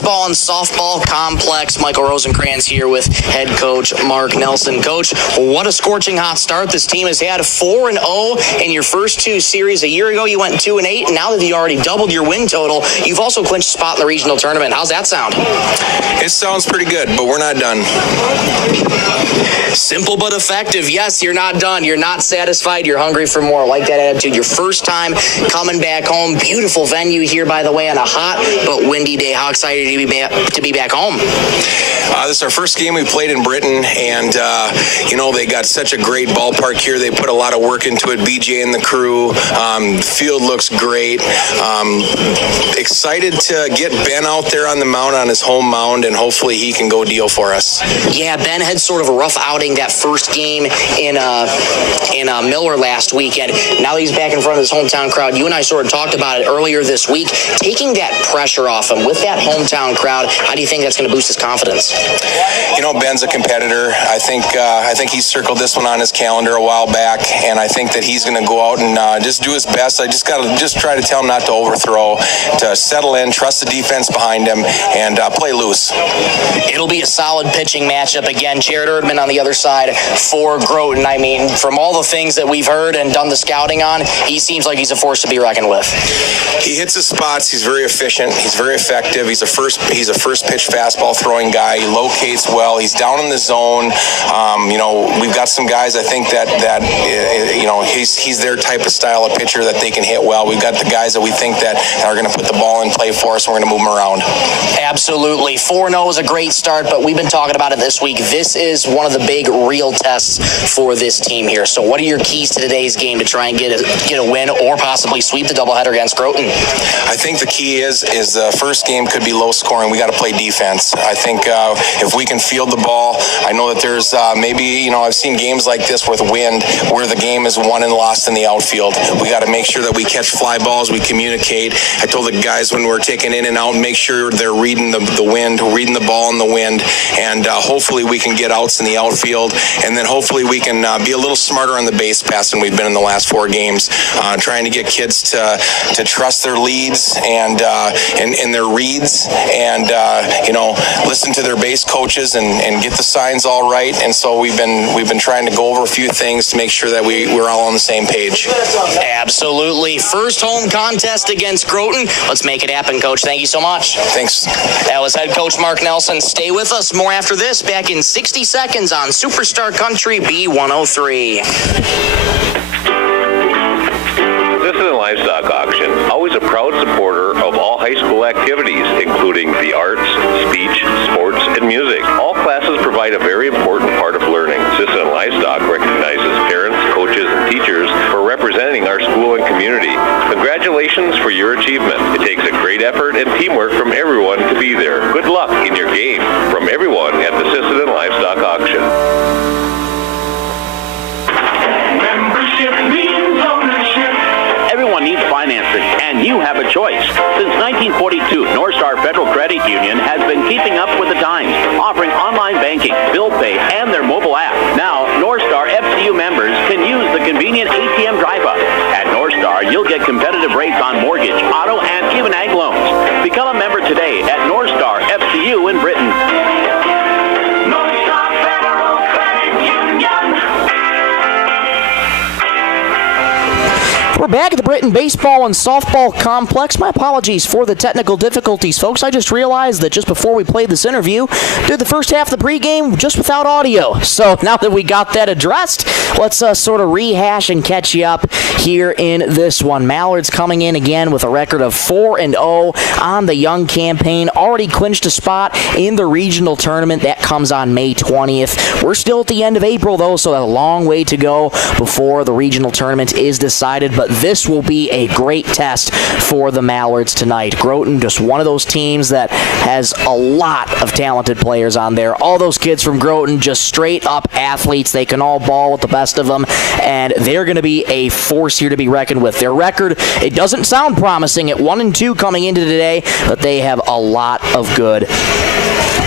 Baseball and Softball Complex. Michael Rosencrantz here with head coach Mark Nelson. Coach, what a scorching hot start this team has had. 4-0 in your first two series. A year ago you went 2-8, and now that you already doubled your win total, you've also clinched a spot in the regional tournament. How's that sound? It sounds pretty good, but we're not done. Simple but effective. Yes, you're not done. You're not satisfied. You're hungry for more. Like that attitude. Your first time coming back home. Beautiful venue here, by the way, on a hot but windy day. How excited are you to be back home? This is our first game we played in Britton, and, they got such a great ballpark here. They put a lot of work into it, BJ and the crew. Field looks great. Excited to get Ben out there on the mound, on his home mound, and hopefully he can go deal for us. Yeah, Ben had sort of a rough outing that first game in Miller last weekend. Now that he's back in front of his hometown crowd, you and I sort of talked about it earlier this week. Taking that pressure off him with that hometown crowd, how do you think that's going to boost his confidence? Ben's a competitor. I think he circled this one on his calendar a while back, and I think that he's going to go out and just do his best. I just got to try to tell him not to overthrow, to settle in, trust the defense behind him, and play loose. It'll be a solid pitching matchup again. Jared Erdman on the other side for Groton. I mean, from all the things that we've heard and done the scouting on, he seems like he's a force to be reckoned with. He hits his spots. He's very efficient. He's very effective. He's a first pitch fastball throwing guy. He locates well. He's down in the zone. We've got some guys, I think that he's their type of style of pitcher that they can hit well. We've got the guys that we think that are going to put the ball in play for us, and we're going to move them around. Absolutely. 4-0 is a great start, but we've been talking about it this week. This is one of the big real tests for this team here. So what are your keys to today's game to try and get a win or possibly sweep the doubleheader against Groton? I think the key is the first game could be low scoring. We got to play defense. I think if we can field the ball, I know that there's I've seen games like this with wind where the game is won and lost in the outfield. We got to make sure that we catch fly balls, we communicate. I told the guys when we're taking in and out, make sure they're reading the wind, reading the ball in the wind, and hopefully we can get outs in the outfield, and then hopefully we can be a little smarter on the base pass than we've been in the last 4 games, trying to get kids to trust their leads and their reads, and listen to their base coaches and get the signs all right. And so we've been trying to go over a few things to make sure that we're all on the same page. Absolutely. First home contest against Groton. Let's make it happen, Coach. Thank you so much. Thanks. That was head coach Mark Nelson. Stay with us. More after this. Back in 60 seconds on Superstar Country B103. Sisseton Livestock Auction, always a proud supporter of all high school activities, including the arts, speech, sports, and music. All classes provide a very important part of learning. Sisseton Livestock recognizes parents, coaches, and teachers for representing our school and community. Congratulations for your achievement. It takes a great effort and teamwork from everyone to be there. Good luck in your game from everyone at the Sisseton Livestock Auction. Membership means ownership. Everyone needs financing, and you have a choice. Since 1942, North Star Federal Credit Union has been keeping up with the times, offering online banking, bill pay, and their mobile app. Now, North Star FCU members can use the convenient ATM drive-up. At North Star, you'll get competitive rates on mortgage, auto, and even ag loans. Become a member today at North Star FCU in Britton. North Star Federal Credit Union. We're back at the Britton Baseball and Softball Complex. My apologies for the technical difficulties, folks. I just realized that just before we played this interview, did the first half of the pregame just without audio. So now that we got that addressed, let's sort of rehash and catch you up here in this one. Mallard's coming in again with a record of 4-0 on the Young campaign. Already clinched a spot in the regional tournament. That comes on May 20th. We're still at the end of April, though, so a long way to go before the regional tournament is decided. But this will be a great test for the Mallards tonight. Groton, just one of those teams that has a lot of talented players on there. All those kids from Groton, just straight up athletes. They can all ball with the best of them, and they're going to be a force here to be reckoned with. Their record, it doesn't sound promising at 1-2 coming into today, but they have a lot of good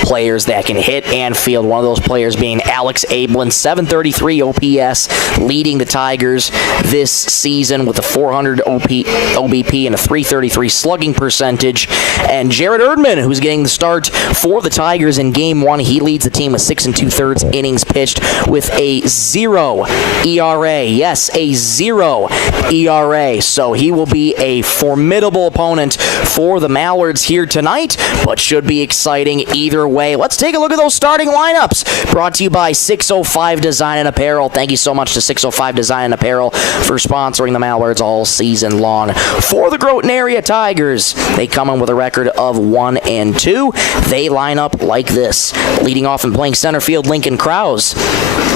players that can hit and field. One of those players being Alex Ablin, 733 OPS, leading the Tigers this season with a 400 OBP and a 333 slugging percentage. And Jared Erdman, who's getting the start for the Tigers in Game 1. He leads the team with 6 2/3 innings pitched with a 0 ERA. Yes, a 0 ERA. So he will be a formidable opponent for the Mallards here tonight, but should be exciting either way. Let's take a look at those starting lineups. Brought to you by 605 Design and Apparel. Thank you so much to 605 Design and Apparel for sponsoring the Mallards all season long. For the Groton area Tigers, they come in with a record of 1-2. They line up like this. Leading off and playing center field, Lincoln Krause.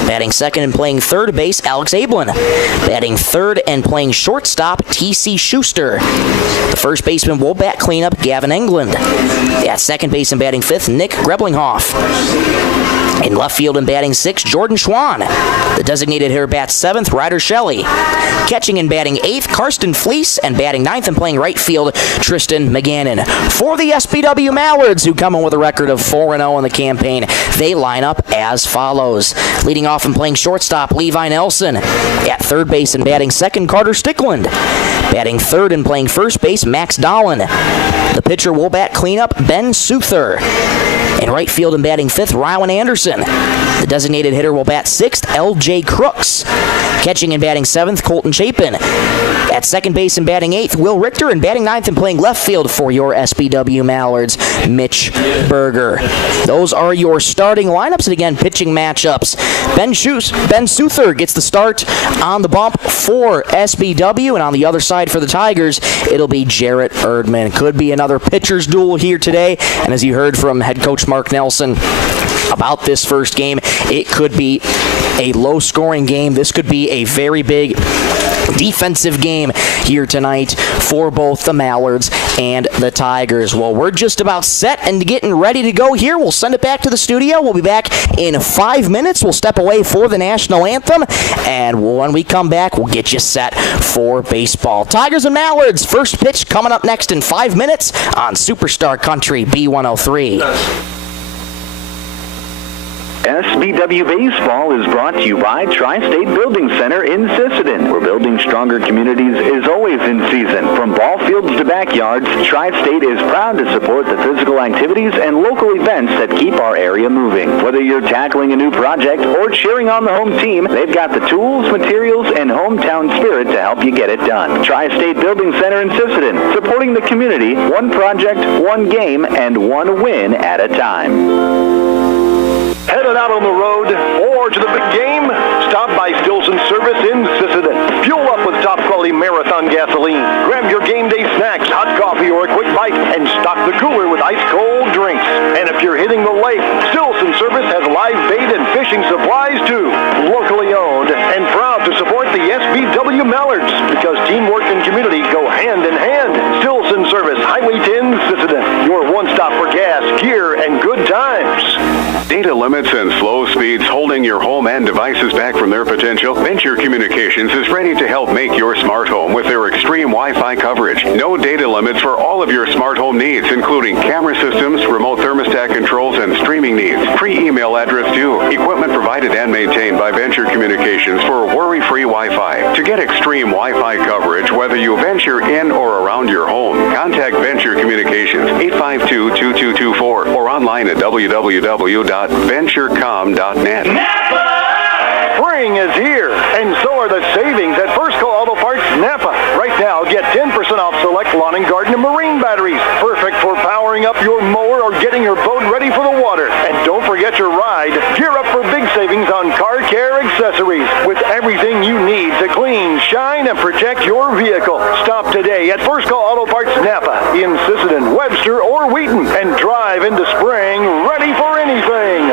Batting second and playing third base, Alex Ablin. Batting third and playing shortstop, T.C. Schuster. The first baseman will bat cleanup, Gavin Englund. At second base and batting fifth, Nick Greblinghoff. In left field and batting sixth, Jordan Schwan. The designated hitter bats seventh, Ryder Shelley. Catching and batting eighth, Karsten Fleece. And batting ninth and playing right field, Tristan McGannon. For the SBW Mallards, who come in with a record of 4-0 in the campaign, they line up as follows. Leading off and playing shortstop, Levi Nelson. At third base and batting second, Carter Stickland. Batting third and playing first base, Max Dolan. The pitcher will bat cleanup, Ben Souther. In right field and batting fifth, Rylan Anderson. The designated hitter will bat sixth, L.J. Crooks. Catching and batting seventh, Colton Chapin. At second base and batting eighth, Will Richter. And batting ninth and playing left field for your SBW Mallards, Mitch Berger. Those are your starting lineups. And again, pitching matchups. Ben Souther gets the start on the bump for SBW. And on the other side for the Tigers, it'll be Jarrett Erdman. Could be another pitcher's duel here today. And as you heard from head coach Mark Nelson about this first game, it could be a low-scoring game. This could be a very big defensive game here tonight for both the Mallards and the Tigers. Well, we're just about set and getting ready to go here. We'll send it back to the studio. We'll be back in 5 minutes. We'll step away for the national anthem, and when we come back, we'll get you set for baseball. Tigers and Mallards, first pitch coming up next in 5 minutes on Superstar Country B103. SBW Baseball is brought to you by Tri-State Building Center in Sisseton, where building stronger communities is always in season. From ball fields to backyards, Tri-State is proud to support the physical activities and local events that keep our area moving. Whether you're tackling a new project or cheering on the home team, they've got the tools, materials, and hometown spirit to help you get it done. Tri-State Building Center in Sisseton, supporting the community, one project, one game, and one win at a time. Headed out on the road or to the big game? Stop by Stilson Service in Sisseton. Fuel up with top-quality Marathon gasoline. Grab your game day snacks, hot coffee, or a quick bite, and stock the cooler with ice-cold drinks. And if you're hitting the lake, Stilson Service has live bait and fishing supplies, too. Locally owned and proud to support the SBW Mallards, because teamwork and community go hand in hand. Stilson Service, Highway 10, Sisseton. Your one-stop for gas, gear, and good times. Data limits and slow speeds holding your home and devices back from their potential? Venture Communications is ready to help make your smart home with their extreme Wi-Fi coverage. No data limits for all of your smart home needs, including camera systems, remote thermostat controls, and streaming needs. Free email address too. Equipment provided and maintained by Venture Communications for worry-free Wi-Fi. To get extreme Wi-Fi coverage, whether you venture in or around your home, contact Venture Communications 852-2224 or online at www.venturecom.net. Spring is here, and so are the savings at First Call Auto Parts Napa. Right now, get 10% off select lawn and garden and marine batteries. Perfect for powering up your mower or getting your boat ready for the water. And don't forget your ride. Gear up for big savings on car care accessories with everything you need to clean, shine, and protect your vehicle. Stop today at First Call Auto Parts Napa in Sisseton, Webster, or Wheaton, and drive into spring ready for anything.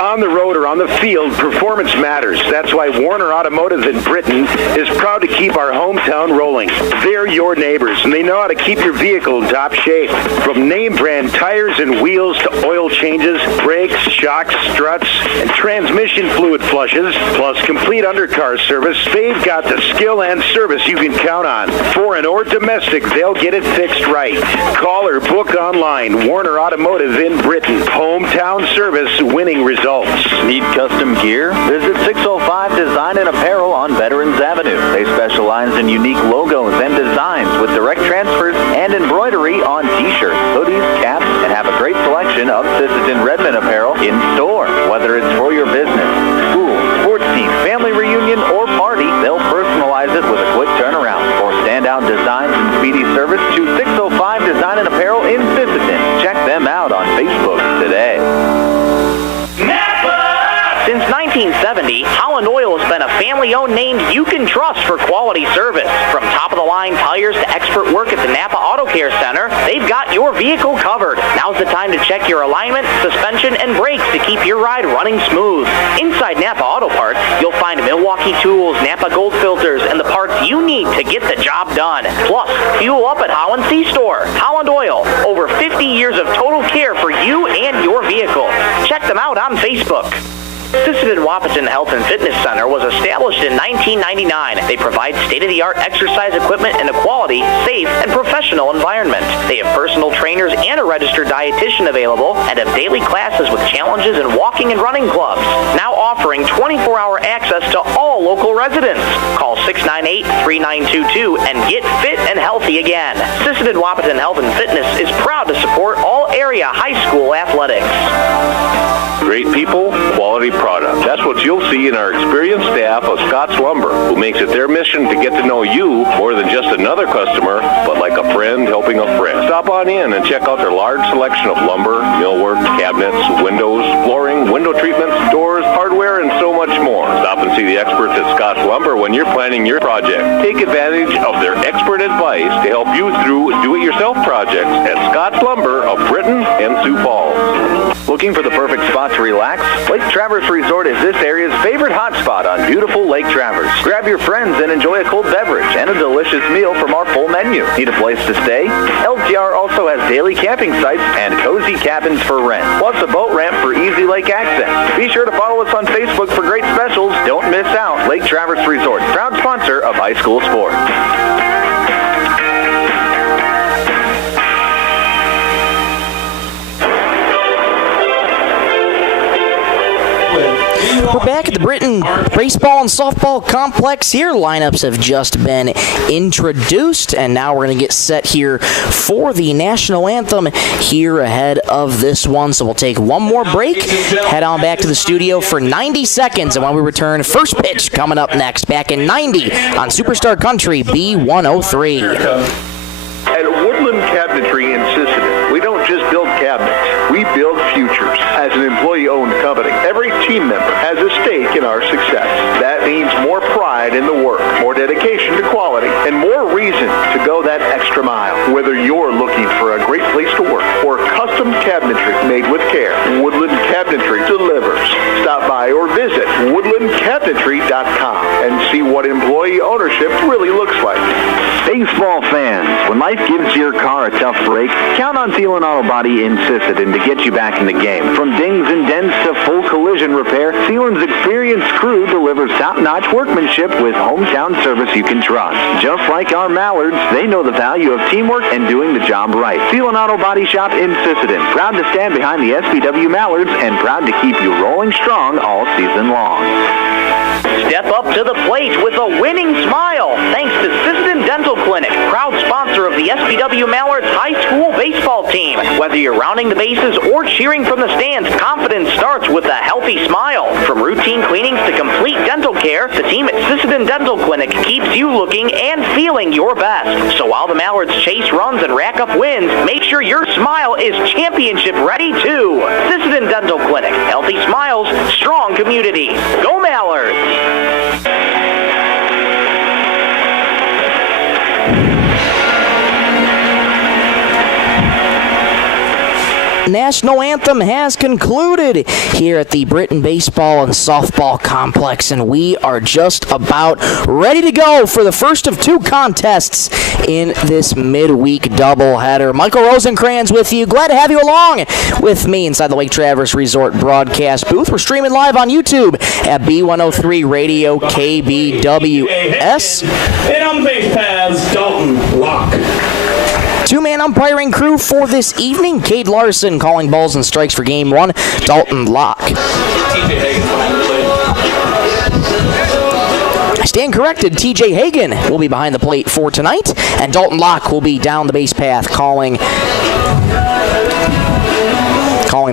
On the road or on the field, performance matters. That's why Warner Automotive in Britton is proud to keep our hometown rolling. They're your neighbors, and they know how to keep your vehicle in top shape. From name brand tires and wheels to oil changes, brakes, shocks, struts, and transmission fluid flushes, plus complete undercar service, they've got the skill and service you can count on. Foreign or domestic, they'll get it fixed right. Call or book online. Warner Automotive in Britton. Hometown service, winning results. Need custom gear? Visit 605 Design and Apparel on Veterans Avenue. They specialize in unique logos and designs with direct transfers and embroidery on t-shirts, hoodies, caps, and have a great selection of Sisseton Redmond apparel in store. Whether it's for your business, school, sports team, family reunion, or party, they'll personalize it with a quick turnaround. For standout designs and speedy service, choose 605 Design and Apparel in Sisseton. Check them out on Facebook today. Since 1970, Holland Oil has been a family-owned name you can trust for quality service. From top-of-the-line tires to expert work at the Napa Auto Care Center, they've got your vehicle covered. Now's the time to check your alignment, suspension, and brakes to keep your ride running smooth. Inside Napa Auto Parts, you'll find Milwaukee tools, Napa Gold filters, and the parts you need to get the job done. Plus, fuel up at Holland C-Store. Holland Oil, over 50 years of total care for you and your vehicle. Check them out on Facebook. Sisseton Wahpeton Health and Fitness Center was established in 1999. They provide state-of-the-art exercise equipment in a quality, safe, and professional environment. They have personal trainers and a registered dietitian available and have daily classes with challenges in walking and running clubs. Now offering 24-hour access to all local residents. Call 698-3922 and get fit and healthy again. Sisseton Wahpeton Health and Fitness is proud to support all area high school athletics. Great people, quality product. That's what you'll see in our experienced staff of Scott's Lumber, who makes it their mission to get to know you more than just another customer, but like a friend helping a friend. Stop on in and check out their large selection of lumber, millwork, cabinets, windows, flooring, window treatments, doors, hardware, and so much more. Stop and see the experts at Scott's Lumber when you're planning your project. Take advantage of their expert advice to help you through do-it-yourself projects at Scott's Lumber of Britton and Sioux Falls. Looking for the perfect spot to relax? Lake Traverse Resort is this area's favorite hotspot on beautiful Lake Traverse. Grab your friends and enjoy a cold beverage and a delicious meal from our full menu. Need a place to stay? LTR also has daily camping sites and cozy cabins for rent, plus a boat ramp for easy lake access. Be sure to follow us on Facebook for great specials. Don't miss out. Lake Traverse Resort, proud sponsor of high school sports. We're back at the Britton Baseball and Softball Complex here. Lineups have just been introduced, and now we're going to get set here for the national anthem here ahead of this one. So we'll take one more break, head on back to the studio for 90 seconds, and when we return, first pitch coming up next, back in 90 on Superstar Country B103. At Woodland Cabinetry in Sisseton, we don't just build cabinets, we build futures. As an employee-owned company, every team member has a stake in our success. That means more pride in the work, more dedication to quality, and more reason to go that extra mile. Whether you're looking for a great place to work or custom cabinetry made with care, Woodland Cabinetry delivers. Stop by or visit woodlandcabinetry.com and see what employee ownership really looks like. Baseball fans, when life gives your car a tough break, count on Thielen Auto Body in Sisseton to get you back in the game. From dings and dents to full collision repair, Thielen's experienced crew delivers top-notch workmanship with hometown service you can trust. Just like our Mallards, they know the value of teamwork and doing the job right. Thielen Auto Body Shop in Sisseton, proud to stand behind the SBW Mallards and proud to keep you rolling strong all season long. Step up to the plate with a winning smile thanks to Sisseton Dental Clinic, proud sponsor of the SBW Mallards High School baseball team. Whether you're rounding the bases or cheering from the stands, confidence starts with a healthy smile. From routine cleanings to complete dental care, the team at Sisseton Dental Clinic keeps you looking and feeling your best. So while the Mallards chase runs and rack up wins, make sure your smile is championship ready too. Sisseton Dental Clinic, healthy smiles, strong community. Go Mallards! national anthem has concluded here at the Britton Baseball and Softball Complex, and we are just about ready to go for the first of two contests in this midweek doubleheader. Michael Rosencrans with you. Glad to have you along with me inside the Lake Traverse Resort broadcast booth. We're streaming live on YouTube at B103 Radio KBWS. And on the base paths, Dalton Locke. Two-man umpiring crew for this evening. Cade Larson calling balls and strikes for game one. Dalton Locke. I stand corrected. TJ Hagan will be behind the plate for tonight, and Dalton Locke will be down the base path calling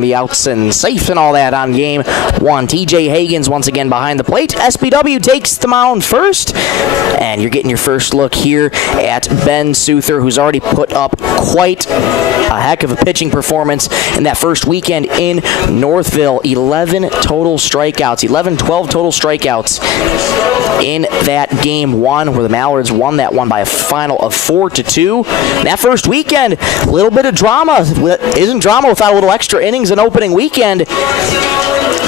the outs and safe and all that on game one. TJ Hagan's once again behind the plate. SBW takes the mound first, and you're getting your first look here at Ben Souther, who's already put up quite a heck of a pitching performance in that first weekend in Northville. 11 total strikeouts, 11-12 total strikeouts in that game one, where the Mallards won that one by a final of 4-2. That first weekend, a little bit of drama. Isn't drama without a little extra innings an opening weekend.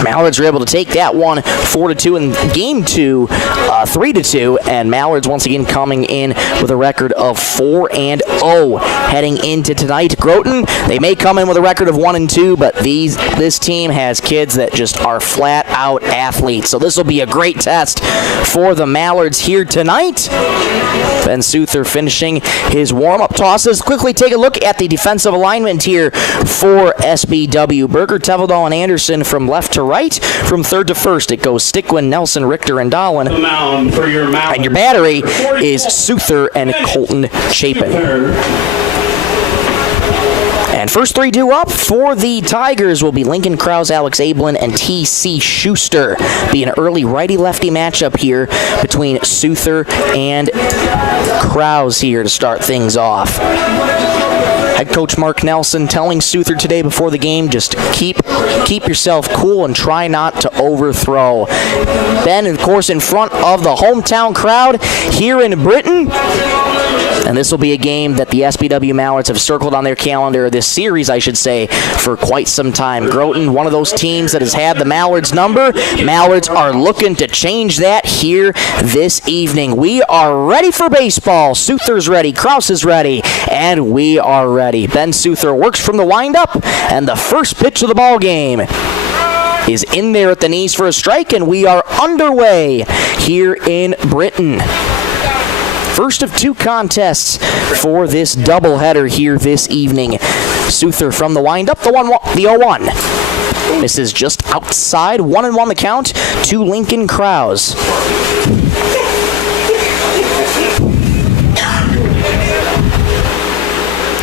Mallards were able to take that one 4-2 in game two, 3-2, and Mallards once again coming in with a record of 4-0 heading into tonight. Groton, they may come in with a record of 1-2, but this team has kids that just are flat out athletes. So this will be a great test for the Mallards here tonight. Ben Souther finishing his warm-up tosses. Quickly take a look at the defensive alignment here for SBW. Berger, Teveldal, and Anderson from left to right. From third to first, it goes Stickwin, Nelson, Richter, and Dahlin. And your battery is Souther and Colton Chapin. And first three due up for the Tigers will be Lincoln Krause, Alex Ablin, and T.C. Schuster. Be an early righty-lefty matchup here between Souther and Krause here to start things off. Head coach Mark Nelson telling Souther today before the game, just keep yourself cool and try not to overthrow. Ben, of course, in front of the hometown crowd here in Britton. And this will be a game that the SBW Mallards have circled on their calendar, this series, I should say, for quite some time. Groton, one of those teams that has had the Mallards number. Mallards are looking to change that here this evening. We are ready for baseball. Souther's ready, Krause is ready, and we are ready. Ben Souther works from the windup, and the first pitch of the ball game is in there at the knees for a strike, and we are underway here in Britton. First of two contests for this doubleheader here this evening. Souther from the windup, the 0-1. This is just outside, 1-1 the count to Lincoln Krause.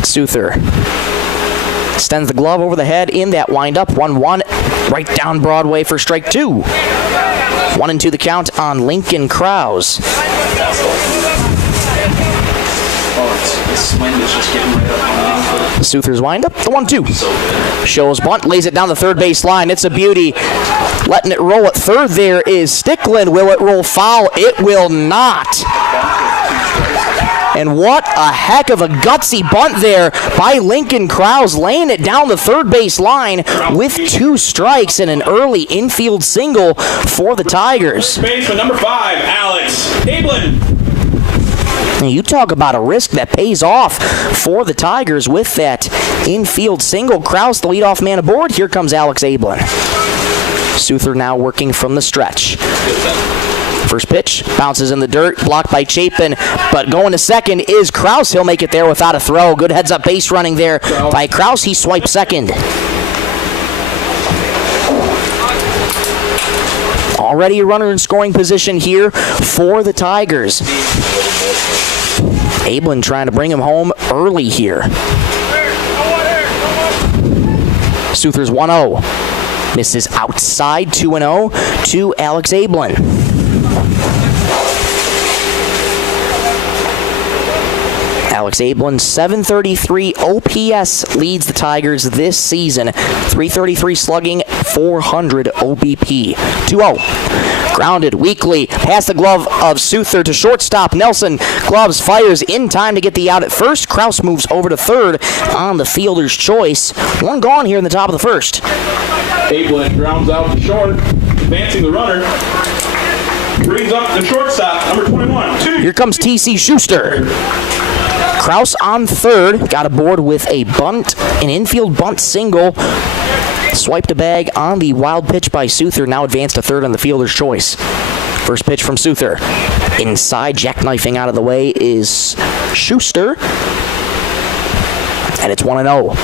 Souther extends the glove over the head in that windup, 1-1, right down Broadway for strike two. 1-2 the count on Lincoln Krause. Souther's windup, the 1-2. Shows bunt, lays it down the third base line. It's a beauty. Letting it roll at third there is Sticklin. Will it roll foul? It will not. And what a heck of a gutsy bunt there by Lincoln Krause, laying it down the third base line with two strikes and an early infield single for the Tigers. Baseman number 5, Alex Ablin. You talk about a risk that pays off for the Tigers with that infield single. Krause, the leadoff man aboard. Here comes Alex Ablin. Souther now working from the stretch. First pitch, bounces in the dirt, blocked by Chapin, but going to second is Krause. He'll make it there without a throw. Good heads-up base running there by Krause. He swipes second. Already a runner in scoring position here for the Tigers. Ablin trying to bring him home early here. Souther's 1-0. Misses outside, 2-0 to Alex Ablin. Alex Ablin, 733 OPS, leads the Tigers this season. 333 slugging, 400 OBP. 2-0. Grounded weakly, past the glove of Suther to shortstop. Nelson gloves, fires in time to get the out at first. Kraus moves over to third on the fielder's choice. One gone here in the top of the first. Ablin grounds out to short, advancing the runner. Brings up the shortstop, number 21. Here comes T.C. Schuster. Kraus on third, got aboard with a bunt, an infield bunt single. Swiped a bag on the wild pitch by Suther, now advanced to third on the fielder's choice. First pitch from Suther. Inside, jackknifing out of the way is Schuster. And it's 1-0.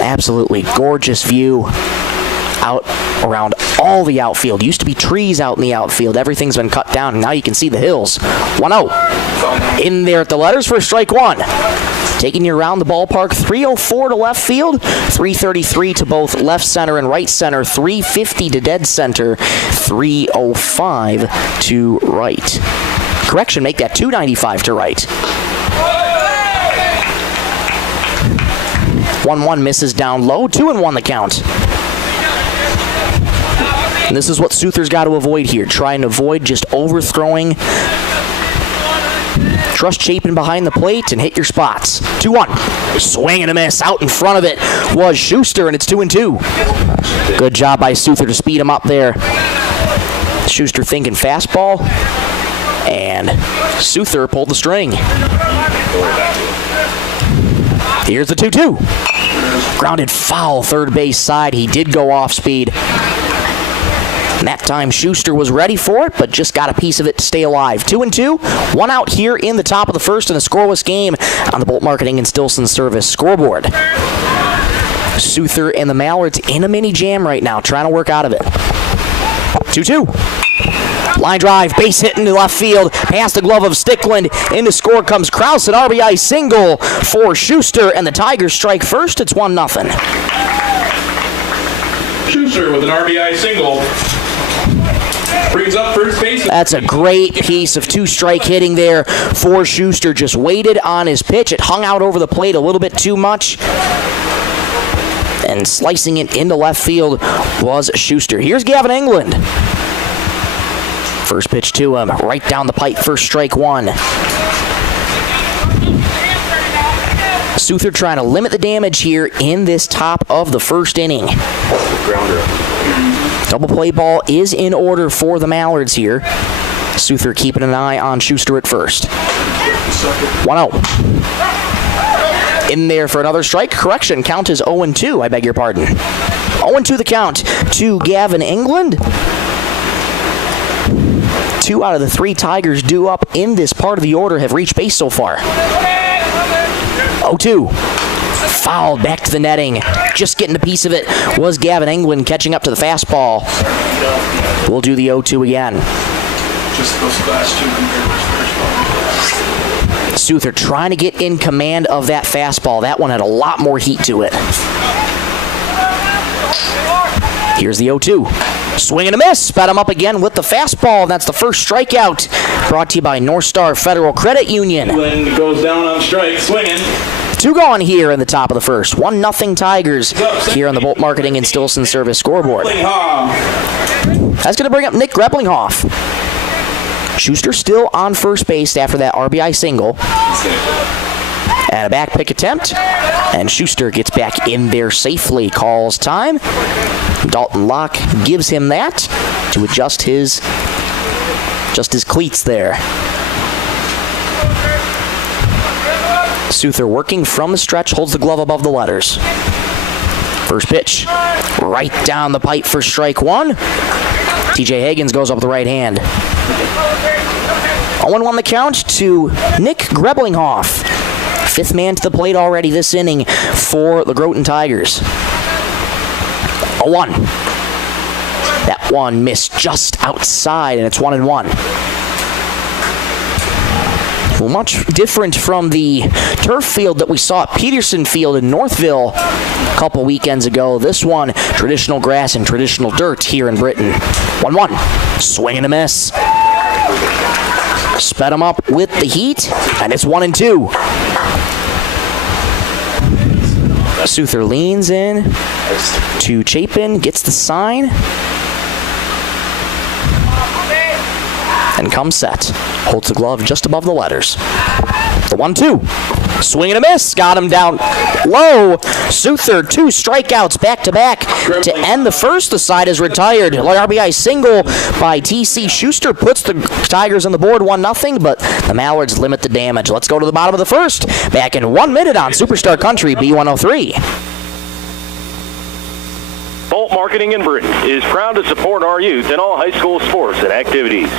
Absolutely gorgeous view out around all the outfield. Used to be trees out in the outfield. Everything's been cut down, and now you can see the hills. 1-0. In there at the letters for strike one. Taking you around the ballpark, 304 to left field, 333 to both left center and right center, 350 to dead center, 305 to right. Correction, make that 295 to right. 1-1 misses down low, 2-1 the count. And this is what Suther's got to avoid here. Try and avoid just overthrowing. Trust Chapin behind the plate and hit your spots. 2-1. Swing and a miss. Out in front of it was Schuster, and it's 2-2. Good job by Suther to speed him up there. Schuster thinking fastball, and Suther pulled the string. Here's the 2-2. Grounded foul third base side. He did go off speed. And that time Schuster was ready for it, but just got a piece of it to stay alive. 2-2, one out here in the top of the first in a scoreless game on the Bolt Marketing and Stilson Service scoreboard. Suther and the Mallards in a mini jam right now, trying to work out of it. 2-2. Line drive, base hit into left field, past the glove of Stickland. Into score comes Kraus, an RBI single for Schuster, and the Tigers strike first. It's 1-0. Schuster with an RBI single. Brings up first base. That's a great piece of two-strike hitting there for Schuster. Just waited on his pitch. It hung out over the plate a little bit too much. And slicing it into left field was Schuster. Here's Gavin England. First pitch to him, right down the pipe, first strike one. Suther trying to limit the damage here in this top of the first inning. Double play ball is in order for the Mallards here. Suther keeping an eye on Schuster at first. 1-0. In there for another strike. Correction, count is 0-2, I beg your pardon. 0-2 the count to Gavin England. 2 out of the 3 Tigers due up in this part of the order have reached base so far. 0-2. Fouled back to the netting. Just getting a piece of it was Gavin England catching up to the fastball. We'll do the 0-2 again. Just those last two compared to Suther trying to get in command of that fastball. That one had a lot more heat to it. Here's the 0-2. Swing and a miss. Spat him up again with the fastball. That's the first strikeout. Brought to you by North Star Federal Credit Union. England goes down on strike, swinging. 2 gone here in the top of the first. 1-0 Tigers here on the Bolt Marketing and Stilson Service scoreboard. That's going to bring up Nick Greblinghoff. Schuster still on first base after that RBI single. And a back pick attempt. And Schuster gets back in there safely. Calls time. Dalton Locke gives him that to adjust his cleats there. Suther working from the stretch, holds the glove above the letters. First pitch, right down the pipe for strike one. TJ Higgins goes up with the right hand. 0-1 the count to Nick Greblinghoff. 5th man to the plate already this inning for the Groton Tigers. 0-1. That one missed just outside, and it's 1-1. Well, much different from the turf field that we saw at Peterson Field in Northville a couple weekends ago. This one, traditional grass and traditional dirt here in Britton. 1-1. Swing and a miss. sped him up with the heat, and it's 1-2. Souther leans in to Chapin, gets the sign, and comes set. Holds the glove just above the letters. The 1-2. Swing and a miss. Got him down low. Souther, 2 strikeouts back-to-back to end the first. The side is retired. RBI single by T.C. Schuster puts the Tigers on the board 1-0, but the Mallards limit the damage. Let's go to the bottom of the first. Back in 1 minute on Superstar Country B103. Bolt Marketing in Britton is proud to support our youth in all high school sports and activities.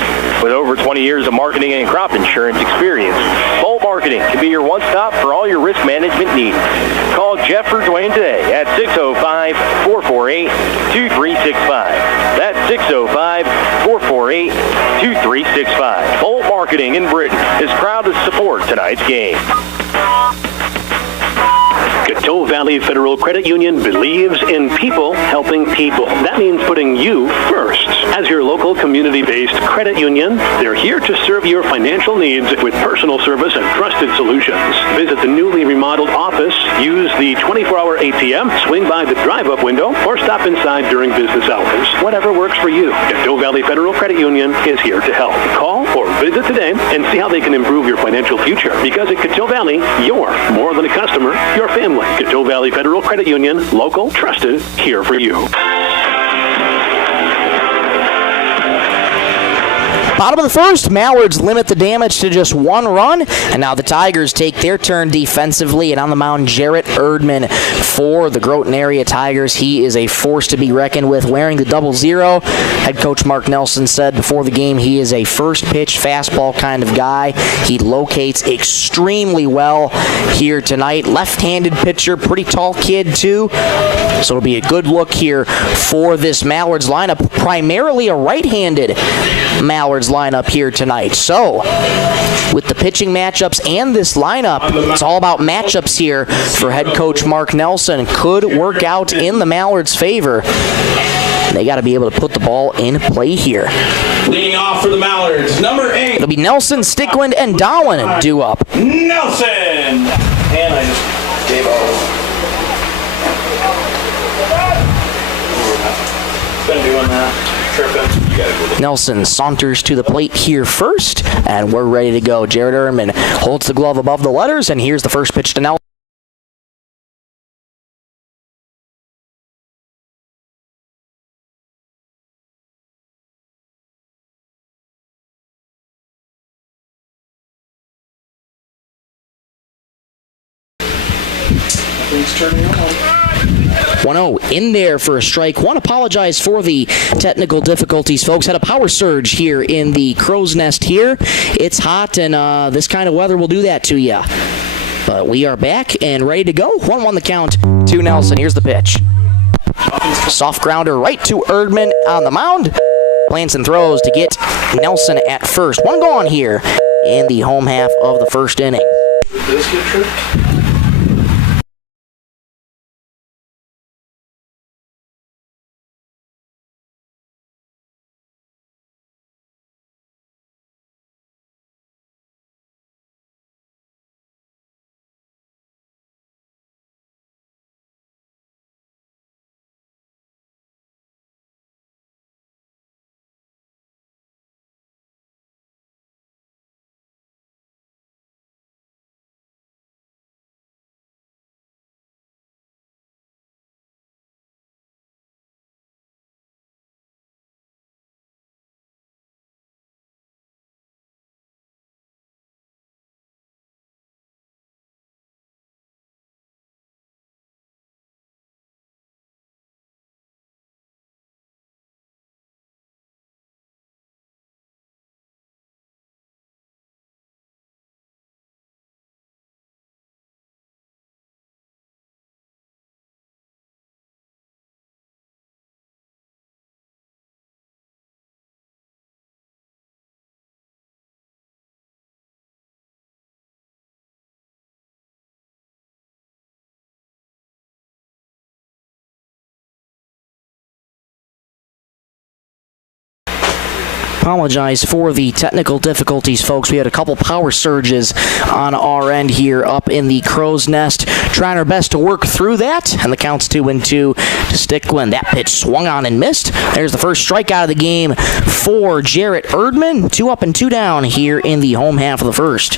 With over 20 years of marketing and crop insurance experience, Bolt Marketing can be your one-stop for all your risk management needs. Call Jeff or Dwayne today at 605-448-2365. That's 605-448-2365. Bolt Marketing in Britton is proud to support tonight's game. Coteau Valley Federal Credit Union believes in people helping people. That means putting you first. As your local community-based credit union, they're here to serve your financial needs with personal service and trusted solutions. Visit the newly remodeled office, use the 24-hour ATM, swing by the drive-up window, or stop inside during business hours. Whatever works for you, Coteau Valley Federal Credit Union is here to help. Call or visit today and see how they can improve your financial future. Because at Coteau Valley, you're more than a customer, you're family. Coteau Valley Federal Credit Union, local, trusted, here for you. Bottom of the first, Mallards limit the damage to just 1 run, and now the Tigers take their turn defensively, and on the mound, Jarrett Erdman for the Groton area Tigers. He is a force to be reckoned with, wearing the 00. Head coach Mark Nelson said before the game he is a first-pitch fastball kind of guy. He locates extremely well here tonight. Left-handed pitcher, pretty tall kid too, so it'll be a good look here for this Mallards lineup, primarily a right-handed Mallards lineup here tonight. So, with the pitching matchups and this lineup, it's all about matchups here for head coach Mark Nelson. Could work out in the Mallards' favor. They got to be able to put the ball in play here. Leading off for the Mallards, number 8. It'll be Nelson, Stickland, and Dowan due up. Nelson! And I just gave out. Been doing that. Tripping. Nelson saunters to the plate here first, and we're ready to go. Jared Ehrman holds the glove above the letters, and here's the first pitch to Nelson. Nothing's turning on. 1-0 in there for a strike. Want to apologize for the technical difficulties, folks. Had a power surge here in the crow's nest here. It's hot, and this kind of weather will do that to you. But we are back and ready to go. 1-1 the count to Nelson. Here's the pitch. Soft grounder right to Erdman on the mound. Blanson throws to get Nelson at first. 1 gone here in the home half of the first inning. Did this get tripped? Apologize for the technical difficulties, folks. We had a couple power surges on our end here up in the Crow's Nest. Trying our best to work through that, and the count's 2-2 to Stickland. That pitch swung on and missed. There's the first strikeout of the game for Jarrett Erdman. 2 up and 2 down here in the home half of the first.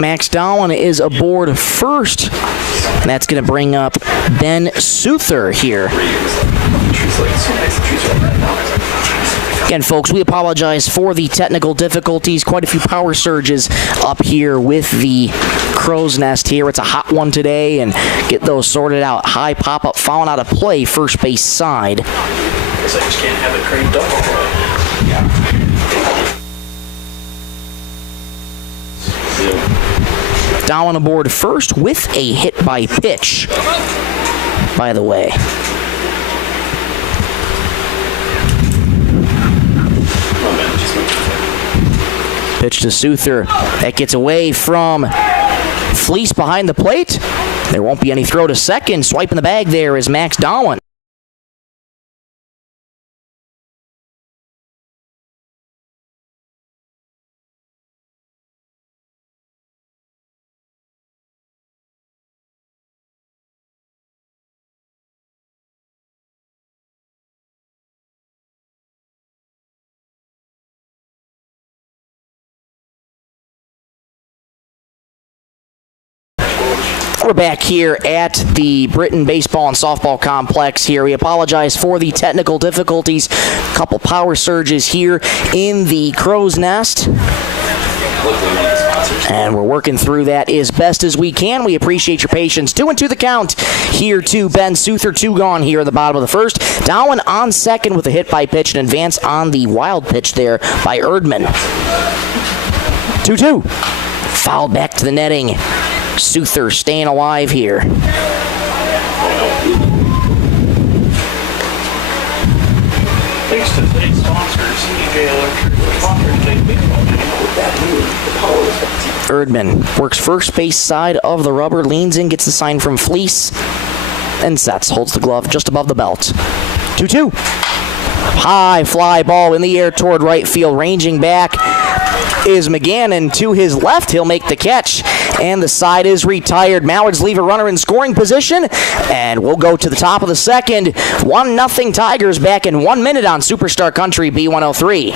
Max Dowan is aboard first. That's going to bring up Ben Souther here. Again, folks, we apologize for the technical difficulties. Quite a few power surges up here with the Crow's Nest here. It's a hot one today, and get those sorted out. High pop-up foul out of play, first base side. Guess I just can't have it cranked up. Yeah. Down aboard first with a hit by pitch, by the way. Pitch to Souther. That gets away from Fleece behind the plate. There won't be any throw to second. Swiping the bag there is Max Dowan. We're back here at the Britton Baseball and Softball Complex here. We apologize for the technical difficulties. A couple power surges here in the Crow's Nest. And we're working through that as best as we can. We appreciate your patience. 2-2 the count here to Ben Souther. 2 gone here in the bottom of the first. Dowan on second with a hit by pitch and advance on the wild pitch there by Erdman. 2-2. Fouled back to the netting. Souther staying alive here. Thanks to today's sponsors, EJ Electric, sponsoring today's baseball game. Erdman works first base side of the rubber, leans in, gets the sign from Fleece, and sets. Holds the glove just above the belt. 2-2. High fly ball in the air toward right field, ranging back is McGannon. To his left, he'll make the catch, and the side is retired. Mallards leave a runner in scoring position, and we'll go to the top of the second. 1-0 Tigers back in 1 minute on Superstar Country B103.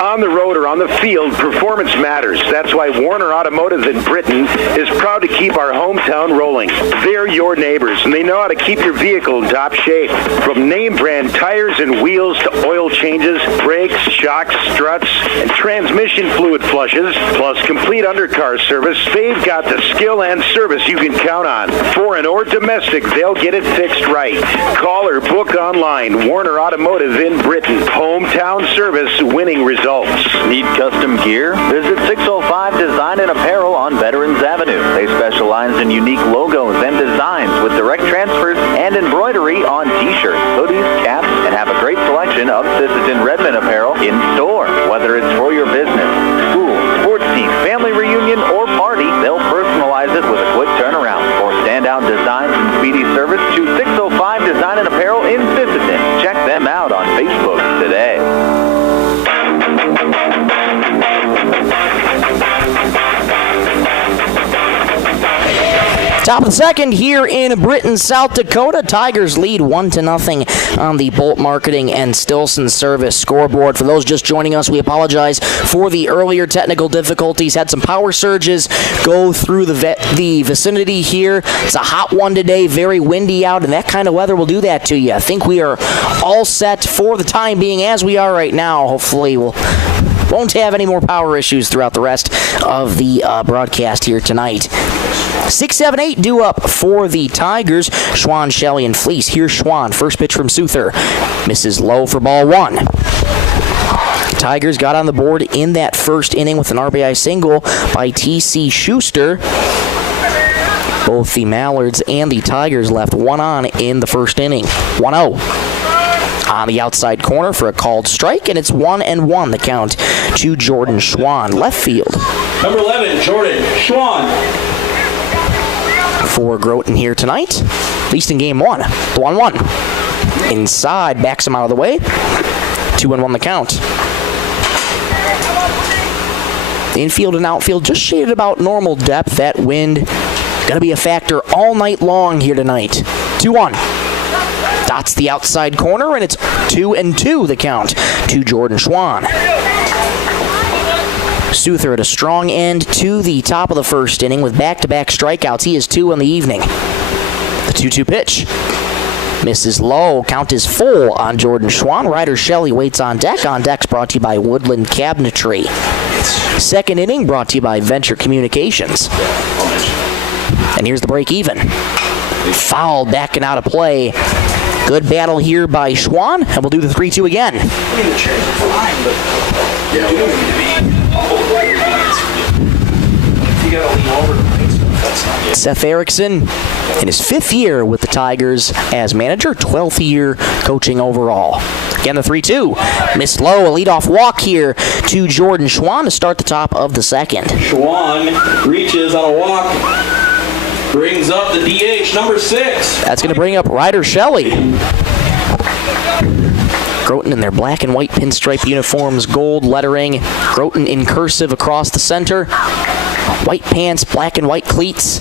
On the road or on the field, performance matters. That's why Warner Automotive in Britton is proud to keep our hometown rolling. They're your neighbors, and they know how to keep your vehicle in top shape. From name brand tires and wheels to oil changes, brakes, shocks, struts, and transmission fluid flushes, plus complete undercar service, they've got the skill and service you can count on. Foreign or domestic, they'll get it fixed right. Call or book online. Warner Automotive in Britton. Hometown service, winning results. Need custom gear? Visit 605 Design and Apparel on Veterans Avenue. They specialize in unique logos and designs with direct transfers and embroidery on t-shirts, hoodies, caps, and have a great selection of Sisseton Redmond apparel in store. Whether it's for your business, school, sports team, family reunion, or party, they'll personalize it with a quick turnaround. For standout designs and speedy service, to 605 Design and Apparel in Sisseton. Check them out on Facebook today. Top of the second here in Britton, South Dakota. Tigers lead 1-0 on the Bolt Marketing and Stilson Service scoreboard. For those just joining us, we apologize for the earlier technical difficulties. Had some power surges go through the vicinity here. It's a hot one today, very windy out, and that kind of weather will do that to you. I think we are all set for the time being as we are right now. Hopefully we'll won't have any more power issues throughout the rest of the broadcast here tonight. 6-7-8 due up for the Tigers. Schwann, Shelley, and Fleece. Here's Schwann. First pitch from Souther. Misses low for ball one. Tigers got on the board in that first inning with an RBI single by T.C. Schuster. Both the Mallards and the Tigers left one on in the first inning. 1-0. On the outside corner for a called strike, and it's 1-1 the count to Jordan Schwann. Left field. Number 11, Jordan Schwann. For Groton here tonight, at least in game one. 1-1. Inside, backs him out of the way. 2-1 the count. Infield and outfield just shaded about normal depth. That wind going to be a factor all night long here tonight. 2-1. Dots the outside corner, and it's 2-2 the count to Jordan Schwann. Souther at a strong end to the top of the first inning with back-to-back strikeouts. He is 2 on the evening. The 2-2 pitch. Misses low. Count is full on Jordan Schwann. Ryder Shelley waits on deck. On deck's brought to you by Woodland Cabinetry. Second inning brought to you by Venture Communications. And here's the break even. Foul backing out of play. Good battle here by Schwann, and we'll do the 3-2 again. Seth Erickson in his 5th year with the Tigers as manager, 12th year coaching overall. Again, the 3-2. Missed low, a leadoff walk here to Jordan Schwann to start the top of the second. Schwann reaches on a walk. Brings up the DH, number 6. That's going to bring up Ryder Shelley. Groton in their black and white pinstripe uniforms, gold lettering. Groton in cursive across the center. White pants, black and white cleats.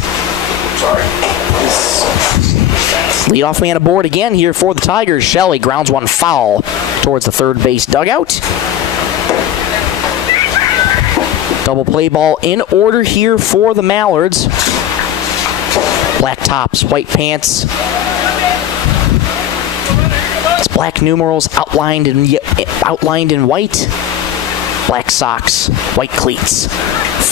Leadoff man aboard again here for the Tigers. Shelley grounds one foul towards the third base dugout. Double play ball in order here for the Mallards. Black tops, white pants. It's black numerals outlined in white. Black socks, white cleats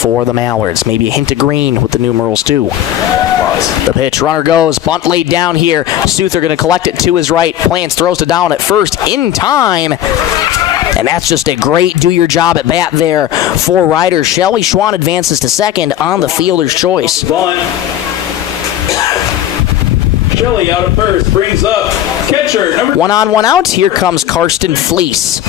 for the Mallards. Maybe a hint of green with the numerals too. The pitch, runner goes, bunt laid down here. Souther going to collect it to his right. Plants throws it down at first in time. And that's just a great do-your-job at bat there for Ryder Shelley. Schwann advances to second on the fielder's choice. Bunt. Shelley out of first, brings up catcher number 1 on, 1 out. Here comes Karsten Fleece.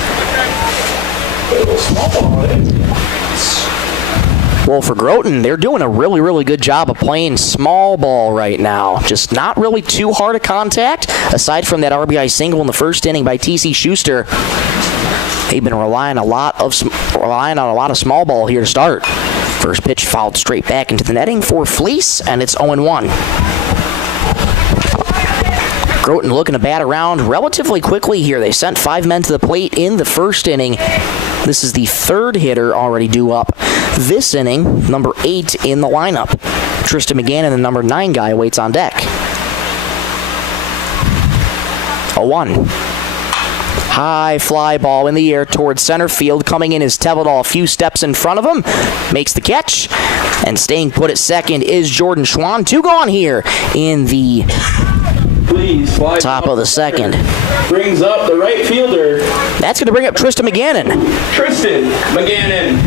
Well, for Groton, they're doing a really, really good job of playing small ball right now. Just not really too hard a contact. Aside from that RBI single in the first inning by T.C. Schuster, they've been relying on a lot of small ball here to start. First pitch fouled straight back into the netting for Fleece, and it's 0-1. Groton looking to bat around relatively quickly here. They sent 5 men to the plate in the first inning. This is the third hitter already due up this inning, number 8 in the lineup. Tristan McGannon, the number 9 guy, waits on deck. 0-1. High fly ball in the air towards center field. Coming in is Tevedal a few steps in front of him. Makes the catch. And staying put at second is Jordan Schwann. 2 gone here in the top of the second. Brings up the right fielder. That's going to bring up Tristan McGannon. Tristan McGannon.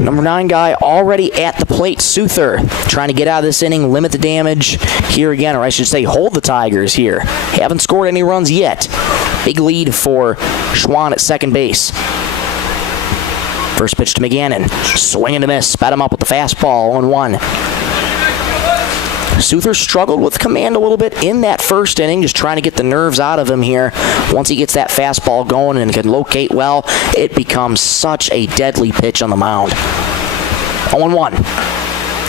Number 9 guy already at the plate. Souther trying to get out of this inning, limit the damage here again, or I should say hold the Tigers here. Haven't scored any runs yet. Big lead for Schwann at second base. First pitch to McGannon. Swing and a miss. Spat him up with the fastball. 0-1. Souther struggled with command a little bit in that first inning, just trying to get the nerves out of him here. Once he gets that fastball going and can locate well, it becomes such a deadly pitch on the mound. 0-1.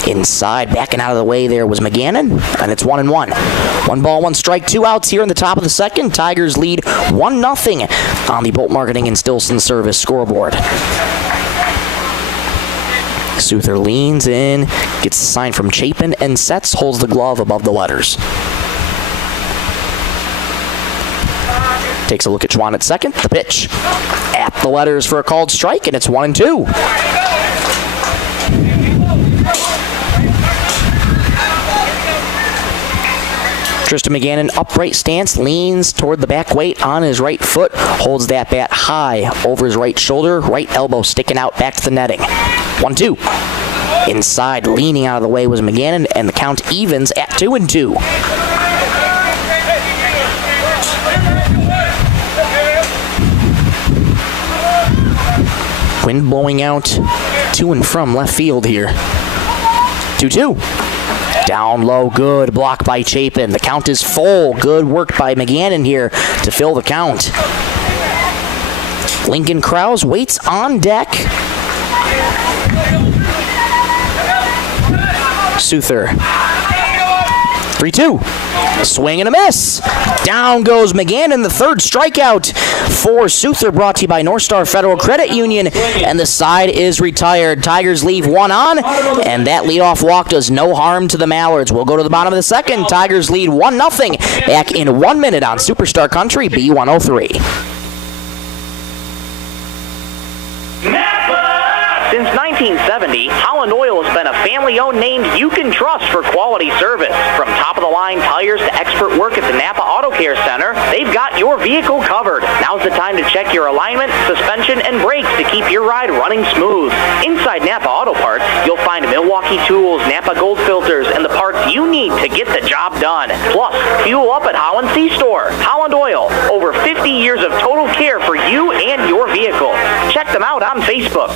Inside, backing out of the way there was McGannon, and it's 1-1. 1 ball, 1 strike, 2 outs here in the top of the second. Tigers lead 1-0 on the Bolt Marketing and Stilson Service scoreboard. Souther leans in, gets a sign from Chapin, and sets, holds the glove above the letters. Takes a look at Schwann at second. The pitch at the letters for a called strike, and it's 1-2. Tristan McGannon, upright stance, leans toward the back weight on his right foot, holds that bat high over his right shoulder, right elbow sticking out back to the netting. 1-2. Inside, leaning out of the way was McGannon, and the count evens at 2-2. Wind blowing out to and from left field here. 2-2. Down low, good block by Chapin. The count is full. Good work by McGannon here to fill the count. Lincoln Krause waits on deck. Souther. 3-2. Swing and a miss. Down goes McGannon, the third strikeout for Souther, brought to you by North Star Federal Credit Union, and the side is retired. Tigers leave 1 on, and that leadoff walk does no harm to the Mallards. We'll go to the bottom of the second. Tigers lead 1-0 back in 1 minute on Superstar Country B103. Since 1970, Holland Oil has been a family-owned name you can trust for quality service. From top-of-the-line tires to expert work at the Napa Auto Care Center, they've got your vehicle covered. Now's the time to check your alignment, suspension, and brakes to keep your ride running smooth. Inside Napa Auto Parts, you'll find Milwaukee tools, Napa Gold filters, and the parts you need to get the job done. Plus, fuel up at Holland C-Store. Holland Oil, over 50 years of total care for you and your vehicle. Check them out on Facebook.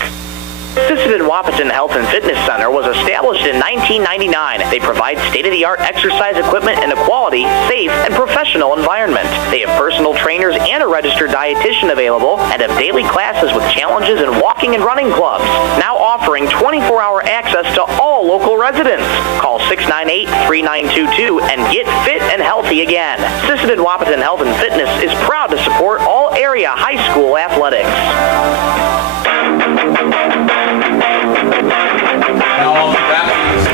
Sisseton Wahpeton Health and Fitness Center was established in 1999. They provide state-of-the-art exercise equipment in a quality, safe, and professional environment. They have personal trainers and a registered dietitian available and have daily classes with challenges in walking and running clubs. Now offering 24-hour access to all local residents. Call 698-3922 and get fit and healthy again. Sisseton Wahpeton Health and Fitness is proud to support all area high school athletics.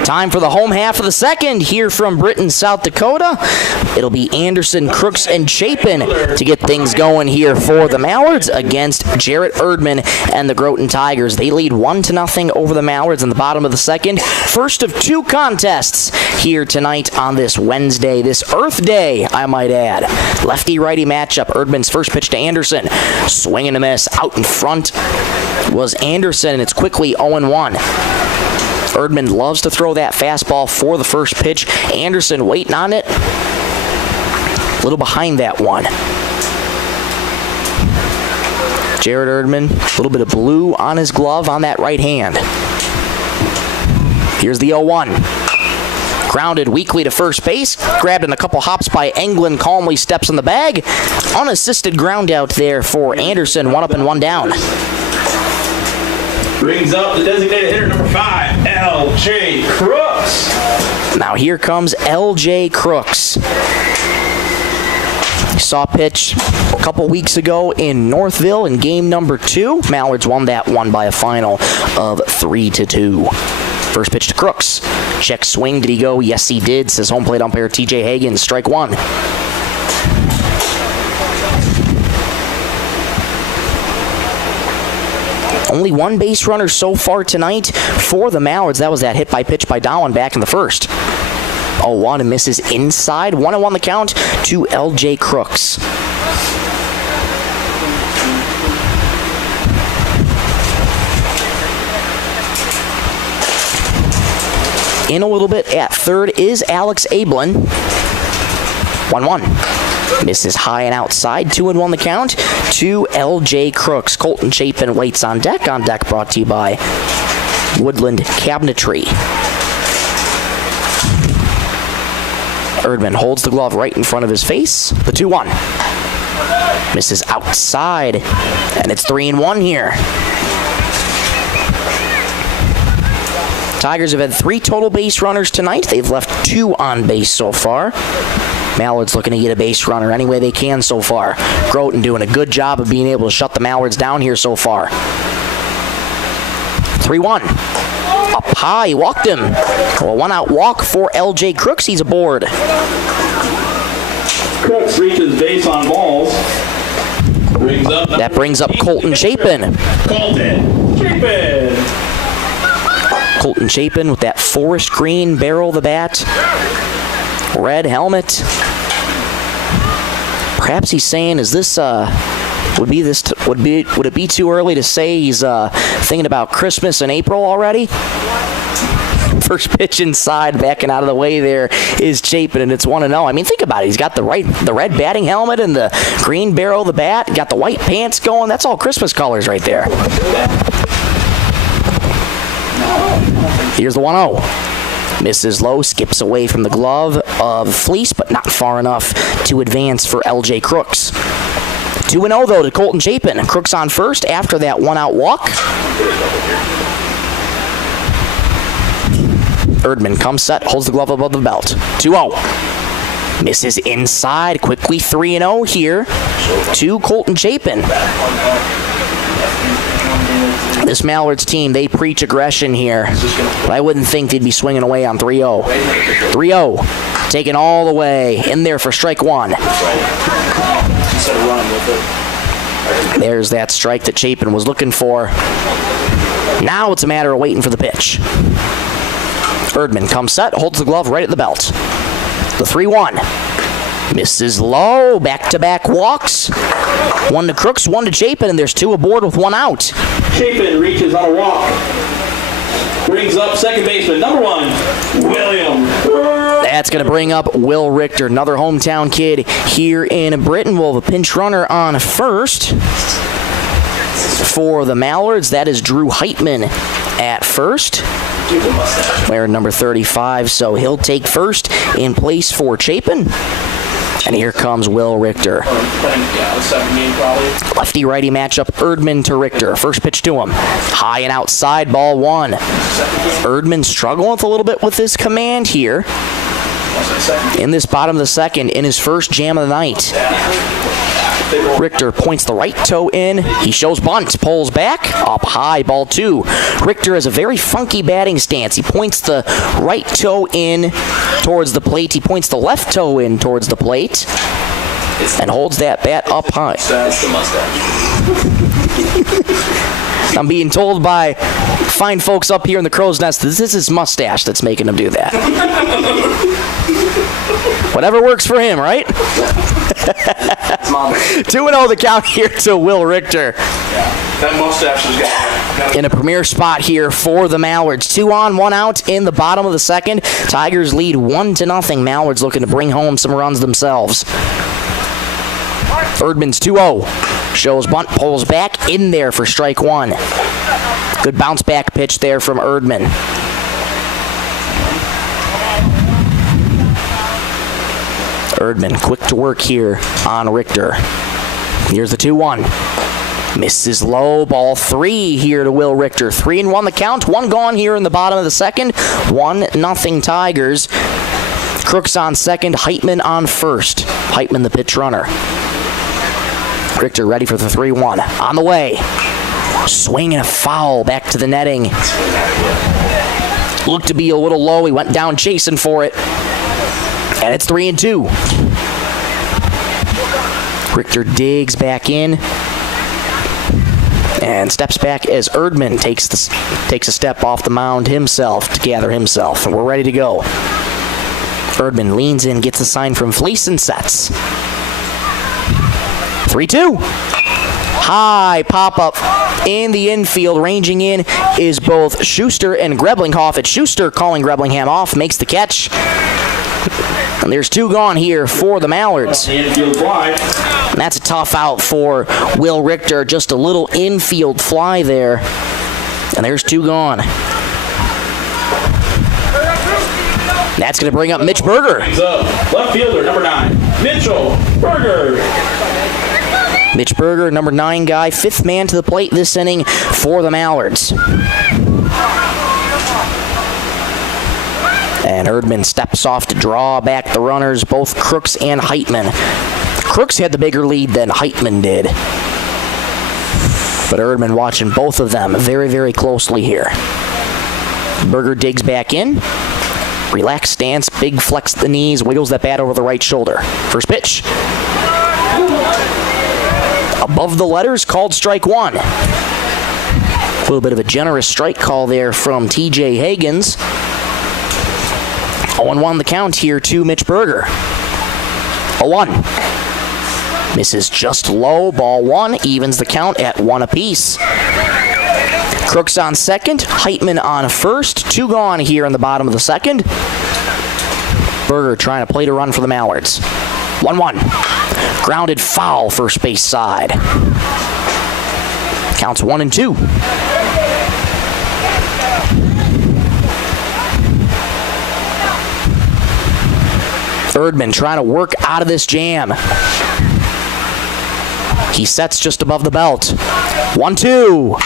Time for the home half of the second here from Britton, South Dakota. It'll be Anderson, Crooks, and Chapin to get things going here for the Mallards against Jarrett Erdman and the Groton Tigers. They lead 1-0 over the Mallards in the bottom of the second. First of 2 contests here tonight on this Wednesday, this Earth Day, I might add. Lefty-righty matchup. Erdman's first pitch to Anderson. Swing and a miss. Out in front was Anderson, and it's quickly 0-1. Erdman loves to throw that fastball for the first pitch. Anderson waiting on it. A little behind that one. Jarrett Erdman, a little bit of blue on his glove on that right hand. Here's the 0-1. Grounded weakly to first base. Grabbed in a couple hops by Englund. Calmly steps in the bag. Unassisted ground out there for Anderson. 1 up and 1 down. Brings up the designated hitter number 5, L.J. Crooks. Now here comes L.J. Crooks. Saw pitch a couple weeks ago in Northville in game number 2. Mallards won that one by a final of 3-2. First pitch to Crooks. Check swing. Did he go? Yes, he did, says home plate umpire T.J. Hagan. Strike 1. Only 1 base runner so far tonight for the Mallards. That was that hit by pitch by Dowan back in the first. 0-1 and misses inside. 1-1 the count to L.J. Crooks. In a little bit at third is Alex Ablin. 1-1. Misses high and outside. 2-1 the count to L.J. Crooks. Colton Chapin waits on deck. On deck brought to you by Woodland Cabinetry. Erdman holds the glove right in front of his face. The 2-1. Misses outside. And it's 3-1 here. Tigers have had 3 total base runners tonight. They've left 2 on base so far. Mallards looking to get a base runner any way they can so far. Groton doing a good job of being able to shut the Mallards down here so far. 3-1. Up high, he walked him. A 1-out walk for LJ Crooks. He's aboard. Crooks reaches base on balls. That brings up Colton Chapin. Colton Chapin with that forest green barrel of the bat. Red helmet. Perhaps he's saying, is this would it be too early to say he's thinking about Christmas in April already? First pitch inside, backing out of the way there is Chapin, and it's 1-0. I mean, think about it. He's got the red batting helmet and the green barrel of the bat. Got the white pants going. That's all Christmas colors right there. Here's the 1-0. Misses low, skips away from the glove of Fleece, but not far enough to advance for LJ Crooks. 2-0, though, to Colton Chapin. Crooks on first after that 1-out walk. Erdman comes set, holds the glove above the belt. 2-0. Misses inside, quickly 3-0 here to Colton Chapin. This Mallards team, they preach aggression here. But I wouldn't think they'd be swinging away on 3-0. 3-0, taken all the way, in there for strike 1. There's that strike that Chapin was looking for. Now it's a matter of waiting for the pitch. Erdman comes set, holds the glove right at the belt. The 3-1. Misses low, back-to-back walks. 1 to Crooks, 1 to Chapin, and there's 2 aboard with 1 out. Chapin reaches on a walk. Brings up second baseman, number 1, William. That's going to bring up Will Richter, another hometown kid here in Britton. We'll have a pinch runner on first. For the Mallards, that is Drew Heitman at first. Wearing number 35, so he'll take first in place for Chapin. And here comes Will Richter. Lefty-righty matchup, Erdman to Richter. First pitch to him. High and outside, ball 1. Erdman struggling with a little bit with his command here. In this bottom of the second, in his first jam of the night. Richter points the right toe in. He shows bunt, pulls back, up high, ball 2. Richter has a very funky batting stance. He points the right toe in towards the plate. He points the left toe in towards the plate and holds that bat up high. I'm being told by fine folks up here in the Crow's Nest that this is his mustache that's making him do that. Whatever works for him, right? 2-0 the count here to Will Richter. That mustache is got in a premier spot here for the Mallards. 2 on, 1 out in the bottom of the second. Tigers lead 1-0. Mallards looking to bring home some runs themselves. Erdman's 2-0. Shows bunt, pulls back, in there for strike 1. Good bounce back pitch there from Erdman. Erdman quick to work here on Richter. Here's the 2-1. Misses low, ball 3 here to Will Richter. 3-1 the count, 1 gone here in the bottom of the second. 1-0 Tigers. Crooks on second, Heitman on first. Heitman the pitch runner. Richter ready for the 3-1. On the way. Swing and a foul back to the netting. Looked to be a little low. He went down chasing for it. And it's 3-2. Richter digs back in. And steps back as Erdman takes a step off the mound himself to gather himself. And we're ready to go. Erdman leans in, gets a sign from Fleece and sets. 3-2. High pop-up in the infield. Ranging in is both Schuster and Greblinghoff. It's Schuster calling Greblingham off, makes the catch. And there's 2 gone here for the Mallards. And that's a tough out for Will Richter. Just a little infield fly there. And there's 2 gone. That's going to bring up Mitch Berger. Left fielder, number 9, Mitchell Berger. Mitch Berger, number 9 guy, 5th man to the plate this inning for the Mallards. And Erdman steps off to draw back the runners, both Crooks and Heitman. Crooks had the bigger lead than Heitman did. But Erdman watching both of them very, very closely here. Berger digs back in. Relaxed stance, big flex the knees, wiggles that bat over the right shoulder. First pitch. Above the letters, called strike one. A little bit of a generous strike call there from TJ Higgins. 0-1 the count here to Mitch Berger. 0-1. Misses just low, ball one, evens the count at 1 apiece. Crooks on second, Heitman on first. 2 gone here in the bottom of the second. Berger trying to plate a run for the Mallards. 1-1. Grounded foul first base side. Counts 1-2. Erdman trying to work out of this jam. He sets just above the belt. 1-2.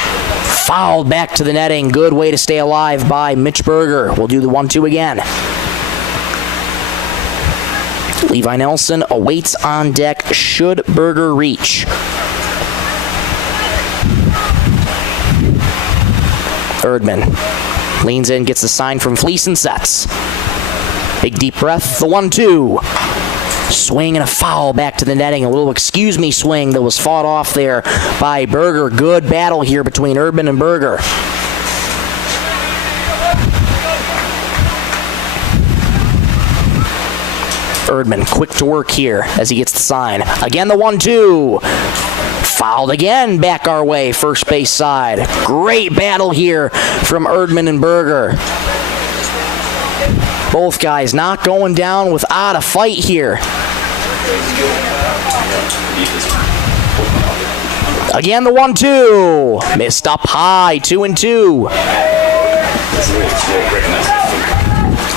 Fouled back to the netting. Good way to stay alive by Mitch Berger. We'll do the 1-2 again. Levi Nelson awaits on deck should Berger reach. Erdman leans in, gets the sign from Fleece and sets. Big deep breath, the 1-2. Swing and a foul back to the netting. A little excuse me swing that was fought off there by Berger. Good battle here between Erdman and Berger. Erdman quick to work here as he gets the sign. Again the 1-2. Fouled again back our way, first base side. Great battle here from Erdman and Berger. Both guys not going down without a fight here. Again the 1-2. Missed up high, 2-2.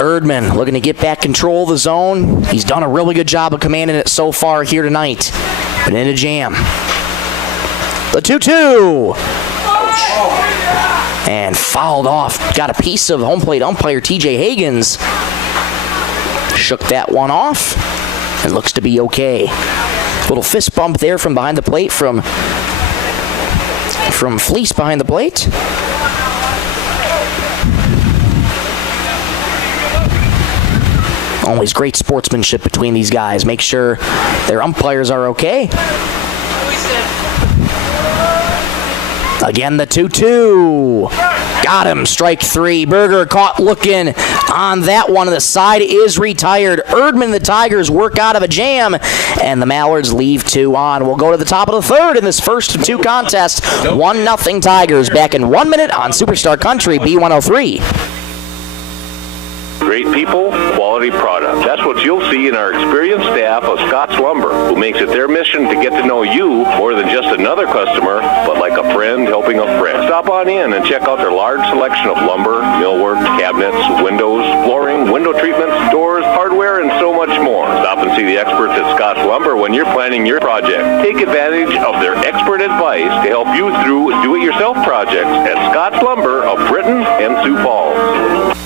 Erdman looking to get back control of the zone. He's done a really good job of commanding it so far here tonight. But in a jam. The 2-2. And fouled off. Got a piece of home plate umpire TJ Higgins. Shook that one off. And looks to be okay. Little fist bump there from behind the plate from Fleece behind the plate. Always great sportsmanship between these guys. Make sure their umpires are okay. Again, the 2-2. Got him. Strike 3. Berger caught looking on that one. The side is retired. Erdman and the Tigers work out of a jam, and the Mallards leave 2 on. We'll go to the top of the third in this first of 2 contests. 1-0 Tigers. Back in 1 minute on Superstar Country B103. Great people, quality product. That's what you'll see in our experienced staff of Scott's Lumber, who makes it their mission to get to know you more than just another customer, but like a friend helping a friend. Stop on in and check out their large selection of lumber, millwork, cabinets, windows, flooring, window treatments, doors, hardware, and so much more. Stop and see the experts at Scott's Lumber when you're planning your project. Take advantage of their expert advice to help you through do-it-yourself projects at Scott's Lumber of Britton and Sioux Falls.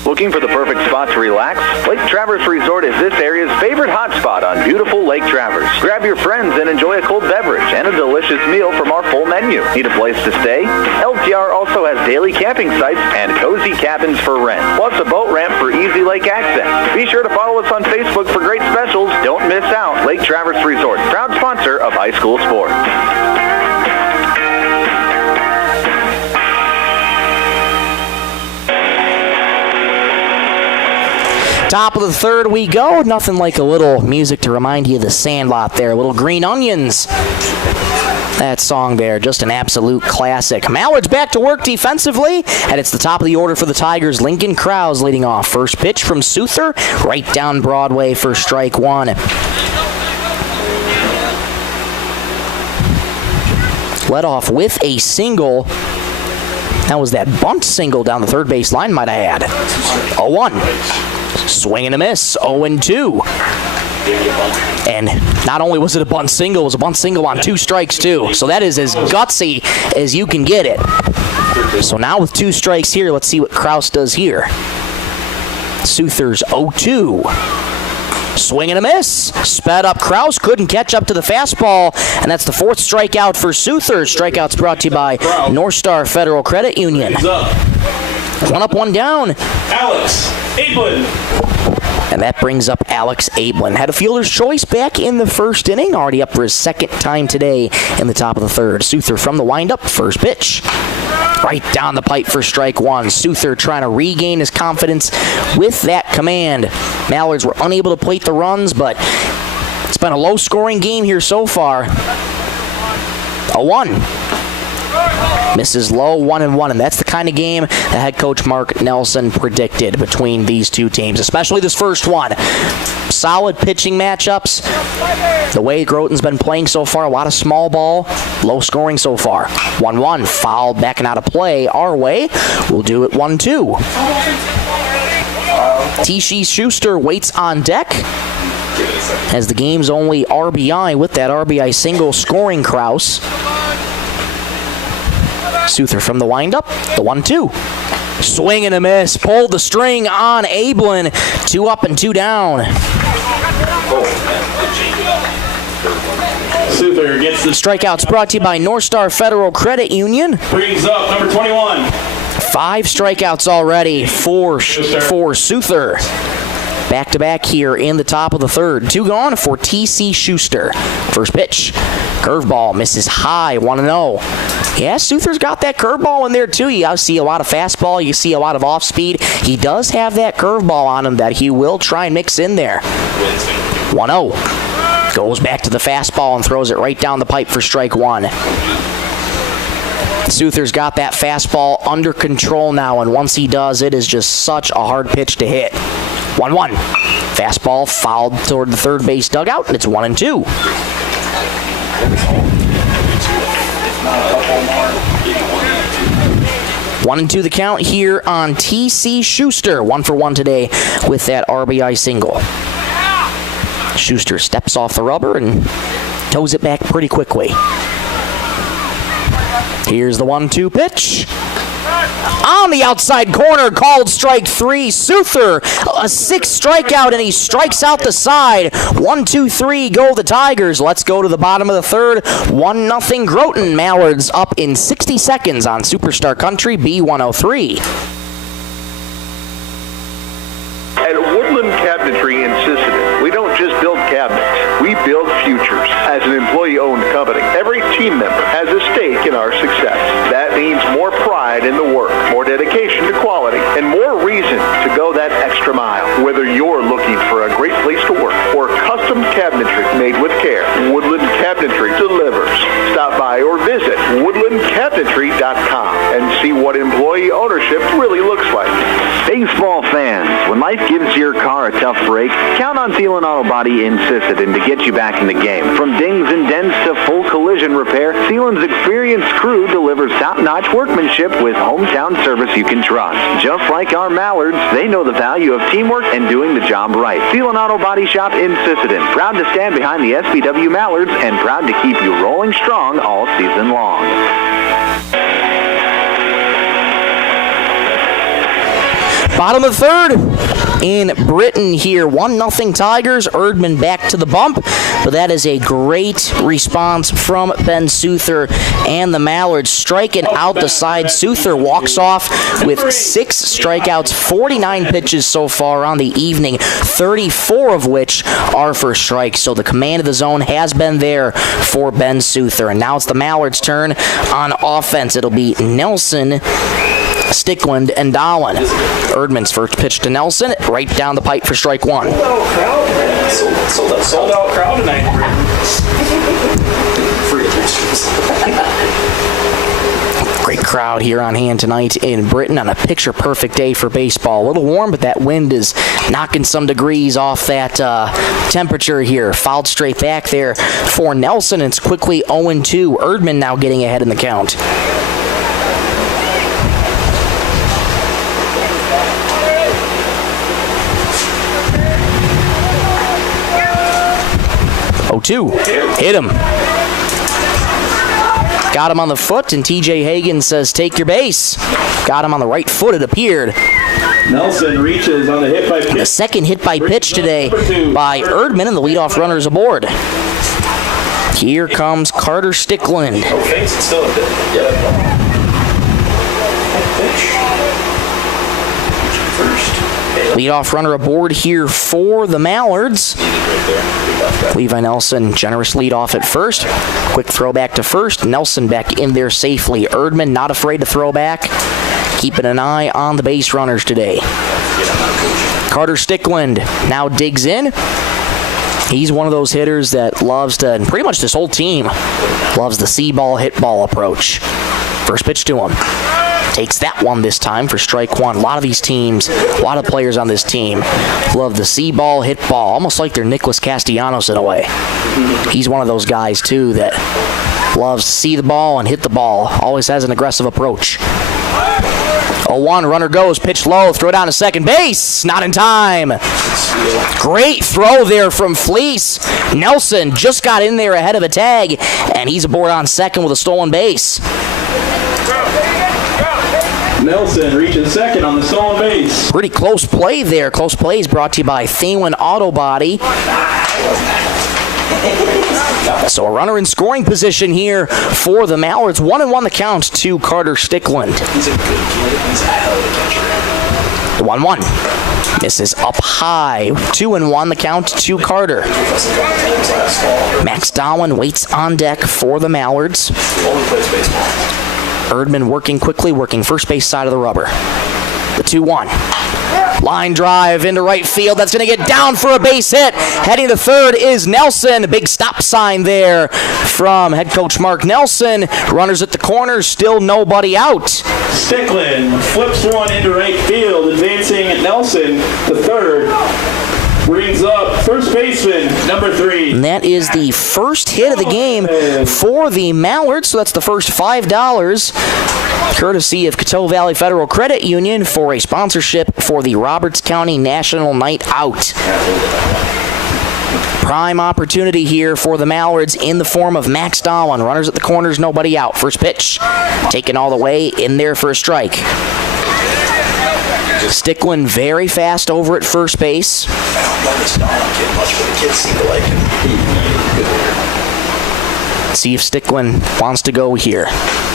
Looking for the perfect spot to relax? Lake Traverse Resort is this area's favorite hotspot on beautiful Lake Traverse. Grab your friends and enjoy a cold beverage and a delicious meal from our full menu. Need a place to stay? LTR also has daily camping sites and cozy cabins for rent, plus a boat ramp for easy lake access. Be sure to follow us on Facebook for great specials. Don't miss out. Lake Traverse Resort, proud sponsor of high school sports. Top of the third we go. Nothing like a little music to remind you of the Sandlot there. Little Green Onions. That song there, just an absolute classic. Mallards back to work defensively, and it's the top of the order for the Tigers. Lincoln Krause leading off. First pitch from Souther, right down Broadway for strike 1. Led off with a single. That was that bunt single down the third base line, might I add. 0-1. Swing and a miss, 0-2. And not only was it a bunt single, it was a bunt single on 2 strikes too. So that is as gutsy as you can get it. So now with 2 strikes here, let's see what Krause does here. Souther's 0-2. Swing and a miss. Sped up Kraus, couldn't catch up to the fastball, and that's the fourth strikeout for Souther. Strikeouts brought to you by North Star Federal Credit Union. One up, one down. Alex Ablin. And that brings up Alex Ablin. Had a fielder's choice back in the first inning, already up for his second time today in the top of the third. Souther from the windup, first pitch. Right down the pipe for strike one. Souther trying to regain his confidence with that command. Mallards were unable to plate the runs, but it's been a low-scoring game here so far. 0-1. Misses low, 1-1, and that's the kind of game that head coach Mark Nelson predicted between these two teams, especially this first one. Solid pitching matchups. The way Groton's been playing so far, a lot of small ball, low scoring so far. 1-1, foul backing out of play our way. We'll do it 1-2. T.C. Schuster waits on deck as the game's only RBI with that RBI single scoring Kraus. Souther from the windup, the 1-2. Swing and a miss, pulled the string on Ablin. 2 up and 2 down. Souther gets the strikeouts brought to you by North Star Federal Credit Union. Brings up number 21. 5 strikeouts already for Souther. Back-to-back here in the top of the third. 2 gone for T.C. Schuster. First pitch. Curveball misses high, 1-0. Yeah, Souther's got that curveball in there too. You see a lot of fastball. You see a lot of off-speed. He does have that curveball on him that he will try and mix in there. 1-0. Goes back to the fastball and throws it right down the pipe for strike one. Souther's got that fastball under control now, and once he does, it is just such a hard pitch to hit. 1-1. Fastball fouled toward the third base dugout, and it's 1-2. 1-2 the count here on T.C. Schuster. 1 for 1 today with that RBI single. Schuster steps off the rubber and toes it back pretty quickly. Here's the 1-2 pitch. On the outside corner, called strike 3. Souther, a 6th strikeout, and he strikes out the side. 1-2-3, go the Tigers. Let's go to the bottom of the third. 1-0 Groton. Mallards up in 60 seconds on Superstar Country B103. At Woodland Cabinetry in Sisseton, we don't just build cabinets, we build futures. As an employee-owned company, every team member has a stake in our success. That means more pride in the work, more dedication to quality, and more reason to go that extra mile. Whether you're looking for a great place to work or custom cabinetry made with care, Woodland Cabinetry delivers. Stop by or visit woodlandcabinetry.com and see what employee ownership really looks like. Baseball fans, when life gives your car a tough break, count on Thielen Auto Body in Sisseton to get you back in the game. From dings and dents to full collision repair, Thielen's experienced crew delivers top-notch workmanship with hometown service you can trust. Just like our Mallards, they know the value of teamwork and doing the job right. Thielen Auto Body Shop in Sisseton, proud to stand behind the SBW Mallards and proud to keep you rolling strong all season long. Bottom of the third in Britton here. 1-0 Tigers. Erdman back to the bump, but that is a great response from Ben Souther and the Mallards striking out the side. Souther walks off with 6 strikeouts, 49 pitches so far on the evening, 34 of which are for strikes. So the command of the zone has been there for Ben Souther. And now it's the Mallards' turn on offense. It'll be Nelson, Stickland, and Dolan. Erdman's first pitch to Nelson, right down the pipe for strike one. Sold out crowd tonight. Free admissions. Great crowd here on hand tonight in Britton on a picture-perfect day for baseball. A little warm, but that wind is knocking some degrees off that temperature here. Fouled straight back there for Nelson. It's quickly 0-2. Erdman now getting ahead in the count. Hit him. Got him on the foot, and TJ Hagan says, take your base. Got him on the right foot, it appeared. Nelson reaches on the hit by pitch. The second hit by pitch today by Erdman, and the leadoff runner is aboard. Here comes Carter Stickland. It's still a bit. Leadoff runner aboard here for the Mallards. Levi Nelson, generous leadoff at first. Quick throw back to first. Nelson back in there safely. Erdman not afraid to throw back. Keeping an eye on the base runners today. Carter Stickland now digs in. He's one of those hitters that loves to, and pretty much this whole team loves the see ball, hit ball approach. First pitch to him. Takes that one this time for strike one. A lot of these teams, a lot of players on this team love the see ball, hit ball, almost like they're Nicholas Castellanos in a way. He's one of those guys, too, that loves to see the ball and hit the ball. Always has an aggressive approach. 0-1, runner goes, pitch low, throw down to second base. Not in time. Great throw there from Fleece. Nelson just got in there ahead of a tag, and he's aboard on second with a stolen base. Nelson reaches second on the stolen base. Pretty close play there. Close play is brought to you by Thaywin Auto Body. So a runner in scoring position here for the Mallards. 1-1 the count to Carter Stickland. He's a good kid. He's a hell of a catcher. 1-1. Misses up high. 2-1 the count to Carter. Max Darwin waits on deck for the Mallards. Only plays baseball. Erdman working quickly, working first base side of the rubber. The 2-1. Line drive into right field. That's going to get down for a base hit. Heading to third is Nelson. Big stop sign there from head coach Mark Nelson. Runners at the corners, still nobody out. Stickland flips one into right field, advancing Nelson to third. Brings up first baseman, number 3. And that is the first hit of the game for the Mallards, so that's the first $5, courtesy of Coteau Valley Federal Credit Union for a sponsorship for the Roberts County National Night Out. Prime opportunity here for the Mallards in the form of Max Darwin. Runners at the corners, nobody out. First pitch, taken all the way in there for a strike. Stickland very fast over at first base. I don't know this Donald kid much, but the kids seem to like him. See if Stickland wants to go here.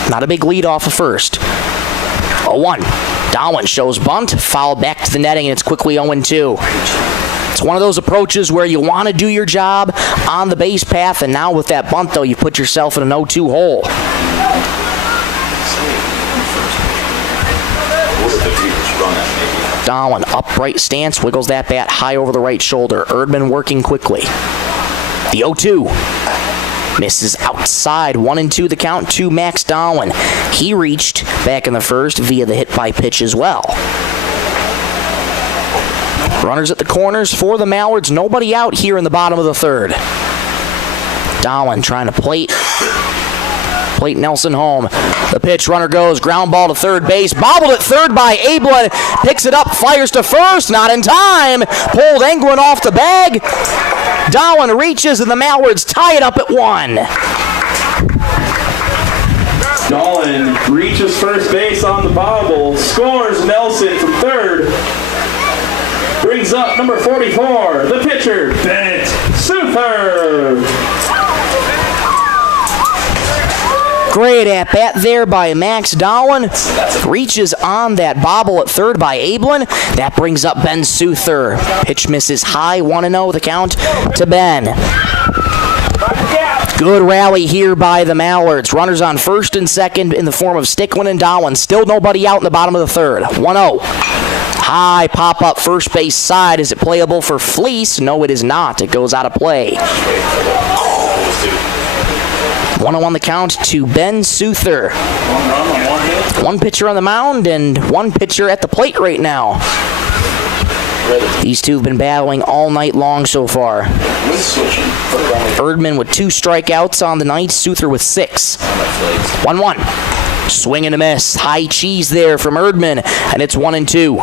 Not a big lead off of first. 0-1. Darwin shows bunt, foul back to the netting, and it's quickly 0-2. It's one of those approaches where you want to do your job on the base path, and now with that bunt, though, you put yourself in an 0-2 hole. Darwin, upright stance, wiggles that bat high over the right shoulder. Erdman working quickly. The 0-2. Misses outside. 1-2 the count to Max Darwin. He reached back in the first via the hit by pitch as well. Runners at the corners for the Mallards. Nobody out here in the bottom of the third. Darwin trying to plate Nelson home. The pitch, runner goes, ground ball to third base. Bobbled at third by Ablin. Picks it up, fires to first. Not in time. Pulled Englund off the bag. Darwin reaches, and the Mallards tie it up at 1. Dolan reaches first base on the bobble. Scores Nelson from third. Brings up number 44, the pitcher, Bennett Souther. Great at-bat there by Max Darwin. Reaches on that bobble at third by Ablin. That brings up Ben Souther. Pitch misses high, 1-0 the count to Ben. Good rally here by the Mallards. Runners on first and second in the form of Stickland and Darwin. Still nobody out in the bottom of the third. 1-0. High pop-up first base side. Is it playable for Fleece? No, it is not. It goes out of play. 1-1 the count to Ben Souther. One pitcher on the mound and one pitcher at the plate right now. These two have been battling all night long so far. Erdman with 2 strikeouts on the night, Souther with 6. 1-1. Swing and a miss. High cheese there from Erdman, and it's 1-2.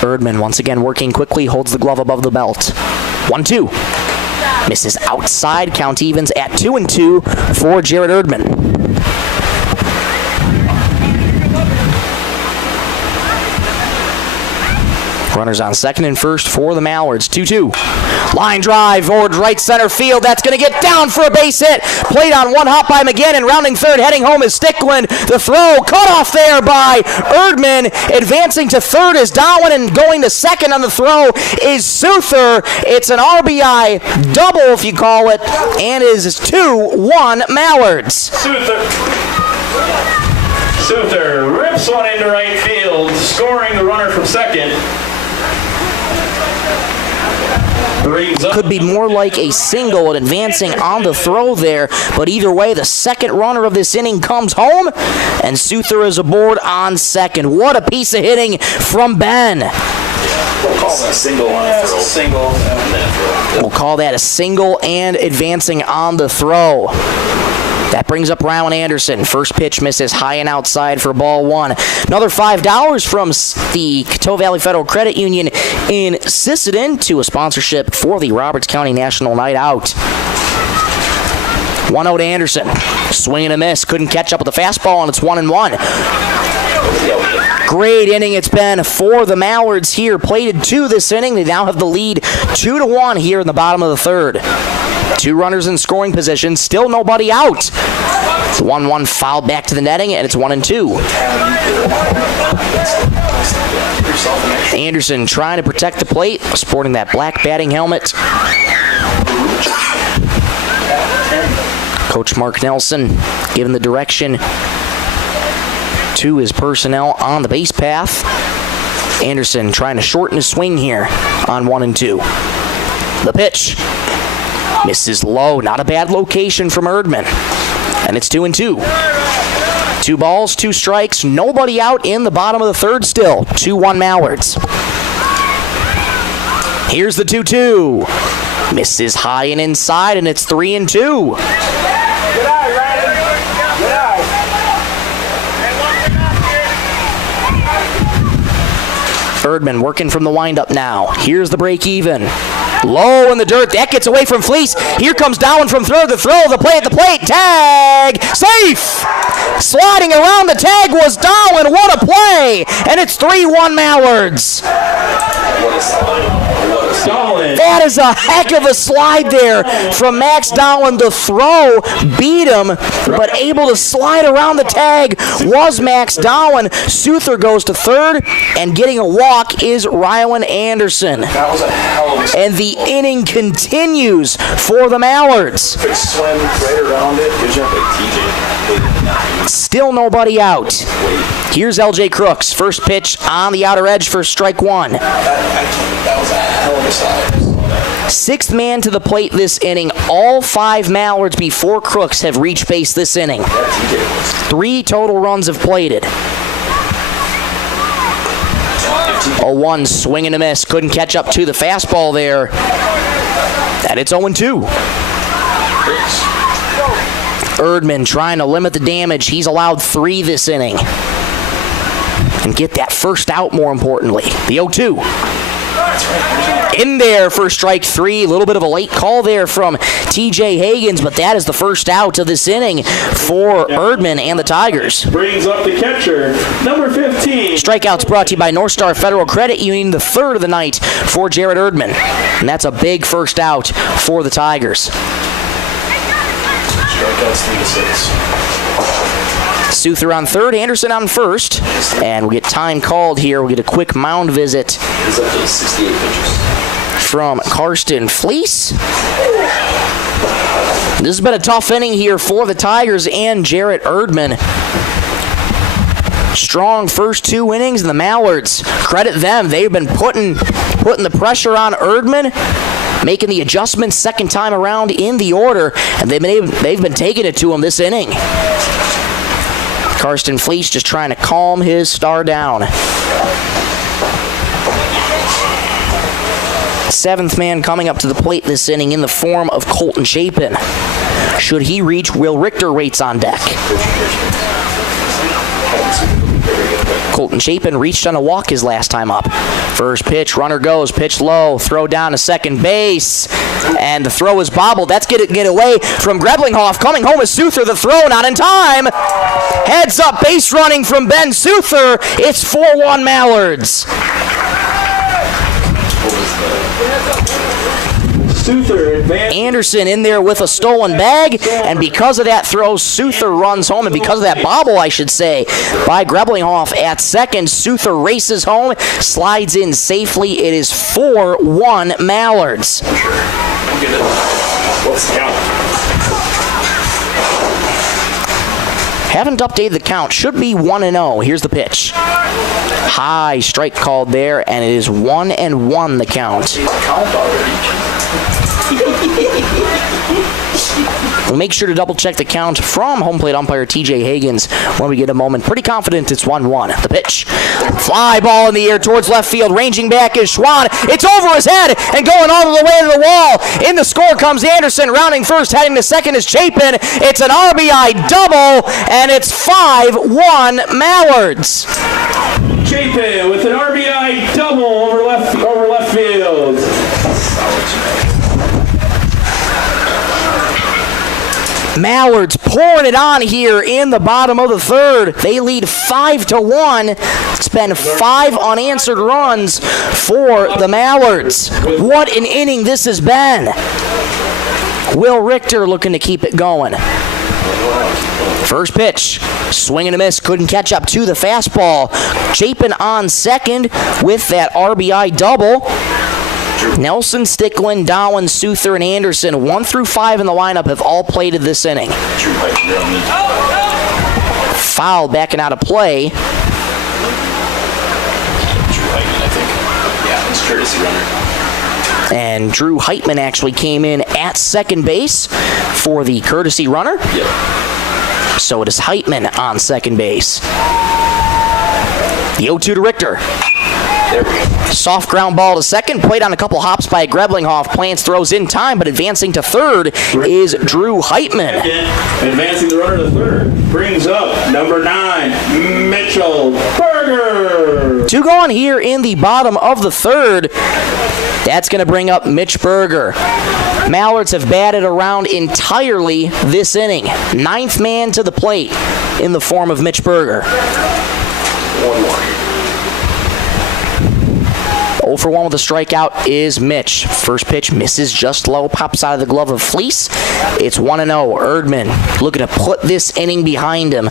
Erdman once again working quickly, holds the glove above the belt. 1-2. Misses outside. Count evens at 2-2 for Jared Erdman. Runners on second and first for the Mallards. 2-2. Line drive towards right center field. That's going to get down for a base hit. Played on one hop by McGinn, and rounding third, heading home is Stickland. The throw cut off there by Erdman. Advancing to third is Darwin, and going to second on the throw is Souther. It's an RBI double, if you call it, and it is 2-1 Mallards. Souther rips one into right field, scoring the runner from second. Could be more like a single and advancing on the throw there, but either way, the second runner of this inning comes home, and Souther is aboard on second. What a piece of hitting from Ben. We'll call that a single on the throw. We'll call that a single and advancing on the throw. That brings up Ryan Anderson. First pitch misses high and outside for ball one. Another $5 from the Coteau Valley Federal Credit Union in Sisseton to a sponsorship for the Roberts County National Night Out. 1-0 to Anderson. Swing and a miss. Couldn't catch up with the fastball, and it's 1-1. Great inning it's been for the Mallards here. Plated 2 this inning. They now have the lead 2-1 here in the bottom of the third. 2 runners in scoring position. Still nobody out. 1-1 fouled back to the netting, and it's 1-2. Anderson trying to protect the plate, sporting that black batting helmet. Coach Mark Nelson giving the direction to his personnel on the base path. Anderson trying to shorten his swing here on 1-2. The pitch misses low. Not a bad location from Erdman. And it's 2-2. 2 balls, 2 strikes, nobody out in the bottom of the third still. 2-1 Mallards. Here's the 2-2. Misses high and inside, and it's 3-2. Erdman working from the windup now. Here's the break even. Low in the dirt. That gets away from Fleece. Here comes Darwin from third. The throw, the play at the plate. Tag! Safe! Sliding around the tag was Darwin. What a play! And it's 3-1 Mallards. That is a heck of a slide there from Max Darwin. The throw beat him, but able to slide around the tag was Max Darwin. Souther goes to third, and getting a walk is Ryan Anderson. That was a hell of a and the inning continues for the Mallards. quick swim right around it. Gives you up like TJ. Still nobody out. Here's LJ Crooks. First pitch on the outer edge for strike one. That was a hell of a slide. 6th man to the plate this inning. All 5 Mallards before Crooks have reached base this inning. 3 total runs have plated. 0-1 swing and a miss. Couldn't catch up to the fastball there. And it's 0-2. Erdman trying to limit the damage. He's allowed 3 this inning. And get that first out, more importantly. The 0-2. In there for strike 3. A little bit of a late call there from TJ Hagens, but that is the first out of this inning for Erdman and the Tigers. Brings up the catcher, number 15. Strikeouts brought to you by North Star Federal Credit Union, the third of the night for Jared Erdman. And that's a big first out for the Tigers. Strikeouts 3-6. Souther on third, Anderson on first. And we get time called here. We get a quick mound visit He's up to 68 pitches. from Karsten Fleece. This has been a tough inning here for the Tigers and Jarrett Erdman. Strong first 2 innings, and the Mallards, credit them. They've been putting the pressure on Erdman, making the adjustments second time around in the order, and they've been taking it to him this inning. Karsten Fleece just trying to calm his star down. 7th man coming up to the plate this inning in the form of Colton Chapin. Should he reach, Will Richter waits on deck. Colton Chapin reached on a walk his last time up. First pitch, runner goes, pitch low, throw down to second base, and the throw is bobbled. That's get away from Greblinghoff. Coming home is Souther. The throw not in time. Heads up base running from Ben Souther. It's 4-1 Mallards. Anderson in there with a stolen bag, and because of that throw, Souther runs home, and because of that bobble, I should say, by Greblinghoff at second, Souther races home, slides in safely. It is 4-1 Mallards. What's the count? Haven't updated the count. Should be 1-0. Here's the pitch. High strike called there, and it is 1-1 the count. We'll make sure to double check the count from home plate umpire TJ Higgins when we get a moment. Pretty confident it's 1-1. The pitch. Fly ball in the air towards left field. Ranging back is Schwann. It's over his head and going all the way to the wall. In the score comes Anderson. Rounding first, heading to second is Chapin. It's an RBI double, and it's 5-1 Mallards. Chapin with an RBI double over left field. Mallards pouring it on here in the bottom of the third. They lead 5-1. It's been 5 unanswered runs for the Mallards. What an inning this has been. Will Richter looking to keep it going. First pitch, swing and a miss, couldn't catch up to the fastball. Chapin on second with that RBI double. Nelson, Sticklin, Dowan, Souther, and Anderson, 1 through 5 in the lineup, have all played in this inning. Foul backing out of play. Courtesy runner. And Drew Heitman actually came in at second base for the courtesy runner. Yep. So it is Heitman on second base. The 0-2 to Richter. Soft ground ball to second, played on a couple hops by Greblinghoff. Plants throws in time, but advancing to third is Drew Heitman. Advancing the runner to third, brings up number 9, Mitchell Berger. 2 gone here in the bottom of the third. That's going to bring up Mitch Berger. Mallards have batted around entirely this inning. 9th man to the plate in the form of Mitch Berger. 1 more. 0 for 1 with a strikeout is Mitch. First pitch misses just low, pops out of the glove of Fleece. It's 1-0. Erdman looking to put this inning behind him.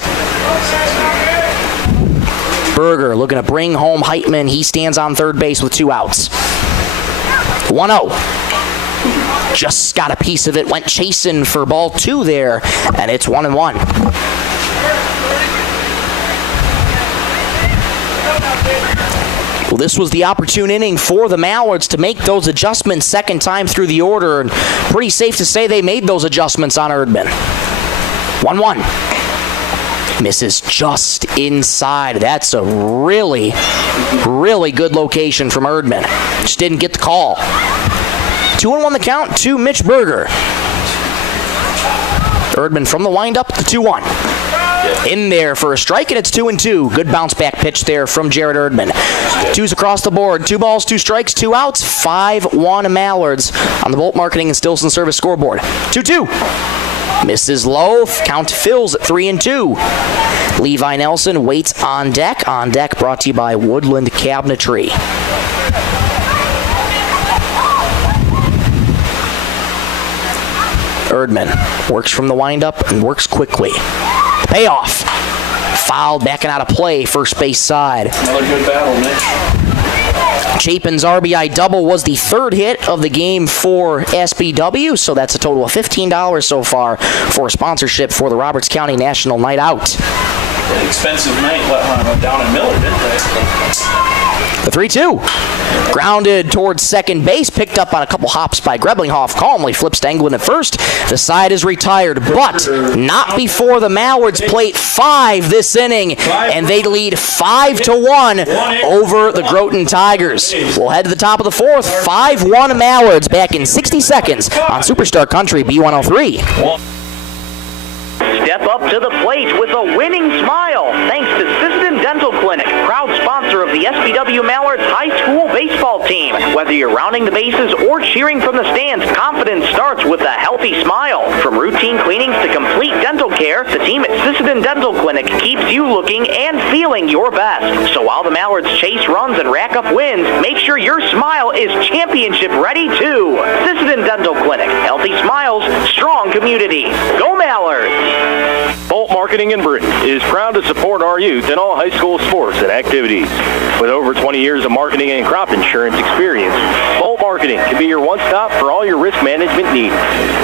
Berger looking to bring home Heitman. He stands on third base with 2 outs. 1-0. Just got a piece of it. Went chasing for ball 2 there, and it's 1-1. Well, this was the opportune inning for the Mallards to make those adjustments second time through the order, and pretty safe to say they made those adjustments on Erdman. 1-1. Misses just inside. That's a really, really good location from Erdman. Just didn't get the call. 2-1 the count to Mitch Berger. Erdman from the windup, the 2-1. In there for a strike, and it's 2-2. Good bounce back pitch there from Jared Erdman. 2s across the board. 2 balls, 2 strikes, 2 outs. 5-1 Mallards on the Bolt Marketing and Stilson Service scoreboard. 2-2. Misses low. Count fills at 3-2. Levi Nelson waits on deck. On deck brought to you by Woodland Cabinetry. Erdman works from the windup and works quickly. Payoff. Fouled, backing out of play, first base side. Another good battle, Mitch. Chapin's RBI double was the 3rd hit of the game for SBW, so that's a total of $15 so far for sponsorship for the Roberts County National Night Out. An expensive night down in Miller, didn't they? The 3-2. Grounded towards second base, picked up on a couple hops by Greblinghoff. Calmly flips to Englund at first. The side is retired, but not before the Mallards plate 5 this inning, and they lead 5-1 over the Groton Tigers. We'll head to the top of the 4th. 5-1 Mallards back in 60 seconds on Superstar Country B103. Step up to the plate with a winning smile thanks to Sisseton Dental Clinic. the SBW Mallards High School baseball team. Whether you're rounding the bases or cheering from the stands, confidence starts with a healthy smile. From routine cleanings to complete dental care, the team at Sisseton Dental Clinic keeps you looking and feeling your best. So while the Mallards chase runs and rack up wins, make sure your smile is championship ready too. Sisseton Dental Clinic. Healthy smiles, strong community. Go Mallards! Bolt Marketing in Britton is proud to support our youth in all high school sports and activities. With over 20 years of marketing and crop insurance experience, Bolt Marketing can be your one-stop for all your risk management needs.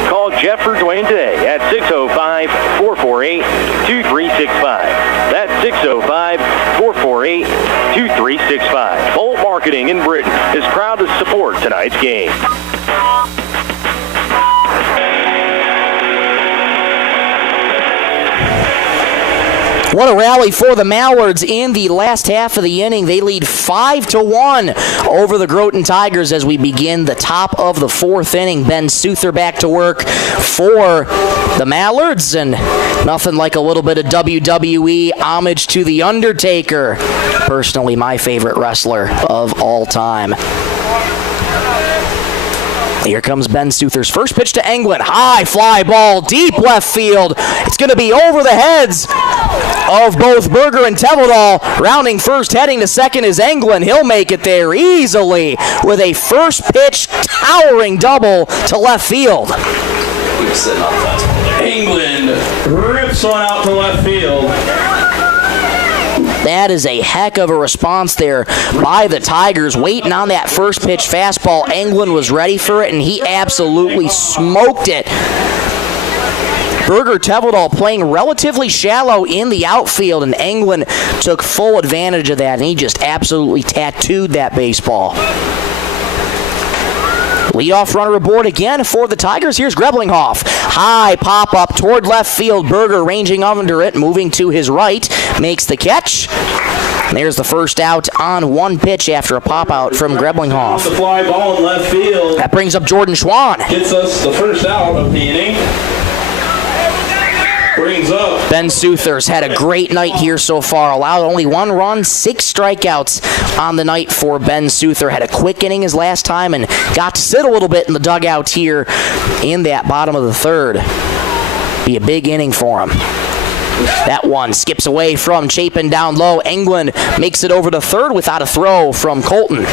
Call Jeff or Dwayne today at 605-448-2365. That's 605-448-2365. Bolt Marketing in Britton is proud to support tonight's game. What a rally for the Mallards in the last half of the inning. They lead 5-1 over the Groton Tigers as we begin the top of the fourth inning. Ben Suther back to work for the Mallards, and nothing like a little bit of WWE homage to The Undertaker. Personally, my favorite wrestler of all time. Here comes Ben Suther's first pitch to Englund. High fly ball, deep left field. It's going to be over the heads of both Berger and Teveldal. Rounding first, heading to second is Englund. He'll make it there easily with a first pitch towering double to left field. Englund rips one out to left field. That is a heck of a response there by the Tigers, waiting on that first pitch fastball. Englund was ready for it, and he absolutely smoked it. Berger Teveldal playing relatively shallow in the outfield, and Englund took full advantage of that, and he just absolutely tattooed that baseball. Leadoff runner aboard again for the Tigers. Here's Greblinghoff. High pop-up toward left field. Berger ranging under it, moving to his right. Makes the catch. There's the first out on one pitch after a pop-out from Greblinghoff. The fly ball in left field. That brings up Jordan Schwann. Gets us the first out of the inning. Brings up Ben Suther's had a great night here so far. Allowed only one run, 6 strikeouts on the night for Ben Suther. Had a quick inning his last time and got to sit a little bit in the dugout here in that bottom of the third. Be a big inning for him. That one skips away from Chapin down low. Englund makes it over to third without a throw from Colton.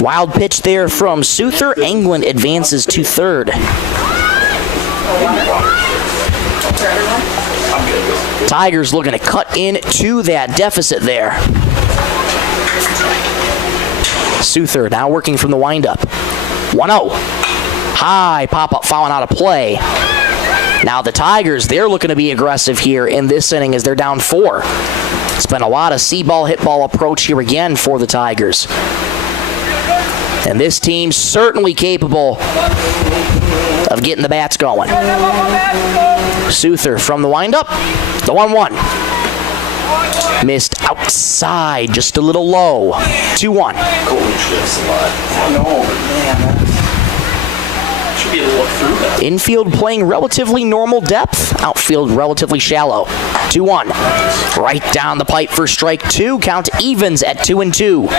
Wild pitch there from Suther. Englund advances to third. Tigers looking to cut into that deficit there. Suther now working from the windup. 1-0. High pop-up fouling out of play. Now the Tigers, they're looking to be aggressive here in this inning as they're down 4. It's been a lot of see-ball, hit-ball approach here again for the Tigers. And this team's certainly capable of getting the bats going. Suther from the windup. The 1-1. Missed outside, just a little low. 2-1. Infield playing relatively normal depth. Outfield relatively shallow. 2-1. Right down the pipe for strike 2. Count evens at 2-2.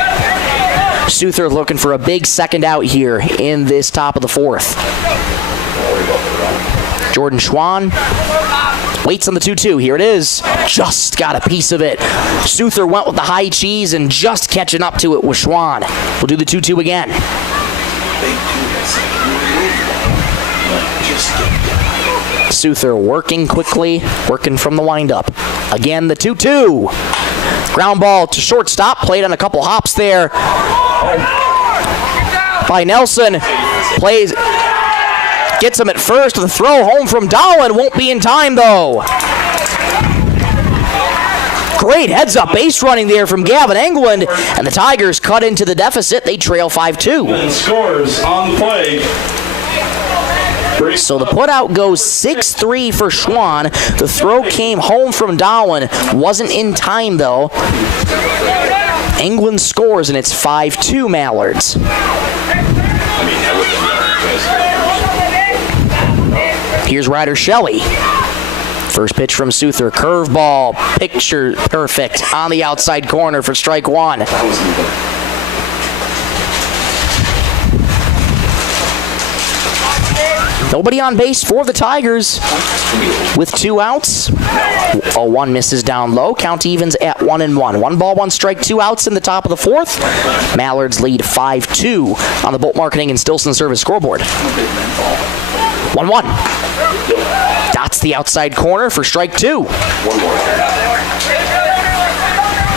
Suther looking for a big second out here in this top of the fourth. Jordan Schwann waits on the 2-2. Here it is. Just got a piece of it. Suther went with the high cheese and just catching up to it with Schwann. We'll do the 2-2 again. Suther working quickly, working from the windup. Again, the 2-2. Ground ball to shortstop. Played on a couple hops there by Nelson. Plays... Gets him at first. The throw home from Dowland won't be in time, though. Great heads-up base running there from Gavin Englund, and the Tigers cut into the deficit. They trail 5-2. And scores on the play. So the putout goes 6-3 for Schwann. The throw came home from Dowland. Wasn't in time, though. Englund scores, and it's 5-2 Mallards. Here's Ryder Shelley. First pitch from Souther, curveball, picture perfect on the outside corner for strike one. Nobody on base for the Tigers with 2 outs. 0-1 misses down low. Count evens at 1-1. 1 ball, 1 strike, 2 outs in the top of the 4th. Mallards lead 5-2 on the Bolt Marketing and Stilson Service scoreboard. 1-1. Dots the outside corner for strike 2.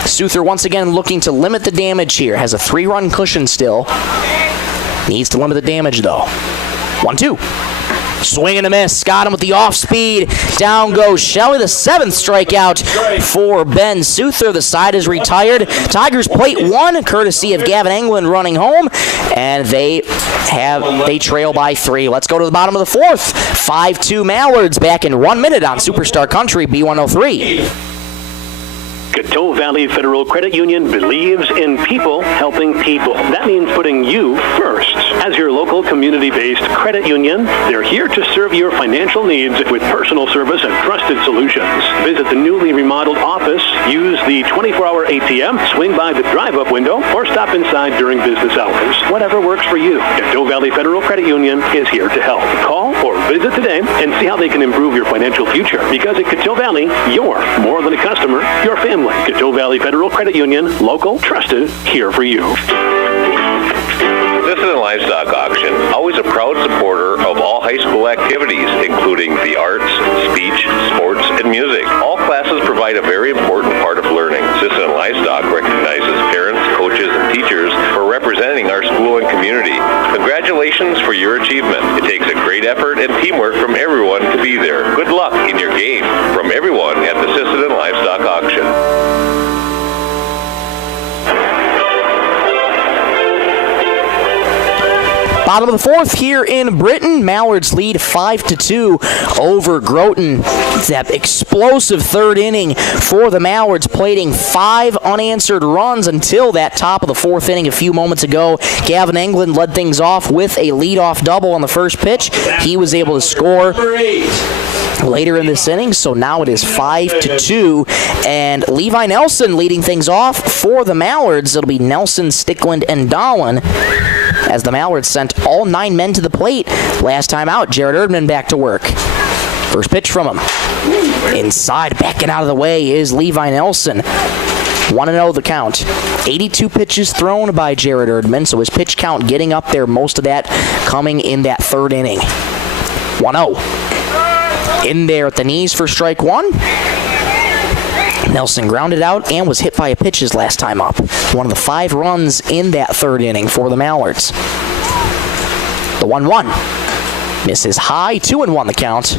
Souther once again looking to limit the damage here. Has a 3-run cushion still. Needs to limit the damage though. 1-2. Swing and a miss. Got him with the off-speed. Down goes Shelley. The 7th strikeout for Ben Souther. The side is retired. Tigers plate 1, courtesy of Gavin Englund running home. And they trail by 3. Let's go to the bottom of the 4th. 5-2 Mallards back in 1 minute on Superstar Country B103. Coteau Valley Federal Credit Union believes in people helping people. That means putting you first. As your local community-based credit union, they're here to serve your financial needs with personal service and trusted solutions. Visit the newly remodeled office, use the 24-hour ATM, swing by the drive-up window, or stop inside during business hours. Whatever works for you, Coteau Valley Federal Credit Union is here to help. Call or visit today and see how they can improve your financial future. Because at Coteau Valley, you're more than a customer, you're family. Coteau Valley Federal Credit Union, local, trusted, here for you. Sisseton Livestock Auction, always a proud supporter of all high school activities, including the arts, speech, sports, and music. All classes provide a very important part of learning. Sisseton Livestock recognizes parents, coaches, and teachers for representing our school and community. Congratulations for your achievement. It takes a great effort and teamwork from everyone to be there. Good luck in your game from everyone at the Sisseton Livestock Auction. Bottom of the 4th here in Britton. Mallards lead 5-2 over Groton. That explosive 3rd inning for the Mallards, plating 5 unanswered runs until that top of the 4th inning a few moments ago. Gavin Englund led things off with a leadoff double on the first pitch. He was able to score later in this inning, so now it is 5-2, and Levi Nelson leading things off for the Mallards. It'll be Nelson, Stickland, and Dahlin, as the Mallards sent all 9 men to the plate. Last time out, Jared Erdman back to work. First pitch from him. Inside, backing out of the way is Levi Nelson. 1-0 the count. 82 pitches thrown by Jared Erdman, so his pitch count getting up there, most of that coming in that 3rd inning. 1-0. In there at the knees for strike 1. Nelson grounded out and was hit by a pitch his last time up. One of the 5 runs in that 3rd inning for the Mallards. The 1-1. Misses high. 2-1 the count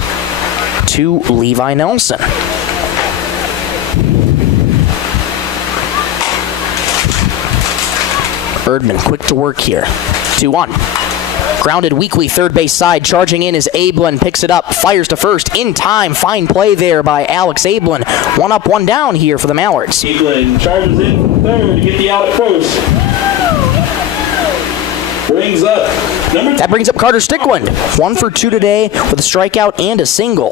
to Levi Nelson. Erdman quick to work here. 2-1. Grounded weakly third base side. Charging in is Ablin. Picks it up. Fires to first. In time. Fine play there by Alex Ablin. 1 up, 1 down here for the Mallards. Ablin charges in from third to get the out at first. That brings up Carter Stickland. 1 for 2 today with a strikeout and a single.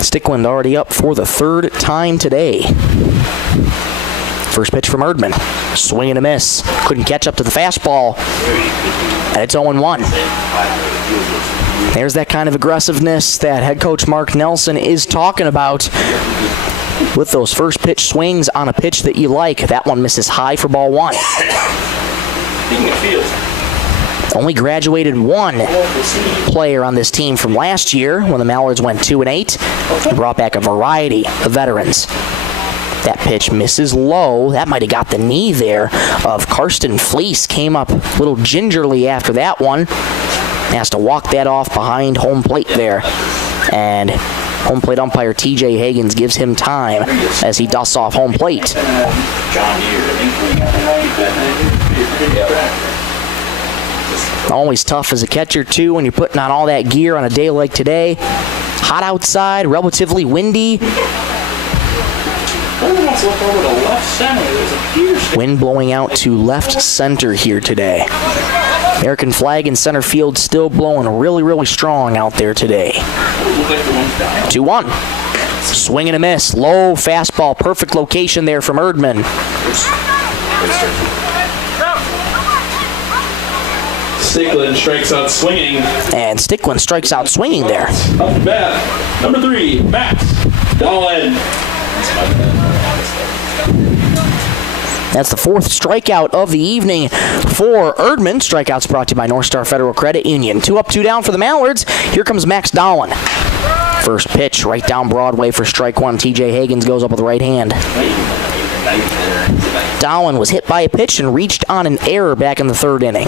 Stickland already up for the 3rd time today. First pitch from Erdman. Swing and a miss. Couldn't catch up to the fastball. And it's 0-1. There's that kind of aggressiveness that head coach Mark Nelson is talking about with those first pitch swings on a pitch that you like. That one misses high for ball 1. Only graduated 1 player on this team from last year when the Mallards went 2-8 and brought back a variety of veterans. That pitch misses low. That might have got the knee there of Karsten Fleece. Came up a little gingerly after that one. Has to walk that off behind home plate there. And home plate umpire TJ Higgins gives him time as he dusts off home plate. Always tough as a catcher, too, when you're putting on all that gear on a day like today. Hot outside, relatively windy. Who wants to look over to left center? There's a Peterson. Wind blowing out to left center here today. American flag in center field still blowing really, really strong out there today. 2-1. Swing and a miss. Low fastball. Perfect location there from Erdman. Sticklin strikes out swinging. And Sticklin strikes out swinging there. Up to bat, number 3, Max Dolan. That's the 4th strikeout of the evening for Erdman. Strikeouts brought to you by North Star Federal Credit Union. 2 up, 2 down for the Mallards. Here comes Max Dolan. First pitch right down Broadway for strike 1. TJ Higgins goes up with the right hand. Dolan was hit by a pitch and reached on an error back in the 3rd inning.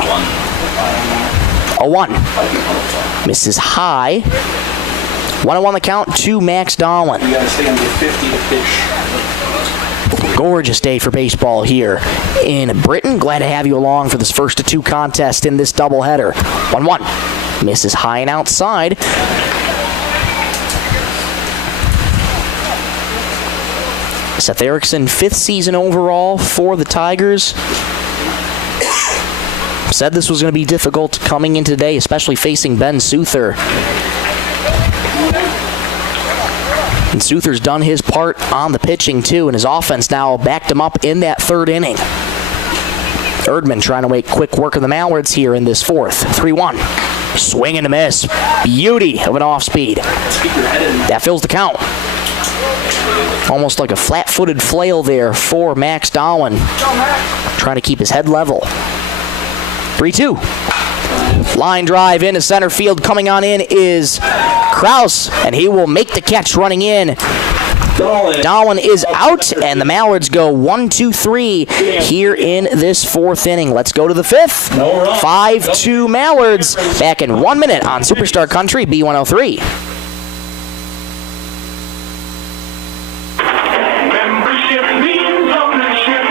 0-1. Misses high. 1-1 the count to Max Dolan. You gotta stay under 50 to pitch. Gorgeous day for baseball here in Britton. Glad to have you along for this first of 2 contest in this doubleheader. 1-1. Misses high and outside. Seth Erickson, 5th season overall for the Tigers. Said this was going to be difficult coming in today, especially facing Ben Souther. And Souther's done his part on the pitching too, and his offense now backed him up in that 3rd inning. Erdman trying to make quick work of the Mallards here in this 4th. 3-1. Swing and a miss. Beauty of an off-speed. That fills the count. Almost like a flat-footed flail there for Max Dolan. Trying to keep his head level. 3-2. Line drive into center field. Coming on in is Kraus, and he will make the catch running in. Dolan is out, and the Mallards go 1-2-3 here in this 4th inning. Let's go to the 5th. 5-2 Mallards. Back in 1 minute on Superstar Country B103. Membership means ownership.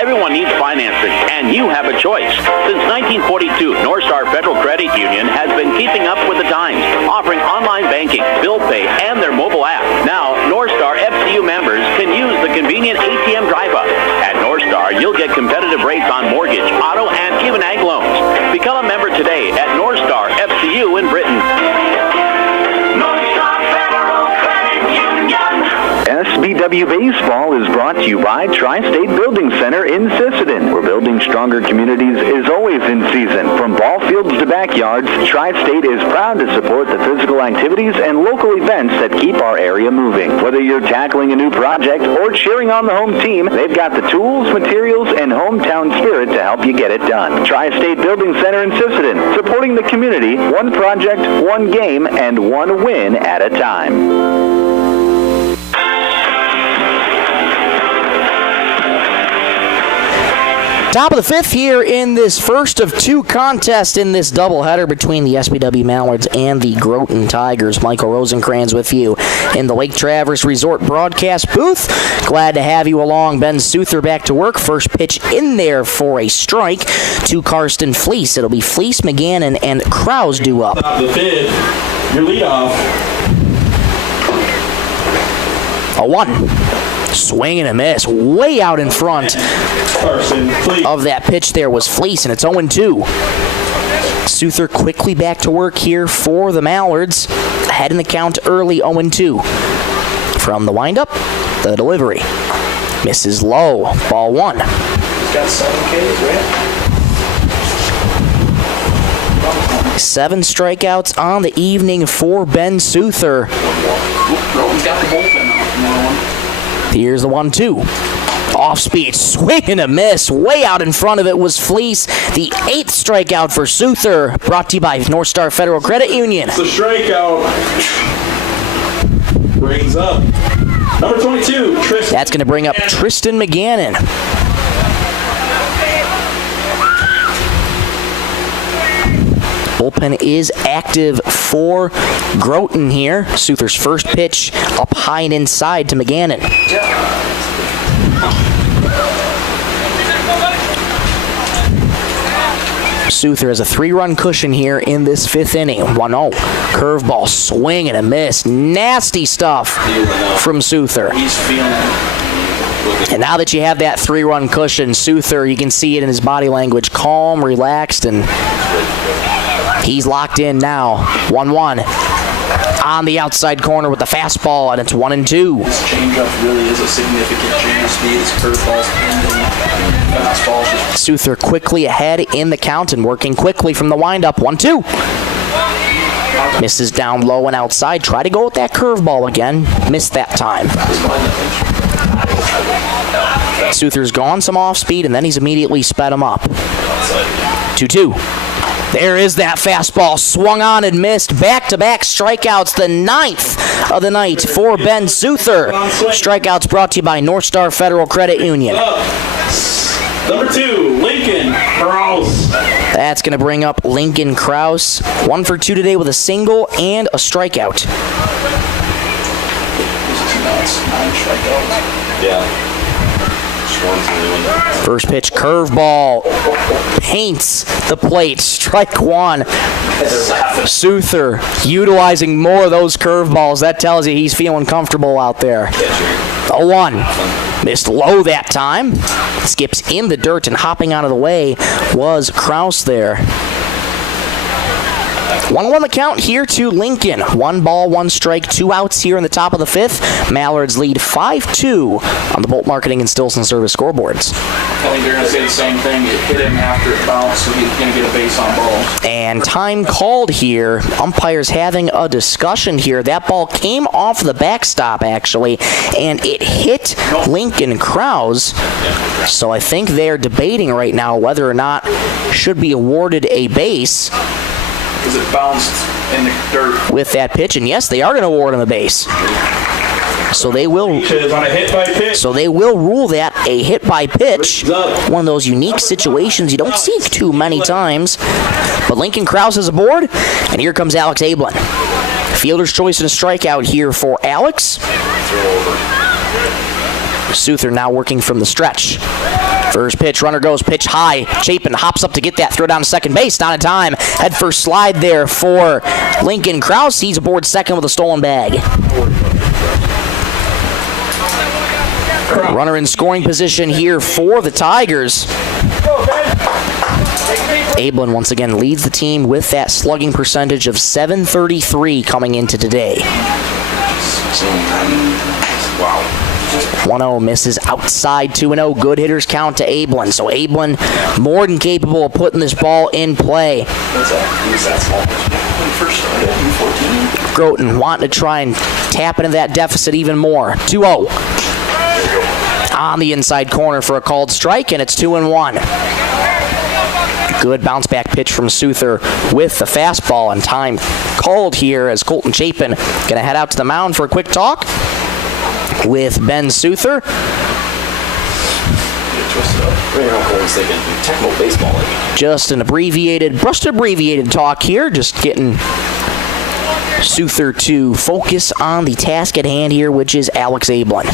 Everyone needs financing, and you have a choice. Since 1942, North Star Federal Credit Union has been keeping up with the times, offering online banking, bill pay, and their mobile app. Now, North Star FCU members can use the convenient ATM drive-up. At North Star, you'll get competitive rates on mortgage, auto, and even ag loans. Become a member today at North Star FCU in Britton. North Star Federal Credit Union. SBW Baseball is brought to you by Tri-State Building Center in Sisseton, where building stronger communities is always in season. From ball fields to backyards, Tri-State is proud to support the physical activities and local events that keep our area moving. Whether you're tackling a new project or cheering on the home team, they've got the tools, materials, and hometown spirit to help you get it done. Tri-State Building Center in Sisseton, supporting the community, one project, one game, and one win at a time. Top of the 5th here in this first of 2 contests in this doubleheader between the SBW Mallards and the Groton Tigers. Michael Rosencrans with you in the Lake Traverse Resort broadcast booth. Glad to have you along. Ben Souther back to work. First pitch in there for a strike to Karsten Fleece. It'll be Fleece, McGannon, and Krause due up. Top of the 5th, your leadoff. 0-1. Swing and a miss. Way out in front of that pitch there was Fleece, and it's 0-2. Souther quickly back to work here for the Mallards. Ahead in the count early, 0-2. From the windup, the delivery. Misses low. Ball 1. He's got 7 Ks, right? 7 strikeouts on the evening for Ben Souther. Groton's got the bullpen now. Here's the 1-2. Off speed, swing and a miss. Way out in front of it was Fleece. The 8th strikeout for Souther, brought to you by North Star Federal Credit Union. The strikeout brings up number 22, Tristan. That's going to bring up Tristan McGannon. Bullpen is active for Groton here. Souther's first pitch up high and inside to McGannon. Souther has a 3-run cushion here in this 5th inning. 1-0. Curveball, swing and a miss. Nasty stuff from Souther. He's feeling it. And now that you have that 3-run cushion, Souther, you can see it in his body language, calm, relaxed, and he's locked in now. 1-1 on the outside corner with the fastball, and it's 1-2. This changeup really is a significant change of speed. His curveball's pinned and fastball. Souther quickly ahead in the count and working quickly from the windup. 1-2. Misses down low and outside. Try to go with that curveball again. Missed that time. Souther's gone some off speed, and then he's immediately sped him up. 2-2. There is that fastball. Swung on and missed. Back-to-back strikeouts. The 9th of the night for Ben Souther. Strikeouts brought to you by North Star Federal Credit Union. Number 2, Lincoln Krause. That's going to bring up Lincoln Krause. 1 for 2 today with a single and a strikeout. Yeah. First pitch, curveball. Paints the plate. Strike 1. Souther utilizing more of those curveballs. That tells you he's feeling comfortable out there. 0-1. Missed low that time. Skips in the dirt, and hopping out of the way was Krause there. 1-1 the count here to Lincoln. 1 ball, 1 strike, 2 outs here in the top of the 5th. Mallards lead 5-2 on the Bolt Marketing and Stillson Service scoreboards. I think they're going to say the same thing. It hit him after it bounced, so he's going to get a base on balls. And time called here. Umpires having a discussion here. That ball came off the backstop, actually, and it hit Lincoln Krause. So I think they're debating right now whether or not should be awarded a base. Because it bounced in the dirt. With that pitch, and yes, they are going to award him a base. So they will. On a hit by pitch. So they will rule that a hit by pitch. One of those unique situations you don't see too many times. But Lincoln Krause is aboard, and here comes Alex Ablin. Fielder's choice and a strikeout here for Alex. Souther now working from the stretch. First pitch, runner goes, pitch high. Chapin hops up to get that, throw down to second base, not in time. Head first slide there for Lincoln Krause. He's aboard second with a stolen bag. Runner in scoring position here for the Tigers. Ablin once again leads the team with that slugging percentage of .733 coming into today. Wow. 1-0 misses outside, 2-0. Good hitters count to Ablin. So Ablin more than capable of putting this ball in play. Groton wanting to try and tap into that deficit even more. 2-0. On the inside corner for a called strike, and it's 2-1. Good bounce back pitch from Souther with the fastball, and time called here as Colton Chapin going to head out to the mound for a quick talk with Ben Souther. Just an abbreviated talk here, just getting Souther to focus on the task at hand here, which is Alex Ablin.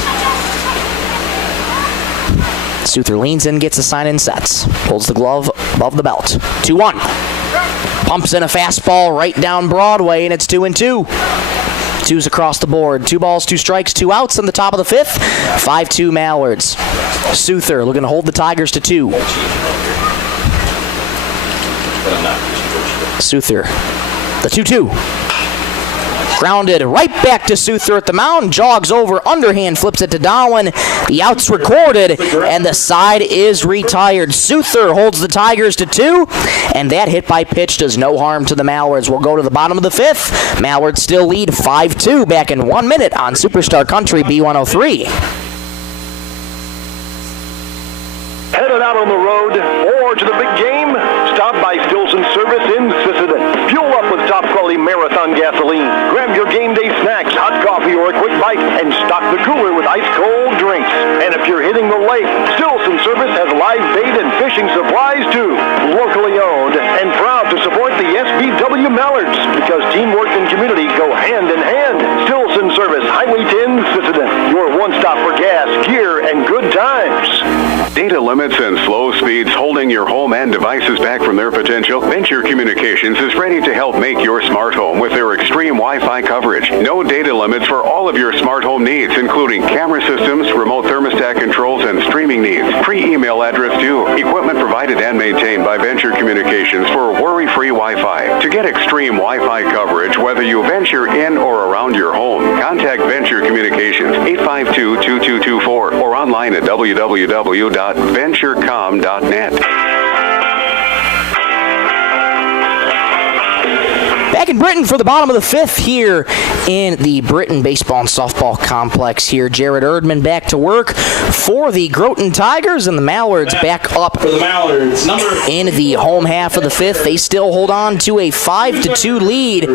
Souther leans in, gets a sign and sets. Pulls the glove above the belt. 2-1. Pumps in a fastball right down Broadway, and it's 2-2. Twos across the board. 2 balls, 2 strikes, 2 outs in the top of the 5th. 5-2 Mallards. Souther looking to hold the Tigers to 2. Souther, the 2-2. Grounded right back to Souther at the mound. Jogs over, underhand flips it to Darwin. The out's recorded, and the side is retired. Souther holds the Tigers to 2, and that hit by pitch does no harm to the Mallards. We'll go to the bottom of the 5th. Mallards still lead 5-2 back in 1 minute on Superstar Country B103. Headed out on the road or to the big game? Stop by Stillson Service in Sisseton. Fuel up with top-quality Marathon gasoline. Grab your game day snacks, hot coffee, or a quick bite, and stock the cooler with ice-cold drinks. And if you're hitting the lake, Stillson Service has live bait and fishing supplies, too. Locally owned and proud to support the SBW Mallards, because teamwork and community go hand in hand. Stillson Service, Highway 10, Sisseton. Your one-stop for gas, gear, and good times. Data limit limits and slow speeds holding your home and devices back from their potential? Venture Communications is ready to help make your smart home with their extreme Wi-Fi coverage. No data limits for all of your smart home needs, including camera systems, remote thermostat controls, and streaming needs. Free email address due. Equipment provided and maintained by Venture Communications for worry-free Wi-Fi. To get extreme Wi-Fi coverage, whether you venture in or around your home, contact Venture Communications 852-2224 or online at www.venturecom.net. Back in Britton for the bottom of the fifth here in the Britton baseball and softball complex here. Jared Erdman back to work for the Groton Tigers, and the Mallards back up for the Mallards. In the home half of the fifth. They still hold on to a 5-2 lead.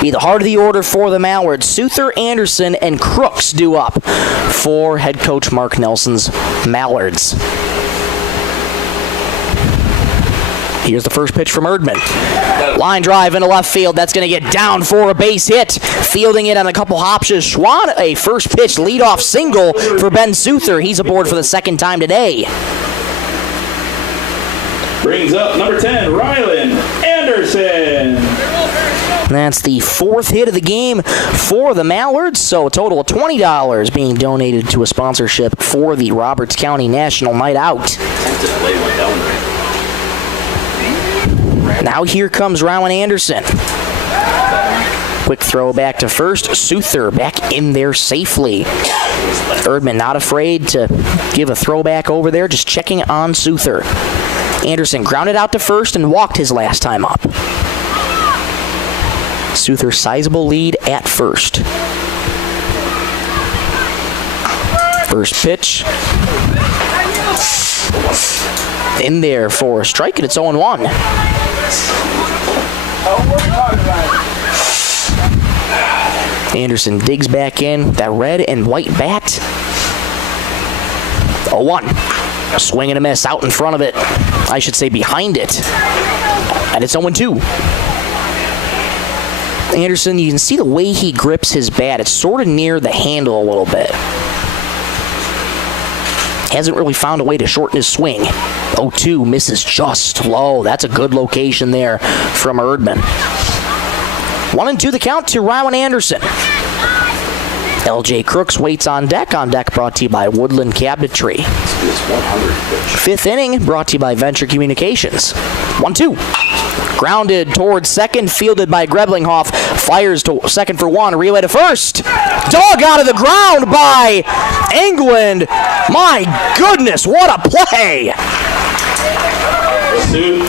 Be the heart of the order for the Mallards. Souther, Anderson, and Crooks due up for head coach Mark Nelson's Mallards. Here's the first pitch from Erdman. Line drive into left field. That's going to get down for a base hit. Fielding it on a couple hops is Schwann. A first pitch leadoff single for Ben Souther. He's aboard for the second time today. Brings up number 10, Rylan Anderson. That's the fourth hit of the game for the Mallards, so a total of $20 being donated to a sponsorship for the Roberts County National Night Out. Now here comes Rylan Anderson. Quick throw back to first. Souther back in there safely. Erdman not afraid to give a throwback over there, just checking on Souther. Anderson grounded out to first and walked his last time up. Souther's sizable lead at first. First pitch. In there for a strike, and it's 0-1. Anderson digs back in, that red and white bat. 0-1. A swing and a miss out in front of it. I should say behind it. And it's 0-2. Anderson, you can see the way he grips his bat. It's sort of near the handle a little bit. Hasn't really found a way to shorten his swing. 0-2 misses just low. That's a good location there from Erdman. 1-2 the count to Rylan Anderson. LJ Crooks waits on deck. On deck brought to you by Woodland Cabinetry. Fifth inning brought to you by Venture Communications. 1-2. Grounded towards second, fielded by Greblinghoff. Fires to second for one, relay to first. Dog out of the ground by England. My goodness, what a play.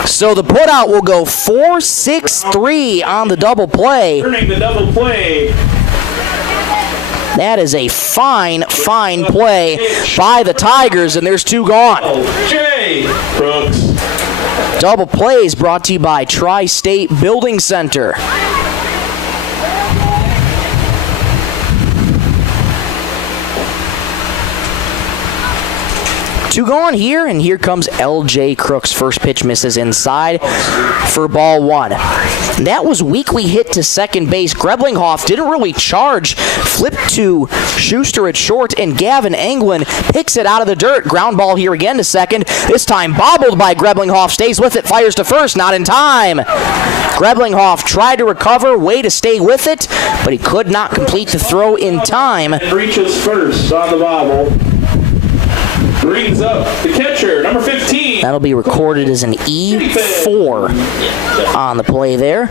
So the putout will go 4-6-3 on the double play. Turning the double play. That is a fine play by the Tigers, and there's two gone. Jay Brooks. Double plays brought to you by Tri-State Building Center. Two gone here, and here comes LJ Crooks. First pitch misses inside for ball one. That was weakly hit to second base. Greblinghoff didn't really charge. Flipped to Schuster at short, and Gavin Englund picks it out of the dirt. Ground ball here again to second. This time bobbled by Greblinghoff. Stays with it, fires to first, not in time. Greblinghoff tried to recover, way to stay with it, but he could not complete the throw in time. Reaches first on the bobble. Brings up the catcher, number 15. That'll be recorded as an E4 on the play there.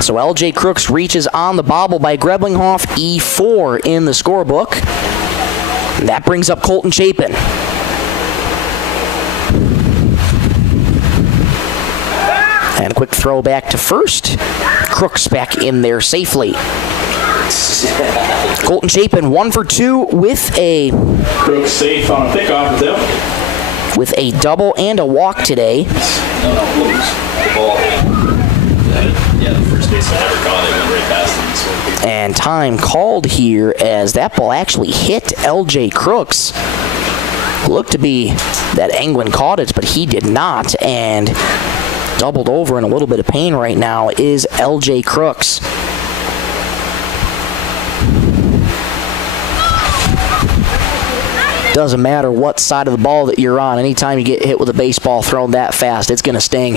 So LJ Crooks reaches on the bobble by Greblinghoff, E4 in the scorebook. That brings up Colton Chapin. And a quick throw back to first. Crooks back in there safely. Colton Chapin 1 for 2 with a Crooks safe on a pickoff with a double and a walk today. The ball. Yeah, the first baseman never caught it, went right past him. And time called here as that ball actually hit LJ Crooks. Looked to be that Englund caught it, but he did not, and doubled over in a little bit of pain right now is LJ Crooks. Doesn't matter what side of the ball that you're on. Anytime you get hit with a baseball thrown that fast, it's going to sting.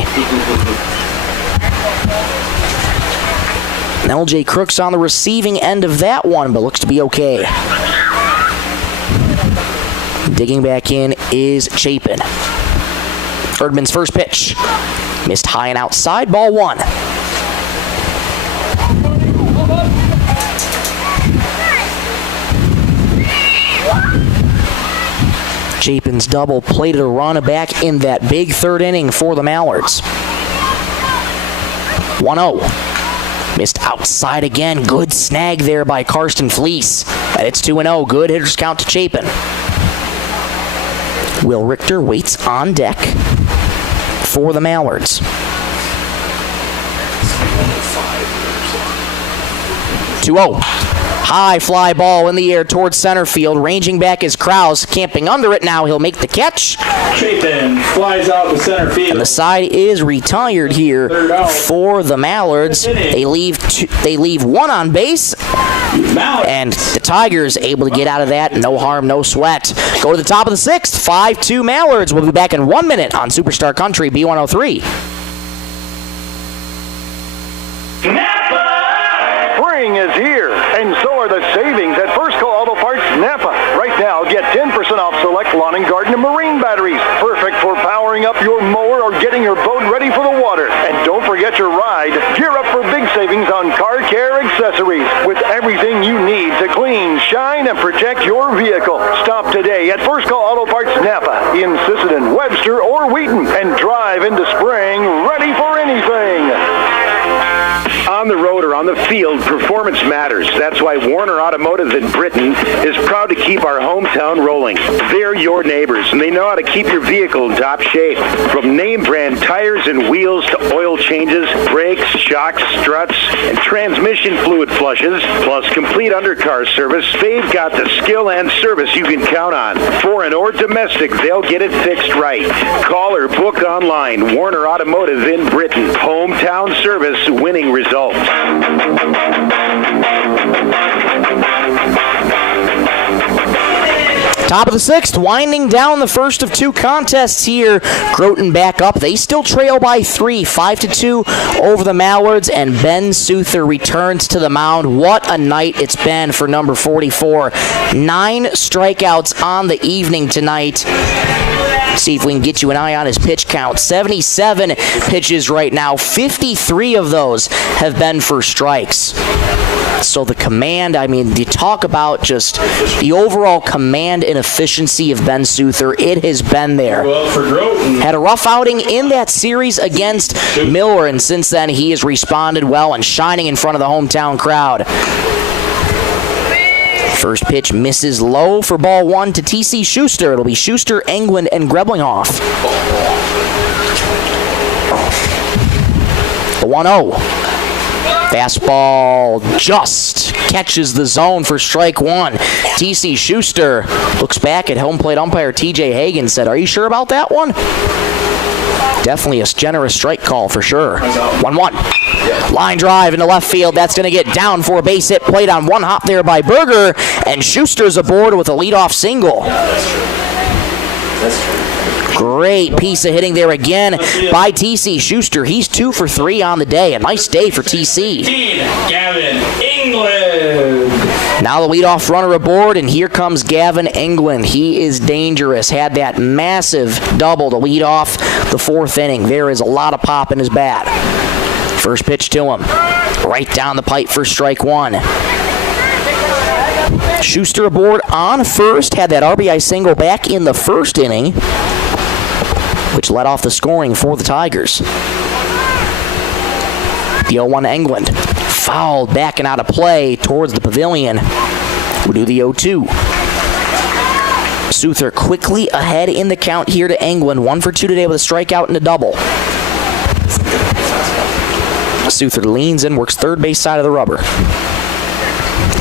LJ Crooks on the receiving end of that one, but looks to be okay. Digging back in is Chapin. Erdman's first pitch. Missed high and outside, ball one. Chapin's double plated a run back in that big third inning for the Mallards. 1-0. Missed outside again. Good snag there by Karsten Fleece. And it's 2-0. Good hitters count to Chapin. Will Richter waits on deck for the Mallards. 2-0. High fly ball in the air towards center field. Ranging back is Krause. Camping under it now. He'll make the catch. Chapin flies out to center field. And the side is retired here for the Mallards. They leave one on base. And the Tigers able to get out of that. No harm, no sweat. Go to the top of the sixth. 5-2 Mallards. We'll be back in 1 minute on Superstar Country B103. Spring is here, and so are the savings at First Call Auto Parts Napa. Right now, get 10% off select lawn and garden and marine batteries. Perfect for powering up your mower or getting your boat ready for the water. And don't forget your ride. Gear up for big savings on car care accessories with everything you need to clean, shine, and protect your vehicle. Stop today at First Call Auto Parts Napa in Sisseton, Webster, or Wheaton, and drive into spring ready for anything. On the road or on the field, performance matters. That's why Warner Automotive in Britton is proud to keep our hometown rolling. They're your neighbors, and they know how to keep your vehicle in top shape. From name brand tires and wheels to oil changes, brakes, shocks, struts, and transmission fluid flushes, plus complete undercar service, they've got the skill and service you can count on. Foreign or domestic, they'll get it fixed right. Call or book online. Warner Automotive in Britton. Hometown service, winning results. Top of the sixth, winding down the first of two contests here. Groton back up. They still trail by 3, 5-2 over the Mallards, and Ben Souther returns to the mound. What a night it's been for number 44. 9 strikeouts on the evening tonight. See if we can get you an eye on his pitch count. 77 pitches right now. 53 of those have been for strikes. So the command, I mean, you talk about just the overall command and efficiency of Ben Souther. It has been there. Well, for Groton. Had a rough outing in that series against Miller, and since then he has responded well and shining in front of the hometown crowd. First pitch misses low for ball one to T.C. Schuster. It'll be Schuster, Englund, and Greblinghoff. The 1-0. Fastball just catches the zone for strike one. T.C. Schuster looks back at home plate umpire T.J. Hagan, said, "Are you sure about that one?" Definitely a generous strike call for sure. 1-1. Line drive into left field. That's going to get down for a base hit. Played on one hop there by Berger, and Schuster's aboard with a leadoff single. Great piece of hitting there again by T.C. Schuster. He's 2 for 3 on the day. A nice day for T.C. Gavin Englund. Now the leadoff runner aboard, and here comes Gavin Englund. He is dangerous. Had that massive double to lead off the fourth inning. There is a lot of pop in his bat. First pitch to him. Right down the pipe for strike one. Schuster aboard on first. Had that RBI single back in the first inning, which led off the scoring for the Tigers. The 0-1 Englund. Fouled back and out of play towards the pavilion. We'll do the 0-2. Souther quickly ahead in the count here to Englund. 1 for 2 today with a strikeout and a double. Souther leans in, works third base side of the rubber.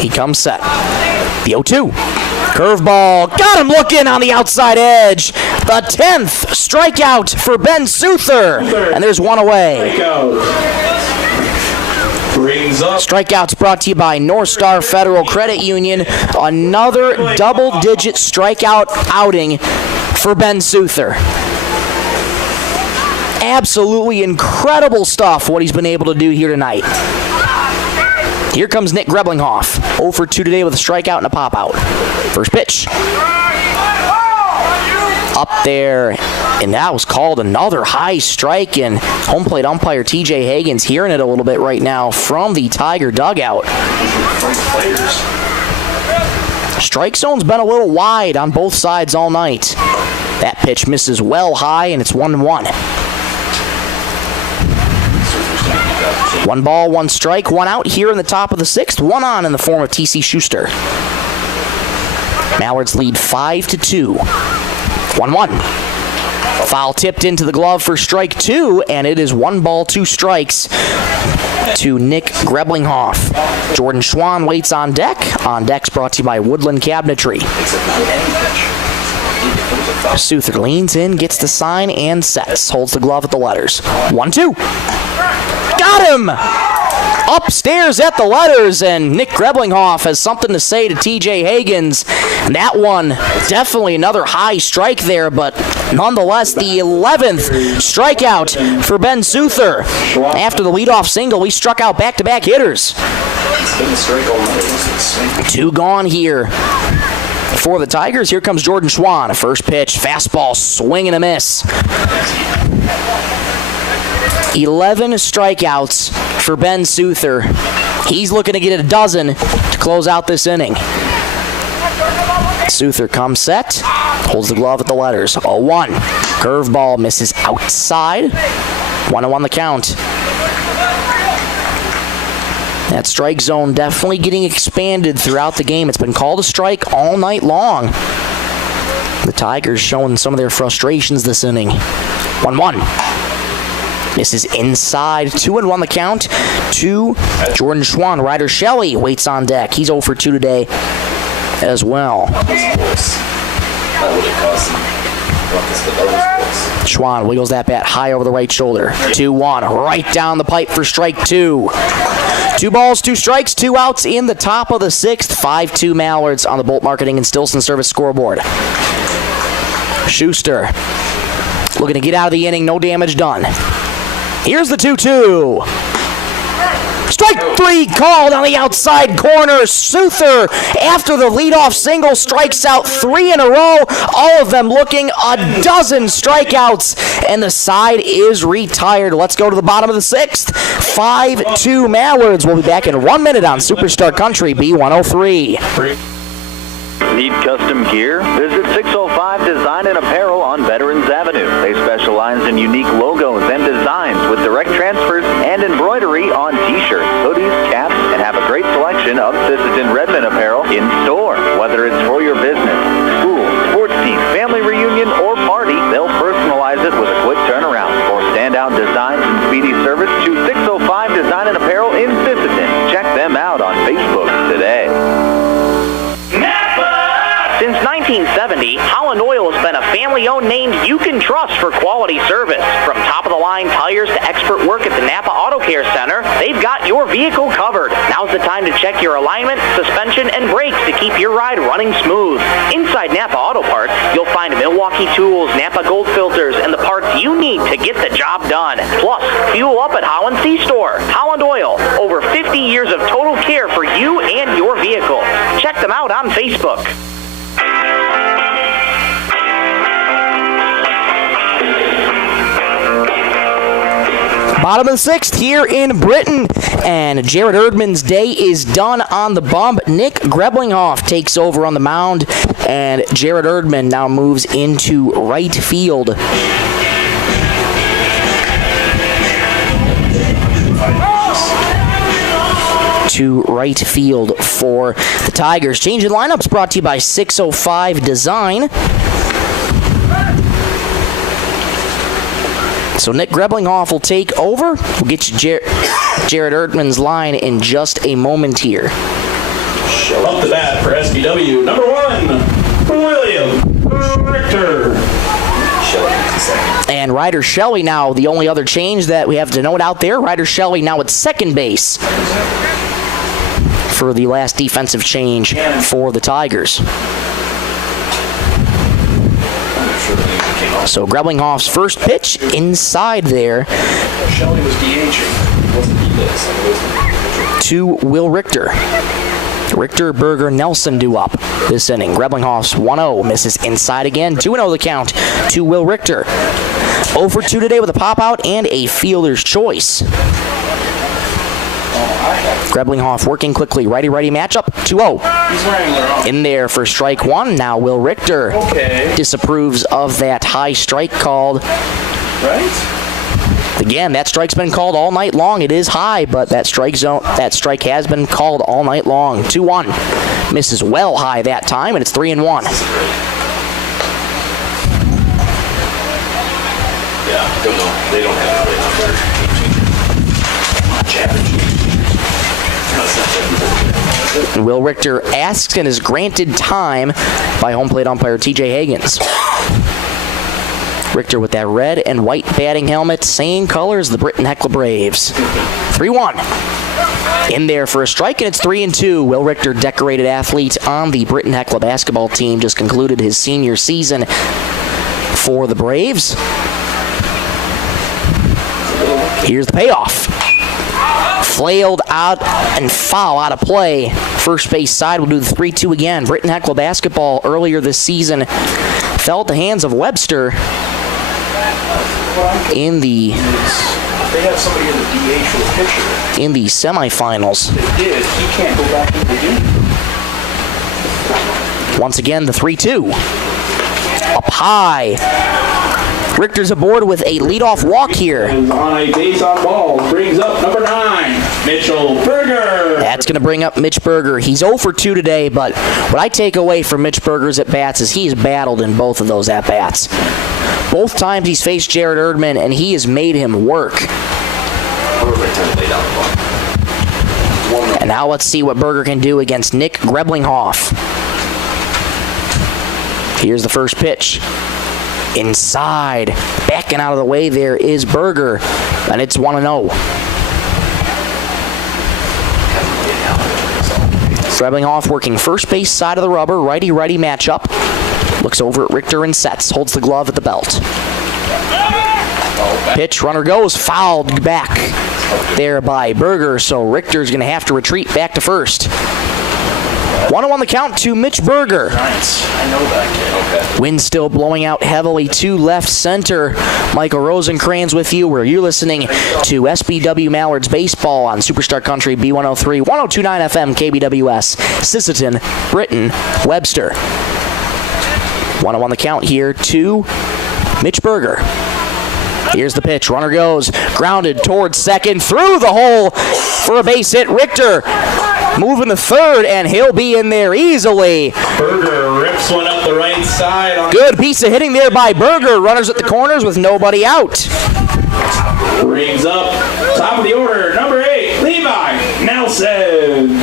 He comes set. The 0-2. Curveball. Got him looking on the outside edge. The 10th strikeout for Ben Souther. And there's one away. 3 brings up. Strikeouts brought to you by North Star Federal Credit Union. Another double-digit strikeout outing for Ben Souther. Absolutely incredible stuff what he's been able to do here tonight. Here comes Nick Greblinghoff. 0 for 2 today with a strikeout and a pop-out. First pitch. Up there, and that was called another high strike, and home plate umpire TJ Hagan's hearing it a little bit right now from the Tiger dugout. Strike zone's been a little wide on both sides all night. That pitch misses well high, and it's 1-1. 1 ball, 1 strike, 1 out here in the top of the 6th. 1 on in the form of TC Schuster. Mallards lead 5-2. 1-1. Foul tipped into the glove for strike 2, and it is 1 ball, 2 strikes to Nick Greblinghoff. Jordan Schwann waits on deck. On deck's brought to you by Woodland Cabinetry. Souther leans in, gets the sign, and sets. Holds the glove at the letters. 1-2. Got him! Upstairs at the letters, and Nick Greblinghoff has something to say to TJ Hagens. That one, definitely another high strike there, but nonetheless, the 11th strikeout for Ben Souther. After the leadoff single, he struck out back-to-back hitters. 2 gone here for the Tigers. Here comes Jordan Schwann. First pitch, fastball, swing and a miss. 11 strikeouts for Ben Souther. He's looking to get a dozen to close out this inning. Souther comes set, holds the glove at the letters. 0-1. Curveball misses outside. 1-1 the count. That strike zone definitely getting expanded throughout the game. It's been called a strike all night long. The Tigers showing some of their frustrations this inning. 1-1. Misses inside. 2-1 the count to Jordan Schwann. Ryder Shelley waits on deck. He's 0 for 2 today as well. Schwann wiggles that bat high over the right shoulder. 2-1. Right down the pipe for strike 2. 2 balls, 2 strikes, 2 outs in the top of the 6th. 5-2 Mallards on the Bolt Marketing and Stilson Service scoreboard. Schuster looking to get out of the inning. No damage done. Here's the 2-2. Strike 3 called on the outside corner. Souther, after the leadoff single, strikes out 3 in a row. All of them looking a dozen strikeouts, and the side is retired. Let's go to the bottom of the 6th. 5-2 Mallards. We'll be back in 1 minute on Superstar Country B103. Need custom gear? Visit 605 Design and Apparel on Veterans Avenue. They specialize in unique logos and designs with direct transfers and embroidery on t-shirts, hoodies, caps, and have a great selection of Sisseton Redmond apparel in store. Whether it's for your business, school, sports team, family reunion, or party, they'll personalize it with a quick turnaround. For standout designs and speedy service, choose 605 Design and Apparel in Sisseton. Check them out on Facebook today. Since 1970, Holland Oil has been a family-owned name you can trust for quality service. From top-of-the-line tires to expert work at the Napa Auto Care Center, they've got your vehicle covered. Now's the time to check your alignment, suspension, and brakes to keep your ride running smooth. Inside Napa Auto Parts, you'll find Milwaukee tools, Napa Gold filters, and the parts you need to get the job done. Plus, fuel up at Holland C-Store. Holland Oil, over 50 years of total care for you and your vehicle. Check them out on Facebook. Bottom of the 6th here in Britton, and Jared Erdman's day is done on the bump. Nick Greblinghoff takes over on the mound, and Jared Erdman now moves into right field. To right field for the Tigers. Changing lineups brought to you by 605 Design. So Nick Greblinghoff will take over. We'll get you Jared Erdman's line in just a moment here. Up the bat for SBW, number 1, William Richter. And Ryder Shelley now, the only other change that we have to note out there, Ryder Shelley now at second base for the last defensive change for the Tigers. So Greblinghoff's first pitch inside there. Shelley was DHing. It wasn't DH. To Will Richter. Richter, Berger, Nelson do up this inning. Greblinghoff's 1-0, misses inside again. 2-0 the count to Will Richter. 0 for 2 today with a pop-out and a fielder's choice. Greblinghoff working quickly. Righty-righty matchup, 2-0. In there for strike one. Now Will Richter disapproves of that high strike called. Right? Again, that strike's been called all night long. It is high, but that strike has been called all night long. 2-1. Misses well high that time, and it's 3-1. Yeah, don't know. They don't have it. Will Richter asks and is granted time by home plate umpire TJ Higgins. Richter with that red and white batting helmet, same color as the Britton Hecla Braves. 3-1. In there for a strike, and it's 3-2. Will Richter, decorated athlete on the Britton Hecla basketball team, just concluded his senior season for the Braves. Here's the payoff. Flailed out and foul out of play. First base side will do the 3-2 again. Britton Hecla basketball earlier this season fell at the hands of Webster in the They have somebody in the DH for the pitcher. in the semifinals. They did. He can't go back into the game. Once again, the 3-2. Up high. Richter's aboard with a leadoff walk here. On a base on balls, brings up number 9, Mitchell Berger. That's going to bring up Mitch Berger. He's 0 for 2 today, but what I take away from Mitch Berger's at-bats is he's battled in both of those at-bats. Both times he's faced Jared Erdman, and he has made him work. And now let's see what Berger can do against Nick Greblinghoff. Here's the first pitch. Inside, backing out of the way there is Berger, and it's 1-0. Greblinghoff working first base side of the rubber, righty-righty matchup. Looks over at Richter and sets, holds the glove at the belt. Pitch, runner goes, fouled back there by Berger, so Richter's going to have to retreat back to first. 1-1 the count to Mitch Berger. I know that kid. Okay. Wind still blowing out heavily to left center. Michael Rosencrans with you, where you're listening to SBW Mallards Baseball on Superstar Country B103, 102.9 FM KBWS, Sisseton, Britton, Webster. 1-1 the count here to Mitch Berger. Here's the pitch. Runner goes. Grounded towards second. Through the hole for a base hit. Richter moving to third, and he'll be in there easily. Berger rips one up the right side. Good piece of hitting there by Berger. Runners at the corners with nobody out. Brings up top of the order, number 8, Levi Nelson.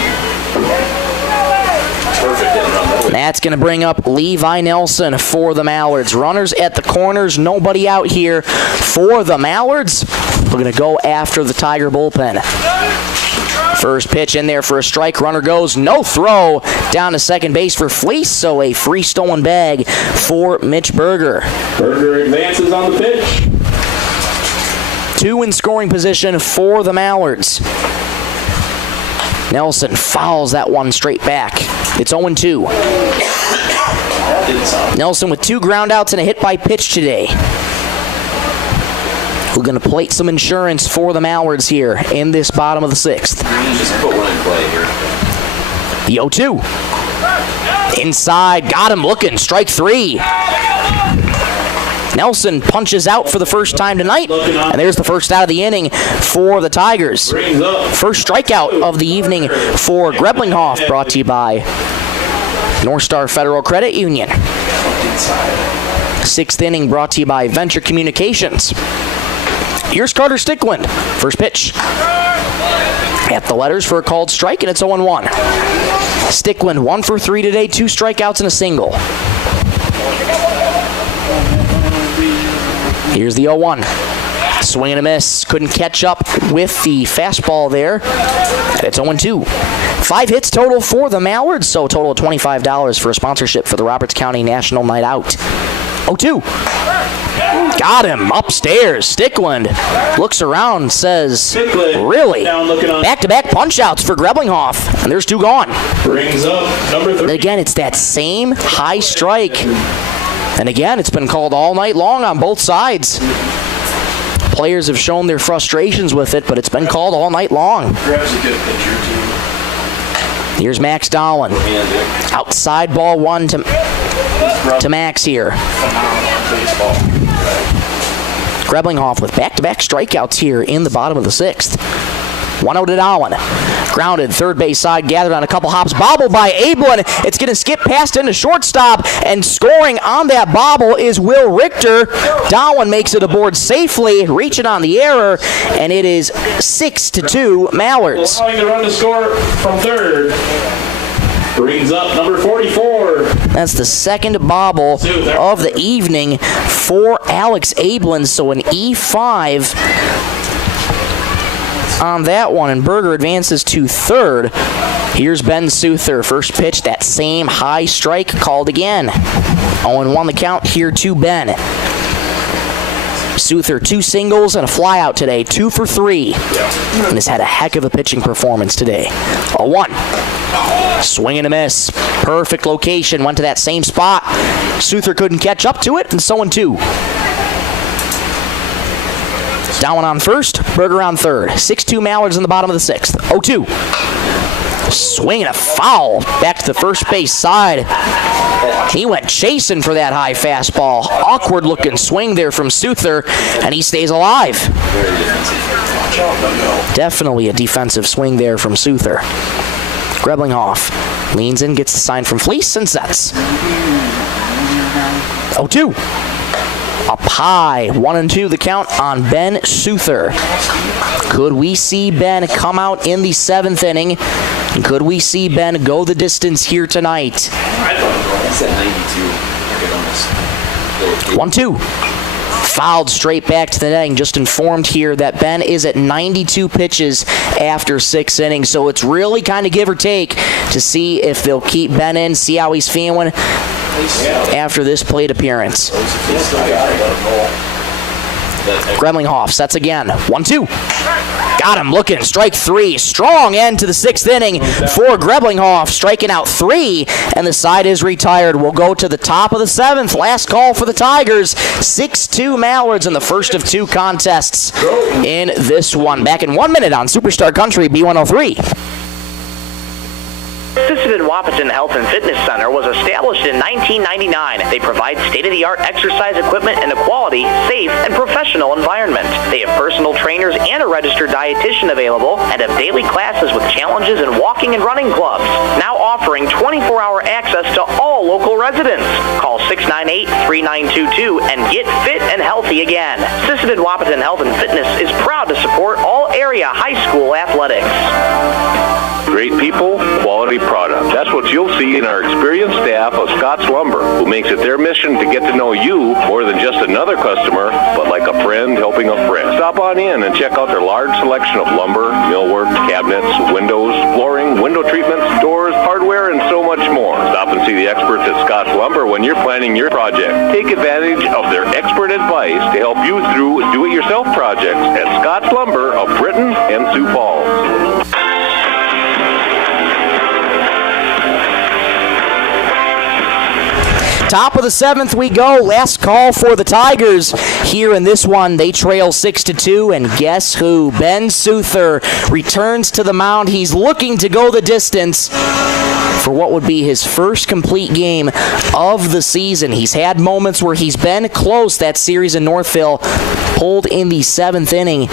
That's going to bring up Levi Nelson for the Mallards. Runners at the corners, nobody out here for the Mallards. We're going to go after the Tiger bullpen. First pitch in there for a strike. Runner goes, no throw. Down to second base for Fleece, so a free stolen bag for Mitch Berger. Berger advances on the pitch. 2 in scoring position for the Mallards. Nelson fouls that one straight back. It's 0-2. Nelson with 2 groundouts and a hit by pitch today. We're going to plate some insurance for the Mallards here in this bottom of the 6th. Just put one in play here. The 0-2. Inside, got him looking, strike 3. Nelson punches out for the first time tonight, and there's the first out of the inning for the Tigers. First strikeout of the evening for Greblinghoff, brought to you by North Star Federal Credit Union. 6th inning brought to you by Venture Communications. Here's Carter Stickland. First pitch. At the letters for a called strike, and it's 0-1. Stickland 1 for 3 today, 2 strikeouts and a single. Here's the 0-1. Swing and a miss. Couldn't catch up with the fastball there. It's 0-2. 5 hits total for the Mallards, so a total of $25 for a sponsorship for the Roberts County National Night Out. 0-2. Got him upstairs. Stickland looks around, says, really? Back-to-back punch-outs for Greblinghoff, and there's 2 gone. Brings up number 3. Again, it's that same high strike. And again, it's been called all night long on both sides. Players have shown their frustrations with it, but it's been called all night long. Grabs a good pitcher, too. Here's Max Dowling. Outside ball 1 to Max here. Greblinghoff with back-to-back strikeouts here in the bottom of the 6th. 1-0 to Dowling. Grounded, third base side, gathered on a couple hops. Bobble by Ablin. It's going to skip past into shortstop, and scoring on that bobble is Will Richter. Dowling makes it aboard safely, reaching on the error, and it is 6-2 Mallards. Allowing the run to score from third. Brings up number 44. That's the second bobble of the evening for Alex Ablin, so an E5 on that one, and Berger advances to third. Here's Ben Souther. First pitch, that same high strike called again. 0-1 the count here to Ben. Souther, 2 singles and a flyout today, 2 for 3. And has had a heck of a pitching performance today. 0-1. Swing and a miss. Perfect location. Went to that same spot. Souther couldn't catch up to it, and so 1-2. Dowling on first, Berger on third. 6-2 Mallards in the bottom of the 6th. 0-2. Swing and a foul. Back to the first base side. He went chasing for that high fastball. Awkward looking swing there from Souther, and he stays alive. Definitely a defensive swing there from Souther. Greblinghoff leans in, gets the sign from Fleece, and sets. 0-2. Up high, 1-2 the count on Ben Souther. Could we see Ben come out in the 7th inning? Could we see Ben go the distance here tonight? 1-2. Fouled straight back to the netting. Just informed here that Ben is at 92 pitches after 6 innings. So it's really kind of give or take to see if they'll keep Ben in, see how he's feeling after this plate appearance. Greblinghoff sets again. 1-2. Got him looking. Strike 3. Strong end to the 6th inning for Greblinghoff. Striking out 3, and the side is retired. We'll go to the top of the 7th. Last call for the Tigers. 6-2 Mallards in the first of 2 contests in this one. Back in 1 minute on Superstar Country B103. Sisseton Wahpeton Health and Fitness Center was established in 1999. They provide state-of-the-art exercise equipment in a quality, safe, and professional environment. They have personal trainers and a registered dietitian available, and have daily classes with challenges in walking and running clubs. Now offering 24-hour access to all local residents. Call 698-3922 and get fit and healthy again. Sisseton Wahpeton Health and Fitness is proud to support all area high school athletics. Great people, quality product. That's what you'll see in our experienced staff of Scott's Lumber, who makes it their mission to get to know you more than just another customer, but like a friend helping a friend. Stop on in and check out their large selection of lumber, millwork, cabinets, windows, flooring, window treatments, doors, hardware, and so much more. Stop and see the experts at Scott's Lumber when you're planning your project. Take advantage of their expert advice to help you through do-it-yourself projects at Scott's Lumber of Britton and Sioux Falls. Top of the 7th we go. Last call for the Tigers. Here in this one, they trail 6-2, and guess who? Ben Souther returns to the mound. He's looking to go the distance for what would be his first complete game of the season. He's had moments where he's been close. That series in Northville, pulled in the 7th inning.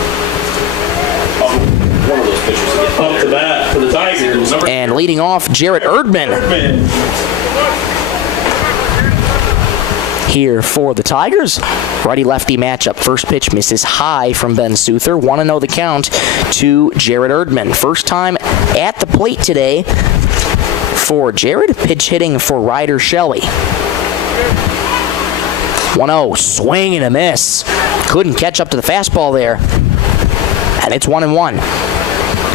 Up to bat for the Tigers. And leading off, Jarrett Erdman. Here for the Tigers. Righty-lefty matchup. First pitch misses high from Ben Souther. 1-0 the count to Jarrett Erdman. First time at the plate today for Jarrett. Pitch hitting for Ryder Shelley. 1-0, swing and a miss. Couldn't catch up to the fastball there. And it's 1-1.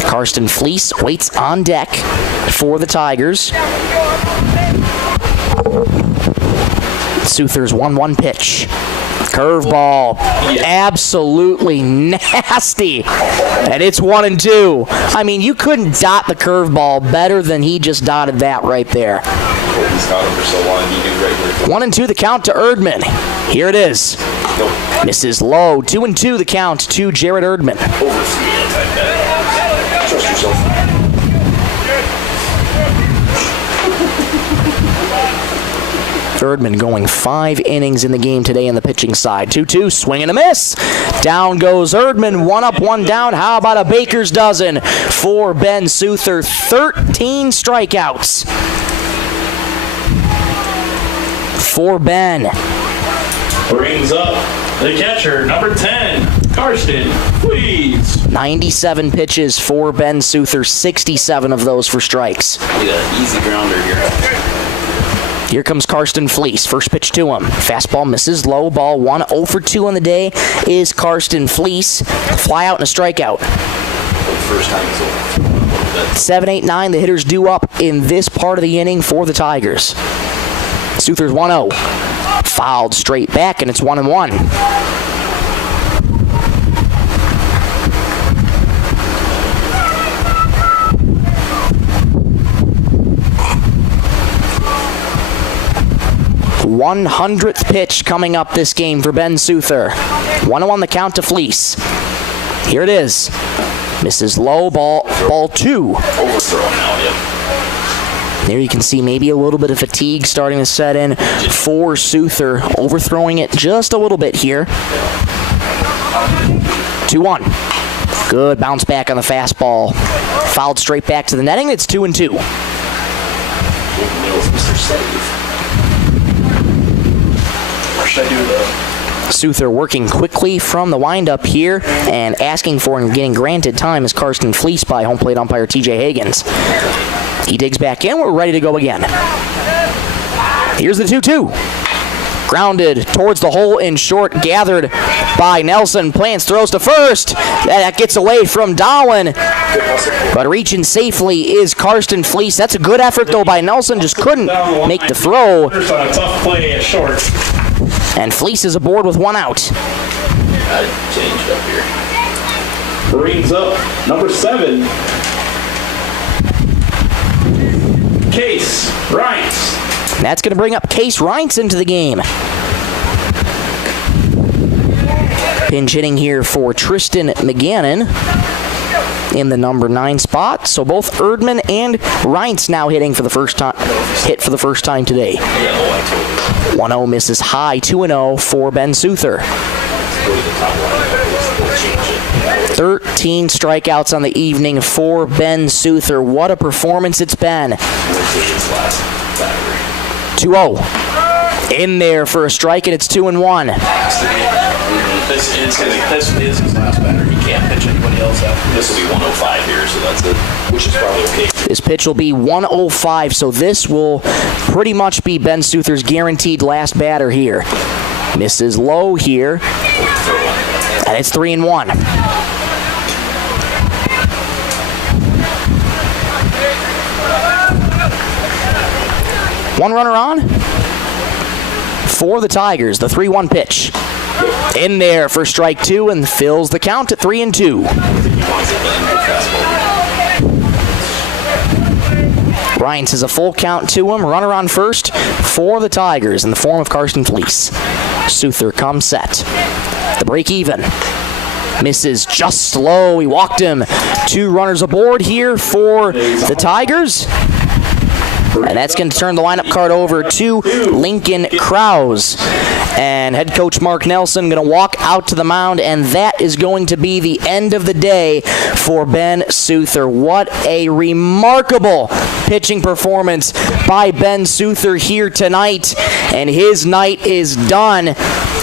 Karsten Fleece waits on deck for the Tigers. Souther's 1-1 pitch. Curveball, absolutely nasty. And it's 1-2. I mean, you couldn't dot the curveball better than he just dotted that right there. He's caught him for so long, he knew right where. 1-2 the count to Erdman. Here it is. Misses low. 2-2 the count to Jared Erdman. Trust yourself. Erdman going 5 innings in the game today in the pitching side. 2-2, swing and a miss. Down goes Erdman, 1 up, 1 down. How about a baker's dozen for Ben Souther? 13 strikeouts for Ben. Brings up the catcher, number 10, Karsten Fleece. 97 pitches for Ben Souther, 67 of those for strikes. Need an easy grounder here. Here comes Karsten Fleece. First pitch to him. Fastball misses. Low ball 1. 0 for 2 on the day is Karsten Fleece. Fly out and a strikeout. First time it's over. 7, 8, 9. The hitters due up in this part of the inning for the Tigers. Souther's 1-0. Fouled straight back, and it's 1-1. th pitch coming up this game for Ben Souther. 1-1 the count to Fleece. Here it is. Misses low, ball 2. Overthrow now, yep. There you can see maybe a little bit of fatigue starting to set in for Souther. Overthrowing it just a little bit here. 2-1. Good bounce back on the fastball. Fouled straight back to the netting. It's 2-2. Mr. Save. Souther working quickly from the windup here and asking for and getting granted time is Karsten Fleece by home plate umpire TJ Higgins. He digs back in. We're ready to go again. Here's the 2-2. Grounded towards the hole in short, gathered by Nelson. Plants throws to first. That gets away from Dowan. But reaching safely is Karsten Fleece. That's a good effort, though, by Nelson. Just couldn't make the throw. First on a tough play at short. And Fleece is aboard with 1 out. I changed up here. Brings up number 7, Case Rice. That's going to bring up Case Rice into the game. Pinch hitting here for Tristan McGannon in the number 9 spot. So both Erdman and Rice now hitting for the first time. Hit for the first time today. 1-0 misses high. 2-0 for Ben Souther. 13 strikeouts on the evening for Ben Souther. What a performance it's been. 2-0. In there for a strike, and it's 2-1. This is his last batter. He can't pitch anybody else after. This will be 105 here, so that's it, which is probably okay. This pitch will be 105, so this will pretty much be Ben Souther's guaranteed last batter here. Misses low here, and it's 3-1. One runner on for the Tigers. The 3-1 pitch. In there for strike 2 and fills the count at 3-2. Ryan says a full count to him. Runner on first for the Tigers in the form of Karsten Fleece. Souther comes set. The break even. Misses just slow. He walked him. 2 runners aboard here for the Tigers. And that's going to turn the lineup card over to Lincoln Krause. And head coach Mark Nelson going to walk out to the mound, and that is going to be the end of the day for Ben Souther. What a remarkable pitching performance by Ben Souther here tonight, and his night is done.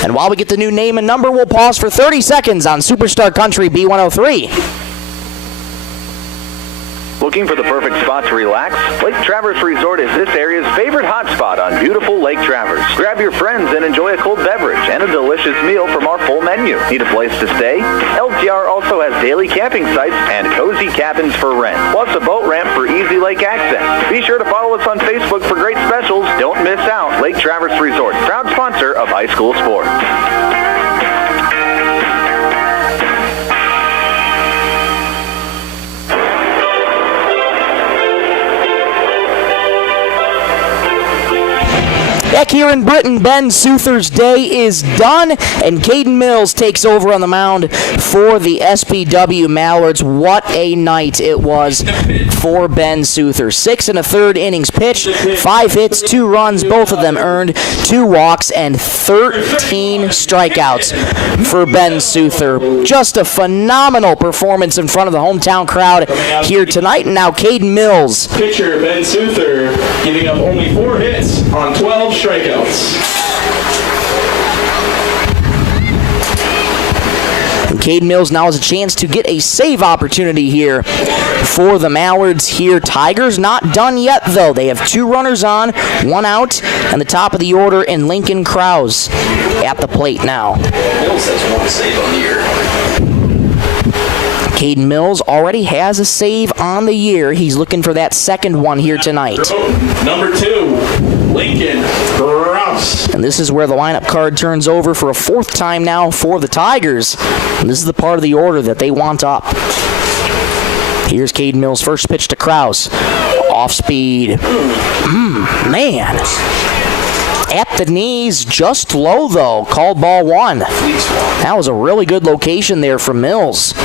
And while we get the new name and number, we'll pause for 30 seconds on Superstar Country B103. Well, Looking for the perfect spot to relax? Lake Traverse Resort is this area's favorite hotspot on beautiful Lake Traverse. Grab your friends and enjoy a cold beverage and a delicious meal from our full menu. Need a place to stay? LTR also has daily camping sites and cozy cabins for rent, plus a boat ramp for easy lake access. Be sure to follow us on Facebook for great specials. Don't miss out. Lake Traverse Resort, proud sponsor of high school sports. Back here in Britton, Ben Souther's day is done, and Caden Mills takes over on the mound for the SBW Mallards. What a night it was for Ben Souther. 6 1/3 innings pitched, 5 hits, 2 runs, both of them earned, 2 walks, and 13 strikeouts for Ben Souther. Just a phenomenal performance in front of the hometown crowd here tonight. And now Caden Mills. Pitcher Ben Souther giving up only 4 hits on 12 strikeouts. And Caden Mills now has a chance to get a save opportunity here for the Mallards here. Tigers not done yet, though. They have 2 runners on, 1 out, and the top of the order in Lincoln Krause at the plate now. Mills has 1 save on the year. Caden Mills already has a save on the year. He's looking for that second one here tonight. Number 2, Lincoln Krause. And this is where the lineup card turns over for a 4th time now for the Tigers. And this is the part of the order that they want up. Here's Caden Mills' first pitch to Krause. Off speed. Man. At the knees, just low though. Called ball 1. That was a really good location there from Mills.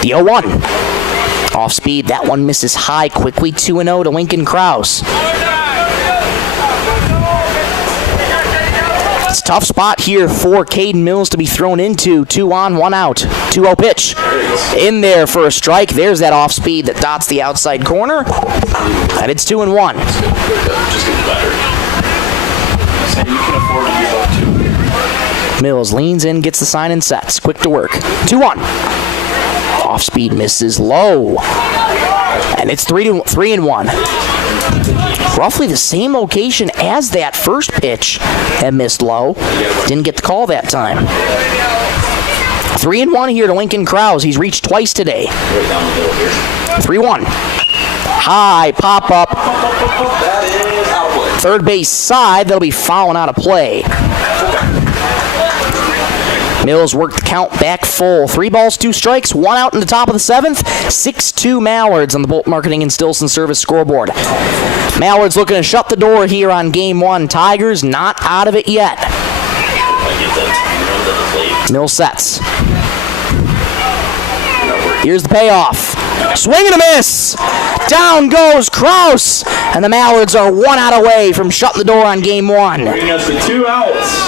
The 0-1. Off speed, that one misses high quickly. 2-0 to Lincoln Krause. It's a tough spot here for Caden Mills to be thrown into. 2 on, 1 out. 2-0 pitch. In there for a strike. There's that off speed that dots the outside corner. And it's 2-1. Mills leans in, gets the sign and sets. Quick to work. 2-1. Off speed misses low. And it's 3-1. Roughly the same location as that first pitch that missed low. Didn't get the call that time. 3-1 here to Lincoln Krause. He's reached twice today. 3-1. High pop up. Third base side. That'll be fouling out of play. Mills worked the count back full. 3 balls, 2 strikes, 1 out in the top of the 7th. 6-2 Mallards on the Bolt Marketing and Stilson Service scoreboard. Mallards looking to shut the door here on Game 1. Tigers not out of it yet. Mills sets. Here's the payoff. Swing and a miss. Down goes Krause. And the Mallards are 1 out away from shutting the door on Game 1. Bringing us to 2 outs.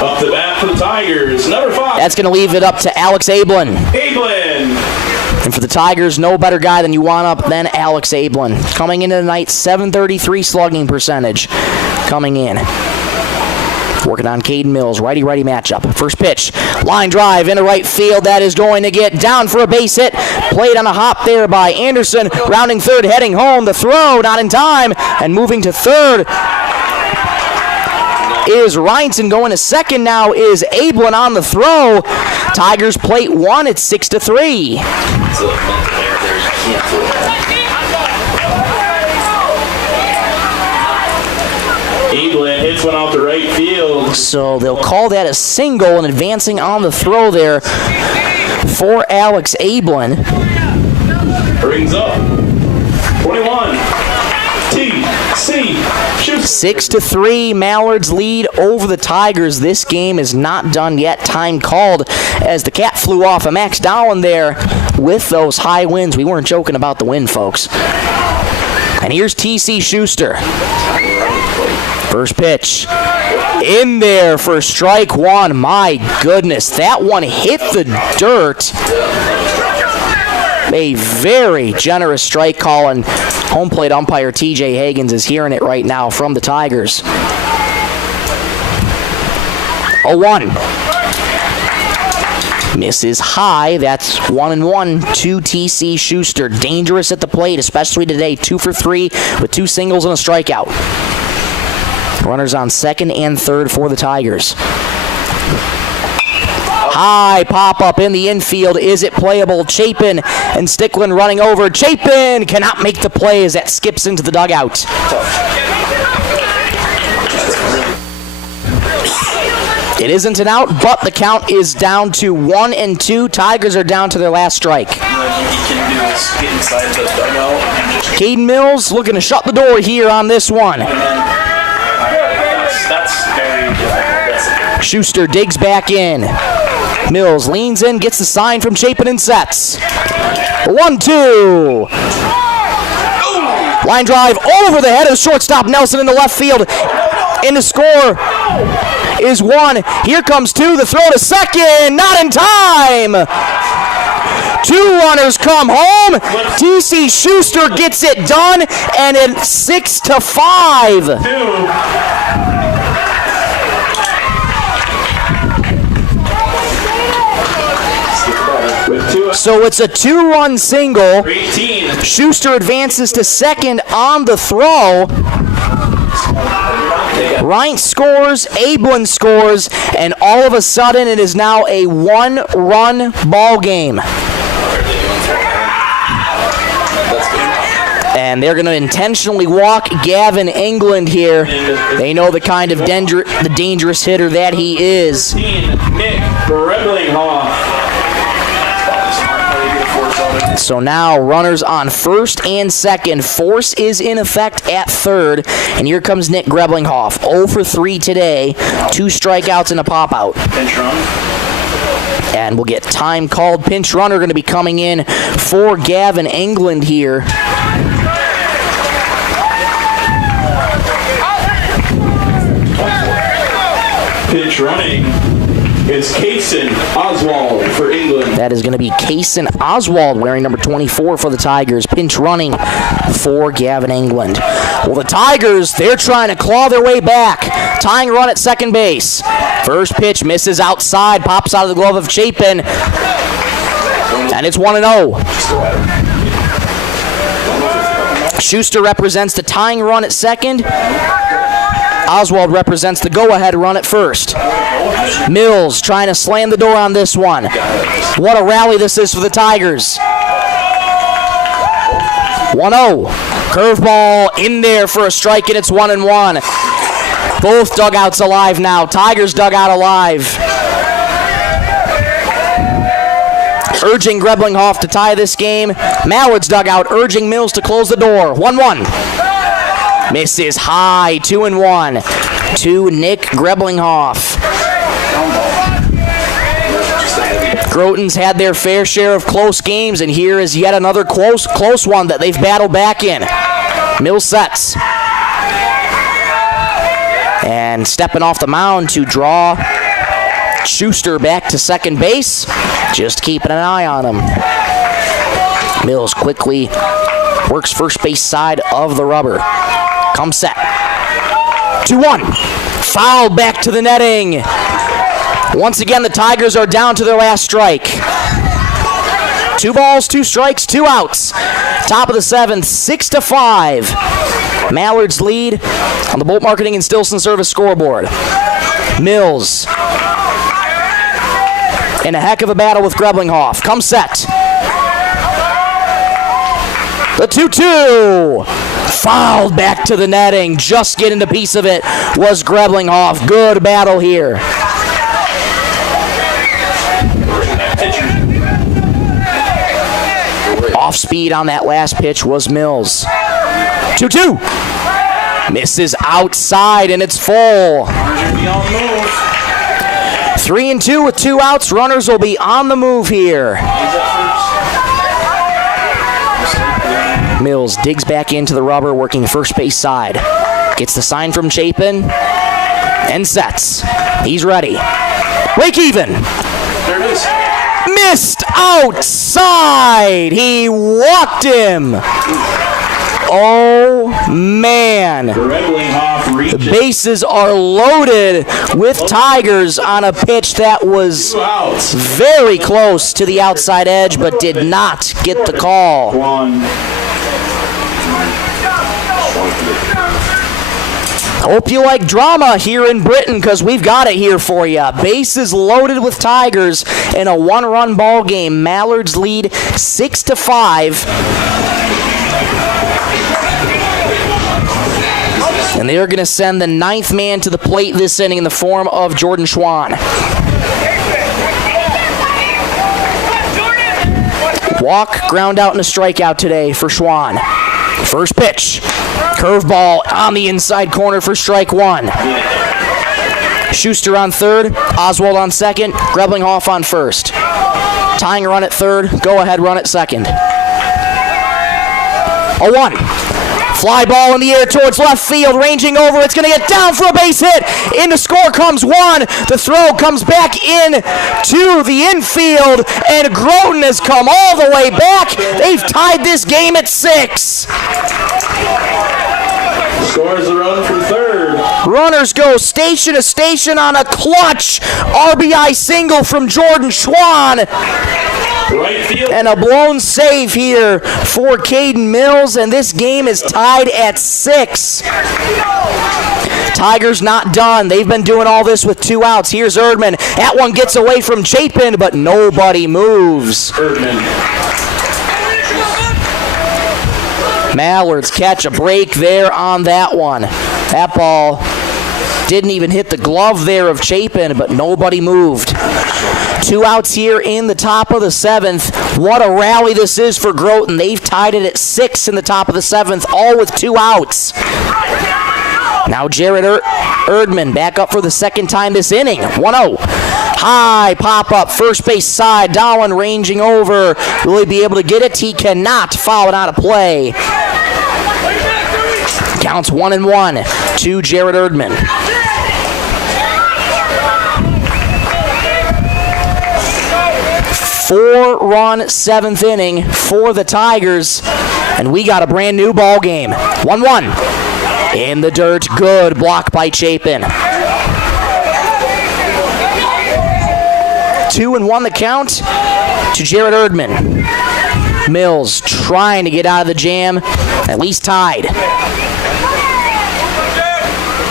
Up the bat for the Tigers, number 5. That's going to leave it up to Alex Ablin. And for the Tigers, no better guy than you want up than Alex Ablin. Coming into tonight, .733 slugging percentage. Coming in. Working on Caden Mills, righty-righty matchup. First pitch, line drive into right field. That is going to get down for a base hit. Played on a hop there by Anderson. Rounding third, heading home. The throw, not in time. And moving to third is Reinson. Going to second now is Ablin on the throw. Tigers plate 1. It's 6-3. Ablin hits one out to right field. So they'll call that a single, and advancing on the throw there for Alex Ablin. Brings up 21. TC shoots. 6-3, Mallards lead over the Tigers. This game is not done yet. Time called as the cat flew off of Max Dowland there with those high winds. We weren't joking about the wind, folks. And here's TC Schuster. First pitch. In there for strike 1. My goodness, that one hit the dirt. A very generous strike call, and home plate umpire TJ Higgins is hearing it right now from the Tigers. 0-1. Misses high. That's 1-1 to TC Schuster. Dangerous at the plate, especially today. 2 for 3 with 2 singles and a strikeout. Runners on second and third for the Tigers. High pop-up in the infield. Is it playable? Chapin and Stickland running over. Chapin cannot make the play as that skips into the dugout. It isn't an out, but the count is down to 1-2. Tigers are down to their last strike. Caden Mills looking to shut the door here on this one. That's very difficult. Schuster digs back in. Mills leans in, gets the sign from Chapin and sets. 1-2. Line drive over the head of shortstop Nelson in the left field. In to score is 1. Here comes 2. The throw to second. Not in time. 2 runners come home. TC Schuster gets it done, and it's 6-5. So it's a 2-run single. Schuster advances to second on the throw. Reint scores, Ablin scores, and all of a sudden it is now a 1-run ball game. And they're going to intentionally walk Gavin England here. They know the kind of the dangerous hitter that he is. Nick Breblinghoff. So now runners on first and second. Force is in effect at third. And here comes Nick Greblinghoff. 0 for 3 today. 2 strikeouts and a pop-out. Pinch run. And we'll get time called. Pinch runner going to be coming in for Gavin England here. Pinch running is Kaysen Oswald for England. That is going to be Kaysen Oswald wearing number 24 for the Tigers. Pinch running for Gavin England. Well, the Tigers, they're trying to claw their way back. Tying run at second base. First pitch misses outside, pops out of the glove of Chapin. And it's 1-0. Schuster represents the tying run at second. Oswald represents the go-ahead run at first. Mills trying to slam the door on this one. What a rally this is for the Tigers. 1-0. Curveball in there for a strike, and it's 1-1. Both dugouts alive now. Tigers dugout alive. Urging Greblinghoff to tie this game. Mallard's dugout urging Mills to close the door. 1-1. Misses high, 2-1 to Nick Greblinghoff. Groton's had their fair share of close games, and here is yet another close one that they've battled back in. Mills sets. And stepping off the mound to draw Schuster back to second base. Just keeping an eye on him. Mills quickly works first base side of the rubber. Come set. 2-1. Foul back to the netting. Once again, the Tigers are down to their last strike. 2 balls, 2 strikes, 2 outs. Top of the 7th, 6-5. Mallard's lead on the Bolt Marketing and Stillson Service scoreboard. Mills in a heck of a battle with Greblinghoff. Come set. The 2-2. Fouled back to the netting. Just getting a piece of it was Greblinghoff. Good battle here. Off speed on that last pitch was Mills. 2-2. Misses outside, and it's full. 3-2 with 2 outs. Runners will be on the move here. Mills digs back into the rubber, working first base side. Gets the sign from Chapin and sets. He's ready. Break even. There it is. Missed outside. He walked him. Oh, man. The bases are loaded with Tigers on a pitch that was very close to the outside edge, but did not get the call. Hope you like drama here in Britton, because we've got it here for you. Bases loaded with Tigers in a one-run ball game. Mallards lead 6-5. And they're going to send the ninth man to the plate this inning in the form of Jordan Schwann. Walk, ground out, and a strikeout today for Schwann. First pitch. Curveball on the inside corner for strike one. Schuster on third, Oswald on second, Greblinghoff on first. Tying run at third, go-ahead run at second. 0-1. Fly ball in the air towards left field, ranging over. It's going to get down for a base hit. In to score comes one. The throw comes back in to the infield, and Groton has come all the way back. They've tied this game at 6. Scores the run from third. Runners go station to station on a clutch RBI single from Jordan Schwann. Right field. And a blown save here for Caden Mills, and this game is tied at 6. Tigers not done. They've been doing all this with 2 outs. Here's Erdman. That one gets away from Chapin, but nobody moves. Mallards catch a break there on that one. That ball didn't even hit the glove there of Chapin, but nobody moved. 2 outs here in the top of the 7th. What a rally this is for Groton. They've tied it at 6 in the top of the 7th, all with 2 outs. Now Jared Erdman back up for the second time this inning. 1-0. High pop-up, first base side. Dolan ranging over. Will he be able to get it? He cannot. Foul it out of play. Counts 1-1 to Jared Erdman. Four-run 7th inning for the Tigers, and we got a brand new ball game. 1-1. In the dirt, good block by Chapin. 2-1 the count to Jared Erdman. Mills trying to get out of the jam, at least tied.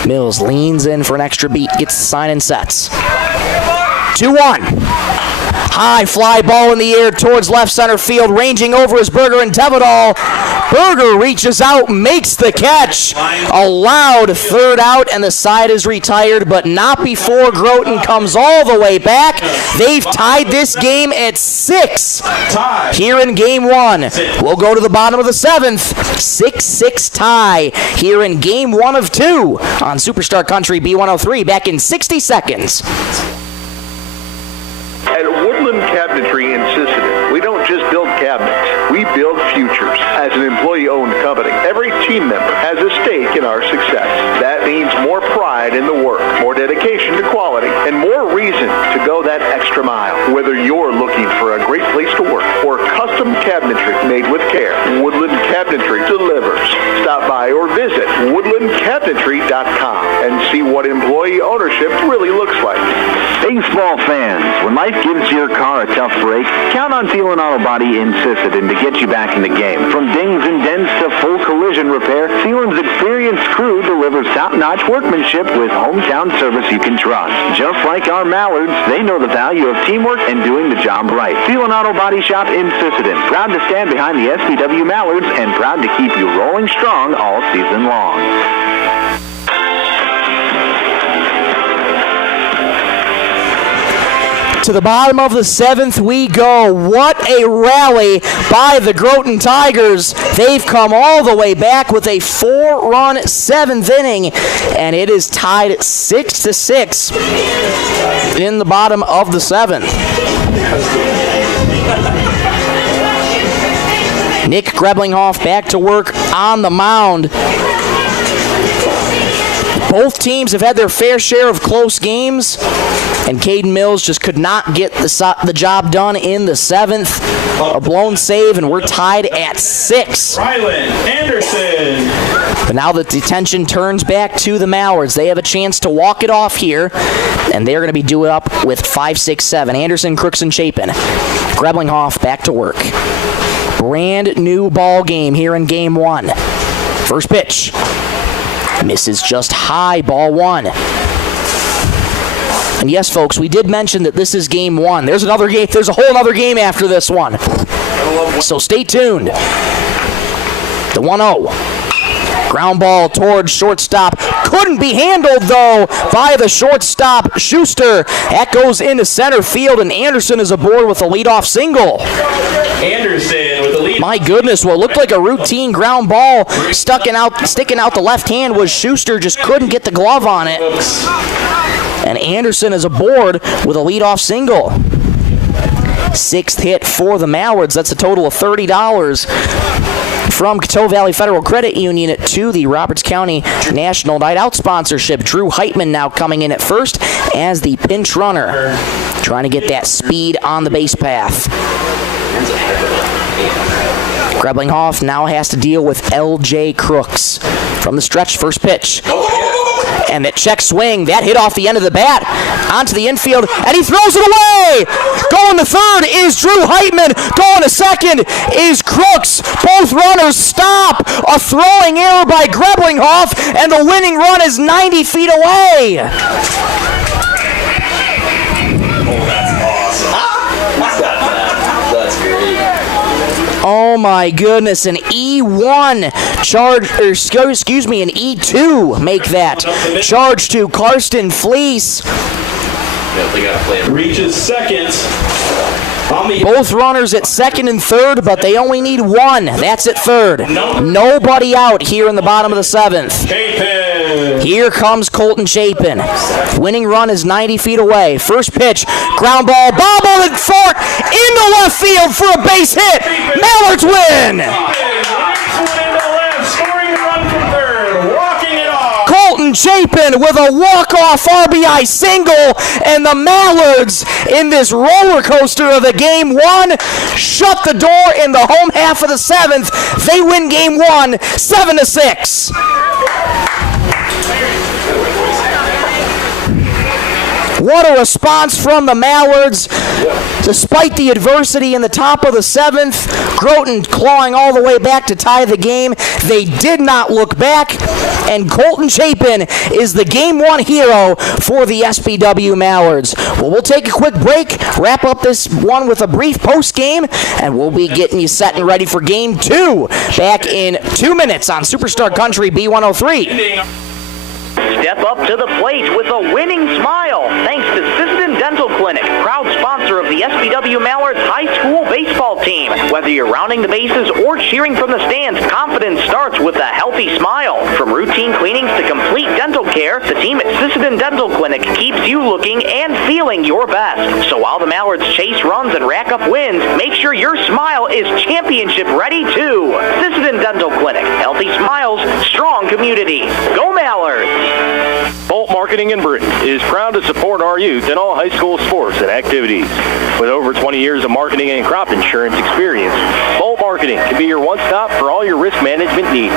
Mills leans in for an extra beat, gets the sign and sets. 2-1. High fly ball in the air towards left center field, ranging over is Berger and Tevedal. Berger reaches out, makes the catch. A loud third out, and the side is retired, but not before Groton comes all the way back. They've tied this game at 6 here in game 1. We'll go to the bottom of the 7th. 6-6 tie here in game 1 of 2 on Superstar Country B103 back in 60 seconds. At Woodland Cabinetry in Sisseton, we don't just build cabinets, we build futures. As an employee-owned company, every team member has a stake in our success. That means more pride in the work, more dedication to quality, and more reason to go that extra mile. Whether you're looking for a great place to work or custom cabinetry made with care, Woodland Cabinetry delivers. Stop by or visit woodlandcabinetry.com and see what employee ownership really looks like. Baseball fans, when life gives your car a tough break, count on Thielen Auto Body in Sisseton to get you back in the game. From dings and dents to full collision repair, Thielen's experienced crew delivers top-notch workmanship with hometown service you can trust. Just like our Mallards, they know the value of teamwork and doing the job right. Thielen Auto Body Shop in Sisseton, proud to stand behind the SBW Mallards and proud to keep you rolling strong all season long. To the bottom of the 7th we go. What a rally by the Groton Tigers. They've come all the way back with a 4-run 7th inning, and it is tied 6-6 in the bottom of the 7th. Nick Greblinghoff back to work on the mound. Both teams have had their fair share of close games, and Caden Mills just could not get the job done in the 7th. A blown save, and we're tied at 6. Ryland Anderson. But now the detention turns back to the Mallards. They have a chance to walk it off here, and they're going to be due up with 5, 6, 7. Anderson, Crooks, and Chapin. Greblinghoff back to work. Brand new ball game here in game 1. First pitch. Misses just high, ball 1. And yes, folks, we did mention that this is game 1. There's another game. There's a whole other game after this one. So stay tuned. The 1-0. Ground ball towards shortstop. Couldn't be handled, though, by the shortstop, Schuster. That goes into center field, and Anderson is aboard with a leadoff single. Anderson with the lead. My goodness, what looked like a routine ground ball sticking out the left hand was Schuster. Just couldn't get the glove on it. And Anderson is aboard with a leadoff single. 6th hit for the Mallards. That's a total of $30 from Coteau Valley Federal Credit Union to the Roberts County National Night Out sponsorship. Drew Heitman now coming in at first as the pinch runner, trying to get that speed on the base path. Greblinghoff now has to deal with L.J. Crooks. From the stretch, first pitch. And that check swing, that hit off the end of the bat onto the infield, and he throws it away! Going to third is Drew Heitman. Going to second is Crooks. Both runners stop. A throwing error by Greblinghoff, and the winning run is 90 feet away. Oh my goodness, an E1 charge, or excuse me, an E2 make that. Charge to Karsten Fleece. Reaches second. Both runners at second and third, but they only need one. That's at third. Nobody out here in the bottom of the 7th. Here comes Colton Chapin. Winning run is 90 feet away. First pitch, ground ball, bobbled and fort into left field for a base hit. Mallards win. Colton Chapin with a walk-off RBI single, and the Mallards in this roller coaster of the game 1 shut the door in the home half of the 7th. They win game 1, 7-6. What a response from the Mallards. Despite the adversity in the top of the 7th, Groton clawing all the way back to tie the game. They did not look back, and Colton Chapin is the game 1 hero for the SBW Mallards. Well, we'll take a quick break, wrap up this one with a brief post game, and we'll be getting you set and ready for game 2 back in 2 minutes on Superstar Country B103. Step up to the plate with a winning smile thanks to Sisseton Dental Clinic, proud sponsor of the SBW Mallards High School baseball team. Whether you're rounding the bases or cheering from the stands, confidence starts with a healthy smile. From routine cleanings to complete dental care, the team at Sisseton Dental Clinic keeps you looking and feeling your best. So while the Mallards chase runs and rack up wins, make sure your smile is championship ready too. Sisseton Dental Clinic, healthy smiles, strong community. Go Mallards! Bolt Marketing in Britton is proud to support our youth in all high school sports and activities. With over 20 years of marketing and crop insurance experience, Bolt Marketing can be your one-stop for all your risk management needs.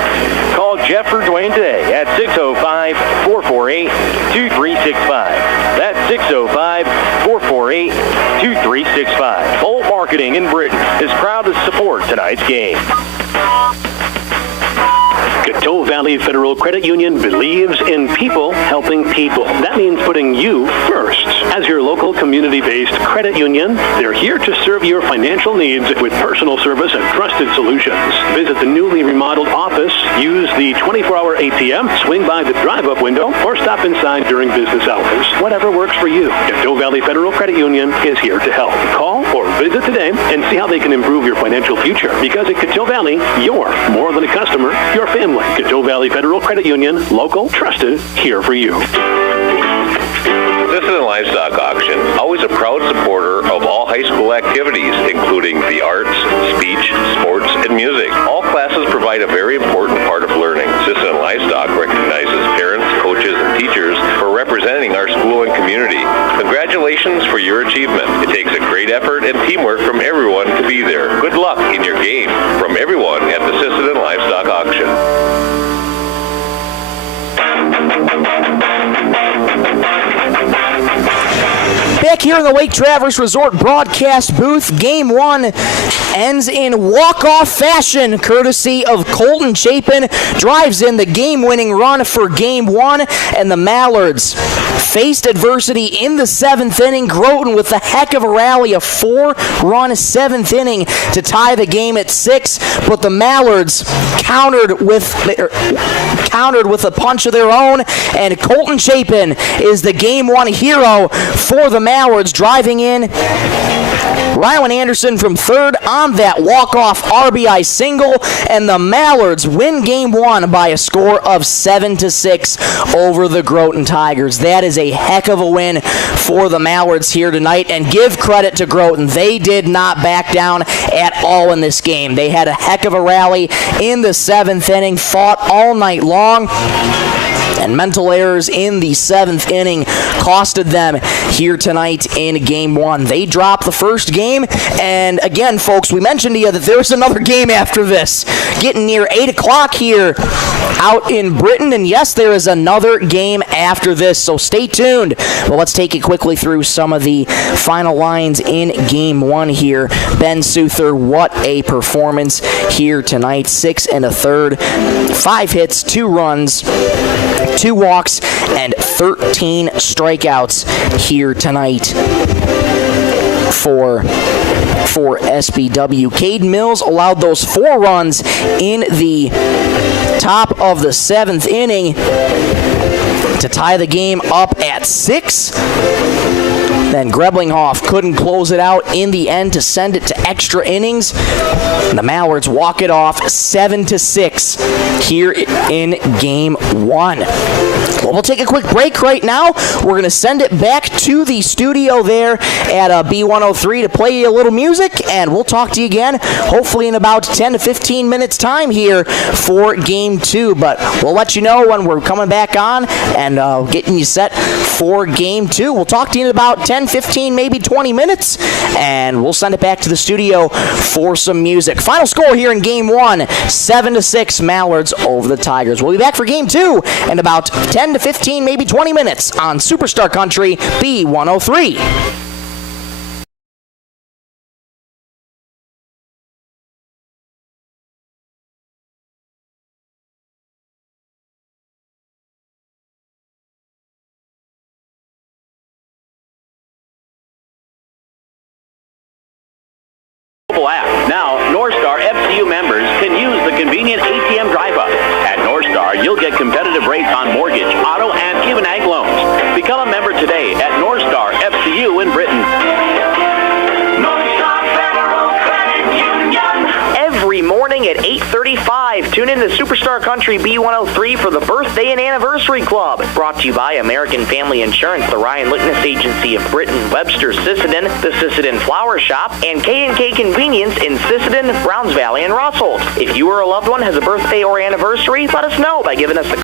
Call Jeff or Dwayne today at 605-448-2365. That's 605-448-2365. Bolt Marketing in Britton is proud to support tonight's game. Coteau Valley Federal Credit Union believes in people helping people. That means putting you first. As your local community-based credit union, they're here to serve your financial needs with personal service and trusted solutions. Visit the newly remodeled office, use the 24-hour ATM, swing by the drive-up window, or stop inside during business hours. Whatever works for you, Coteau Valley Federal Credit Union is here to help. Call or visit today and see how they can improve your financial future. Because at Coteau Valley, you're more than a customer, you're family. Coteau Valley Federal Credit Union, local, trusted, here for you. This is a livestock auction. Always a proud supporter of all high school activities, including the arts, speech, sports, and music. All classes provide a very important part of learning. Sisseton Livestock recognizes parents, coaches, and and teamwork from everyone to be there. Good luck in your game from everyone at the Sisseton Livestock Auction. Back here in the Lake Traverse Resort broadcast booth, Game 1 ends in walk-off fashion, courtesy of Colton Chapin. Drives in the game-winning run for Game 1, and the Mallards faced adversity in the 7th inning. Groton with a heck of a rally, a 4-run 7th inning to tie the game at 6, but the Mallards countered with a punch of their own, and Colton Chapin is the Game 1 hero for the Mallards, driving in Rylan Anderson from third on that walk-off RBI single, and the Mallards win Game 1 by a score of 7-6 over the Groton Tigers. That is a heck of a win for the Mallards here tonight, and give credit to Groton. They did not back down at all in this game. They had a heck of a rally in the 7th inning, fought all night long, and mental errors in the 7th inning costed them here tonight in Game 1. They dropped the first game, and again, folks, we mentioned to you that there's another game after this. Getting near 8 o'clock here out in Britton, and yes, there is another game after this, so stay tuned. Well, let's take it quickly through some of the final lines in Game 1 here. Ben Souther, what a performance here tonight. 6 1/3, 5 hits, 2 runs, 2 walks, and 13 strikeouts here tonight for SBW. Cade Mills allowed those 4 runs in the top of the 7th inning to tie the game up at 6. Then Greblinghoff couldn't close it out in the end to send it to extra innings. The Mallards walk it off 7-6 here in Game 1. Well, we'll take a quick break right now. We're going to send it back to the studio there at B103 to play you a little music, and we'll talk to you again hopefully in about 10 to 15 minutes time here for Game 2. But we'll let you know when we're coming back on and getting you set for Game 2. We'll talk to you in about 10, 15, maybe 20 minutes, and we'll send it back to the studio for some music. Final score here in Game 1, 7-6, Mallards over the Tigers. We'll be back for Game 2 in about 10 to 15, maybe 20 minutes on Superstar Country B103. App. Now, Northstar FCU members can use the convenient ATM drive-up. At Northstar, you'll get competitive rates on mortgage, auto, and even ag loans. Become a member today at Northstar FCU in Britton. Northstar Federal Credit Union. Every morning at 8:35, tune in to Superstar Country B103 for the Birthday and Anniversary Club. Brought to you by American Family Insurance, the Ryan Lickness Agency of Britton, Webster, Sisseton, the Sisseton Flower Shop, and K&K Convenience in Sisseton, Browns Valley, and Russell. If you or a loved one has a birthday or anniversary, let us know by giving us a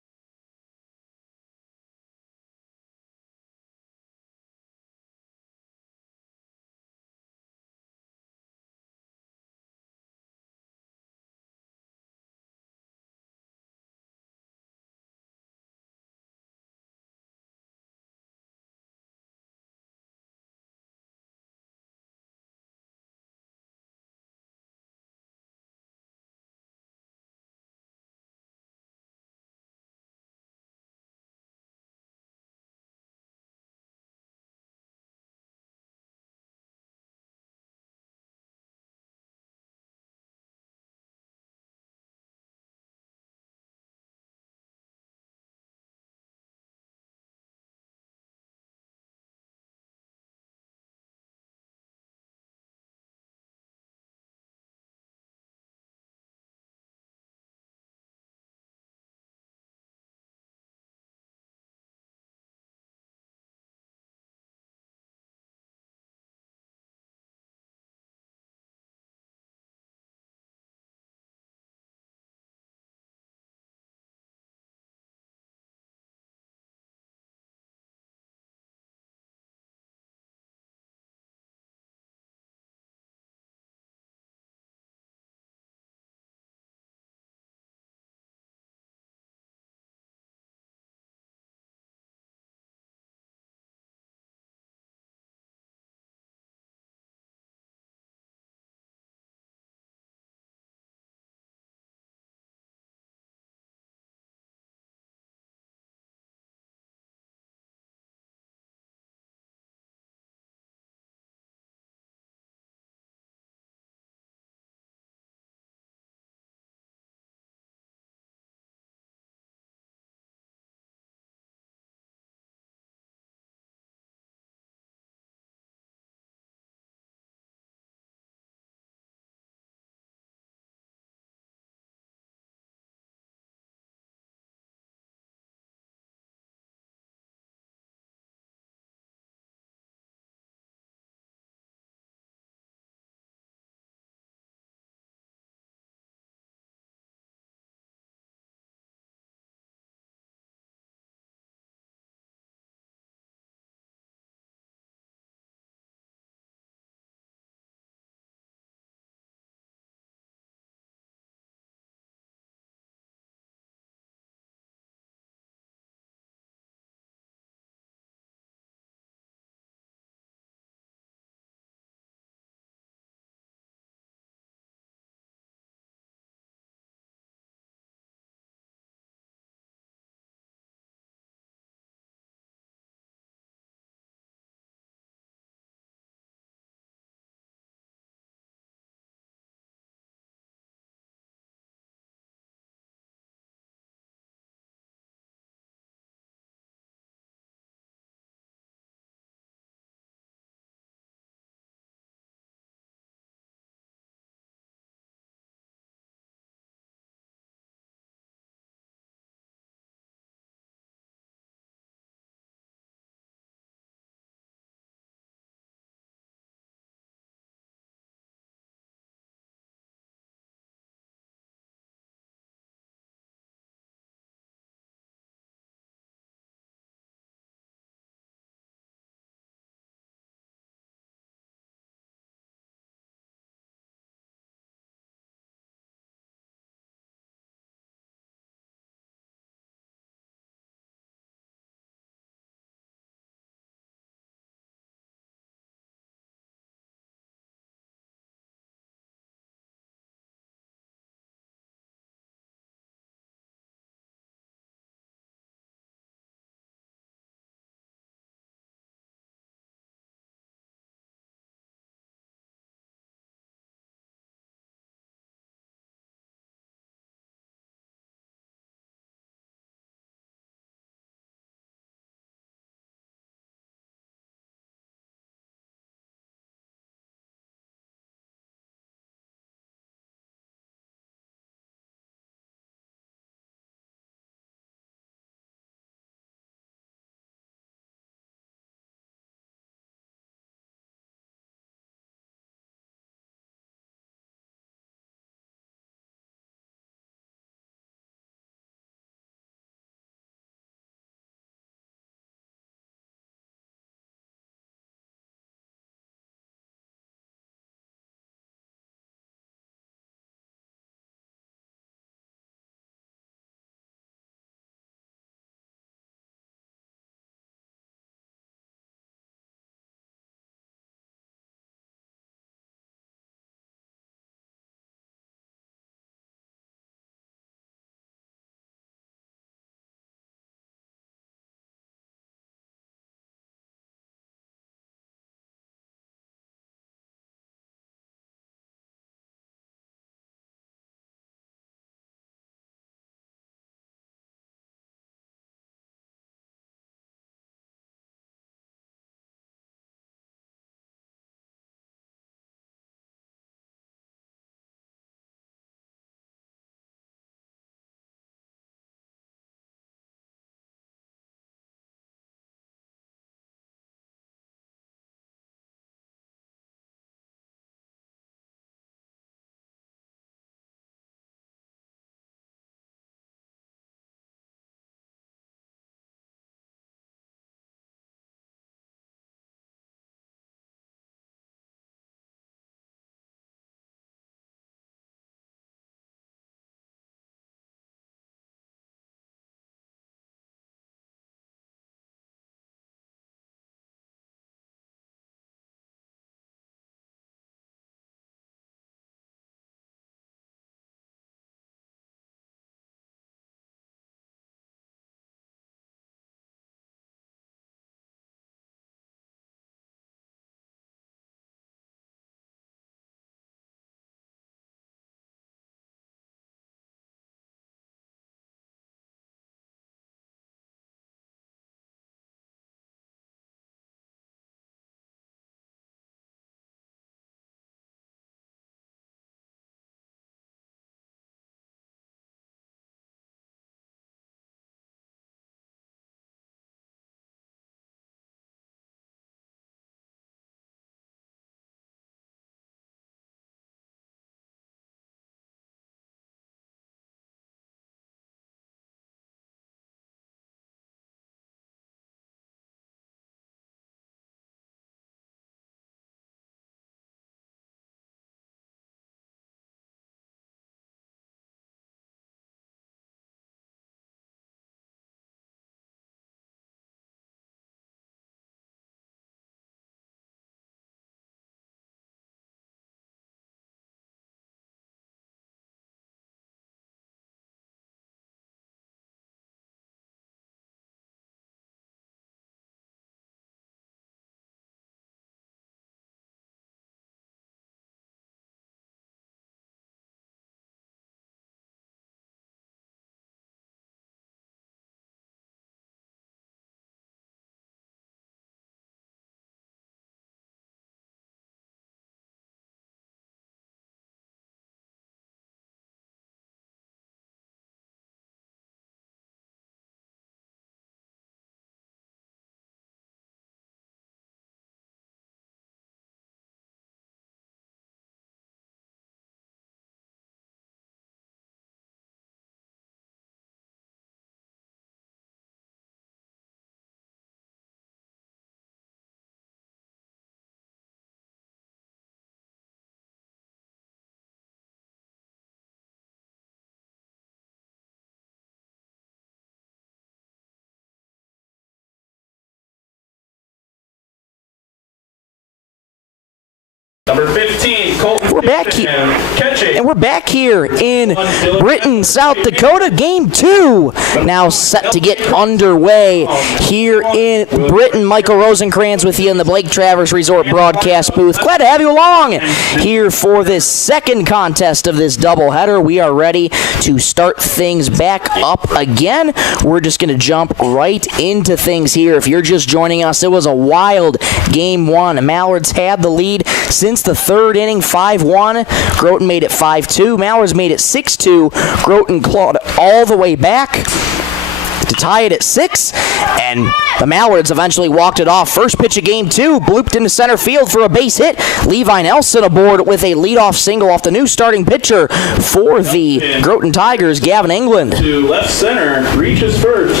Number 15, Colton. We're back here, and we're back here in Britton, South Dakota. Game 2 now set to get underway here in Britton. Michael Rosencrantz with you in the Blake Travers Resort broadcast booth. Glad to have you along here for this second contest of this doubleheader. We are ready to start things back up again. We're just going to jump right into things here. If you're just joining us, it was a wild Game 1. Mallards had the lead since the third inning, 5-1. Groton made it 5-2. Mallards made it 6-2. Groton clawed all the way back to tie it at 6, and the Mallards eventually walked it off. First pitch of Game 2, blooped into center field for a base hit. Levi Nelson aboard with a leadoff single off the new starting pitcher for the Groton Tigers, Gavin England. To left center, reaches first.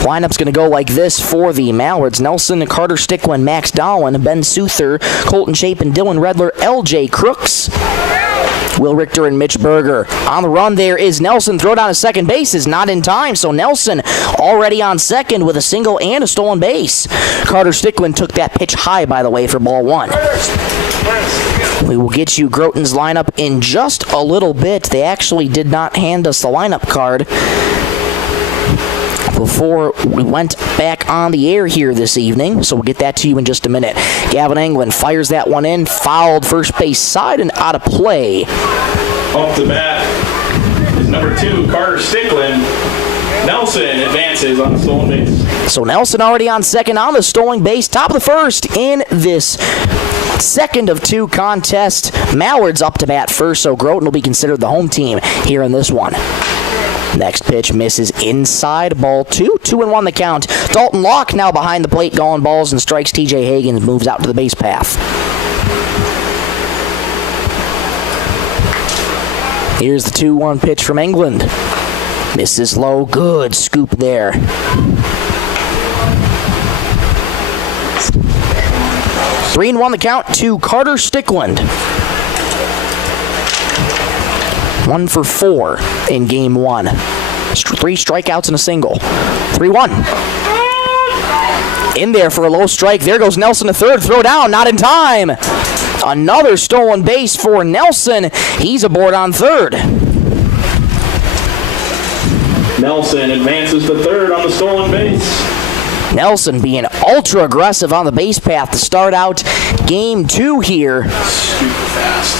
Lineup's going to go like this for the Mallards. Nelson, Carter Stickwin, Max Dolan, Ben Souther, Colton Chapin, Dylan Redler, LJ Crooks, Will Richter, and Mitch Berger. On the run there is Nelson. Throw down to second base is not in time, so Nelson already on second with a single and a stolen base. Carter Stickwin took that pitch high, by the way, for ball 1. We will get you Groton's lineup in just a little bit. They actually did not hand us the lineup card before we went back on the air here this evening, so we'll get that to you in just a minute. Gavin England fires that one in, fouled first base side and out of play. Off the bat is number 2, Carter Sticklin. Nelson advances on the stolen base. So Nelson already on second on the stolen base, top of the first in this second of 2 contest. Mallards up to bat first, so Groton will be considered the home team here in this one. Next pitch misses inside, ball 2. 2-1 the count. Dalton Locke now behind the plate, going balls and strikes. TJ Hagan moves out to the base path. Here's the 2-1 pitch from England. Misses low, good scoop there. Three and 1 the count to Carter Stickland. 1 for 4 in Game 1. 3 strikeouts and a single. 3-1. In there for a low strike. There goes Nelson to third. Throw down, not in time. Another stolen base for Nelson. He's aboard on third. Nelson advances to third on the stolen base. Nelson being ultra aggressive on the base path to start out Game 2 here. Super fast.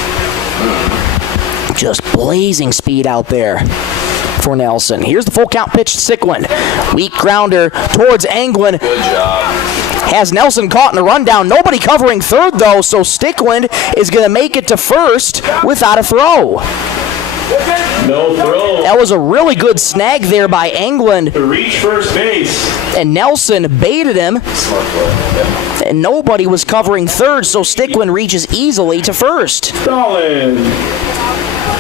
Just blazing speed out there for Nelson. Here's the full count pitch to Sicklin. Weak grounder towards England. Good job. Has Nelson caught in a rundown. Nobody covering third, though, so Stickland is going to make it to first without a throw. No throw. That was a really good snag there by England. To reach first base. And Nelson baited him. And nobody was covering third, so Stickland reaches easily to first. Solid.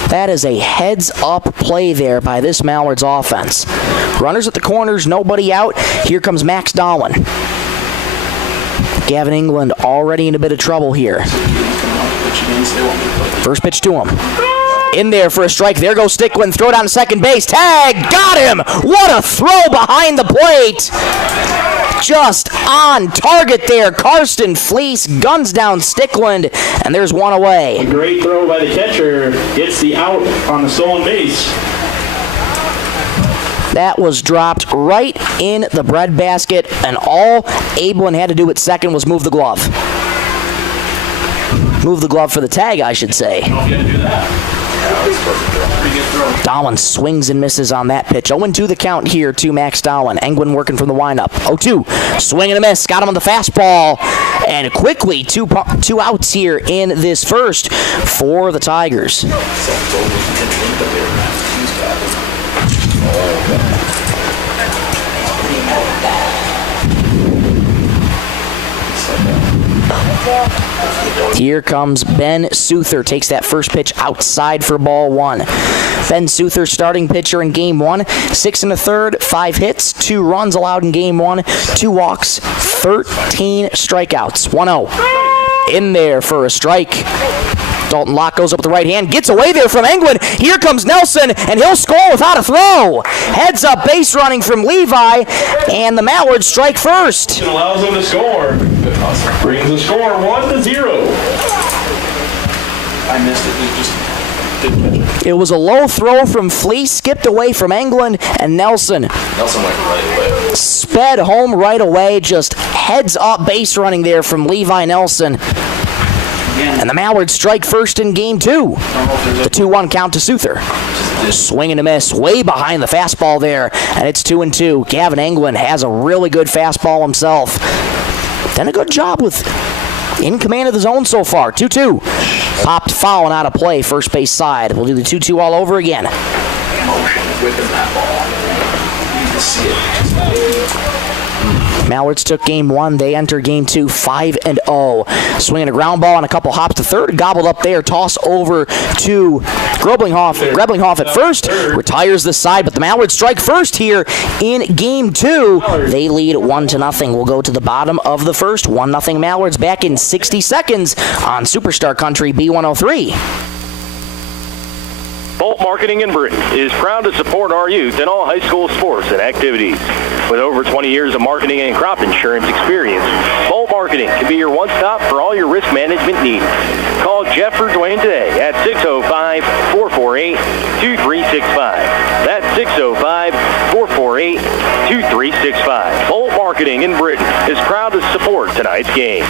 That is a heads-up play there by this Mallards offense. Runners at the corners, nobody out. Here comes Max Dolan. Gavin England already in a bit of trouble here. First pitch to him. In there for a strike. There goes Stickland. Throw down to second base. Tag! Got him! What a throw behind the plate! Just on target there. Karsten Fleece guns down Stickland, and there's one away. A great throw by the catcher. Gets the out on the stolen base. That was dropped right in the breadbasket, and all Ablin had to do at second was move the glove. Move the glove for the tag, I should say. Dolan swings and misses on that pitch. 0-2 the count here to Max Dolan. England working from the windup. 0-2. Swing and a miss. Got him on the fastball. And quickly, two outs here in this first for the Tigers. Here comes Ben Souther. Takes that first pitch outside for ball 1. Ben Souther, starting pitcher in Game 1. 6 1/3, 5 hits, 2 runs allowed in Game 1, 2 walks, 13 strikeouts. 1-0. In there for a strike. Dalton Locke goes up with the right hand, gets away there from England. Here comes Nelson, and he'll score without a throw. Heads up base running from Levi, and the Mallards strike first. It allows them to score. Brings the score 1-0. I missed it. It just didn't catch it. It was a low throw from Fleece, skipped away from England, and Nelson Nelson went right away. sped home right away. Just heads up base running there from Levi Nelson. And the Mallards strike first in game 2. The 2-1 count to Souther. Swing and a miss, way behind the fastball there, and it's 2-2. Gavin England has a really good fastball himself. Done a good job with in command of the zone so far. 2-2. Popped foul and out of play, first base side. We'll do the 2-2 all over again. Motion whipping that ball. You can see it. Mallards took game 1. They enter game 2 5-0. Swinging a ground ball and a couple hops to third. Gobbled up there. Toss over to Greblinghoff. Greblinghoff at first. Retires the side, but the Mallards strike first here in game 2. They lead 1-0. We'll go to the bottom of the first. 1-0 Mallards back in 60 seconds on Superstar Country B103. Bolt Marketing in Britton is proud to support our youth in all high school sports and activities. With over 20 years of marketing and crop insurance experience, Bolt Marketing can be your one-stop for all your risk management needs. Call Jeff or Dwayne today at 605-448-2365. That's 605-448-2365. Bolt Marketing in Britton is proud to support tonight's game.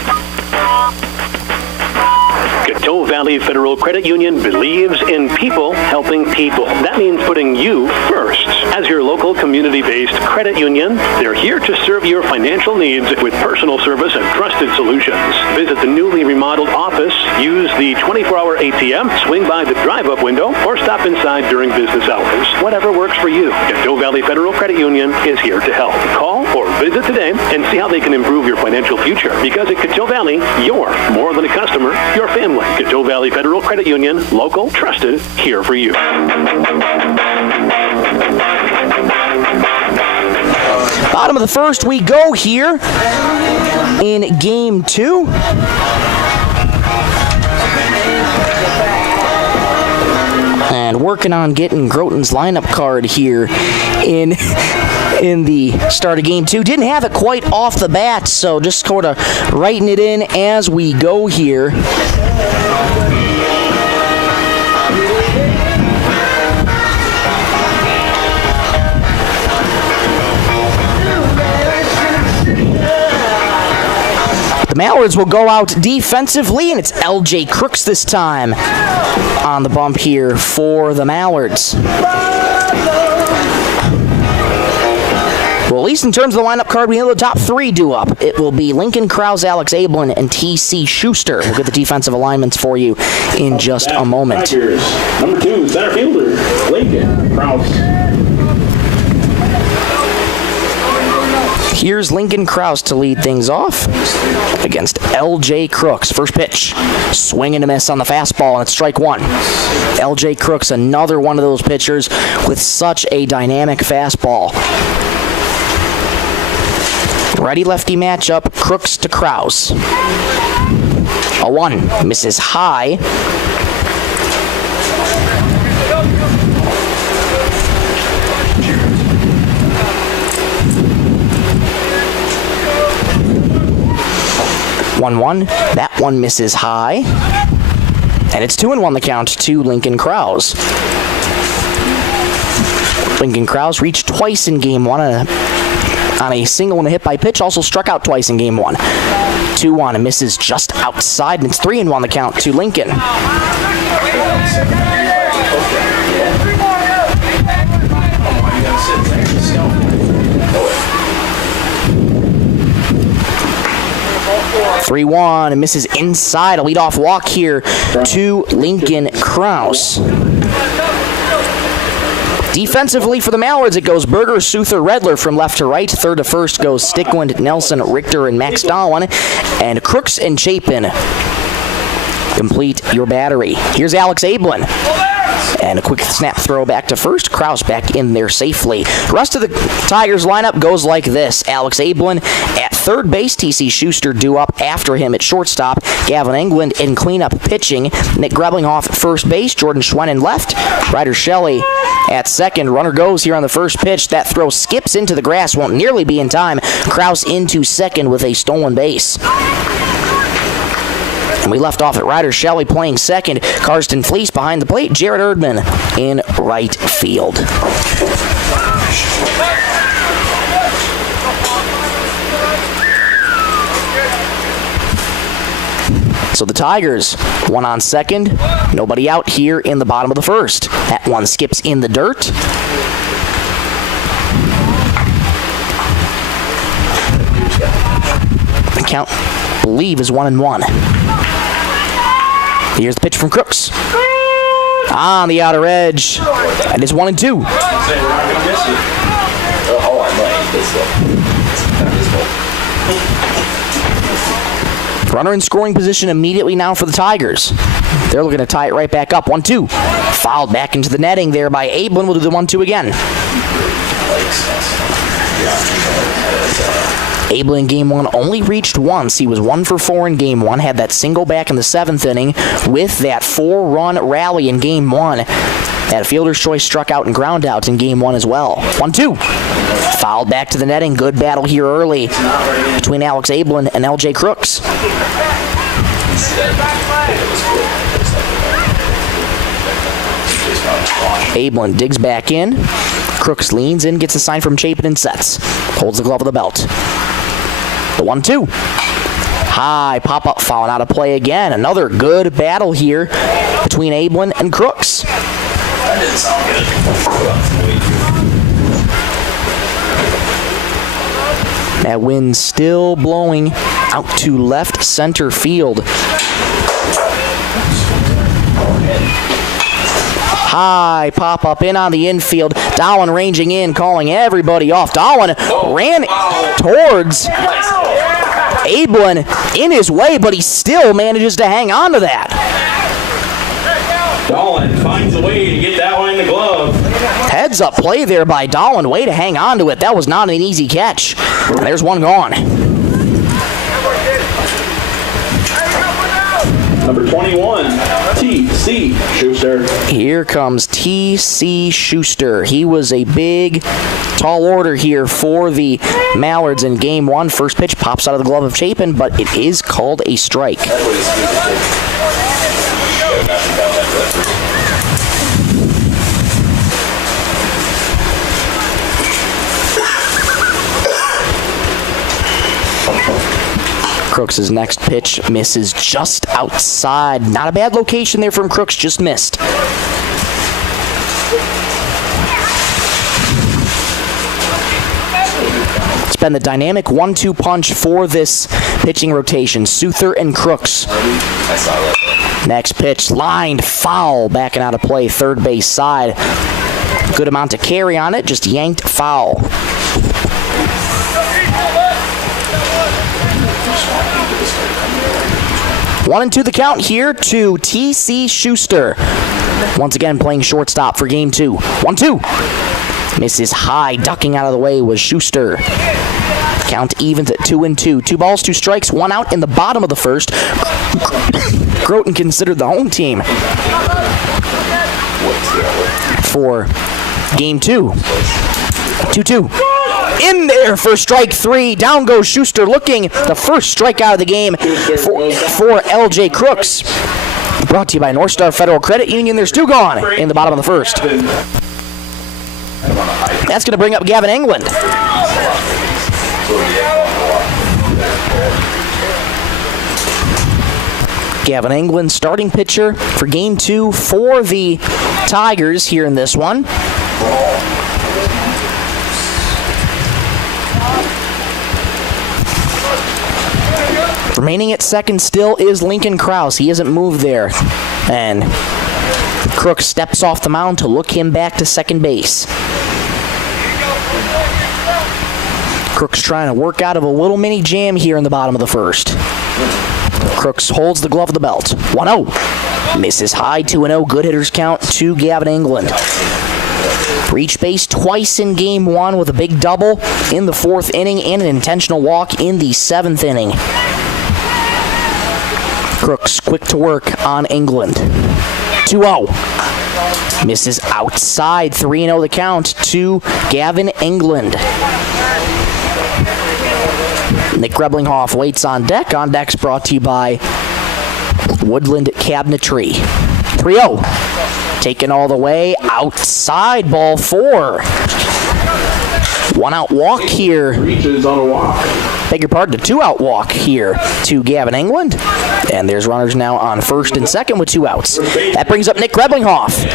Coteau Valley Federal Credit Union believes in people helping people. That means putting you first. As your local community-based credit union, they're here to serve your financial needs with personal service and trusted solutions. Visit the newly remodeled office, use the 24-hour ATM, swing by the drive-up window, or stop inside during business hours. Whatever works for you, Coteau Valley Federal Credit Union is here to help. Call or visit today and see how they can improve your financial future. Because at Coteau Valley, you're more than a customer, you're family. Coteau Valley Federal Credit Union, local, trusted, here for you. Bottom of the first we go here in game 2. And working on getting Groton's lineup card here in the start of game 2. Didn't have it quite off the bat, so just sort of writing it in as we go here. The Mallards will go out defensively, and it's LJ Crooks this time on the bump here for the Mallards. Well, at least in terms of the lineup card, we know the top 3 due up. It will be Lincoln Krause, Alex Ablin, and T.C. Schuster. We'll get the defensive alignments for you in just a moment. Number 2, center fielder, Lincoln Krause. Here's Lincoln Krause to lead things off against L.J. Crooks. First pitch, swing and a miss on the fastball, and it's strike 1. L.J. Crooks, another one of those pitchers with such a dynamic fastball. Righty-lefty matchup, Crooks to Krause. A 1, misses high. That one misses high. And it's 2-1 the count to Lincoln Krause. Lincoln Krause reached twice in game 1 on a single and a hit by pitch. Also struck out twice in game 1. 2-1 and misses just outside. And it's 3-1 the count to Lincoln. (3-1) and misses inside. A leadoff walk here to Lincoln Krause. Defensively for the Mallards, it goes Berger, Souther, Redler from left to right. Third to first goes Stickwind, Nelson, Richter, and Max Dahlin. And Crooks and Chapin complete your battery. Here's Alex Ablin. And a quick snap throw back to first. Kraus back in there safely. The rest of the Tigers lineup goes like this. Alex Ablin at third base. T.C. Schuster due up after him at shortstop. Gavin England in cleanup pitching. Nick Greblinghoff at first base. Jordan Schwennen left. Ryder Shelley at second. Runner goes here on the first pitch. That throw skips into the grass. Won't nearly be in time. Kraus into second with a stolen base. And we left off at Ryder Shelley playing second. Karsten Fleece behind the plate. Jared Erdman in right field. So the Tigers, one on second. Nobody out here in the bottom of the first. That one skips in the dirt. The count, I believe, is 1-1. Here's the pitch from Crooks. On the outer edge. And it's 1-2. Runner in scoring position immediately now for the Tigers. They're looking to tie it right back up. 1-2. Fouled back into the netting there by Ablin. We'll do the 1-2 again. Ablin in game one only reached once. He was 1 for 4 in game one. Had that single back in the 7th inning with that 4-run rally in game one. Had a fielder's choice struck out and ground out in game one as well. 1-2. Fouled back to the netting. Good battle here early between Alex Ablin and LJ Crooks. Ablin digs back in. Crooks leans in, gets a sign from Chapin and sets. Holds the glove of the belt. The 1-2. High pop-up foul out of play again. Another good battle here between Ablin and Crooks. That didn't sound good. That wind still blowing out to left center field. High pop-up in on the infield. Dowling ranging in, calling everybody off. Dowling ran towards Ablin in his way, but he still manages to hang on to that. Dowling finds a way to get that one in the glove. Heads up play there by Dowling. Way to hang on to it. That was not an easy catch. And there's one gone. Number 21, T.C. Schuster. Here comes T.C. Schuster. He was a big, tall order here for the Mallards in game one. First pitch pops out of the glove of Chapin, but it is called a strike. Crooks' next pitch misses just outside. Not a bad location there from Crooks, just missed. It's been the dynamic 1-2 punch for this pitching rotation. Souther and Crooks. Next pitch, lined foul, backing out of play, third base side. Good amount to carry on it, just yanked foul. 1-2 the count here to T.C. Schuster. Once again playing shortstop for game two. 1-2. Misses high, ducking out of the way was Schuster. Count evens at 2-2. 2 balls, 2 strikes, 1 out in the bottom of the first. Groton considered the home team for game two. 2-2. In there for strike 3. Down goes Schuster looking. The first strikeout of the game for LJ Crooks. Brought to you by North Star Federal Credit Union. There's 2 gone in the bottom of the first. That's going to bring up Gavin England. Gavin England, starting pitcher for game 2 for the Tigers here in this one. Remaining at second still is Lincoln Krause. He hasn't moved there. And Crooks steps off the mound to look him back to second base. Crooks trying to work out of a little mini jam here in the bottom of the first. Crooks holds the glove of the belt. 1-0. Misses high, 2-0. Good hitters count to Gavin England. Reached base twice in game one with a big double in the fourth inning and an intentional walk in the seventh inning. Crooks quick to work on England. 2-0. Misses outside, 3-0 the count to Gavin England. Nick Greblinghoff waits on deck. On deck's brought to you by Woodland Cabinetry. 3-0. Taken all the way outside, ball 4. One out walk here. Reaches on a walk. Beg your pardon, a 2-out walk here to Gavin England. And there's runners now on first and second with 2 outs. That brings up Nick Greblinghoff.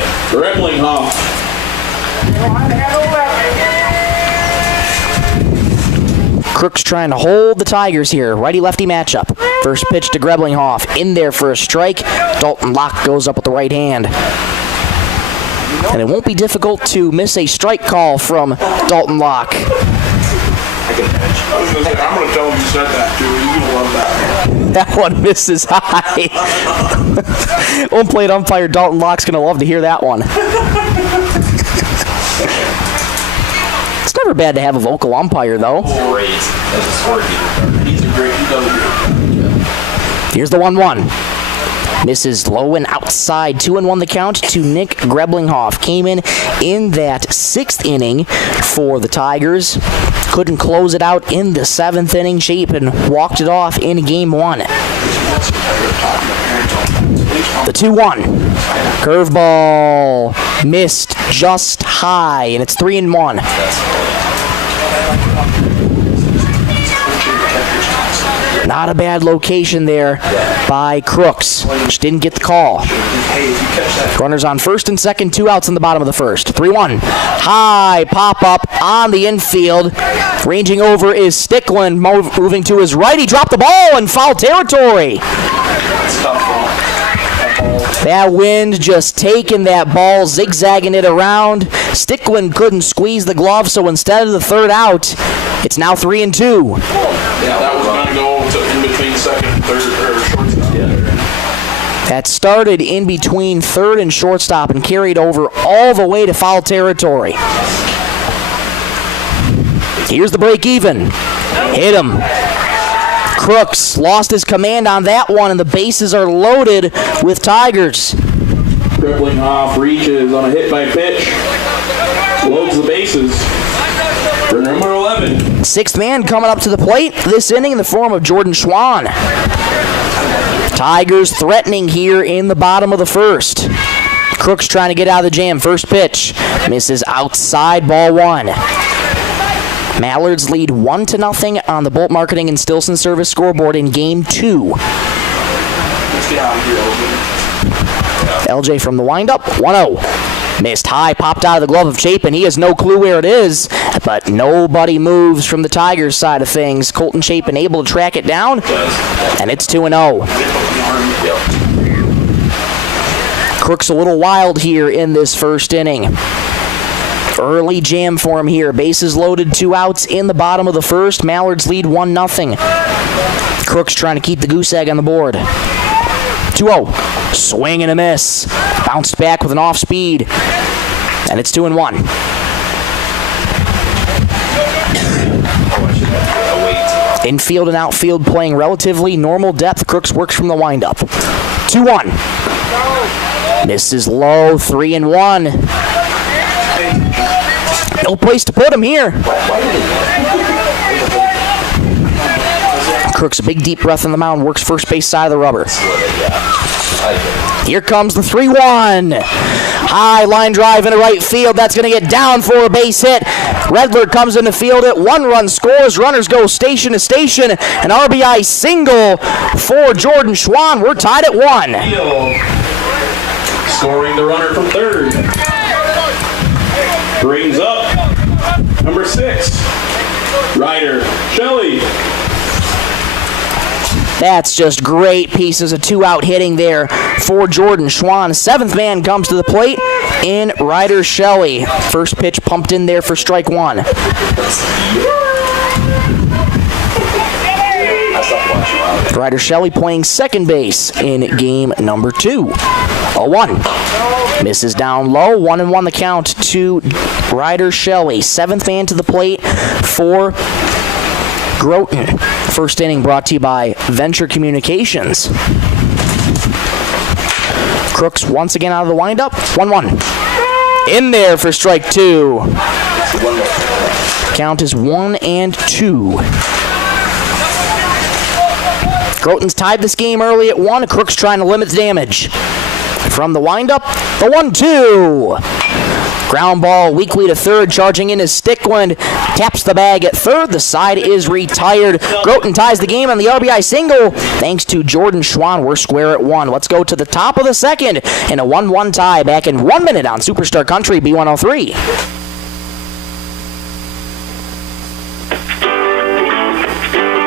Crooks trying to hold the Tigers here. Righty-lefty matchup. First pitch to Greblinghoff. In there for a strike. Dalton Locke goes up with the right hand. And it won't be difficult to miss a strike call from Dalton Locke. I'm going to tell him you said that, too. You're going to love that. That one misses high. Home plate umpire Dalton Locke's going to love to hear that one. It's never bad to have a vocal umpire, though. Great. As a scorekeeper. He's a great. He does a great job. Here's the 1-1. Misses low and outside. 2-1 the count to Nick Greblinghoff. Came in that sixth inning for the Tigers. Couldn't close it out in the seventh inning. Chapin walked it off in game one. The 2-1. Curveball missed just high, and it's 3-1. Not a bad location there by Crooks. Just didn't get the call. Runners on first and second, 2 outs in the bottom of the first. 3-1. High pop-up on the infield. Ranging over is Stickland, moving to his right. He dropped the ball in foul territory. That wind just taking that ball, zigzagging it around. Stickland couldn't squeeze the glove, so instead of the third out, it's now 3-2. Yeah, that was going to go in between second and third, or shortstop. That started in between third and shortstop and carried over all the way to foul territory. Here's the break even. Hit him. Crooks lost his command on that one, and the bases are loaded with Tigers. Greblinghoff reaches on a hit by pitch. Loads the bases for number 11. Sixth man coming up to the plate this inning in the form of Jordan Schwann. Tigers threatening here in the bottom of the first. Crooks trying to get out of the jam. First pitch misses outside, ball 1. Mallards lead 1-0 on the Bolt Marketing and Stilson Service scoreboard in game 2. LJ from the windup, 1-0. Missed high, popped out of the glove of Chapin. He has no clue where it is, but nobody moves from the Tigers side of things. Colton Chapin able to track it down, and it's 2-0. Crooks a little wild here in this first inning. Early jam for him here. Bases loaded, 2 outs in the bottom of the first. Mallards lead 1-0. Crooks trying to keep the goose egg on the board. 2-0. Swing and a miss. Bounced back with an off speed. And it's 2-1. Infield and outfield playing relatively normal depth. Crooks works from the windup. 2-1. Misses low, 3-1. No place to put him here. Crooks a big deep breath on the mound, works first base side of the rubber. Here comes the 3-1. High line drive into right field. That's going to get down for a base hit. Redler comes in to field it. 1 run scores. Runners go station to station. An RBI single for Jordan Schwann. We're tied at 1. Scoring the runner from third. Brings up number 6, Ryder Shelley. That's just great pieces of 2-out hitting there for Jordan Schwann. 7th man comes to the plate in Ryder Shelley. First pitch pumped in there for strike 1. Ryder Shelley playing second base in game number 2. 0-1. Misses down low. 1-1 the count to Ryder Shelley. 7th man to the plate for Groton. First inning brought to you by Venture Communications. Crooks once again out of the windup. 1-1. In there for strike 2. Count is 1-2. Groton's tied this game early at 1. Crooks trying to limit the damage. From the windup, the 1-2. Ground ball, weakly to third, charging in is Stickland. Taps the bag at third. The side is retired. Groton ties the game on the RBI single. Thanks to Jordan Schwann, we're square at 1. Let's go to the top of the second in a 1-1 tie. Back in 1 minute on Superstar Country B103.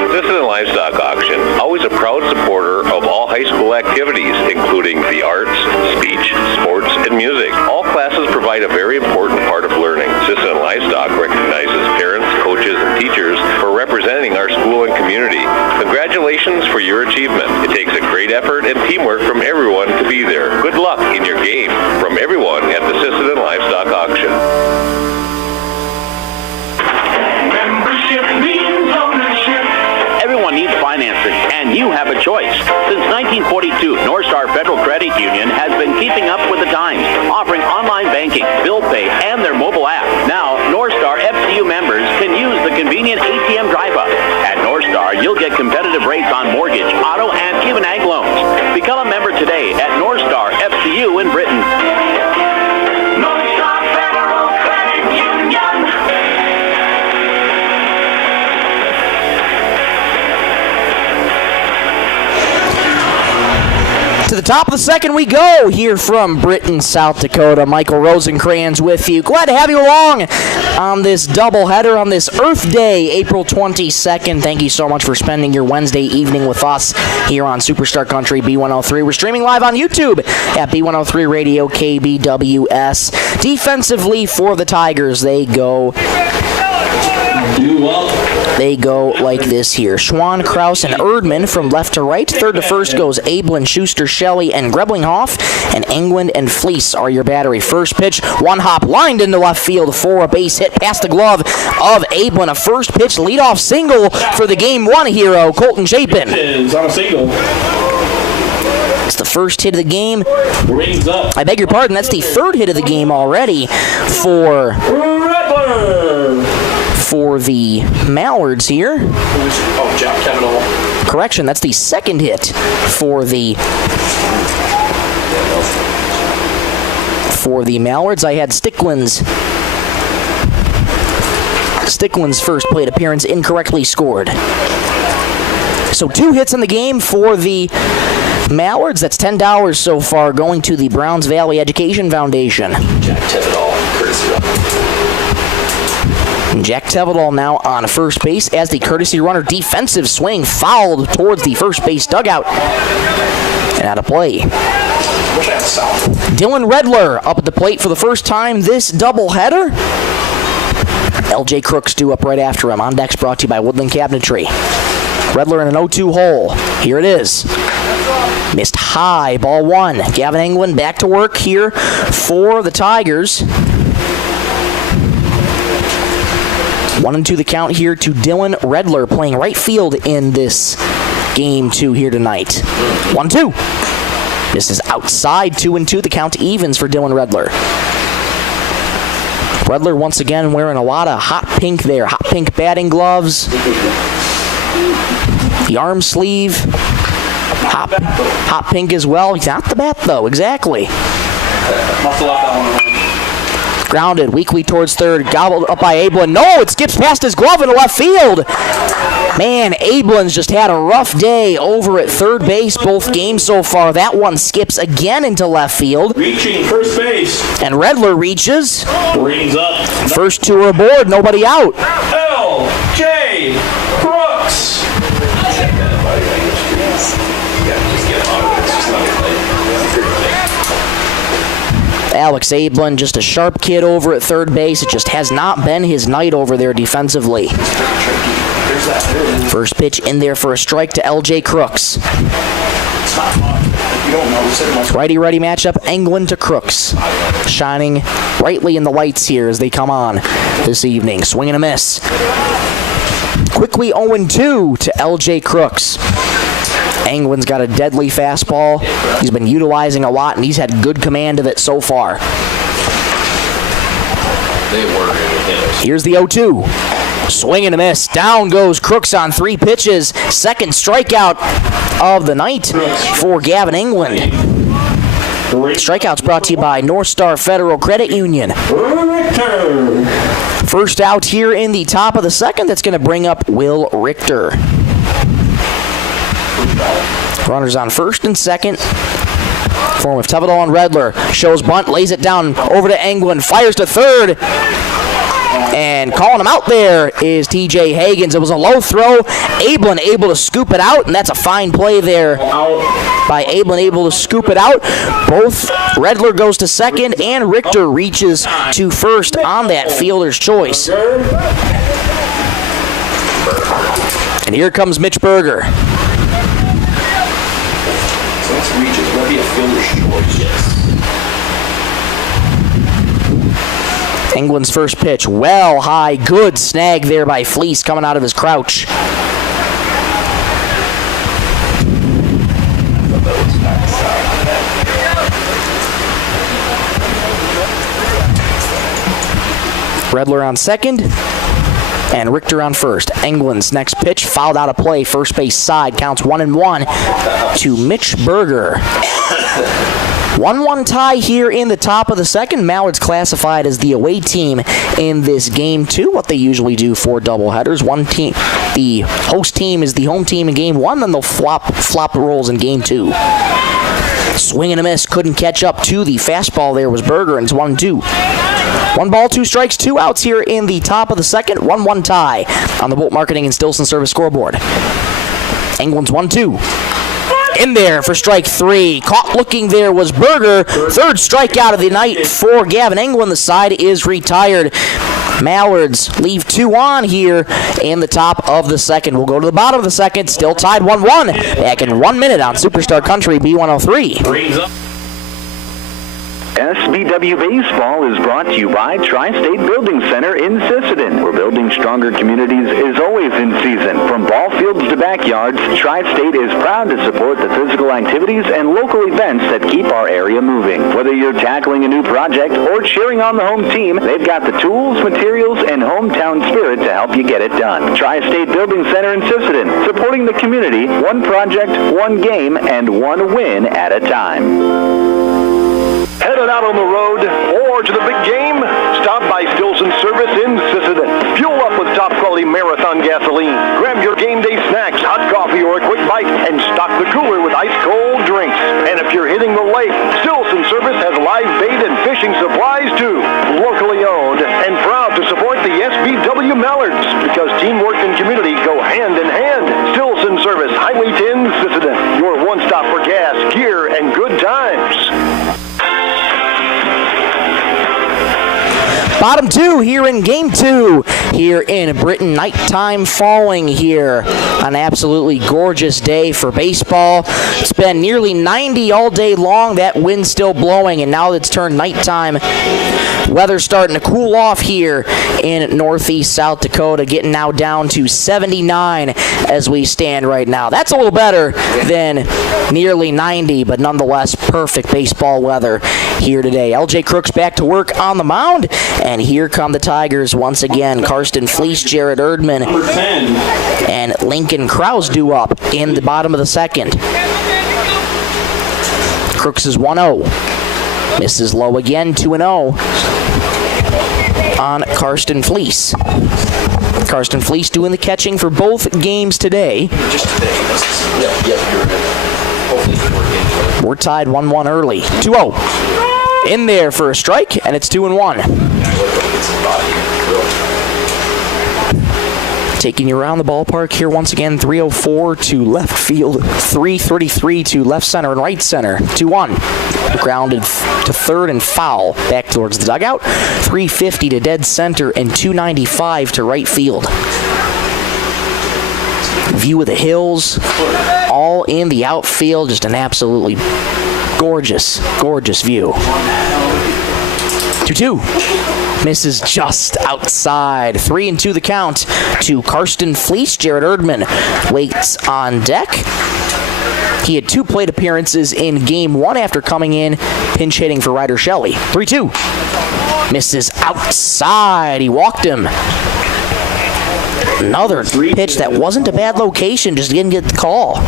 Sisseton Livestock Auction, always a proud supporter of all high school activities, including the arts, speech, sports, and music. All classes provide a very important part of learning. Sisseton Livestock recognizes parents, coaches, and teachers for representing our school and community. Congratulations for your achievement. It takes a great effort and teamwork from everyone to be there. Good luck in your game from everyone at the Sisseton Livestock Auction. Membership means ownership. Everyone needs financing, and you have a choice. Since 1942, North Star Federal Credit Union has been keeping up with the times, offering online banking, bill pay, and their mobile app. Now, North Star FCU members can use the convenient ATM drive-up. At North Star, you'll get competitive rates on mortgage, auto, and even ag loans. Become a member today at North Star FCU in Britton. North Star Federal Credit Union. To the top of the second we go here from Britton, South Dakota. Michael Rosencrans with you. Glad to have you along on this doubleheader on this Earth Day, April 22nd. Thank you so much for spending your Wednesday evening with us here on Superstar Country B103. We're streaming live on YouTube at B103 Radio KBWS. Defensively for the Tigers, they go like this here. Schwann, Kraus, and Erdman from left to right. Third to first goes Ablin, Schuster, Shelley, and Greblinghoff. And England and Fleece are your battery. First pitch, one hop lined into left field for a base hit past the glove of Ablin. A first pitch leadoff single for the Game 1 hero, Colton Chapin. Is on a single. It's the first hit of the game. Rings up. I beg your pardon, that's the third hit of the game already for the Mallards here. Oh, Jack Kavanaugh. Correction, that's the second hit for the Mallards. I had Stickland's first plate appearance incorrectly scored. So 2 hits in the game for the Mallards. That's $10 so far going to the Browns Valley Education Foundation. Jack Kavanaugh, courtesy run. Jack Tevedal now on first base as the courtesy runner. Defensive swing fouled towards the first base dugout. And out of play. Dylan Redler up at the plate for the first time this doubleheader. LJ Crooks due up right after him. On deck's brought to you by Woodland Cabinetry. Redler in an 0-2 hole. Here it is. Missed high, ball 1. Gavin England back to work here for the Tigers. 1-2 the count here to Dylan Redler, playing right field in this game 2 here tonight. 1-2. This is outside. 2-2. The count evens for Dylan Redler. Redler once again wearing a lot of hot pink there. Hot pink batting gloves. The arm sleeve. Hot pink as well. He's not the bat though. Exactly. Must have left that one. Grounded weakly towards third, gobbled up by Ablin. No, it skips past his glove into left field. Man, Ablin's just had a rough day over at third base both games so far. That one skips again into left field. Reaching first base. And Redler reaches. Rings up. First 2 are aboard, nobody out. L.J. Crooks. Alex Ablin, just a sharp kid over at third base. It just has not been his night over there defensively. First pitch in there for a strike to LJ Crooks. Righty-righty matchup, England to Crooks. Shining brightly in the lights here as they come on this evening. Swing and a miss. Quickly 0-2 to LJ Crooks. England's got a deadly fastball. He's been utilizing a lot, and he's had good command of it so far. Here's the 0-2. Swing and a miss. Down goes Crooks on 3 pitches. Second strikeout of the night for Gavin England. Strikeouts brought to you by North Star Federal Credit Union. First out here in the top of the second, that's going to bring up Will Richter. Runners on first and second. Form of Tevedal and Redler. Shows bunt, lays it down over to England, fires to third. And calling him out there is TJ Hagens. It was a low throw. Ablin able to scoop it out, and that's a fine play there by Ablin, able to scoop it out. Both Redler goes to second, and Richter reaches to first on that fielder's choice. And here comes Mitch Berger. So let's reach it. Will be a fielder's choice, yes. England's first pitch, well high, good snag there by Fleece coming out of his crouch. Redler on second, and Richter on first. England's next pitch fouled out of play, first base side, counts 1-1 to Mitch Berger. 1-1 tie here in the top of the second. Mallard's classified as the away team in this game 2, what they usually do for doubleheaders. One team, the host team is the home team in game 1, then they'll flop roles in game 2. Swing and a miss, couldn't catch up to the fastball there was Berger, and it's 1-2. 1 ball, 2 strikes, 2 outs here in the top of the second. 1-1 tie on the Bolt Marketing and Stilson Service scoreboard. England's 1-2. In there for strike 3. Caught looking there was Berger. Third strikeout of the night for Gavin England. The side is retired. Mallards leave 2 on here in the top of the second. We'll go to the bottom of the second. Still tied 1-1. Back in 1 minute on Superstar Country B103. SBW Baseball is brought to you by Tri-State Building Center in Sisseton, where building stronger communities is always in season. From ball fields to backyards, Tri-State is proud to support the physical activities and local events that keep our area moving. Whether you're tackling a new project or cheering on the home team, they've got the tools, materials, and hometown spirit to help you get it done. Tri-State Building Center in Sisseton, supporting the community, one project, one game, and one win at a time. Headed out on the road or to the big game? Stop by Stilson Service in Sisseton. Fuel up with top-quality Marathon gasoline. Grab your game day snacks, hot coffee, or a quick bite, and stock the cooler with ice-cold drinks. And if you're hitting the lake, Stilson Service has live bait and fishing supplies, too. Locally owned and proud to support the SBW Mallards, because teamwork and community go hand in hand. Stilson Service, Highway 10, Sisseton. Your one-stop for gas, gear, and good times. Bottom 2 here in game 2 here in Britton. Nighttime falling here. An absolutely gorgeous day for baseball. It's been nearly 90 all day long. That wind still blowing, and now it's turned nighttime. Weather starting to cool off here in northeast South Dakota, getting now down to 79 as we stand right now. That's a little better than nearly 90, but nonetheless perfect baseball weather here today. LJ Crooks back to work on the mound, and here come the Tigers once again. Karsten Fleece, Jared Erdman, and Lincoln Krause due up in the bottom of the second. Crooks is 1-0. Misses low again, 2-0 on Karsten Fleece. Karsten Fleece doing the catching for both games today. Just today. Hopefully we're tied 1-1 early. 2-0. In there for a strike, and it's 2-1. Taking you around the ballpark here once again, 304 to left field, 333 to left center and right center, 2-1. Grounded to third and foul back towards the dugout, 350 to dead center and 295 to right field. View of the hills, all in the outfield. Just an absolutely gorgeous, gorgeous view. 2-2. Misses just outside. 3-2 the count to Karsten Fleece. Jared Erdman waits on deck. He had 2 plate appearances in Game 1 after coming in, pinch hitting for Ryder Shelley. 3-2. Misses outside. He walked him. Another pitch that wasn't a bad location, just didn't get the call.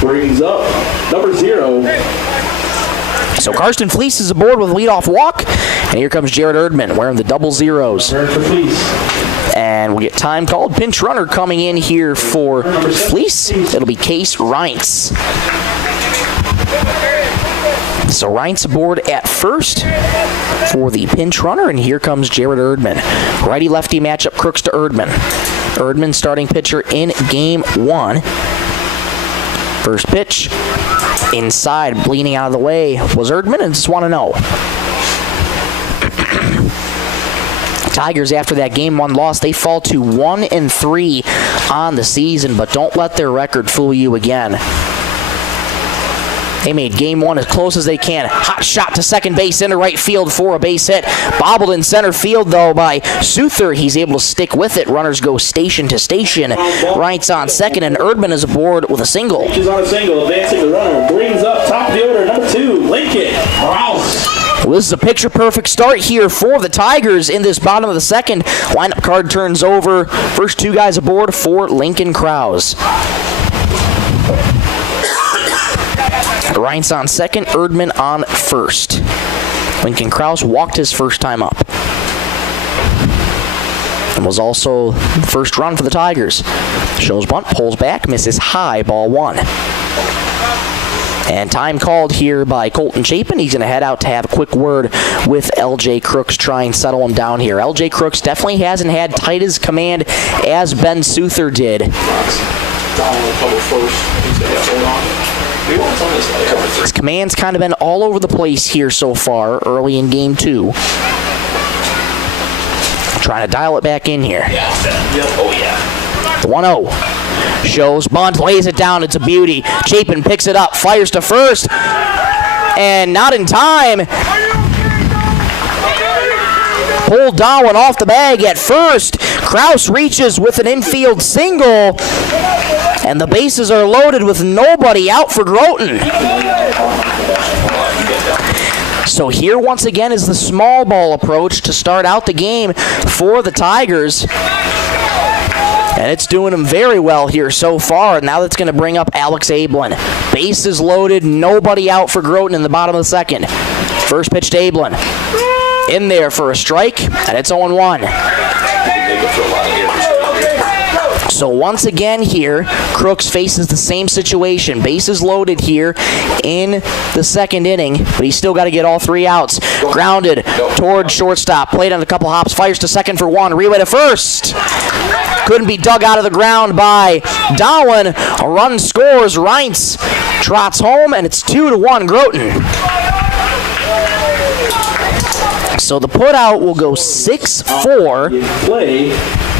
Brings up number 0. So Karsten Fleece is aboard with a leadoff walk, and here comes Jared Erdman wearing the double zeros. And we'll get time called. Pinch runner coming in here for Fleece. It'll be Case Reintz. So Reintz aboard at first for the pinch runner, and here comes Jared Erdman. Righty-lefty matchup, Crooks to Erdman. Erdman starting pitcher in Game 1. First pitch, inside, bleeding out of the way was Erdman, and just want to know. Tigers, after that Game 1 loss, they fall to 1-3 on the season, but don't let their record fool you again. They made Game 1 as close as they can. Hot shot to second base into right field for a base hit. Bobbled in center field, though, by Suther. He's able to stick with it. Runners go station to station. Reintz on second, and Erdman is aboard with a single. He's on a single, advancing the runner. Brings up top of the order, number 2, Lincoln Rouse. Well, this is a picture-perfect start here for the Tigers in this bottom of the second. Lineup card turns over. First 2 guys aboard for Lincoln Krause. Reintz on second, Erdman on first. Lincoln Krause walked his first time up. And was also the first run for the Tigers. Shows bunt, pulls back, misses high, ball 1. And time called here by Colton Chapin. He's going to head out to have a quick word with L.J. Crooks, try and settle him down here. L.J. Crooks definitely hasn't had tight as command as Ben Suther did. His command's kind of been all over the place here so far, early in Game 2. Trying to dial it back in here. Oh, yeah. 1-0. Shows bunt, lays it down. It's a beauty. Chapin picks it up, fires to first, and not in time. Pulled Darwin off the bag at first. Krause reaches with an infield single, and the bases are loaded with nobody out for Groton. So here once again is the small ball approach to start out the game for the Tigers. And it's doing them very well here so far. And now that's going to bring up Alex Ablin. Bases loaded, nobody out for Groton in the bottom of the second. First pitch to Ablin. In there for a strike, and it's 0-1. So once again here, Crooks faces the same situation. Bases loaded here in the second inning, but he's still got to get all 3 outs. Grounded toward shortstop, played on a couple hops, fires to second for 1, relay to first. Couldn't be dug out of the ground by Darwin. A run scores, Reintz trots home, and it's 2-1 Groton. So the putout will go 6-4. Play,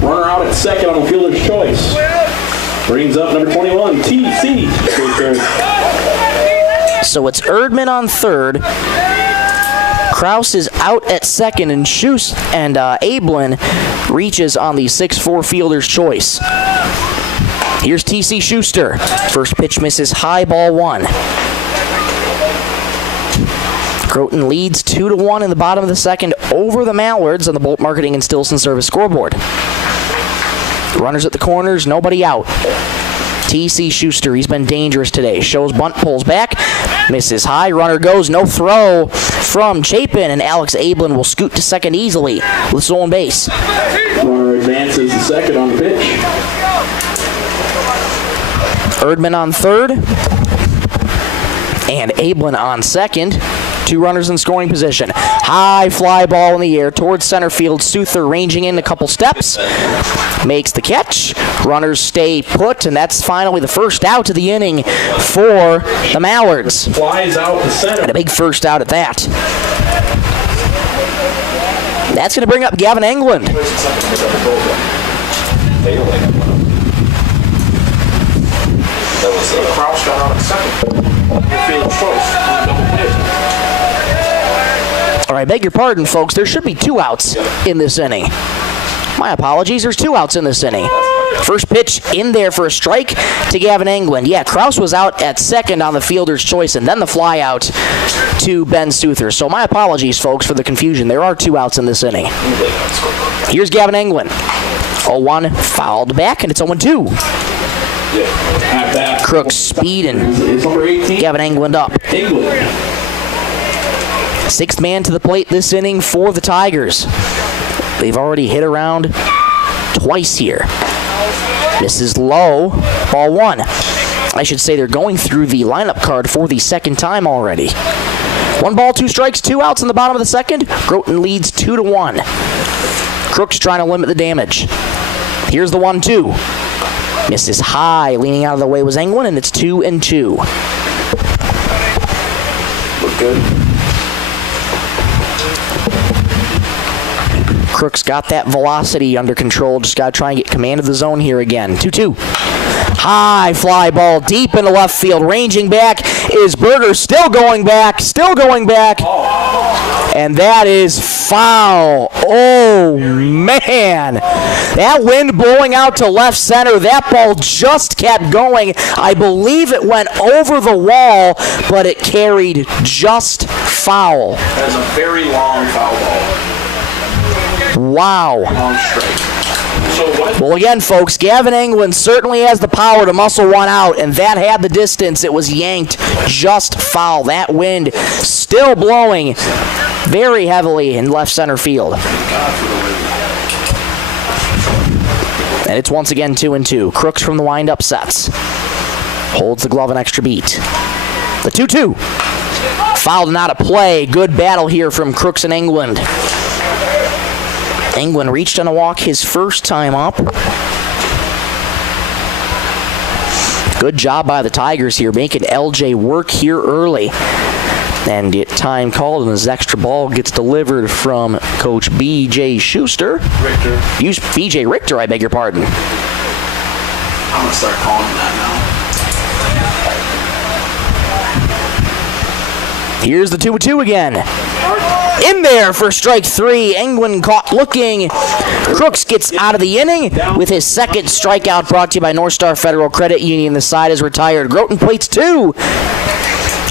runner out at second on the fielder's choice. Brings up number 21, TC. So it's Erdman on third. Krause is out at second, and Ablin reaches on the 6-4 fielder's choice. Here's TC Schuster. First pitch misses high, ball 1. Groton leads 2-1 in the bottom of the second over the Mallards on the Bolt Marketing and Stilson Service scoreboard. Runners at the corners, nobody out. TC Schuster, he's been dangerous today. Shows bunt, pulls back, misses high, runner goes, no throw from Chapin, and Alex Ablin will scoot to second easily with stolen base. Runner advances to second on the pitch. Erdman on third, and Ablin on second. 2 runners in scoring position. High fly ball in the air towards center field. Suther ranging in a couple steps. Makes the catch. Runners stay put, and that's finally the first out of the inning for the Mallards. Flies out to center. And a big first out at that. That's going to bring up Gavin Englund. That was Kraus got out at second. Field choice on double hit. All right, beg your pardon, folks. There should be 2 outs in this inning. My apologies. There's 2 outs in this inning. First pitch in there for a strike to Gavin England. Yeah, Kraus was out at second on the fielder's choice, and then the fly out to Ben Suther. So my apologies, folks, for the confusion. There are 2 outs in this inning. Here's Gavin England. 0-1, fouled back, and it's 0-2. Crook's speed and Gavin England up. 6th man to the plate this inning for the Tigers. They've already hit around twice here. This is low, ball 1. I should say they're going through the lineup card for the second time already. 1 ball, 2 strikes, 2 outs in the bottom of the second. Groton leads 2-1. Crook's trying to limit the damage. Here's the 1-2. Misses high, leaning out of the way was England, and it's 2-2. Look good. Crook's got that velocity under control. Just got to try and get command of the zone here again. 2-2. High fly ball deep into left field. Ranging back is Berger. Still going back. And that is foul. Oh, man. That wind blowing out to left center. That ball just kept going. I believe it went over the wall, but it carried just foul. That is a very long foul ball. Wow. Long strike. So what? Well, again, folks, Gavin England certainly has the power to muscle one out, and that had the distance. It was yanked just foul. That wind still blowing very heavily in left center field. And it's once again 2-2. Crooks from the windup sets. Holds the glove an extra beat. The 2-2. Fouled and out of play. Good battle here from Crooks and England. England reached on a walk his first time up. Good job by the Tigers here, making LJ work here early. And get time called, and his extra ball gets delivered from Coach B.J. Schuster. B.J. Richter, I beg your pardon. I'm going to start calling him that now. Here's the 2-2 again. In there for strike 3. England caught looking. Crooks gets out of the inning with his second strikeout, brought to you by North Star Federal Credit Union. The side is retired. Groton plates 2.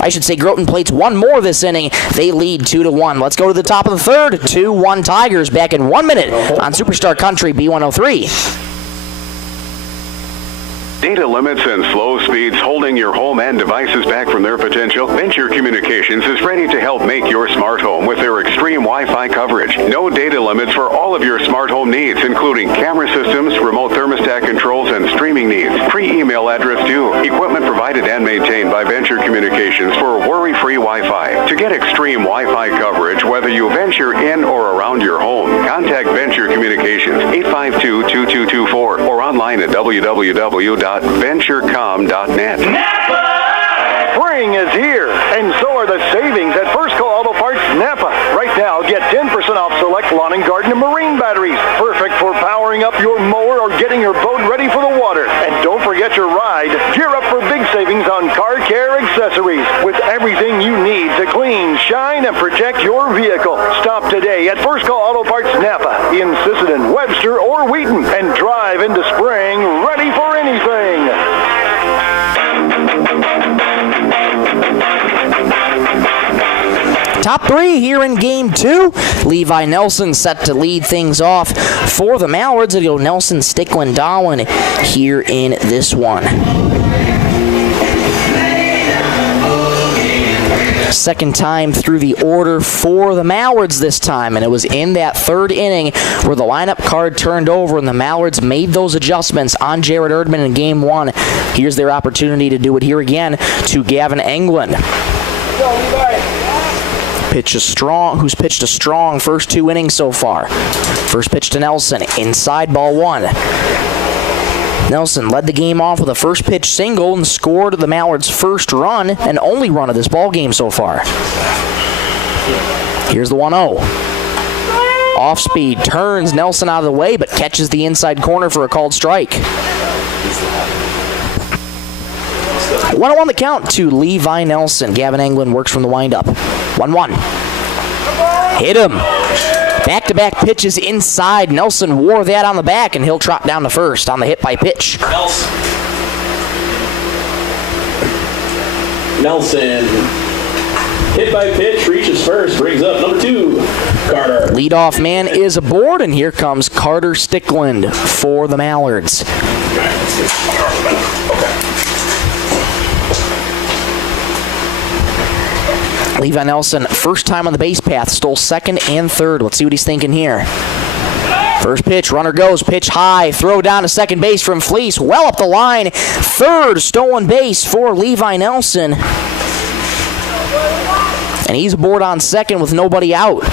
I should say Groton plates 1 more this inning. They lead 2-1. Let's go to the top of the third. 2-1 Tigers back in 1 minute on Superstar Country B103. Data limits and slow speeds holding your home and devices back from their potential? Venture Communications is ready to help make your smart home with their extreme Wi-Fi coverage. No data limits for all of your smart home needs, including camera systems, remote thermostat controls, and streaming needs. Free email address due. Equipment provided and maintained by Venture Communications for worry-free Wi-Fi. To get extreme Wi-Fi coverage, whether you venture in or around your home, contact Venture Communications 852-2224 or online at www.venturecom.net. Spring is here, and so are the savings at First Call Auto Parts Napa. Right now, get 10% off select lawn and garden and marine batteries. Perfect for powering up your mower or getting your boat ready for the water. And don't forget your ride. Gear up for big savings on car care accessories with everything you need to clean, shine, and protect your vehicle. Stop today at First Call Auto Parts Napa in Sisseton, Webster, or Wheaton, and drive into spring ready for anything. Top 3 here in Game 2. Levi Nelson set to lead things off for the Mallards. It'll go Nelson, Stickland, Darwin here in this one. Second time through the order for the Mallards this time, and it was in that third inning where the lineup card turned over and the Mallards made those adjustments on Jared Erdman in Game 1. Here's their opportunity to do it here again to Gavin England. Who's pitched a strong first 2 innings so far. First pitch to Nelson, inside ball 1. Nelson led the game off with a first pitch single and scored the Mallards' first run and only run of this ball game so far. Here's the 1-0. Off speed, turns Nelson out of the way, but catches the inside corner for a called strike. 1-1 the count to Levi Nelson. Gavin Englund works from the windup. 1-1. Hit him. Back-to-back pitches inside. Nelson wore that on the back, and he'll trot down to first on the hit by pitch. Nelson. Hit by pitch, reaches first, brings up number 2, Carter. Leadoff man is aboard, and here comes Carter Stickland for the Mallards. Levi Nelson, first time on the base path, stole second and third. Let's see what he's thinking here. First pitch, runner goes, pitch high, throw down to second base from Fleece, well up the line. Third stolen base for Levi Nelson. And he's aboard on second with nobody out.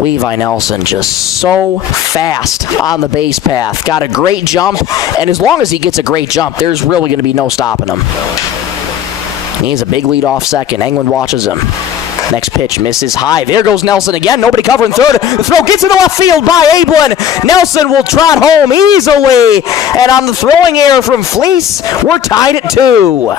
Levi Nelson just so fast on the base path. Got a great jump, and as long as he gets a great jump, there's really going to be no stopping him. He's a big lead off second. Englund watches him. Next pitch misses high. There goes Nelson again. Nobody covering third. The throw gets into left field by Ablin. Nelson will trot home easily. And on the throwing error from Fleece, we're tied at 2.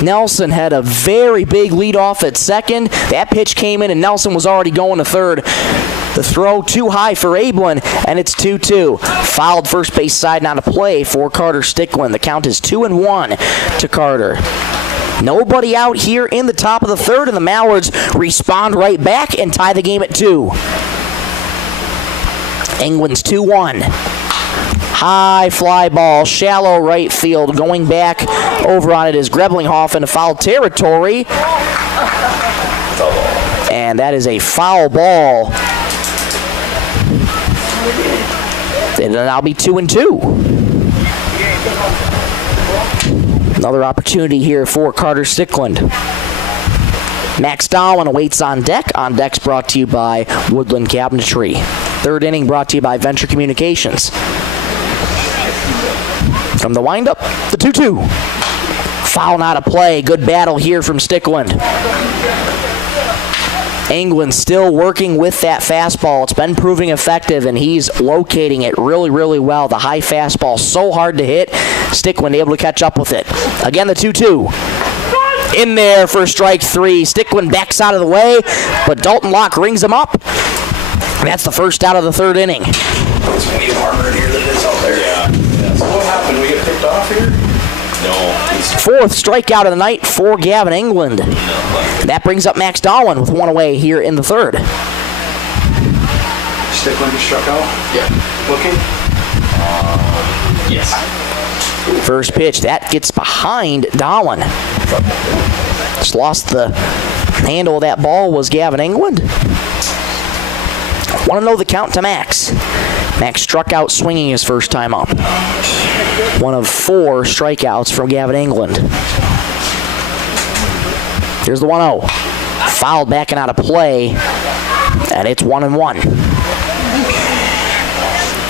Nelson had a very big lead off at second. That pitch came in and Nelson was already going to third. The throw too high for Ablin, and it's 2-2. Fouled first base side, not a play for Carter Stickland. The count is 2-1 to Carter. Nobody out here in the top of the third, and the Mallards respond right back and tie the game at 2. England's 2-1. High fly ball, shallow right field. Going back over on it is Greblinghoff into foul territory. And that is a foul ball. It'll now be 2-2. Another opportunity here for Carter Stickland. Max Darwin awaits on deck. On deck's brought to you by Woodland Cabinetry. Third inning brought to you by Venture Communications. From the windup, the 2-2. Foul, not a play. Good battle here from Stickland. England still working with that fastball. It's been proving effective, and he's locating it really, really well. The high fastball, so hard to hit. Stickland able to catch up with it. Again, the 2-2. In there for strike 3. Stickland backs out of the way, but Dalton Locke rings him up. That's the first out of the third inning. It's going to be harder in here than it is out there. Yeah. So what happened? We get picked off here? No. Fourth strikeout of the night for Gavin England. That brings up Max Darwin with one away here in the third. Stickland just struck out? Yeah. Looking? Yes. First pitch, that gets behind Darwin. Just lost the handle of that ball was Gavin England. Want to know the count to Max. Max struck out swinging his first time up. One of 4 strikeouts from Gavin England. Here's the 1-0. Fouled backing out of play, and it's 1-1.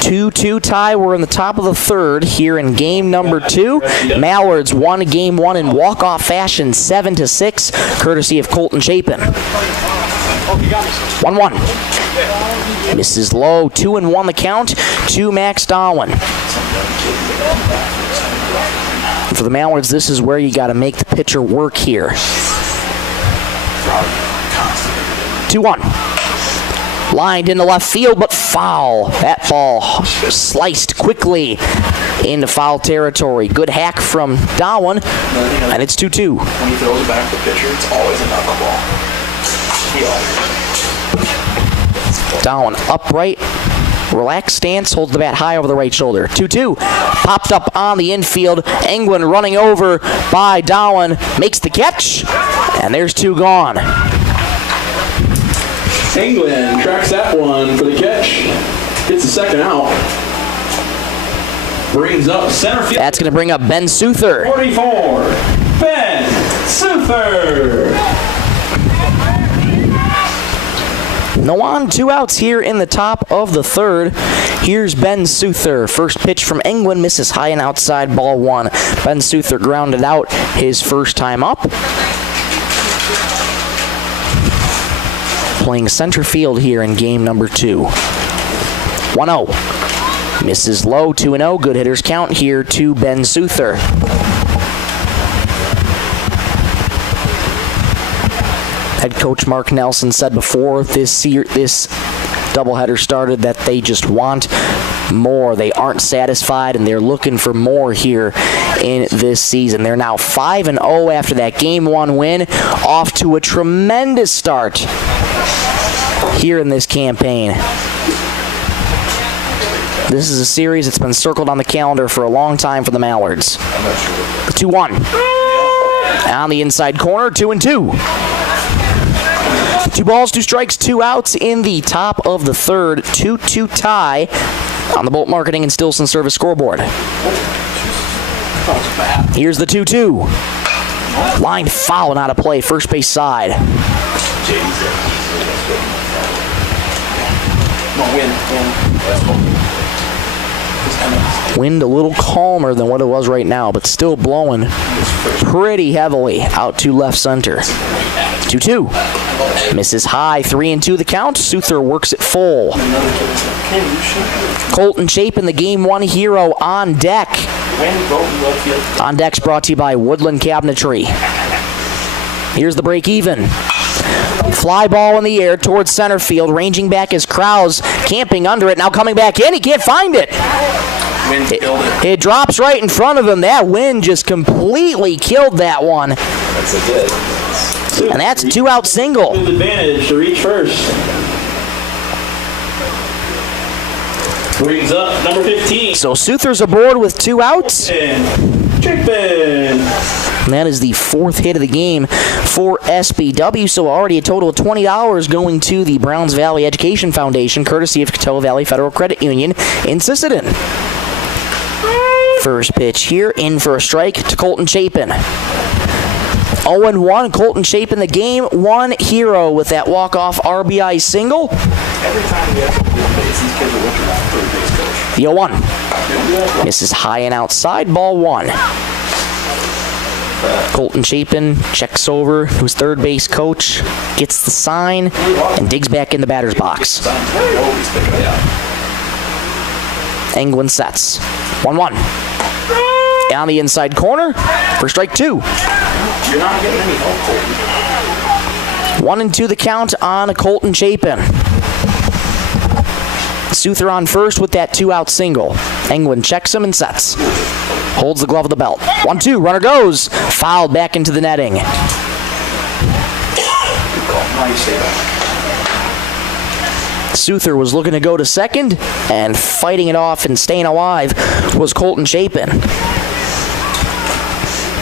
2-2 tie. We're in the top of the third here in game number 2. Mallards won game 1 in walk-off fashion, 7-6, courtesy of Colton Chapin. 1-1. Misses low. 2-1 the count to Max Darwin. For the Mallards, this is where you got to make the pitcher work here. 2-1. Lined into left field, but foul. That ball sliced quickly into foul territory. Good hack from Darwin, and it's 2-2. When he throws it back to the pitcher, it's always a knuckleball. Darwin upright, relaxed stance, holds the bat high over the right shoulder. 2-2. Popped up on the infield. England running over by Darwin. Makes the catch, and there's 2 gone. England tracks that one for the catch. Gets the second out. Brings up center field. That's going to bring up Ben Souther. 44, Ben Souther. No on, 2 outs here in the top of the third. Here's Ben Souther. First pitch from England misses high and outside, ball 1. Ben Souther grounded out his first time up. playing center field here in game number 2. 1-0. Misses low, 2-0. Good hitters count here to Ben Suther. Head coach Mark Nelson said before this doubleheader started that they just want more. They aren't satisfied, and they're looking for more here in this season. They're now 5-0 after that Game 1 win, off to a tremendous start here in this campaign. This is a series that's been circled on the calendar for a long time for the Mallards. 2-1. On the inside corner, 2-2. 2 balls, 2 strikes, 2 outs in the top of the third. 2-2 tie on the Bolt Marketing and Stilson Service scoreboard. Here's the 2-2. Line foul and out of play, first base side. Wind a little calmer than what it was right now, but still blowing pretty heavily out to left center. 2-2. Misses high, 3-2 the count. Suther works it full. Colton Chapin, the Game 1 hero, on deck. On deck's brought to you by Woodland Cabinetry. Here's the break even. Fly ball in the air towards center field. Ranging back is Krause, camping under it. Now coming back in, he can't find it. It drops right in front of him. That wind just completely killed that one. That's a good. And that's a 2-out single. Advantage to reach first. Brings up number 15. So Suther's aboard with 2 outs. Chapin. And that is the 4th hit of the game for SBW. So already a total of $20 going to the Browns Valley Education Foundation, courtesy of Coteau Valley Federal Credit Union in Sisseton. First pitch here, in for a strike to Colton Chapin. 0-1, Colton Chapin, the Game 1 hero with that walk-off RBI single. Every time we have to do base, these kids are looking at third base coach. The 0-1. Misses high and outside, ball 1. Colton Chapin checks over to his third base coach, gets the sign, and digs back in the batter's box. Englund sets. 1-1. On the inside corner for strike 2. You're not getting any help, Colton. 1-2 the count on Colton Chapin. Suther on first with that 2-out single. Englund checks him and sets. Holds the glove of the belt. 1-2, runner goes. Fouled back into the netting. Good call. Now you stay back. Suther was looking to go to second, and fighting it off and staying alive was Colton Chapin.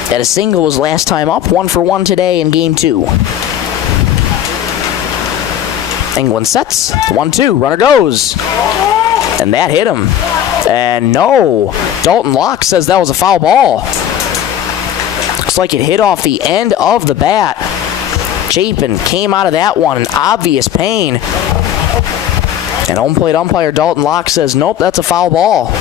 That a single was last time up, 1-for-1 today in Game 2. Englund sets, 1-2, runner goes. And that hit him. And no, Dalton Locke says that was a foul ball. Looks like it hit off the end of the bat. Chapin came out of that one in obvious pain. And home plate umpire Dalton Locke says, nope, that's a foul ball.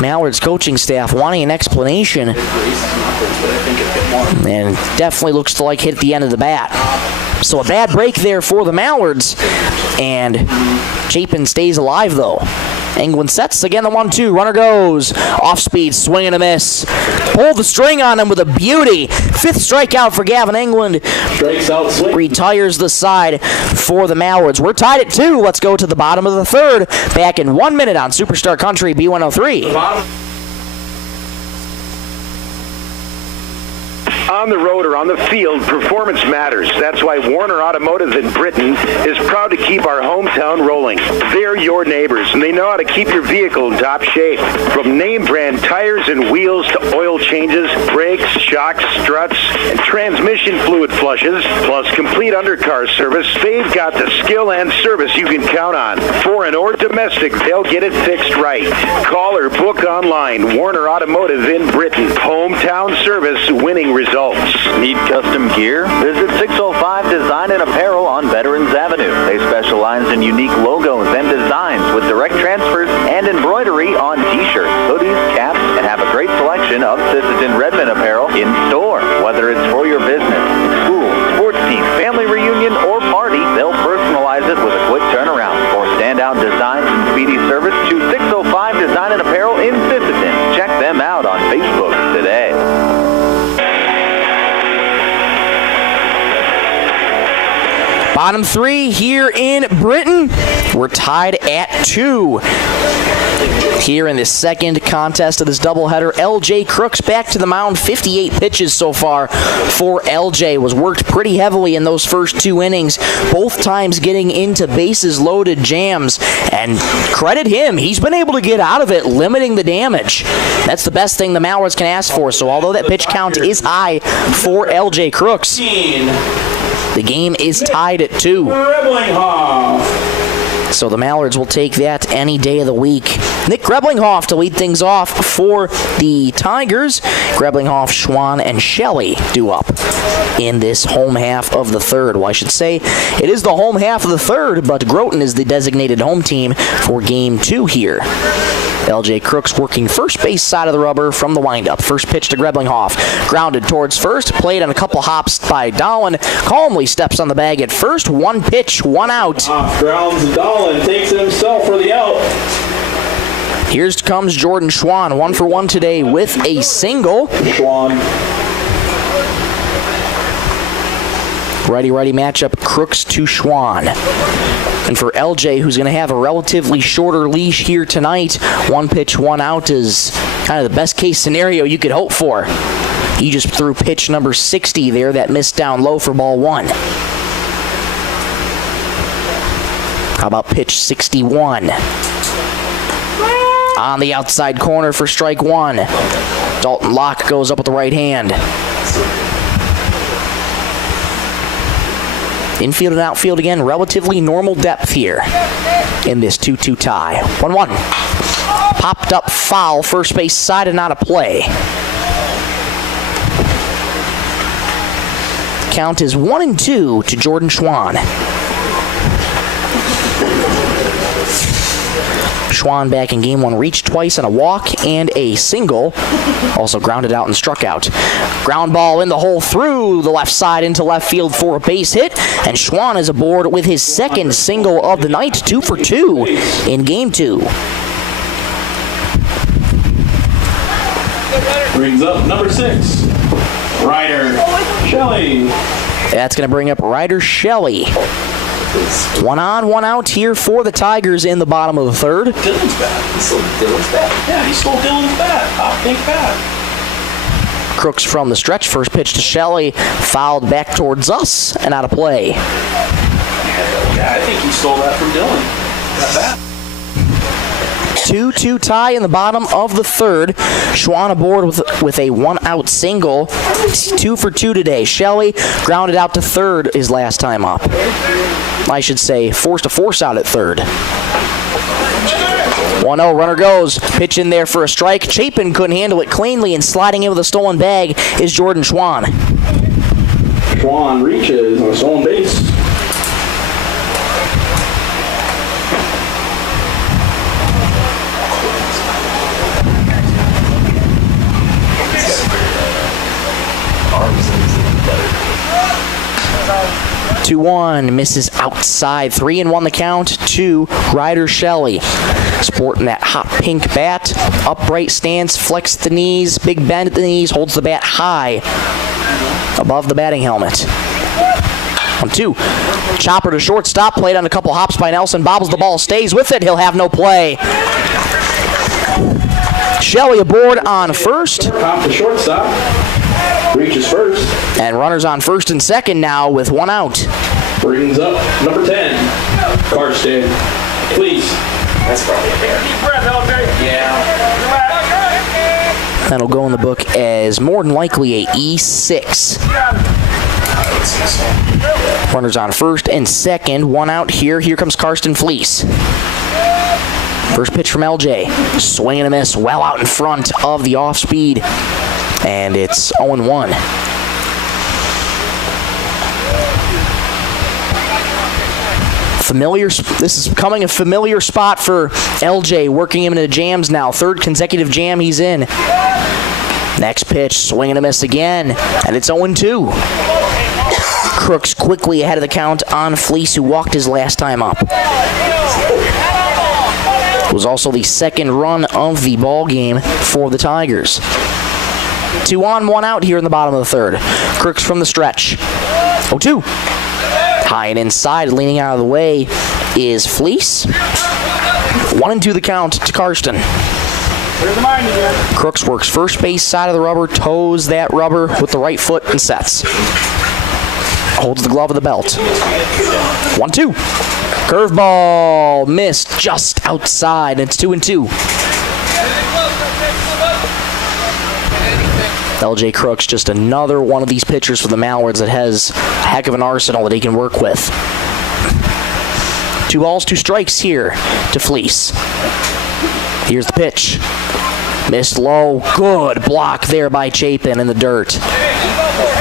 Mallard's coaching staff wanting an explanation. And definitely looks to like hit at the end of the bat. So a bad break there for the Mallards. And Chapin stays alive though. Englund sets again, the 1-2. Runner goes. Off speed, swing and a miss. Pulled the string on him with a beauty. 5th strikeout for Gavin Englund. Strikes out, swing. Retires the side for the Mallards. We're tied at 2. Let's go to the bottom of the third. Back in 1 minute on Superstar Country B103. On the road or on the field, performance matters. That's why Warner Automotive in Britton is proud to keep our hometown rolling. They're your neighbors, and they know how to keep your vehicle in top shape. From name brand tires and wheels to oil changes, brakes, shocks, struts, and transmission fluid flushes, plus complete undercar service, they've got the skill and service you can count on. Foreign or domestic, they'll get it fixed right. Call or book online. Warner Automotive in Britton. Hometown service, winning results. Need custom gear? Visit 605 Design and Apparel on Veterans Avenue. They specialize in unique logos and designs with direct transfers and embroidery on t-shirts, hoodies, caps, and have a great selection of Sisseton Redmond apparel in store. Whether Bottom three here in Britton. We're tied at 2. Here in the second contest of this doubleheader, LJ Crooks back to the mound. 58 pitches so far for LJ. Was worked pretty heavily in those first 2 innings, both times getting into bases loaded jams. And credit him, he's been able to get out of it, limiting the damage. That's the best thing the Mallards can ask for. So although that pitch count is high for LJ Crooks, the game is tied at 2. So the Mallards will take that any day of the week. Nick Greblinghoff to lead things off for the Tigers. Greblinghoff, Schwann, and Shelley due up in this home half of the third. Well, I should say it is the home half of the third, but Groton is the designated home team for Game 2 here. LJ Crooks working first base side of the rubber from the windup. First pitch to Greblinghoff. Grounded towards first. Played on a couple hops by Dahlin. Calmly steps on the bag at first. 1 pitch, 1 out. Grounds Dahlin, takes it himself for the out. Here comes Jordan Schwann. 1 for 1 today with a single. Schwann. Righty-righty matchup, Crooks to Schwann. And for LJ, who's going to have a relatively shorter leash here tonight, 1 pitch, 1 out is kind of the best case scenario you could hope for. He just threw pitch number 60 there, that missed down low for ball 1. How about pitch 61? On the outside corner for strike 1. Dalton Locke goes up with the right hand. Infield and outfield again, relatively normal depth here in this 2-2 tie. 1-1. Popped up foul, first base side and out of play. Count is 1-2 to Jordan Schwann. Schwann back in game 1, reached twice on a walk and a single. Also grounded out and struck out. Ground ball in the hole through the left side into left field for a base hit. And Schwann is aboard with his second single of the night, 2 for 2 in game 2. Brings up number 6, Ryder Shelley. That's going to bring up Ryder Shelley. 1 on, 1 out here for the Tigers in the bottom of the third. Dylan's bat. He stole Dylan's bat. Yeah, he stole Dylan's bat. Hot pink bat. Crooks from the stretch. First pitch to Shelley. Fouled back towards us and out of play. Yeah, I think he stole that from Dylan. That bat. 2-2 tie in the bottom of the third. Schwann aboard with a 1-out single. 2 for 2 today. Shelley grounded out to third his last time up. I should say forced a force out at third. 1-0, runner goes. Pitch in there for a strike. Chapin couldn't handle it cleanly, and sliding in with a stolen bag is Jordan Schwann. Schwann reaches on a stolen base. Two 2-1, misses outside. 3-1 the count to Ryder Shelley. Sporting that hot pink bat, upright stance, flex the knees, big bend at the knees, holds the bat high above the batting helmet. 1-2. Chopper to shortstop, played on a couple hops by Nelson, bobbles the ball, stays with it, he'll have no play. Shelley aboard on first. Hop to shortstop, reaches first. And runners on first and second now with one out. Brings up number 10, Karsten. Please. That's probably a bear. Yeah. That'll go in the book as more than likely a E6. Runners on first and second, one out here. Here comes Karsten Fleece. First pitch from LJ. Swing and a miss, well out in front of the off speed. And it's 0-1. This is becoming a familiar spot for LJ, working him into jams now. Third consecutive jam he's in. Next pitch, swing and a miss again, and it's 0-2. Crooks quickly ahead of the count on Fleece, who walked his last time up. It was also the second run of the ball game for the Tigers. 2 on, 1 out here in the bottom of the third. Crooks from the stretch. 0-2. High and inside, leaning out of the way is Fleece. 1-2 the count to Karsten. Crooks works first base side of the rubber, toes that rubber with the right foot and sets. Holds the glove of the belt. 1-2. Curveball missed just outside. It's 2-2. LJ Crooks, just another one of these pitchers for the Mallards that has a heck of an arsenal that he can work with. 2 balls, 2 strikes here to Fleece. Here's the pitch. Missed low. Good block there by Chapin in the dirt.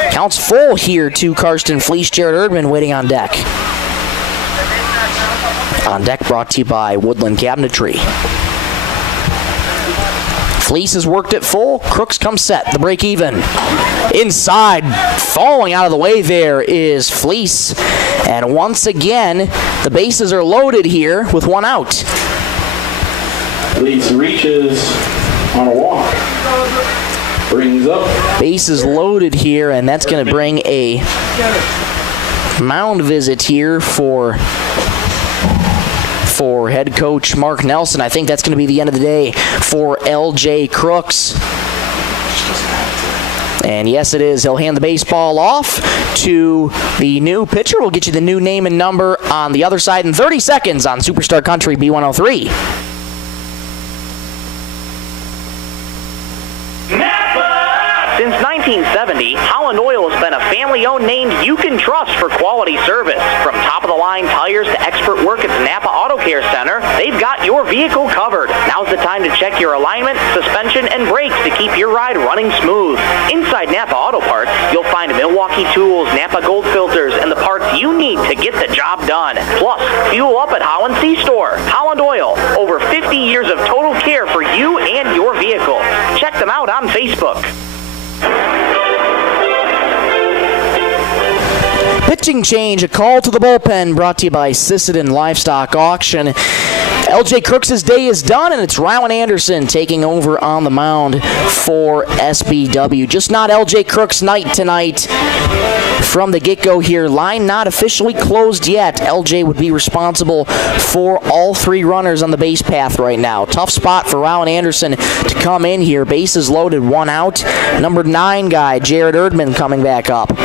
Counts full here to Karsten Fleece. Jared Erdman waiting on deck. On deck brought to you by Woodland Cabinetry. Fleece has worked it full. Crooks come set. The break even. Inside, falling out of the way there is Fleece. And once again, the bases are loaded here with 1 out. Fleece reaches on a walk. Brings up. Bases loaded here, and that's going to bring a mound visit here for head coach Mark Nelson. I think that's going to be the end of the day for LJ Crooks. And yes, it is. He'll hand the baseball off to the new pitcher. We'll get you the new name and number on the other side in 30 seconds on Superstar Country B103. Since 1970, Holland Oil has been a family-owned name you can trust for quality service. From top-of-the-line tires to expert work at the Napa Auto Care Center, they've got your vehicle covered. Now's the time to check your alignment, suspension, and brakes to keep your ride running smooth. Inside Napa Auto Parts, you'll find Milwaukee tools, Napa Gold filters, and the parts you need to get the job done. Plus, fuel up at Holland C-Store. Holland Oil, over 50 years of total care for you and your vehicle. Check them out on Facebook. Pitching change, a call to the bullpen brought to you by Sisseton Livestock Auction. LJ Crooks' day is done, and it's Rowan Anderson taking over on the mound for SBW. Just not LJ Crooks' night tonight. From the get-go here, line not officially closed yet. LJ would be responsible for all 3 runners on the base path right now. Tough spot for Rowan Anderson to come in here. Bases loaded, 1 out. Number 9 guy, Jared Erdman, coming back up.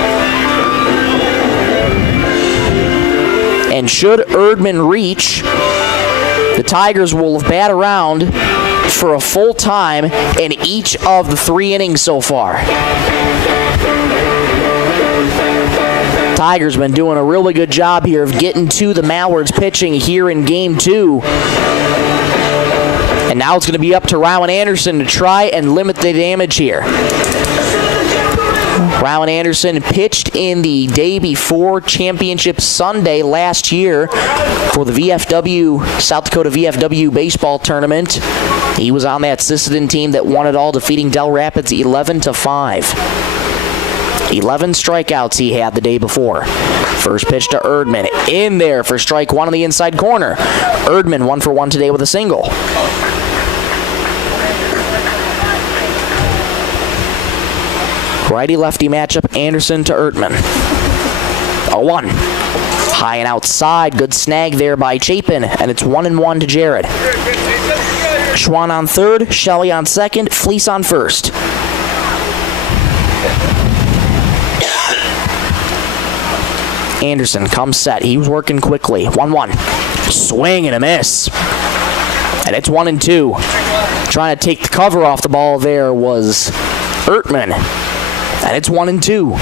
And should Erdman reach, the Tigers will bat around for a full time in each of the 3 innings so far. Tigers been doing a really good job here of getting to the Mallards pitching here in Game 2. And now it's going to be up to Rowan Anderson to try and limit the damage here. Rowan Anderson pitched in the day before Championship Sunday last year for the VFW, South Dakota VFW baseball tournament. He was on that Sisseton team that won it all, defeating Del Rapids 11-5. 11 strikeouts he had the day before. First pitch to Erdman. In there for strike 1 on the inside corner. Erdman 1 for 1 today with a single. Righty-lefty matchup, Anderson to Erdman. 0-1. High and outside. Good snag there by Chapin, and it's 1-1 to Jared. Schwann on third, Shelley on second, Fleece on first. Anderson comes set. He was working quickly. 1-1. Swing and a miss. And it's 1-2. Trying to take the cover off the ball there was Erdman. And it's 1-2.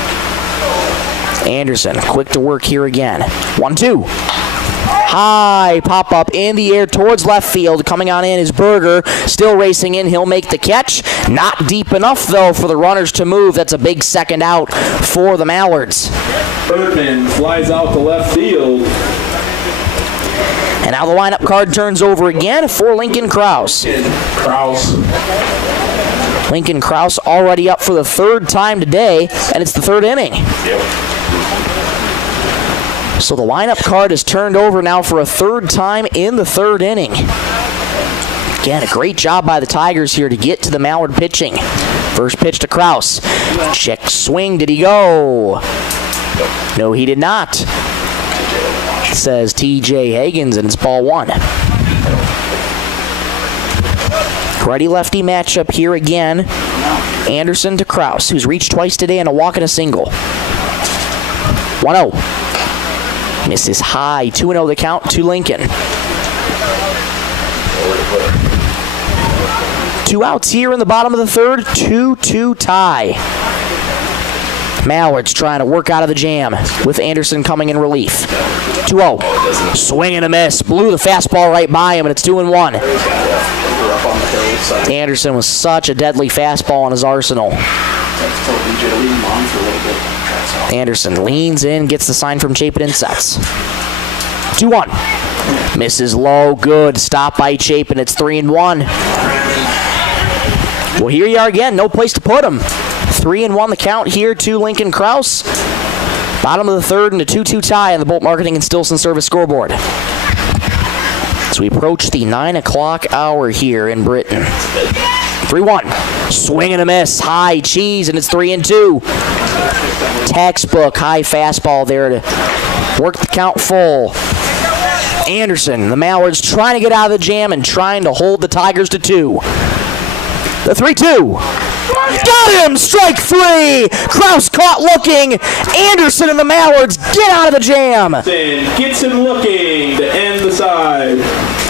Anderson, quick to work here again. 1-2. High pop up in the air towards left field. Coming on in is Berger. Still racing in. He'll make the catch. Not deep enough, though, for the runners to move. That's a big second out for the Mallards. Erdman flies out to left field. And now the lineup card turns over again for Lincoln Krause. Lincoln Krause already up for the 3rd time today, and it's the 3rd inning. So the lineup card is turned over now for a 3rd time in the 3rd inning. Again, a great job by the Tigers here to get to the Mallard pitching. First pitch to Krause. Check swing. Did he go? No, he did not. says TJ Higgins, and it's ball one. Righty-lefty matchup here again. Anderson to Kraus, who's reached twice today and a walk and a single. 1-0. Misses high. 2-0 the count to Lincoln. 2 outs here in the bottom of the third. 2-2 tie. Mallards trying to work out of the jam with Anderson coming in relief. 2-0. Swing and a miss. Blew the fastball right by him, and it's 2-1. Anderson was such a deadly fastball in his arsenal. Anderson leans in, gets the sign from Chapin and sets. 2-1. Misses low, good. Stop by Chapin. It's 3-1. Well, here you are again. No place to put him. 3-1 the count here to Lincoln Kraus. Bottom of the third and a 2-2 tie on the Bolt Marketing and Stilson Service scoreboard. As we approach the 9 o'clock hour here in Britton. 3-1. Swing and a miss. High cheese, and it's 3-2. Textbook high fastball there to work the count full. Anderson, the Mallards trying to get out of the jam and trying to hold the Tigers to 2. The 3-2. Got him! Strike 3! Kraus caught looking. Anderson and the Mallards get out of the jam. Gets him looking to end the side.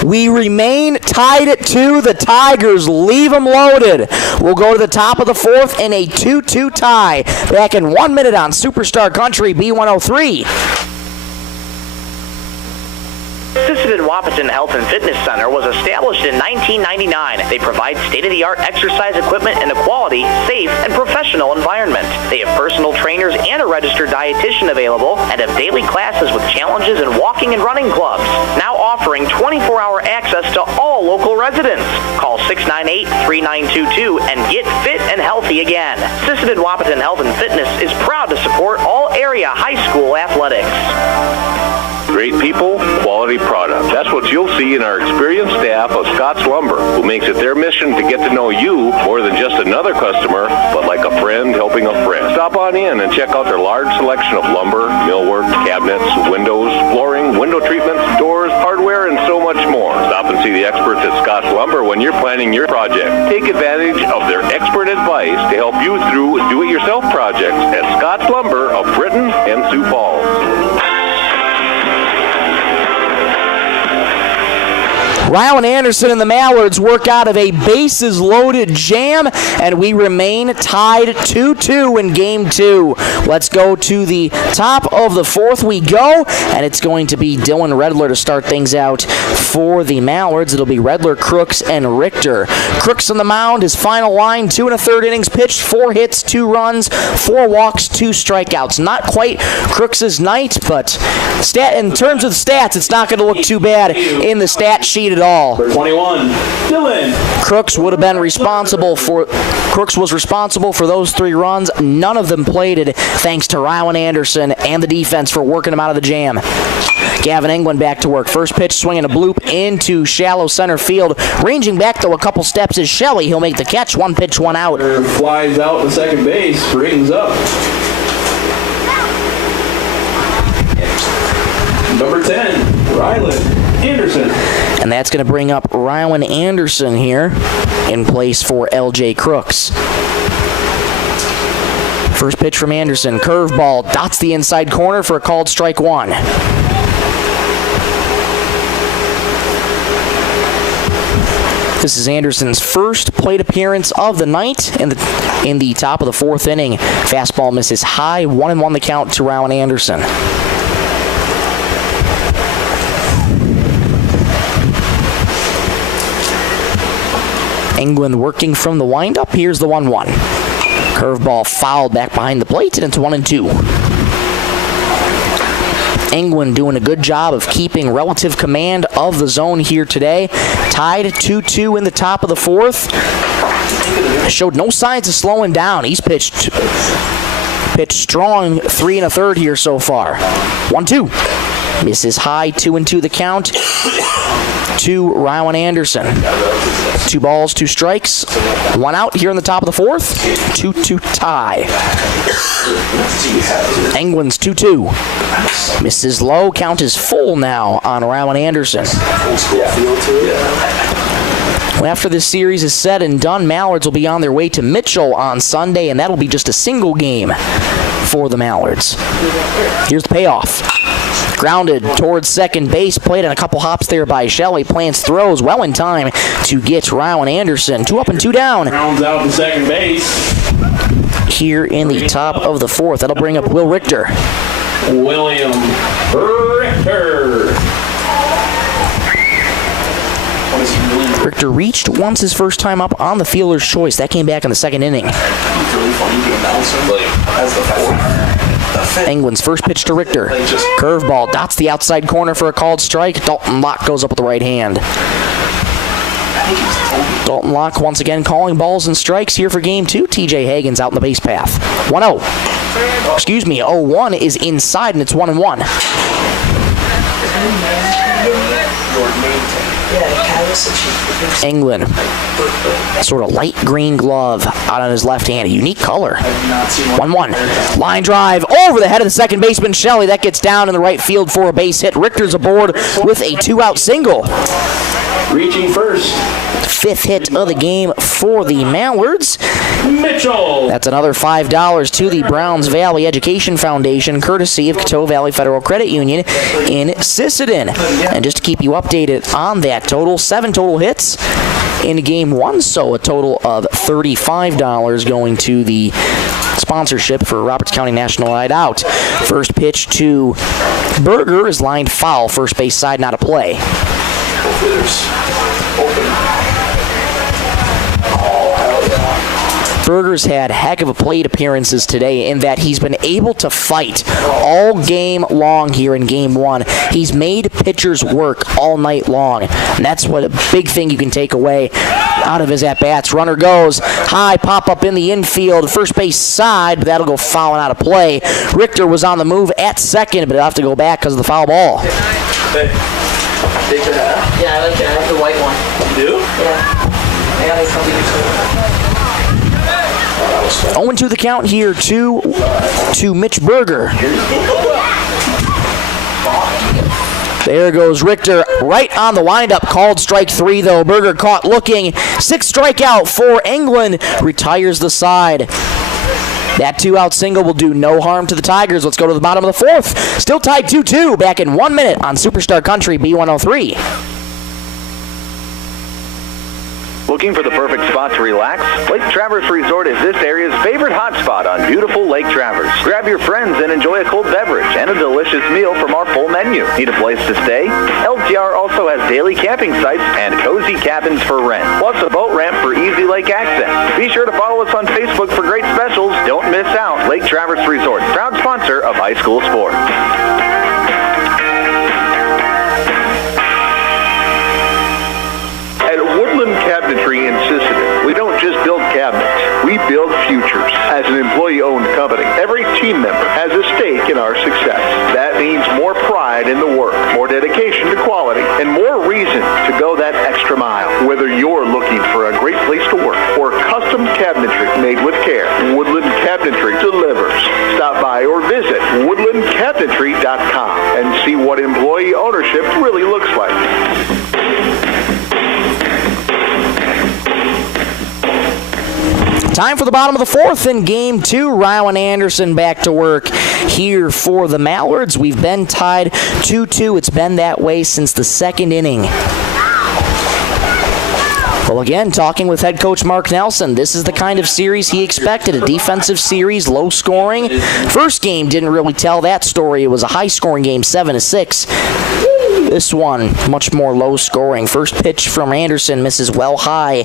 We remain tied at 2. The Tigers leave them loaded. We'll go to the top of the fourth in a 2-2 tie. Back in 1 minute on Superstar Country B103. Sisseton Wahpeton Health and Fitness Center was established in 1999. They provide state-of-the-art exercise equipment in a quality, safe, and professional environment. They have personal trainers and a registered dietitian available and have daily classes with challenges in walking and running clubs. Now offering 24-hour access to all local residents. Call 698-3922 and get fit and healthy again. Sisseton Wahpeton Health and Fitness is proud to support all area high school athletics. Great people, quality product. That's what you'll see in our experienced staff of Scott's Lumber, who makes it their mission to get to know you more than just another customer, but like a friend helping a friend. Stop on in and check out their large selection of lumber, millwork, cabinets, windows, flooring, window treatments, doors, hardware, and so much more. Stop and see the experts at Scott's Lumber when you're planning your project. Take advantage of their expert advice to help you through do-it-yourself projects at Scott's Lumber of Britton and Sioux Falls. Ryle and Anderson and the Mallards work out of a bases-loaded jam, and we remain tied 2-2 in Game 2. Let's go to the top of the fourth we go, and it's going to be Dylan Redler to start things out for the Mallards. It'll be Redler, Crooks, and Richter. Crooks on the mound, his final line, 2 1/3 innings pitched, 4 hits, 2 runs, 4 walks, 2 strikeouts. Not quite Crooks' night, but in terms of the stats, it's not going to look too bad in the stat sheet at all. 21, Dylan. Crooks was responsible for those 3 runs. None of them plated, thanks to Ryan Anderson and the defense for working them out of the jam. Gavin England back to work. First pitch swinging a bloop into shallow center field. Ranging back though a couple steps is Shelley. He'll make the catch. 1 pitch, 1 out. Flies out to second base. Brings up. Number 10, Rylan Anderson. And that's going to bring up Rylan Anderson here in place for LJ Crooks. First pitch from Anderson. Curveball dots the inside corner for a called strike 1. This is Anderson's first plate appearance of the night in the top of the fourth inning. Fastball misses high. 1-1 the count to Rylan Anderson. England working from the windup. Here's the 1-1. Curveball fouled back behind the plate, and it's 1-2. England doing a good job of keeping relative command of the zone here today. Tied 2-2 in the top of the fourth. Showed no signs of slowing down. He's pitched strong 3 1/3 here so far. 1-2. Misses high, 2-2 the count to Rowan Anderson. 2 balls, 2 strikes, 1 out here in the top of the 4th. 2-2 tie. England's 2-2. Misses low, count is full now on Rowan Anderson. Well, after this series is said and done, Mallards will be on their way to Mitchell on Sunday, and that'll be just a single game for the Mallards. Here's the payoff. Grounded towards second base, played on a couple hops there by Shelley. Plants throws well in time to get Rowan Anderson. 2 up and 2 down. Rounds out to second base. Here in the top of the 4th. That'll bring up Will Richter. William Richter. Richter reached once his first time up on the fielder's choice. That came back in the 2nd inning. England's first pitch to Richter. Curveball dots the outside corner for a called strike. Dalton Locke goes up with the right hand. Dalton Locke once again calling balls and strikes here for game 2. TJ Hagen's out in the base path. 1-0. 0-1 is inside, and it's 1-1. England, sort of light green glove out on his left hand, a unique color. 1-1. Line drive over the head of the second baseman, Shelley. That gets down in the right field for a base hit. Richter's aboard with a 2-out single. Reaching first. 5th hit of the game for the Mallards. Mitchell. That's another $5 to the Browns Valley Education Foundation, courtesy of Coteau Valley Federal Credit Union in Sisseton. And just to keep you updated on that total, 7 total hits in game 1, so a total of $35 going to the sponsorship for Roberts County National Night Out. First pitch to Berger is lined foul, first base side, not a play. Berger's had heck of a plate appearances today in that he's been able to fight all game long here in game 1. He's made pitchers work all night long, and that's what a big thing you can take away out of his at-bats. Runner goes high, pop up in the infield, first base side, but that'll go foul and out of play. Richter was on the move at second, but he'll have to go back because of the foul ball. Hey. Take your hat. Yeah, I like it. I have the white one. You do? Yeah. I got it from you. 0-2 the count here to Mitch Berger. There goes Richter right on the windup. Called strike 3, though. Berger caught looking. 6th strikeout for England. Retires the side. That 2-out single will do no harm to the Tigers. Let's go to the bottom of the 4th. Still tied 2-2. Back in 1 minute on Superstar Country B103. Looking for the perfect spot to relax? Lake Traverse Resort is this area's favorite hotspot on beautiful Lake Traverse. Grab your friends and enjoy a cold beverage and a delicious meal from our full menu. Need a place to stay? LTR also has daily camping sites and cozy cabins for rent, plus a boat ramp for easy lake access. Be sure to follow us on Facebook for great specials. Don't miss out. Lake Traverse Resort, proud sponsor of high school sports. Cabinetry in Sisseton. We don't just build cabinets, we build futures. As an employee-owned company, every team member has a stake in our success. That means more pride in the work, more dedication to quality, and more reason to go that extra mile. Whether you're looking for a great place to work or custom cabinetry made with care, Woodland Cabinetry delivers. Stop by or visit woodlandcabinetry.com and see what employee ownership really looks like. Time for the bottom of the 4th in game 2. Rowan Anderson back to work here for the Mallards. We've been tied 2-2. It's been that way since the 2nd inning. Well, again, talking with head coach Mark Nelson, this is the kind of series he expected, a defensive series, low scoring. First game didn't really tell that story. It was a high-scoring game, 7-6. This one, much more low scoring. First pitch from Anderson misses well high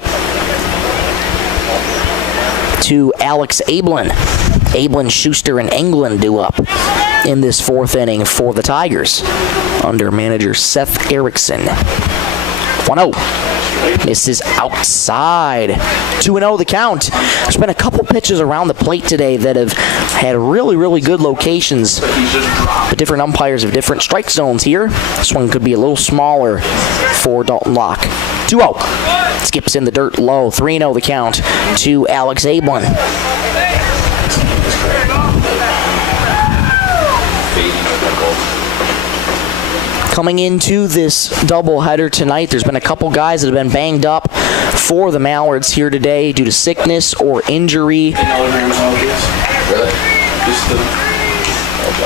to Alex Ablin. Ablin, Schuster, and England do up in this 4th inning for the Tigers under manager Seth Erickson. 1-0. Misses outside. 2-0 the count. There's been a couple pitches around the plate today that have had really, really good locations. The different umpires have different strike zones here. This one could be a little smaller for Dalton Locke. 2-0. Skips in the dirt low. 3-0 the count to Alex Ablin. Coming into this doubleheader tonight, there's been a couple guys that have been banged up for the Mallards here today due to sickness or injury.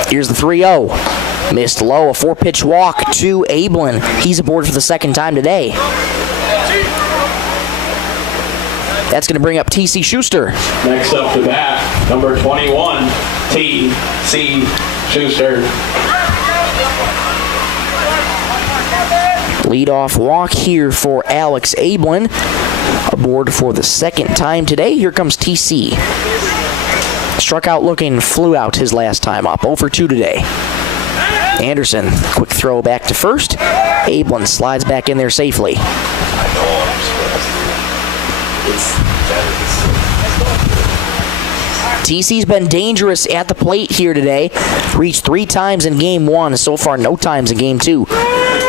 Here's the 3-0. Missed low, a 4-pitch walk to Ablin. He's aboard for the second time today. That's going to bring up T.C. Schuster. Next up to bat, number 21, T.C. Schuster. Leadoff walk here for Alex Ablin. Aboard for the second time today. Here comes TC. Struck out looking, flew out his last time up. 0 for 2 today. Anderson, quick throw back to first. Ablin slides back in there safely. TC's been dangerous at the plate here today. Reached 3 times in game 1. So far, no times in game 2.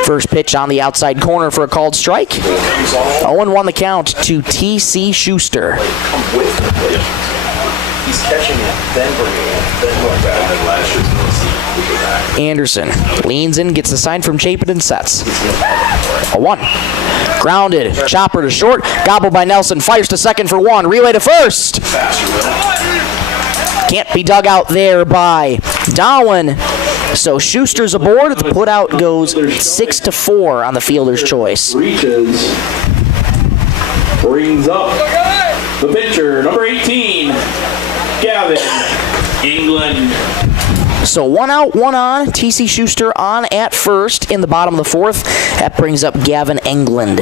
First pitch on the outside corner for a called strike. 0-1 the count to T.C. Schuster. He's catching it, then bringing it, then going back. Anderson leans in, gets the sign from Chapin and sets. 1. Grounded, chopper to short, gobbled by Nelson, fires to second for 1, relay to first. Can't be dug out there by Darwin. So Schuster's aboard. The putout goes 6-4 on the fielder's choice. Reaches. Brings up the pitcher, number 18, Gavin England. So 1 out, 1 on. T.C. Schuster on at first in the bottom of the 4th. That brings up Gavin England.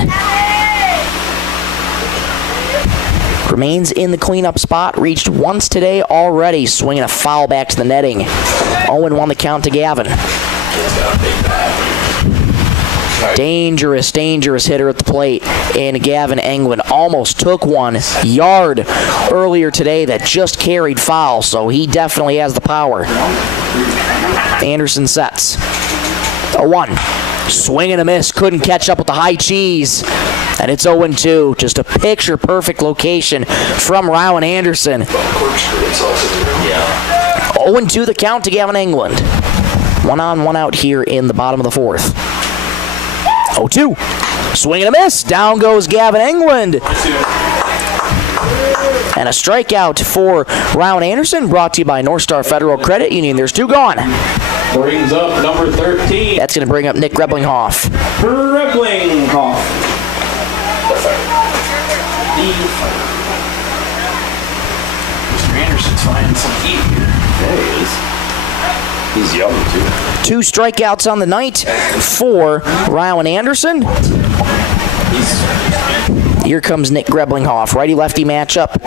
Remains in the cleanup spot. Reached once today already. Swinging a foul back to the netting. 0-1 the count to Gavin. Dangerous hitter at the plate. And Gavin England almost took 1 yard earlier today that just carried foul. So he definitely has the power. Anderson sets. 0-1. Swing and a miss. Couldn't catch up with the high cheese. And it's 0-2. Just a picture-perfect location from Rowan Anderson. 0-2 the count to Gavin England. 1 on, 1 out here in the bottom of the 4th. 0-2. Swing and a miss. Down goes Gavin England. And a strikeout for Rowan Anderson, brought to you by North Star Federal Credit Union. There's 2 gone. Brings up number 13. That's going to bring up Nick Greblinghoff. Mr. Anderson's finding some heat here. There he is. He's young, too. 2 strikeouts on the night for Rowan Anderson. Here comes Nick Greblinghoff. Righty-lefty matchup.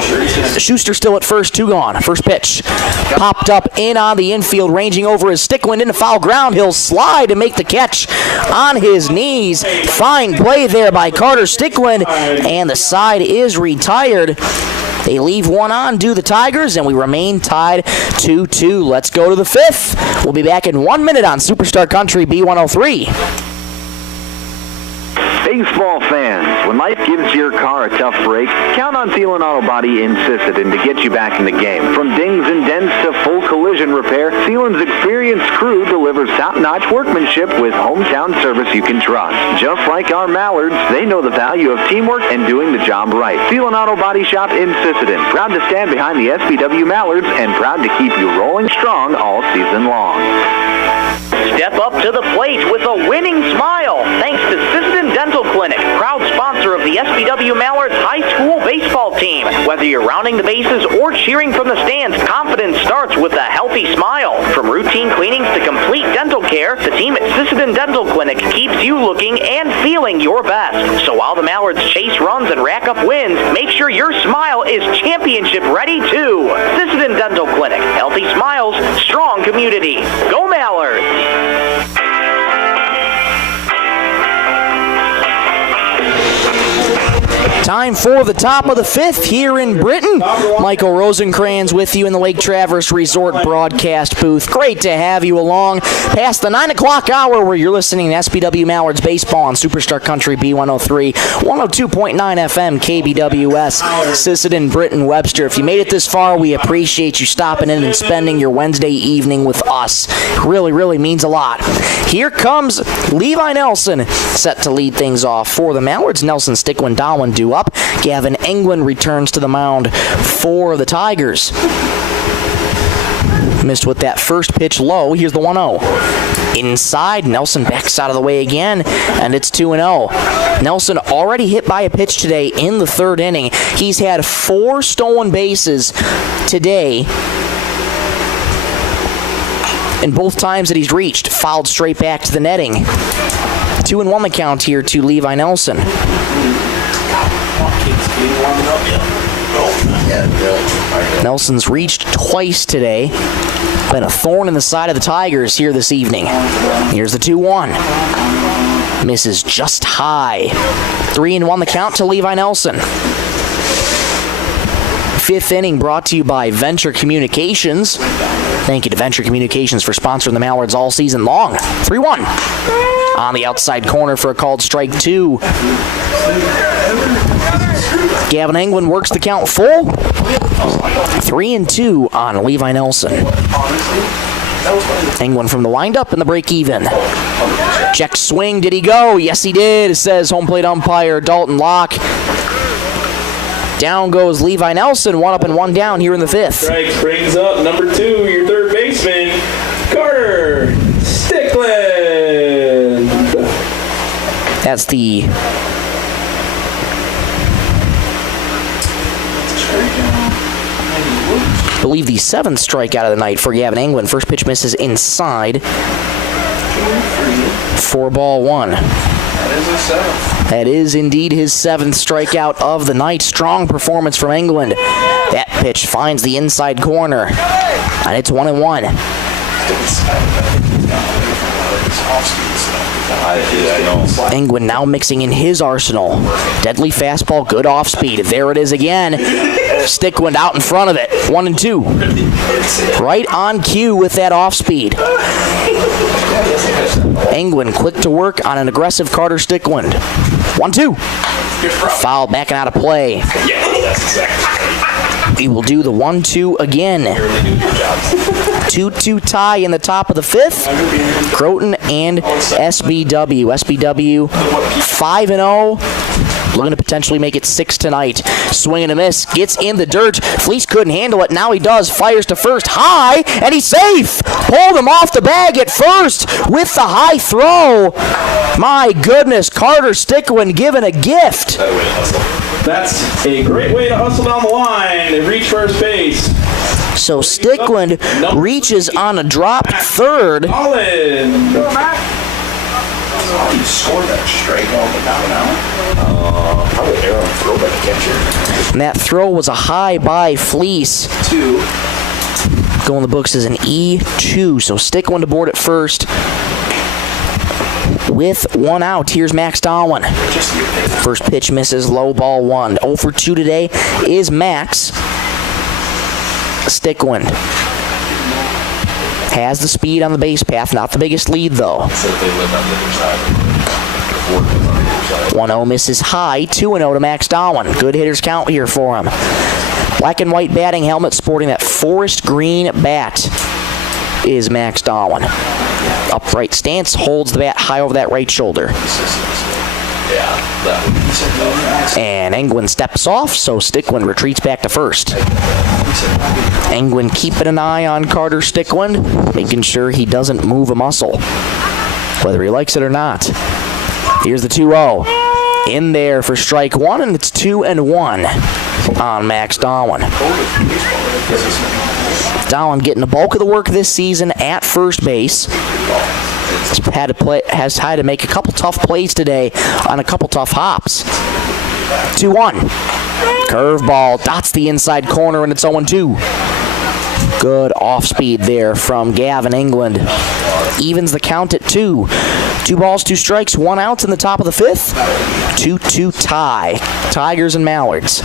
Schuster still at first, 2 gone. First pitch. Popped up in on the infield, ranging over his Stickland into foul ground. He'll slide and make the catch on his knees. Fine play there by Carter Stickland, and the side is retired. They leave 1 on, do the Tigers, and we remain tied 2-2. Let's go to the 5th. We'll be back in 1 minute on Superstar Country B103. Baseball fans, when life gives your car a tough break, count on Thielen Auto Body in Sisseton to get you back in the game. From dings and dents to full collision repair, Thielen's experienced crew delivers top-notch workmanship with hometown service you can trust. Just like our Mallards, they know the value of teamwork and doing the job right. Thielen Auto Body Shop in Sisseton, proud to stand behind the SBW Mallards and proud to keep you rolling strong all season long. Step up to the plate with a winning smile thanks to Sisseton Dental Clinic, proud sponsor of the SBW Mallards High School baseball team. Whether you're rounding the bases or cheering from the stands, confidence starts with a healthy smile. From routine cleanings to complete dental care, the team at Sisseton Dental Clinic keeps you looking and feeling your best. So while the Mallards chase runs and rack up wins, make sure your smile is championship ready too. Sisseton Dental Clinic, healthy smiles, strong community. Go Mallards! Time for the top of the fifth here in Britton. Michael Rosencrans with you in the Lake Traverse Resort broadcast booth. Great to have you along past the 9 o'clock hour where you're listening to SBW Mallards Baseball on Superstar Country B103, 102.9 FM KBWS, Sisseton, Britton, Webster. If you made it this far, we appreciate you stopping in and spending your Wednesday evening with us. Really, really means a lot. Here comes Levi Nelson, set to lead things off for the Mallards. Nelson, Stickland, Darwin due up. Gavin England returns to the mound for the Tigers. Missed with that first pitch low. Here's the 1-0. Inside, Nelson backs out of the way again, and it's 2-0. Nelson already hit by a pitch today in the third inning. He's had 4 stolen bases today. And both times that he's reached, fouled straight back to the netting. 2-1 the count here to Levi Nelson. Nelson's reached twice today. Been a thorn in the side of the Tigers here this evening. Here's the 2-1. Misses just high. 3-1 the count to Levi Nelson. Fifth inning brought to you by Venture Communications. Thank you to Venture Communications for sponsoring the Mallards all season long. 3-1. On the outside corner for a called strike 2. Gavin England works the count full. 3-2 on Levi Nelson. England from the windup and the break even. Check swing, did he go? Yes, he did, says home plate umpire Dalton Locke. Down goes Levi Nelson, 1 up and 1 down here in the fifth. Strikes brings up number 2, your third baseman, Carter Stickland. That's the I believe the 7th strikeout of the night for Gavin England. First pitch misses inside. 4-1. That is his 7th. That is indeed his 7th strikeout of the night. Strong performance from England. That pitch finds the inside corner. And it's 1-1. England now mixing in his arsenal. Deadly fastball, good off speed. There it is again. Stickland out in front of it. 1-2. Right on cue with that off speed. England quick to work on an aggressive Carter Stickland. 1-2. Foul backing out of play. He will do the 1-2 again. 2-2 tie in the top of the fifth. Groton and SBW. SBW 5-0. Looking to potentially make it 6 tonight. Swing and a miss. Gets in the dirt. Fleece couldn't handle it. Now he does. Fires to first. High. And he's safe. Pulled him off the bag at first with the high throw. My goodness. Carter Stickland given a gift. That's a great way to hustle down the line and reach first base. So Stickland reaches on a drop third. Colin. How do you score that straight on the down? Probably arrow throw by the catcher. And that throw was a high by Fleece. 2. Going the books as an E2. So Stickland aboard at first. With 1 out, here's Max Darwin. First pitch misses, low ball 1. 0 for 2 today is Max. Stickland has the speed on the base path, not the biggest lead though. 1-0 misses high, 2-0 to Max Darwin. Good hitters count here for him. Black and white batting helmet sporting that forest green bat is Max Darwin. Upright stance, holds the bat high over that right shoulder. And England steps off, so Stickland retreats back to first. England keeping an eye on Carter Stickland, making sure he doesn't move a muscle, whether he likes it or not. Here's the 2-0. In there for strike 1, and it's 2-1 on Max Darwin. Darwin getting the bulk of the work this season at first base. Has had to make a couple tough plays today on a couple tough hops. 2-1. Curveball dots the inside corner, and it's 0-2. Good off speed there from Gavin England. Evens the count at 2. 2 balls, 2 strikes, 1 out in the top of the 5th. 2-2 tie. Tigers and Mallards.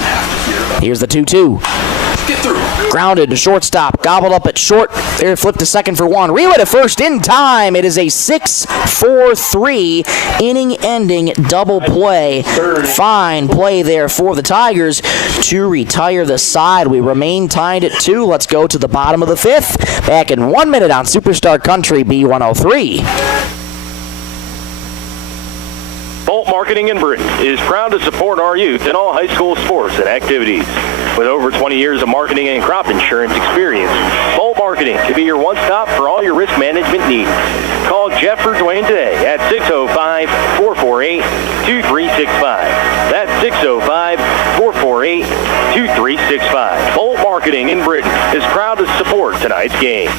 Here's the 2-2. Grounded to shortstop. Gobbled up at short. There, flipped to second for 1. Relay to first in time. It is a 6-4-3 inning-ending double play. Fine play there for the Tigers to retire the side. We remain tied at 2. Let's go to the bottom of the 5th. Back in 1 minute on Superstar Country B103. Bolt Marketing in Britton is proud to support our youth in all high school sports and activities. With over 20 years of marketing and crop insurance experience, Bolt Marketing can be your one-stop for all your risk management needs. Call Jeff or Dwayne today at 605-448-2365. That's 605-448-2365. Bolt Marketing in Britton is proud to support tonight's game.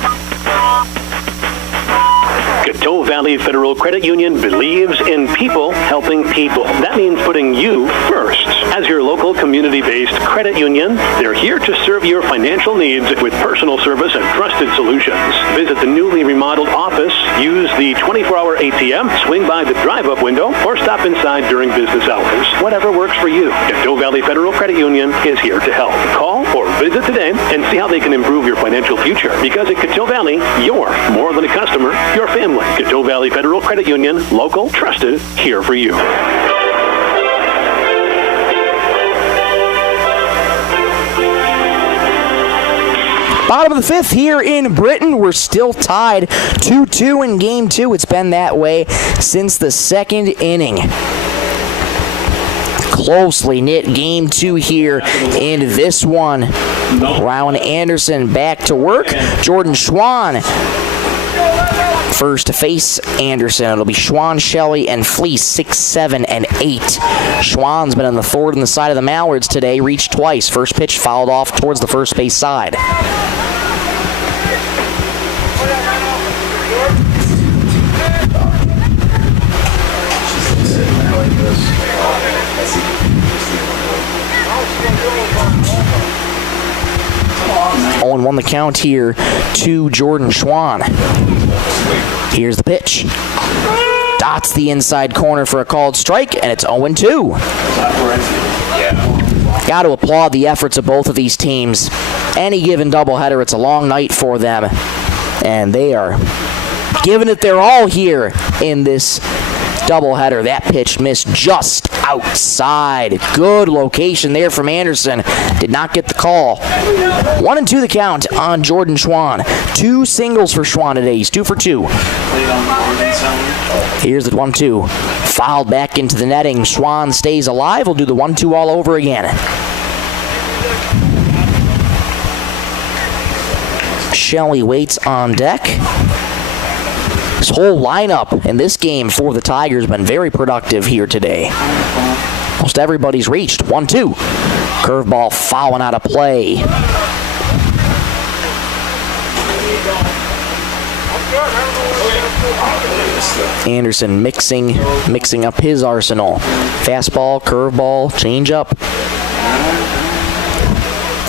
Coteau Valley Federal Credit Union believes in people helping people. That means putting you first. As your local community-based credit union, they're here to serve your financial needs with personal service and trusted solutions. Visit the newly remodeled office, use the 24-hour ATM, swing by the drive-up window, or stop inside during business hours. Whatever works for you, Coteau Valley Federal Credit Union is here to help. Call or visit today and see how they can improve your financial future. Because at Coteau Valley, you're more than a customer, you're family. Coteau Valley Federal Credit Union, local, trusted, here for you. Bottom of the 5th here in Britton. We're still tied 2-2 in Game 2. It's been that way since the 2nd inning. Closely knit Game 2 here in this one. Rowan Anderson back to work. Jordan Schwann first to face Anderson. It'll be Schwann, Shelley, and Fleece, 6, 7, and 8. Schwann's been on the third on the side of the Mallards today, reached twice. First pitch fouled off towards the first base side. Owen won the count here to Jordan Schwann. Here's the pitch. Dots the inside corner for a called strike, and it's 0-2. Got to applaud the efforts of both of these teams. Any given doubleheader, it's a long night for them, and they are giving it their all here in this doubleheader. That pitch missed just outside. Good location there from Anderson. Did not get the call. 1-2 the count on Jordan Schwann. 2 singles for Schwann today. He's 2 for 2. Here's the 1-2. Fouled back into the netting. Schwann stays alive. We'll do the 1-2 all over again. Shelley waits on deck. This whole lineup in this game for the Tigers has been very productive here today. Most everybody's reached. 1-2. Curveball fouling out of play. Anderson mixing up his arsenal. Fastball, curveball, changeup.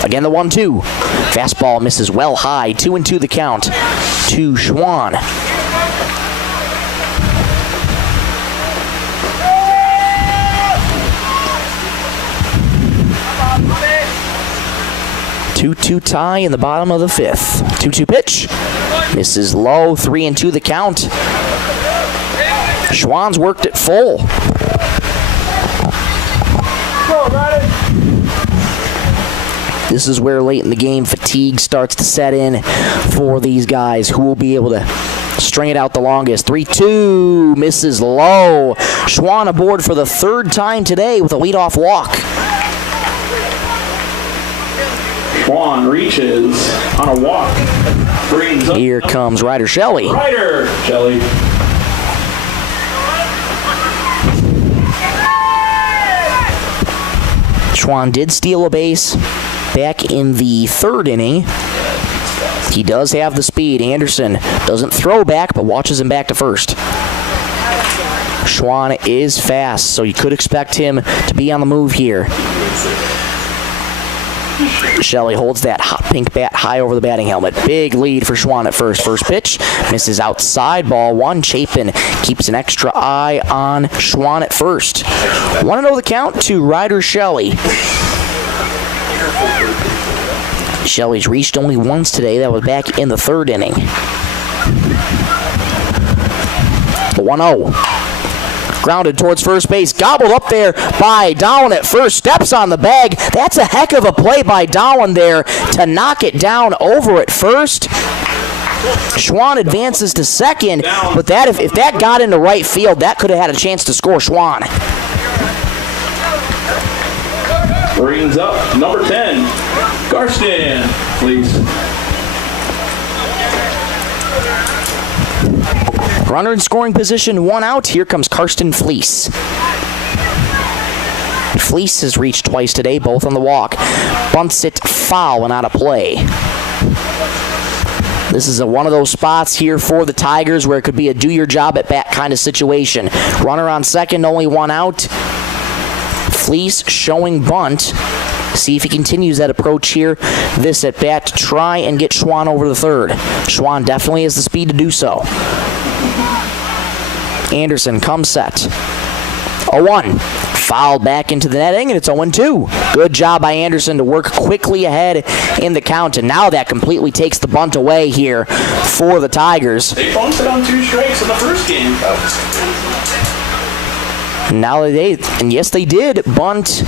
Again, the 1-2. Fastball misses well high. 2-2 the count to Schwann. Two tie in the bottom of the 5th. 2-2 pitch. Misses low. 3-2 the count. Schwann's worked it full. This is where late in the game fatigue starts to set in for these guys who will be able to string it out the longest. 3-2 misses low. Schwann aboard for the 3rd time today with a leadoff walk. Schwann reaches on a walk. Brings up. Here comes Ryder Shelley. Ryder Shelley. Schwann did steal a base back in the 3rd inning. He does have the speed. Anderson doesn't throw back, but watches him back to first. Schwann is fast, so you could expect him to be on the move here. Shelley holds that hot pink bat high over the batting helmet. Big lead for Schwann at first. First pitch misses outside, ball one. Chapin keeps an extra eye on Schwann at first. 1-0 the count to Ryder Shelley. Shelley's reached only once today. That was back in the third inning. 1-0. Grounded towards first base. Gobbled up there by Dowan at first. Steps on the bag. That's a heck of a play by Dowan there to knock it down over at first. Schwann advances to second, but that if that got into right field, that could have had a chance to score Schwann. Brings up number 10, Karsten, please. Runner in scoring position, 1 out. Here comes Karsten Fleece. Fleece has reached twice today, both on the walk. Bunts it foul and out of play. This is one of those spots here for the Tigers where it could be a do-your-job-at-bat kind of situation. Runner on second, only 1 out. Fleece showing bunt. See if he continues that approach here. This at-bat to try and get Schwann over the third. Schwann definitely has the speed to do so. Anderson comes set. 0-1. Fouled back into the netting, and it's 0-2. Good job by Anderson to work quickly ahead in the count, and now that completely takes the bunt away here for the Tigers. They bunted on 2 strikes in the first game. Now yes, they did bunt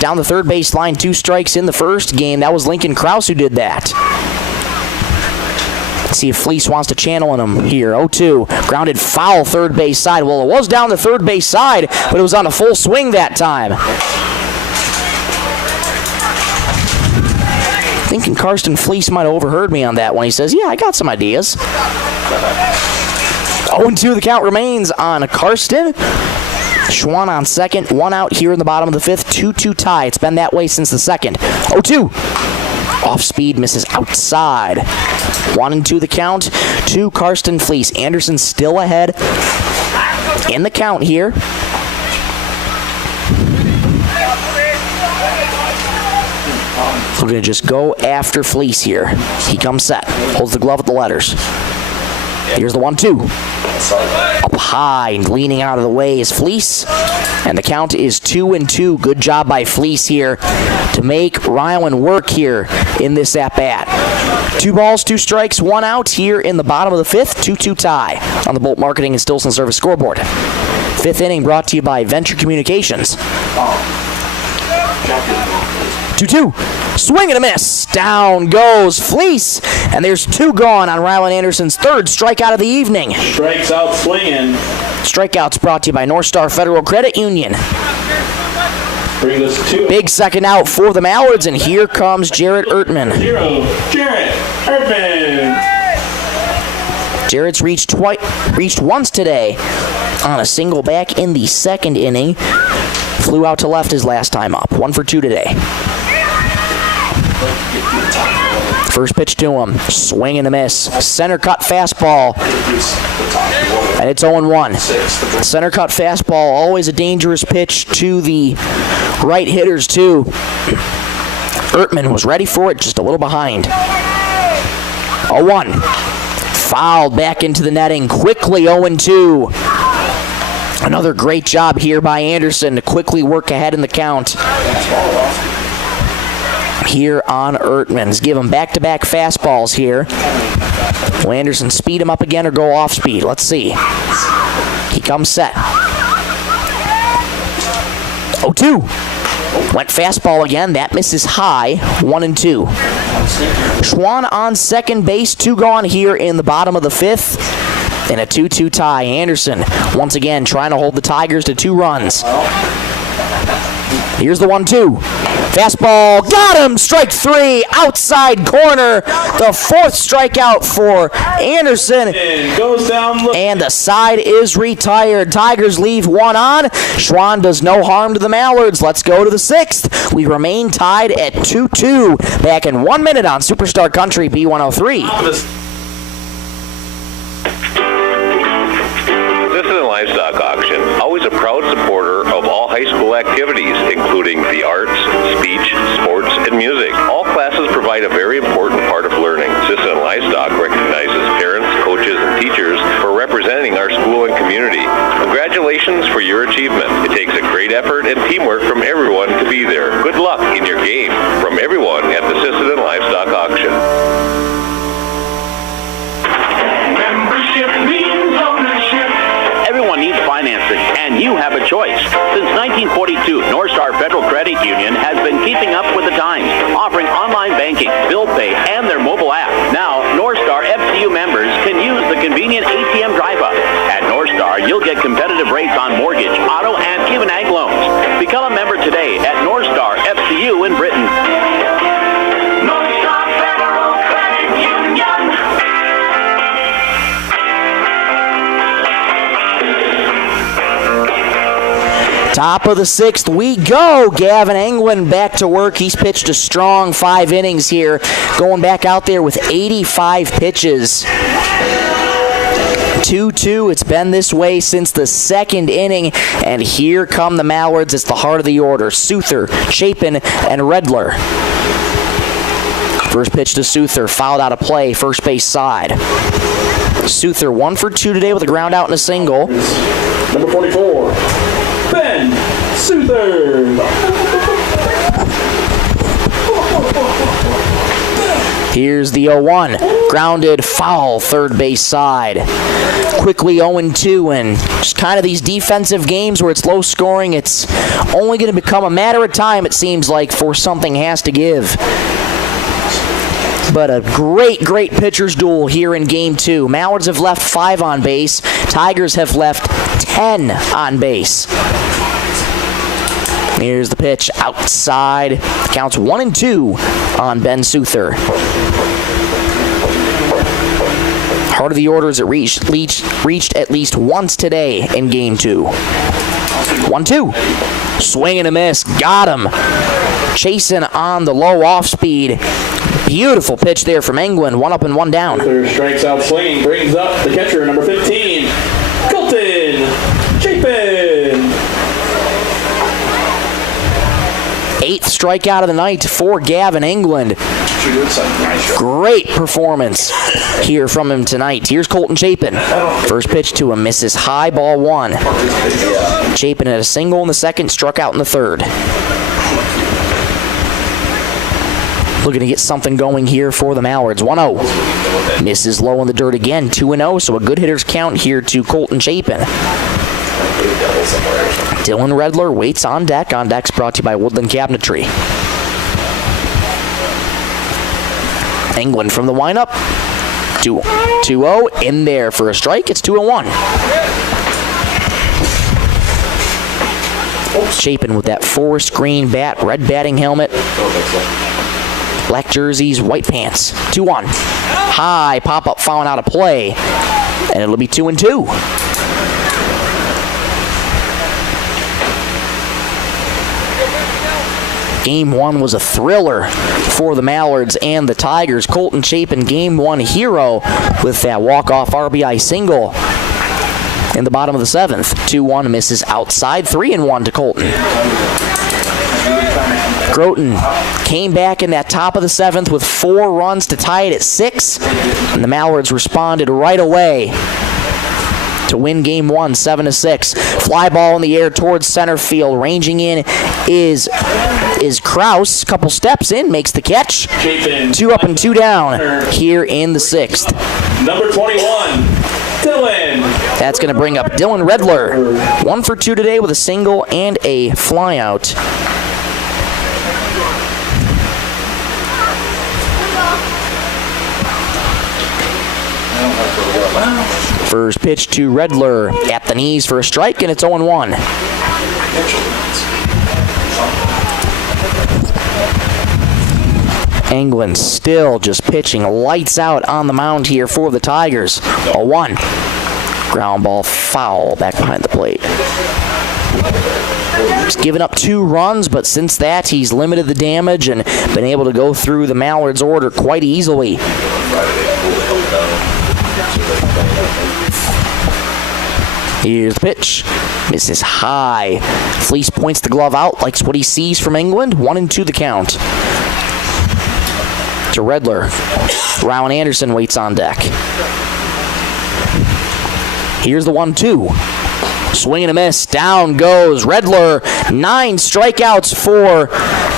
down the third base line, 2 strikes in the first game. That was Lincoln Krause who did that. Let's see if Fleece wants to channel in him here. 0-2. Grounded foul third base side. Well, it was down the third base side, but it was on a full swing that time. Thinking Karsten Fleece might have overheard me on that one. He says, yeah, I got some ideas. 0-2 the count remains on Karsten. Schwann on second, 1 out here in the bottom of the 5th, 2-2 tie. It's been that way since the second. 0-2. Off speed, misses outside. 1-2 the count to Karsten Fleece. Anderson still ahead in the count here. We're going to just go after Fleece here. He comes set. Holds the glove with the letters. Here's the 1-2. Up high and leaning out of the way is Fleece. And the count is 2-2. Good job by Fleece here to make Ryland work here in this at-bat. 2 balls, 2 strikes, 1 out here in the bottom of the 5th. 2-2 tie on the Bolt Marketing and Stilson Service scoreboard. 5th inning brought to you by Venture Communications. 2-2. Swing and a miss. Down goes Fleece. And there's 2 gone on Ryland Anderson's 3rd strikeout of the evening. Strikes out swinging. Strikeouts brought to you by North Star Federal Credit Union. Bring us 2. Big second out for the Mallards, and here comes Jarrett Ertman. 0. Jarrett Ertman. Jarrett's reached once today on a single back in the 2nd inning. Flew out to left his last time up. 1 for 2 today. First pitch to him. Swing and a miss. Center cut fastball. And it's 0-1. Center cut fastball, always a dangerous pitch to the right hitters too. Ertman was ready for it, just a little behind. 0-1. Fouled back into the netting. Quickly 0-2. Another great job here by Anderson to quickly work ahead in the count. Here on Ertman's. Give him back-to-back fastballs here. Will Anderson speed him up again or go off speed? Let's see. He comes set. 0-2. Went fastball again. That misses high. 1-2. Schwann on second base. 2 gone here in the bottom of the 5th. And a 2-2 tie. Anderson once again trying to hold the Tigers to 2 runs. Here's the 1-2. Fastball, got him, strike 3, outside corner. The 4th strikeout for Anderson. Goes down. And the side is retired. Tigers leave 1 on. Schwann does no harm to the Mallards. Let's go to the 6th. We remain tied at 2-2. Back in 1 minute on Superstar Country B103. This is a livestock auction. Always a proud supporter of all high school activities, including the arts, speech, sports, and music. All classes provide a very important part of learning. Sisseton Livestock recognizes parents, coaches, and teachers for representing our school and community. Congratulations for your achievement. It takes a great effort and teamwork from everyone to be there. Good luck in your game. From everyone at the Sisseton Livestock Auction. Membership means ownership. Everyone needs financing, and you have a choice. Since 1942, North Star Federal Credit Union has been keeping up with the times, offering online banking, bill pay, and their mobile app. Now, North Star FCU members can use the convenient ATM drive-up. At North Star, you'll get competitive rates on mortgage, auto, and even ag loans. Become a member today at North Star FCU in Britton. North Star Federal Credit Union. Top of the 6th, we go. Gavin England back to work. He's pitched a strong 5 innings here, going back out there with 85 pitches. 2-2. It's been this way since the 2nd inning, and here come the Mallards. It's the heart of the order. Souther, Chapin, and Redler. First pitch to Souther, fouled out of play, first base side. Souther 1 for 2 today with a ground out and a single. Number 44, Ben Souther. Here's the 0-1. Grounded, foul, third base side. Quickly 0-2, and just kind of these defensive games where it's low scoring, it's only going to become a matter of time, it seems like, for something has to give. But a great pitcher's duel here in Game 2. Mallards have left 5 on base. Tigers have left 10 on base. Here's the pitch outside. Counts 1-2 on Ben Souther. Heart of the order is reached at least once today in Game 2. 1-2. Swing and a miss. Got him. Chasing on the low off speed. Beautiful pitch there from England. 1 up and 1 down. Souther strikes out swinging. Brings up the catcher, number 15, Colton Chapin. 8th strikeout of the night for Gavin England. Great performance here from him tonight. Here's Colton Chapin. First pitch to him, misses high, ball 1. Chapin had a single in the 2nd, struck out in the 3rd. Looking to get something going here for the Mallards. 1-0. Misses low in the dirt again. 2-0, so a good hitter's count here to Colton Chapin. Dylan Redler waits on deck. On deck's brought to you by Woodland Cabinetry. England from the windup. 2-0 in there for a strike. It's 2-1. Chapin with that forest green bat, red batting helmet. Black jerseys, white pants. 2-1. High pop-up foul out of play. And it'll be 2-2. Game 1 was a thriller for the Mallards and the Tigers. Colton Chapin, Game 1 hero with that walk-off RBI single in the bottom of the 7th. 2-1 misses outside. 3-1 to Colton. Groton came back in that top of the 7th with 4 runs to tie it at 6, and the Mallards responded right away to win Game 1, 7-6. Fly ball in the air towards center field. Ranging in is Kraus. Couple steps in, makes the catch. 2 up and 2 down here in the 6th. Number 21, Dylan. That's going to bring up Dylan Redler. 1 for 2 today with a single and a flyout. First pitch to Redler at the knees for a strike, and it's 0-1. England still just pitching lights out on the mound here for the Tigers. 0-1. Ground ball foul back behind the plate. He's given up 2 runs, but since that, he's limited the damage and been able to go through the Mallards' order quite easily. Here's the pitch. Misses high. Fleece points the glove out, likes what he sees from England. 1-2 the count. To Redler. Rowan Anderson waits on deck. Here's the 1-2. Swing and a miss. Down goes Redler. 9 strikeouts for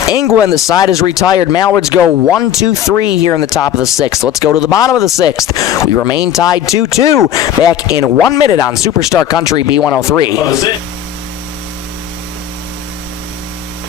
England. The side is retired. Mallards go 1-2-3 here in the top of the 6th. Let's go to the bottom of the 6th. We remain tied 2-2. Back in 1 minute on Superstar Country B103.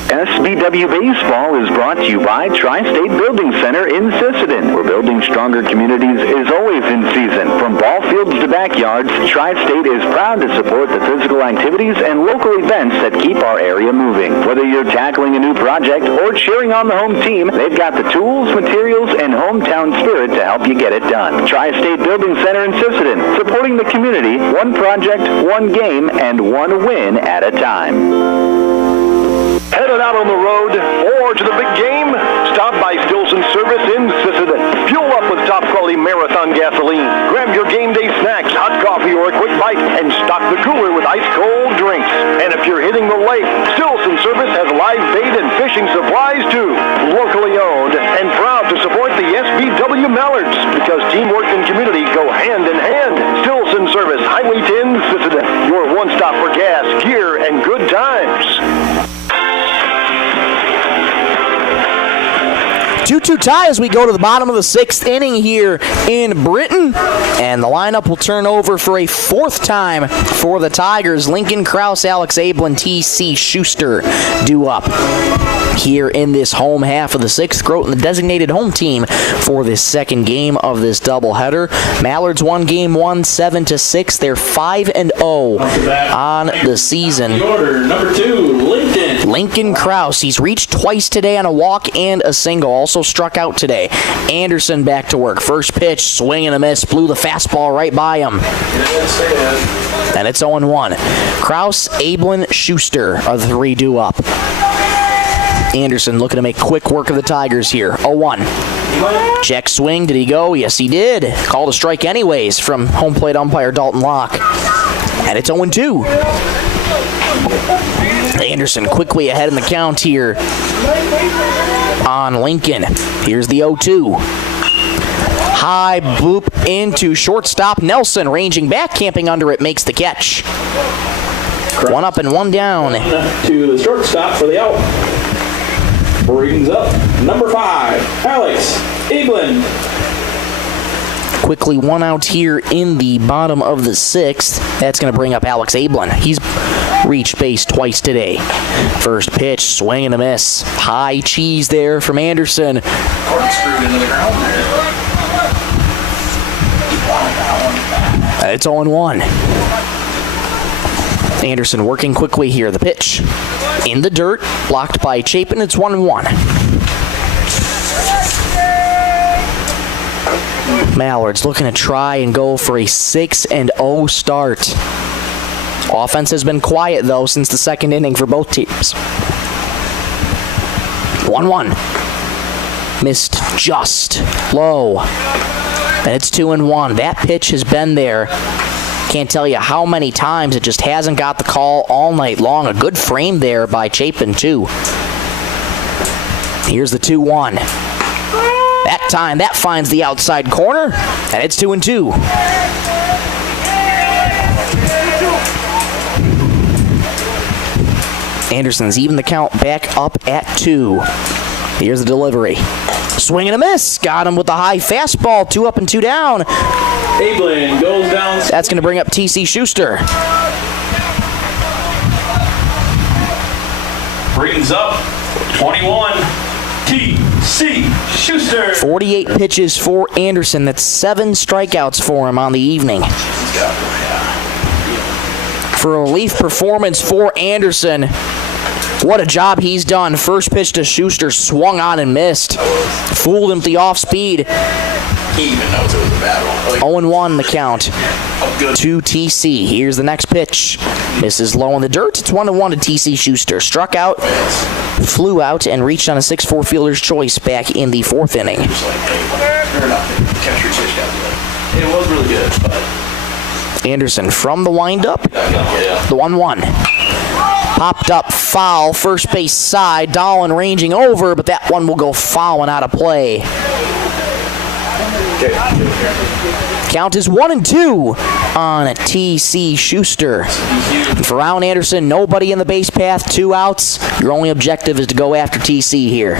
SBW Baseball is brought to you by Tri-State Building Center in Sisseton, where building stronger communities is always in season. From ball fields to backyards, Tri-State is proud to support the physical activities and local events that keep our area moving. Whether you're tackling a new project or cheering on the home team, they've got the tools, materials, and hometown spirit to help you get it done. Tri-State Building Center in Sisseton, supporting the community, one project, one game, and one win at a time. Headed out on the road or to the big game? Stop by Stilson Service in Sisseton. Fuel up with top-quality Marathon gasoline. Grab your game day snacks, hot coffee, or a quick bite, and stock the cooler with ice-cold drinks. And if you're hitting the lake, Stilson Service has live bait and fishing supplies, too. Locally owned and proud to support the SBW Mallards, because teamwork and community go hand in hand. Stilson Service, Highway 10, Sisseton. Your one-stop for gas, gear, and good times. 2-2 tie as we go to the bottom of the 6th inning here in Britton. And the lineup will turn over for a 4th time for the Tigers. Lincoln Krause, Alex Ablin, T.C. Schuster due up here in this home half of the 6th. Groton, the designated home team for this second game of this doubleheader. Mallards won game 1, 7-6. They're 5-0 on the season. Order number 2, Lincoln Krause. He's reached twice today on a walk and a single. Also struck out today. Anderson back to work. First pitch, swing and a miss. Blew the fastball right by him. And it's 0-1. Krause, Ablin, Schuster are the 3 due up. Anderson looking to make quick work of the Tigers here. 0-1. Check swing. Did he go? Yes, he did. Called a strike anyways from home plate umpire Dalton Locke. And it's 0-2. Anderson quickly ahead in the count here on Lincoln. Here's the 0-2. High boop into shortstop. Nelson ranging back, camping under it, makes the catch. 1 up and 1 down. To the shortstop for the out. Brings up number 5, Alex Ablin. Quickly 1 out here in the bottom of the 6th. That's going to bring up Alex Ablin. He's reached base twice today. First pitch, swing and a miss. High cheese there from Anderson. Corkscrewed into the ground there. It's 0-1. Anderson working quickly here. The pitch in the dirt, blocked by Chapin. It's 1-1. Mallards looking to try and go for a 6-0 start. Offense has been quiet, though, since the second inning for both teams. 1-1. Missed just low. And it's 2-1. That pitch has been there. Can't tell you how many times. It just hasn't got the call all night long. A good frame there by Chapin, too. Here's the 2-1. That time, that finds the outside corner, and it's 2-2. Anderson's even the count back up at 2. Here's the delivery. Swing and a miss. Got him with the high fastball. 2 up and 2 down. Ablin goes down. That's going to bring up T.C. Schuster. Brings up 21, T.C. Schuster. 48 pitches for Anderson. That's 7 strikeouts for him on the evening. For a relief performance for Anderson. What a job he's done. First pitch to Schuster, swung on and missed. Fooled him with the off speed. He even knows it was a bad one. 0-1 the count to TC. Here's the next pitch. Misses low in the dirt. It's 1-1 to TC Schuster. Struck out, flew out, and reached on a 6-4 fielder's choice back in the 4th inning. It was really good, but Anderson from the windup. The 1-1. Popped up foul, first base side. Dahlin ranging over, but that one will go foul and out of play. Count is 1-2 on T.C. Schuster. And for Rowan Anderson, nobody in the base path, 2 outs. Your only objective is to go after T.C. here.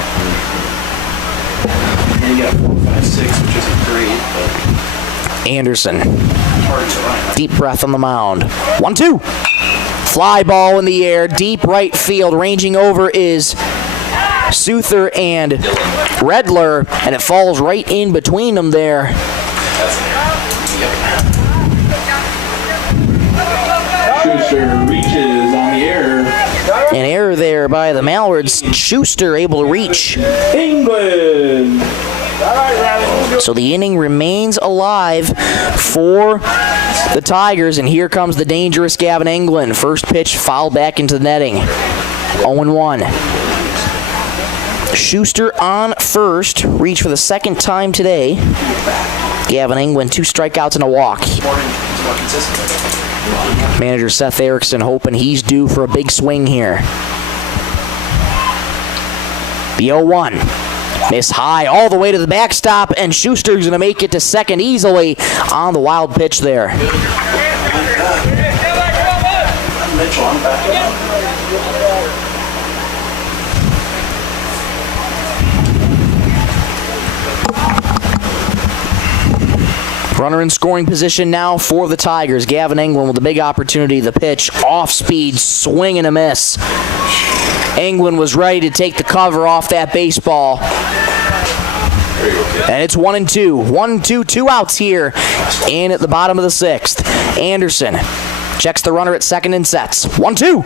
And you got 4-5-6, which isn't great, but Anderson. hard to run. Deep breath on the mound. 1-2. Fly ball in the air, deep right field. Ranging over is Souther and Redler, and it falls right in between them there. Schuster reaches on the air. An error there by the Mallards. Schuster able to reach. England. So the inning remains alive for the Tigers, and here comes the dangerous Gavin England. First pitch fouled back into the netting. 0-1. Schuster on first. Reach for the second time today. Gavin England, 2 strikeouts and a walk. Manager Seth Erickson hoping he's due for a big swing here. The 0-1. Miss high all the way to the backstop, and Schuster's going to make it to second easily on the wild pitch there. Mitchell, I'm back. Runner in scoring position now for the Tigers. Gavin England with a big opportunity. The pitch, off speed, swing and a miss. England was ready to take the cover off that baseball. And it's 1-2. 1-2, 2 outs here in at the bottom of the 6th. Anderson checks the runner at second and sets. 1-2.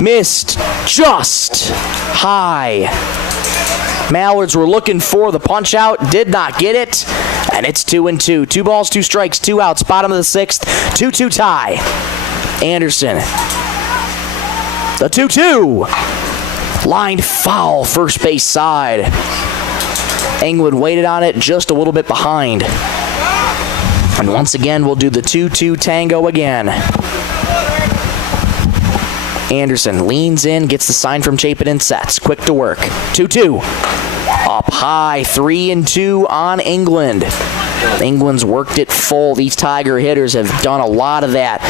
Missed just high. Mallards were looking for the punch out, did not get it, and it's 2-2. 2 balls, 2 strikes, 2 outs, bottom of the 6th, 2-2 tie. Anderson. The 2-2. Lined foul, first base side. England waited on it just a little bit behind. And once again, we'll do the 2-2 tango again. Anderson leans in, gets the sign from Chapin and sets. Quick to work. 2-2. Up high, 3-2 on England. England's worked it full. These Tiger hitters have done a lot of that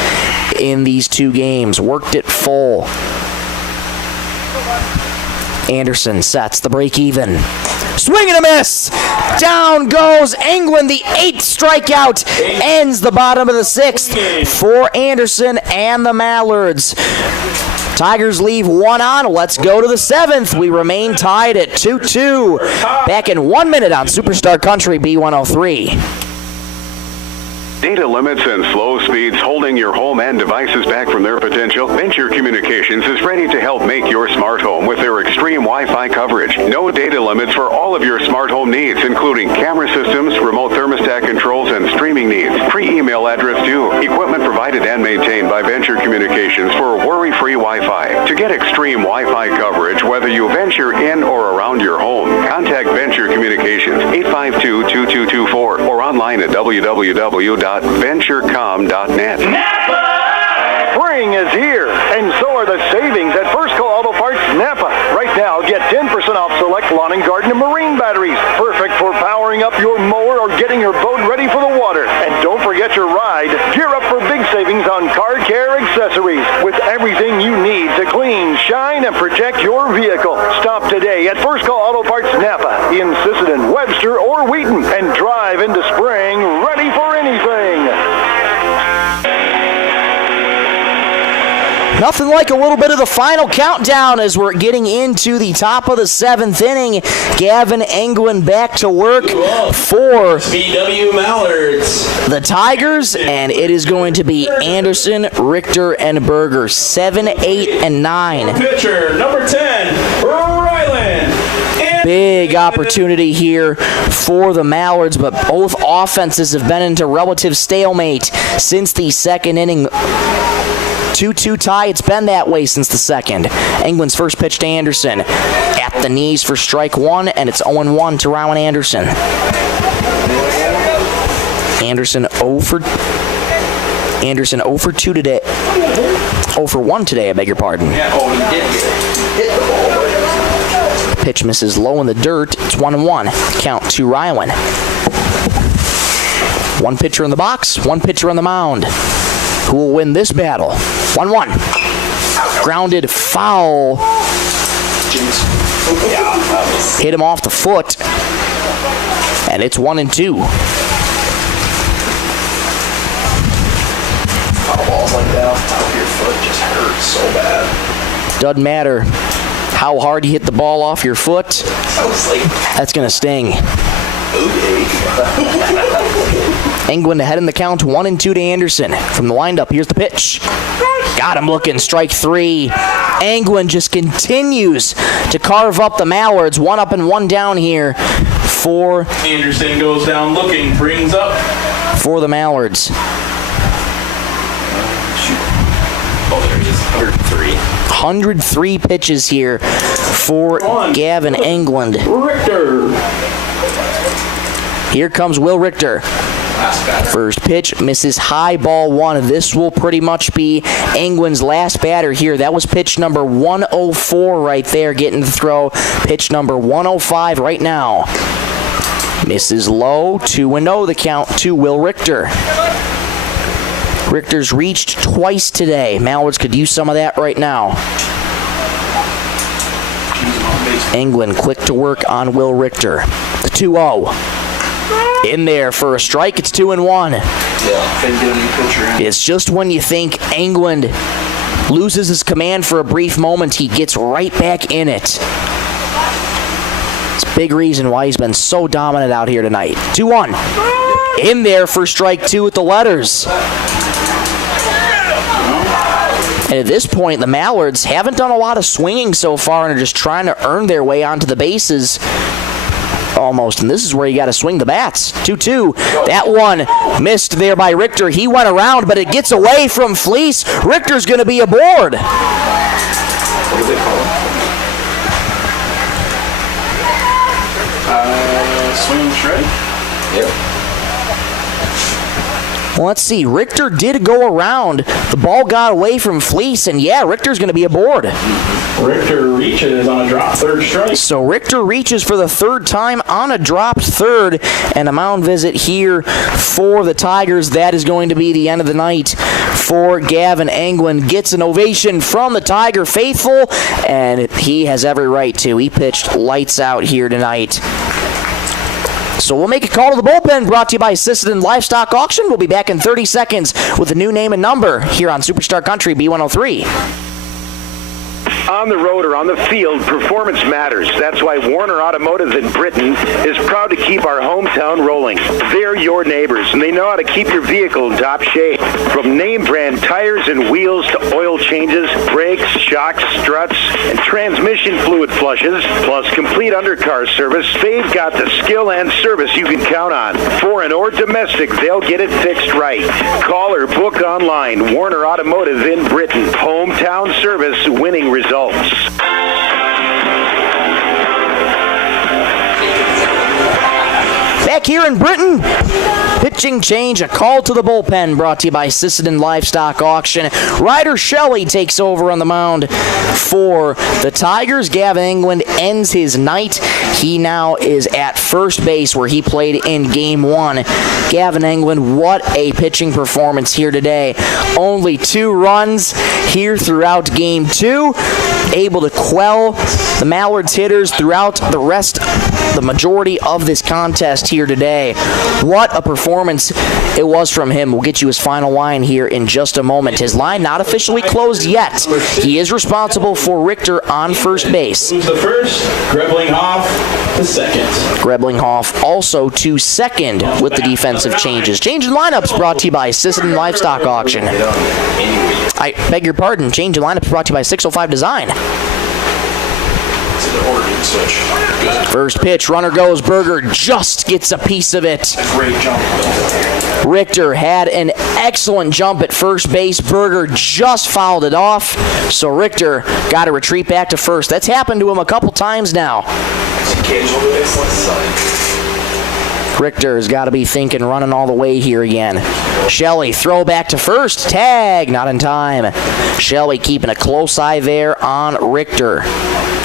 in these 2 games. Worked it full. Anderson sets the break even. Swing and a miss! Down goes England. The 8th strikeout ends the bottom of the 6th for Anderson and the Mallards. Tigers leave 1 on. Let's go to the 7th. We remain tied at 2-2. Back in 1 minute on Superstar Country B103. Data limits and slow speeds holding your home and devices back from their potential? Venture Communications is ready to help make your smart home with their extreme Wi-Fi coverage. No data limits for all of your smart home needs, including camera systems, remote thermostat controls, and streaming needs. Free email address too. Equipment provided and maintained by Venture Communications for worry-free Wi-Fi. To get extreme Wi-Fi coverage, whether you venture in or around your home, contact Venture Communications 852-2224 or online at www.venturecom.net. Spring is here, and so are the savings at First Call Auto Parts Napa. Right now, get 10% off select lawn and garden and marine batteries. Perfect for powering up your mower or getting your boat ready for the water. And don't forget your ride. Gear up for big savings on car care accessories with everything you need to clean, shine, and protect your vehicle. Stop today at First Call Auto Parts Napa in Sisseton, Webster, or Wheaton, and drive into spring ready for anything. Nothing like a little bit of the final countdown as we're getting into the top of the 7th inning. Gavin England back to work for BW Mallards. the Tigers, and it is going to be Anderson, Richter, and Berger. 7, 8, and 9. Pitcher, number 10, Ryland. Big opportunity here for the Mallards, but both offenses have been into relative stalemate since the 2nd inning. 2-2 tie. It's been that way since the 2nd. England's first pitch to Anderson. At the knees for strike 1, and it's 0-1 to Rowan Anderson. Anderson 0 for Anderson 0 for 2 today. 0 for 1 today, I beg your pardon. Yeah, oh, he did hit the ball. Pitch misses low in the dirt. It's 1-1. Count to Ryland. One pitcher in the box, one pitcher on the mound. Who will win this battle? 1-1. Grounded foul. Hit him off the foot. And it's 1-2. Foul balls like that off the top of your foot just hurts so bad. Doesn't matter how hard you hit the ball off your foot. I was like, That's going to sting. England ahead in the count, 1-2 to Anderson. From the windup, here's the pitch. Got him looking, strike 3. England just continues to carve up the Mallards. 1 up and 1 down here for Anderson goes down looking, brings up. For the Mallards. oh, there he is, 103. 103 pitches here for Gavin England. Richter. Here comes Will Richter. First pitch misses high, ball 1. This will pretty much be England's last batter here. That was pitch number 104 right there, getting the throw. Pitch number 105 right now. Misses low, 2-0 the count to Will Richter. Richter's reached twice today. Mallards could use some of that right now. England quick to work on Will Richter. The 2-0. In there for a strike, it's 2-1. It's just when you think England loses his command for a brief moment, he gets right back in it. It's a big reason why he's been so dominant out here tonight. 2-1. In there for strike 2 with the letters. And at this point, the Mallards haven't done a lot of swinging so far and are just trying to earn their way onto the bases. Almost, and this is where you got to swing the bats. 2-2. That one missed there by Richter. He went around, but it gets away from Fleece. Richter's going to be aboard. What do they call it? Swing and shred? Yep. Well, let's see. Richter did go around. The ball got away from Fleece, and yeah, Richter's going to be aboard. Richter reaches on a drop third strike. So Richter reaches for the third time on a dropped third, and a mound visit here for the Tigers. That is going to be the end of the night for Gavin England. Gets an ovation from the Tiger faithful, and he has every right to. He pitched lights out here tonight. So we'll make a call to the bullpen, brought to you by Sisseton Livestock Auction. We'll be back in 30 seconds with a new name and number here on Superstar Country B103. On the road or on the field, performance matters. That's why Warner Automotive in Britton is proud to keep our hometown rolling. They're your neighbors, and they know how to keep your vehicle in top shape. From name brand tires and wheels to oil changes, brakes, shocks, struts, and transmission fluid flushes, plus complete undercar service, they've got the skill and service you can count on. Foreign or domestic, they'll get it fixed right. Call or book online. Warner Automotive in Britton. Hometown service, winning results. Back here in Britton, pitching change, a call to the bullpen, brought to you by Sisseton Livestock Auction. Ryder Shelley takes over on the mound for the Tigers. Gavin England ends his night. He now is at first base where he played in Game 1. Gavin England, what a pitching performance here today. Only 2 runs here throughout Game 2. Able to quell the Mallards hitters throughout the majority of this contest here today. What a performance it was from him. We'll get you his final line here in just a moment. His line not officially closed yet. He is responsible for Richter on first base. Who's the first? Greblinghoff to second. Greblinghoff also to second with the defensive changes. Change in lineups brought to you by Sisseton Livestock Auction. I beg your pardon. Change in lineups brought to you by 605 Design. First pitch, runner goes. Berger just gets a piece of it. Great jump. Richter had an excellent jump at first base. Berger just fouled it off. So Richter got to retreat back to first. That's happened to him a couple times now. Richter's got to be thinking running all the way here again. Shelley, throw back to first. Tag, not in time. Shelley keeping a close eye there on Richter.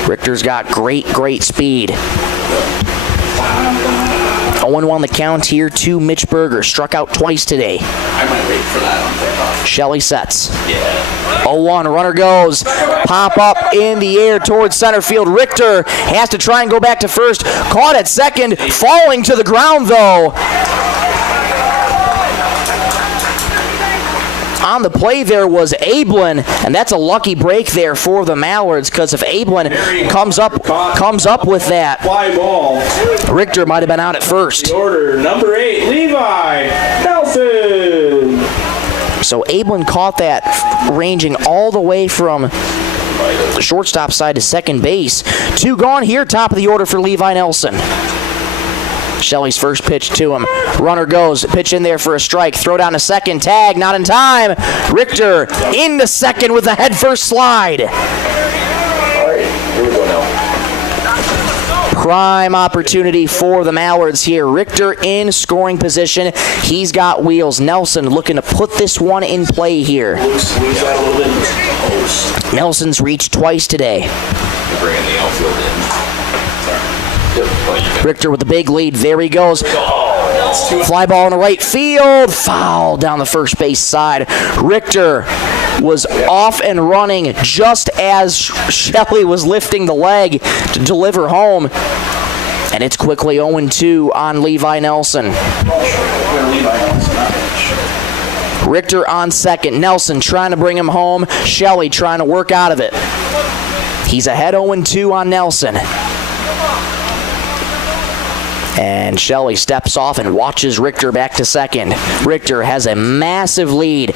Richter's got great speed. 0-1 the count here to Mitch Berger. Struck out twice today. I might wait for that on pickoff. Shelley sets. Yeah. 0-1, runner goes. Pop up in the air towards center field. Richter has to try and go back to first. Caught at second. Falling to the ground, though. On the play there was Ablin, and that's a lucky break there for the Mallards, because if Ablin comes up with that, fly ball. Richter might have been out at first. The order, number 8, Levi Nelson. So Ablin caught that ranging all the way from the shortstop side to second base. 2 gone here, top of the order for Levi Nelson. Shelley's first pitch to him. Runner goes. Pitch in there for a strike. Throw down to second. Tag, not in time. Richter into second with a head-first slide. All right, here we go now. Prime opportunity for the Mallards here. Richter in scoring position. He's got wheels. Nelson looking to put this one in play here. Nelson's reached twice today. You're bringing the outfield in. Richter with the big lead. There he goes. Fly ball in the right field. Foul down the first base side. Richter was off and running just as Shelley was lifting the leg to deliver home. And it's quickly 0-2 on Levi Nelson. Richter on second. Nelson trying to bring him home. Shelley trying to work out of it. He's ahead 0-2 on Nelson. And Shelley steps off and watches Richter back to second. Richter has a massive lead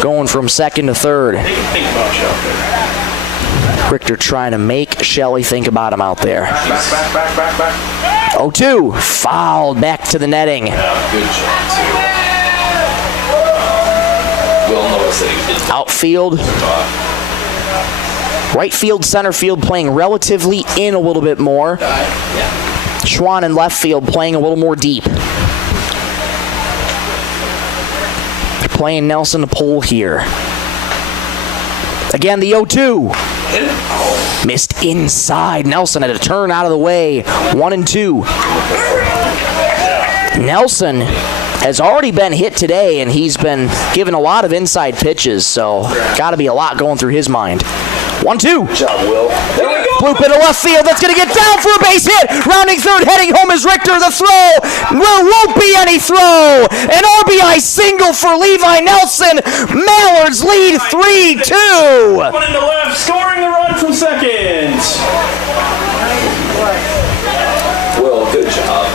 going from second to third. Richter trying to make Shelley think about him out there. Back. 0-2, fouled back to the netting. Yeah, good shot, too. We'll notice that he did. Outfield. Right field, center field playing relatively in a little bit more. Yeah. Schwann in left field playing a little more deep. They're playing Nelson to pull here. Again, the 0-2. Missed inside. Nelson had to turn out of the way. 1-2. Nelson has already been hit today, and he's been given a lot of inside pitches, so got to be a lot going through his mind. 1-2. Good job, Will. There we go. Bloop into left field. That's going to get down for a base hit. Rounding third, heading home is Richter. The throw. There won't be any throw. An RBI single for Levi Nelson. Mallards lead 3-2. One into left, scoring the run from second. Will, good job.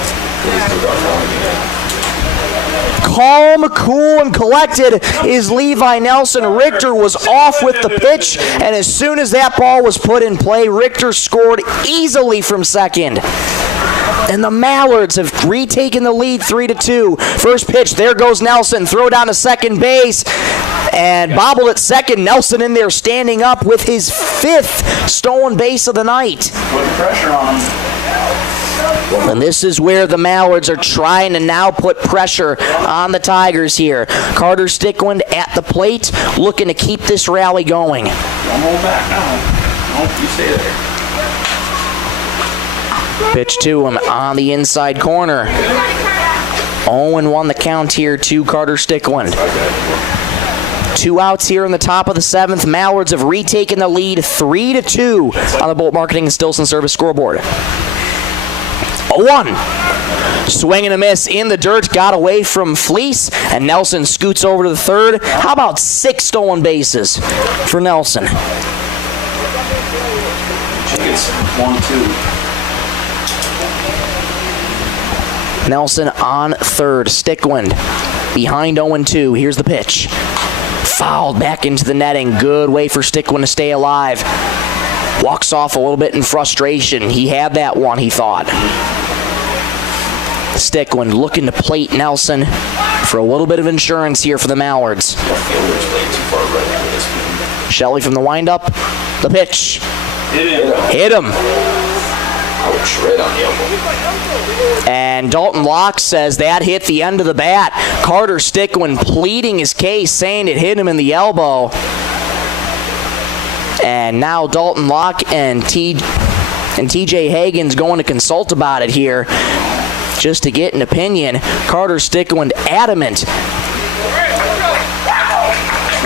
Calm, cool, and collected is Levi Nelson. Richter was off with the pitch, and as soon as that ball was put in play, Richter scored easily from second. And the Mallards have retaken the lead 3-2. First pitch, there goes Nelson. Throw down to second base. And bobbled at second. Nelson in there standing up with his 5th stolen base of the night. Putting pressure on him. And this is where the Mallards are trying to now put pressure on the Tigers here. Carter Stickland at the plate, looking to keep this rally going. Don't hold back now. Nope, you stay there. Pitch to him on the inside corner. 0-1 the count here to Carter Stickland. 2 outs here in the top of the 7th. Mallards have retaken the lead 3-2 on the Bolt Marketing and Stilson Service scoreboard. 0-1. Swing and a miss in the dirt. Got away from Fleece, and Nelson scoots over to the third. How about 6 stolen bases for Nelson? She gets 1-2. Nelson on third. Stickland behind 0-2. Here's the pitch. Fouled back into the netting. Good way for Stickland to stay alive. Walks off a little bit in frustration. He had that one, he thought. Stickland looking to plate Nelson for a little bit of insurance here for the Mallards. Shelley from the windup. The pitch. Hit him. Ouch, right on the elbow. And Dalton Locke says that hit the end of the bat. Carter Stickland pleading his case, saying it hit him in the elbow. And now Dalton Locke and TJ Hagen's going to consult about it here just to get an opinion. Carter Stickland adamant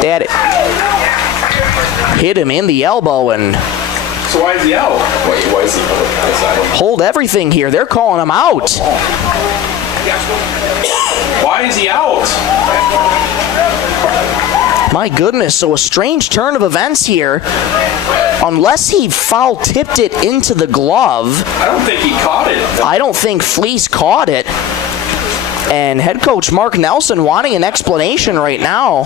that it hit him in the elbow. And So why is he out? Why is he out? Hold everything here. They're calling him out. Why is he out? My goodness, so a strange turn of events here. Unless he foul tipped it into the glove. I don't think he caught it. I don't think Fleece caught it. And head coach Mark Nelson wanting an explanation right now.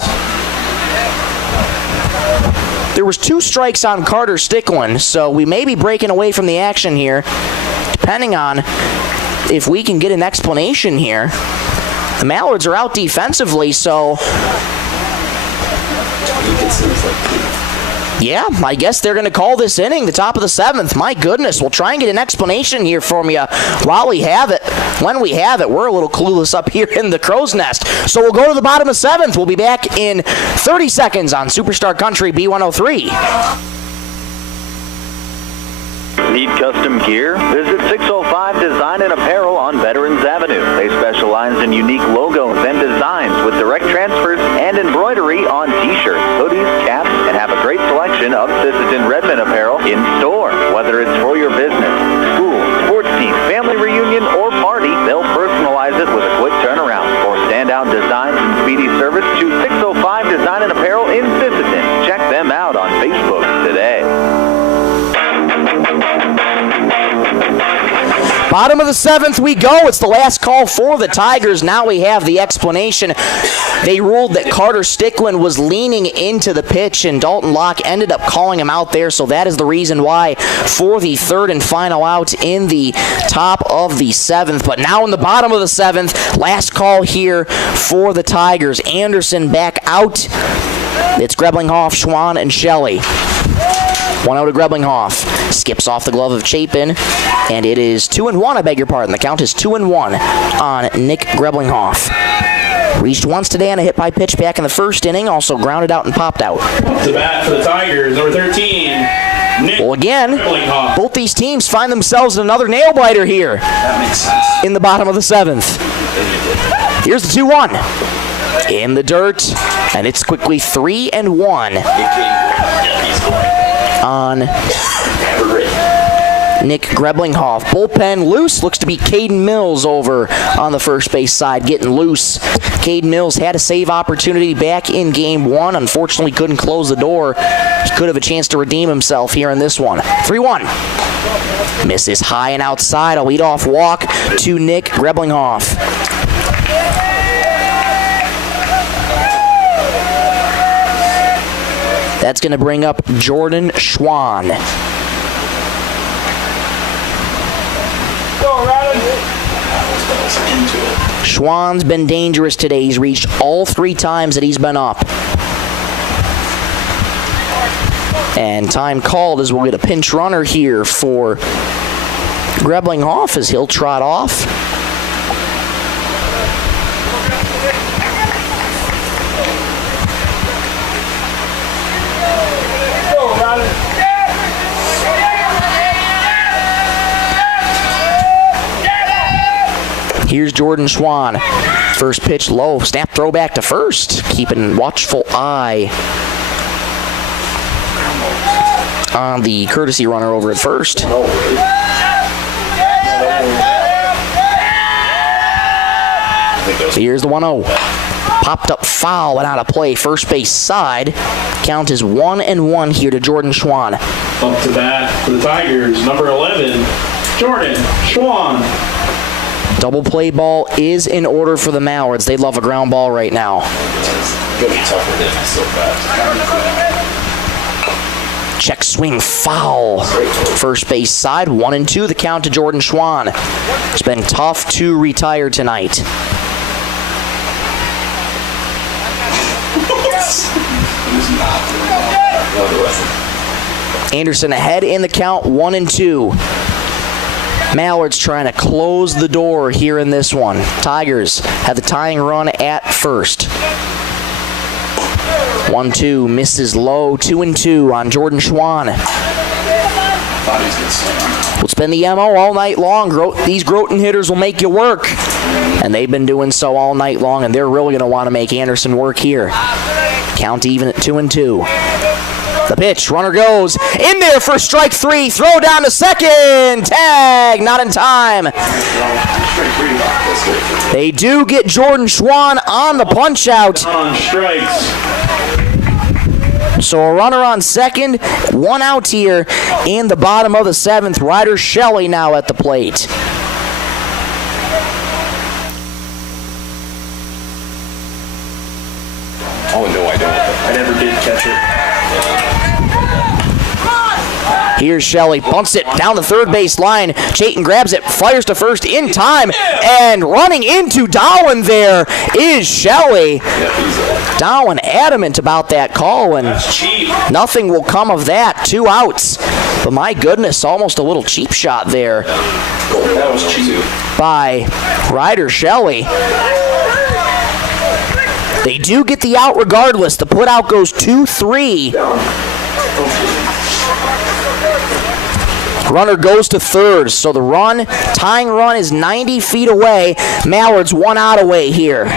There was 2 strikes on Carter Stickland, so we may be breaking away from the action here, depending on if we can get an explanation here. The Mallards are out defensively, so yeah, I guess they're going to call this inning, the top of the 7th. My goodness, we'll try and get an explanation here from you while we have it. When we have it, we're a little clueless up here in the crow's nest. So we'll go to the bottom of 7th. We'll be back in 30 seconds on Superstar Country B103. Need custom gear? Visit 605 Design and Apparel on Veterans Avenue. They specialize in unique logos and designs with direct transfers and embroidery on t-shirts, hoodies, caps, and have a great selection of Sisseton Redmond apparel in store. Whether it's for your business, school, sports team, family reunion, or party, they'll personalize it with a quick turnaround. For standout designs and speedy service, choose 605 Design and Apparel in Sisseton. Check them out on Facebook today. Bottom of the 7th we go. It's the last call for the Tigers. Now we have the explanation. They ruled that Carter Stickland was leaning into the pitch, and Dalton Locke ended up calling him out there, so that is the reason why for the 3rd and final out in the top of the 7th. But now in the bottom of the 7th, last call here for the Tigers. Anderson back out. It's Greblinghoff, Schwann, and Shelley. 1-0 to Greblinghoff. Skips off the glove of Chapin, and it is 2-1, I beg your pardon. The count is 2-1 on Nick Greblinghoff. Reached once today on a hit by pitch back in the 1st inning, also grounded out and popped out. The bat for the Tigers, number 13, Nick Well, again, Greblinghoff. both these teams find themselves in another nail-biter here That makes sense. in the bottom of the 7th. Here's the 2-1. In the dirt, and it's quickly 3-1 on Nick Greblinghoff. Bullpen loose. Looks to be Caden Mills over on the first base side, getting loose. Caden Mills had a save opportunity back in game 1. Unfortunately, couldn't close the door. He could have a chance to redeem himself here in this one. 3-1. Misses high and outside. A leadoff walk to Nick Greblinghoff. That's going to bring up Jordan Schwann. Schwann's been dangerous today. He's reached all 3 times that he's been up. And time called as we'll get a pinch runner here for Greblinghoff as he'll trot off. Here's Jordan Schwann. First pitch low, snap throw back to first. Keeping watchful eye on the courtesy runner over at first. Here's the 1-0. Popped up foul and out of play. First base side. Count is 1-1 here to Jordan Schwann. Up to bat for the Tigers, number 11, Jordan Schwann. Double play ball is in order for the Mallards. They love a ground ball right now. Gonna be tougher than so fast. Check swing foul. First base side, 1-2. The count to Jordan Schwann. It's been tough to retire tonight. Anderson ahead in the count, 1-2. Mallards trying to close the door here in this one. Tigers have the tying run at first. 1-2 misses low. 2-2 on Jordan Schwann. It's been the MO all night long. These Groton hitters will make you work. And they've been doing so all night long, and they're really going to want to make Anderson work here. Count even at 2-2. The pitch, runner goes in there for strike 3. Throw down to second. Tag, not in time. They do get Jordan Schwann on the punch out. On strikes. So a runner on second, 1 out here in the bottom of the 7th. Ryder Shelley now at the plate. Oh, no, I don't. I never did catch it. Here's Shelley, bunts it down the third base line. Chayton grabs it, fires to first in time, and running into Dowen there is Shelley. Dowen adamant about that call, and nothing will come of that. 2 outs. But my goodness, almost a little cheap shot there. That was cheap. By Ryder Shelley. They do get the out regardless. The put out goes 2-3. Runner goes to third, so the tying run is 90 feet away. Mallards 1 out away here.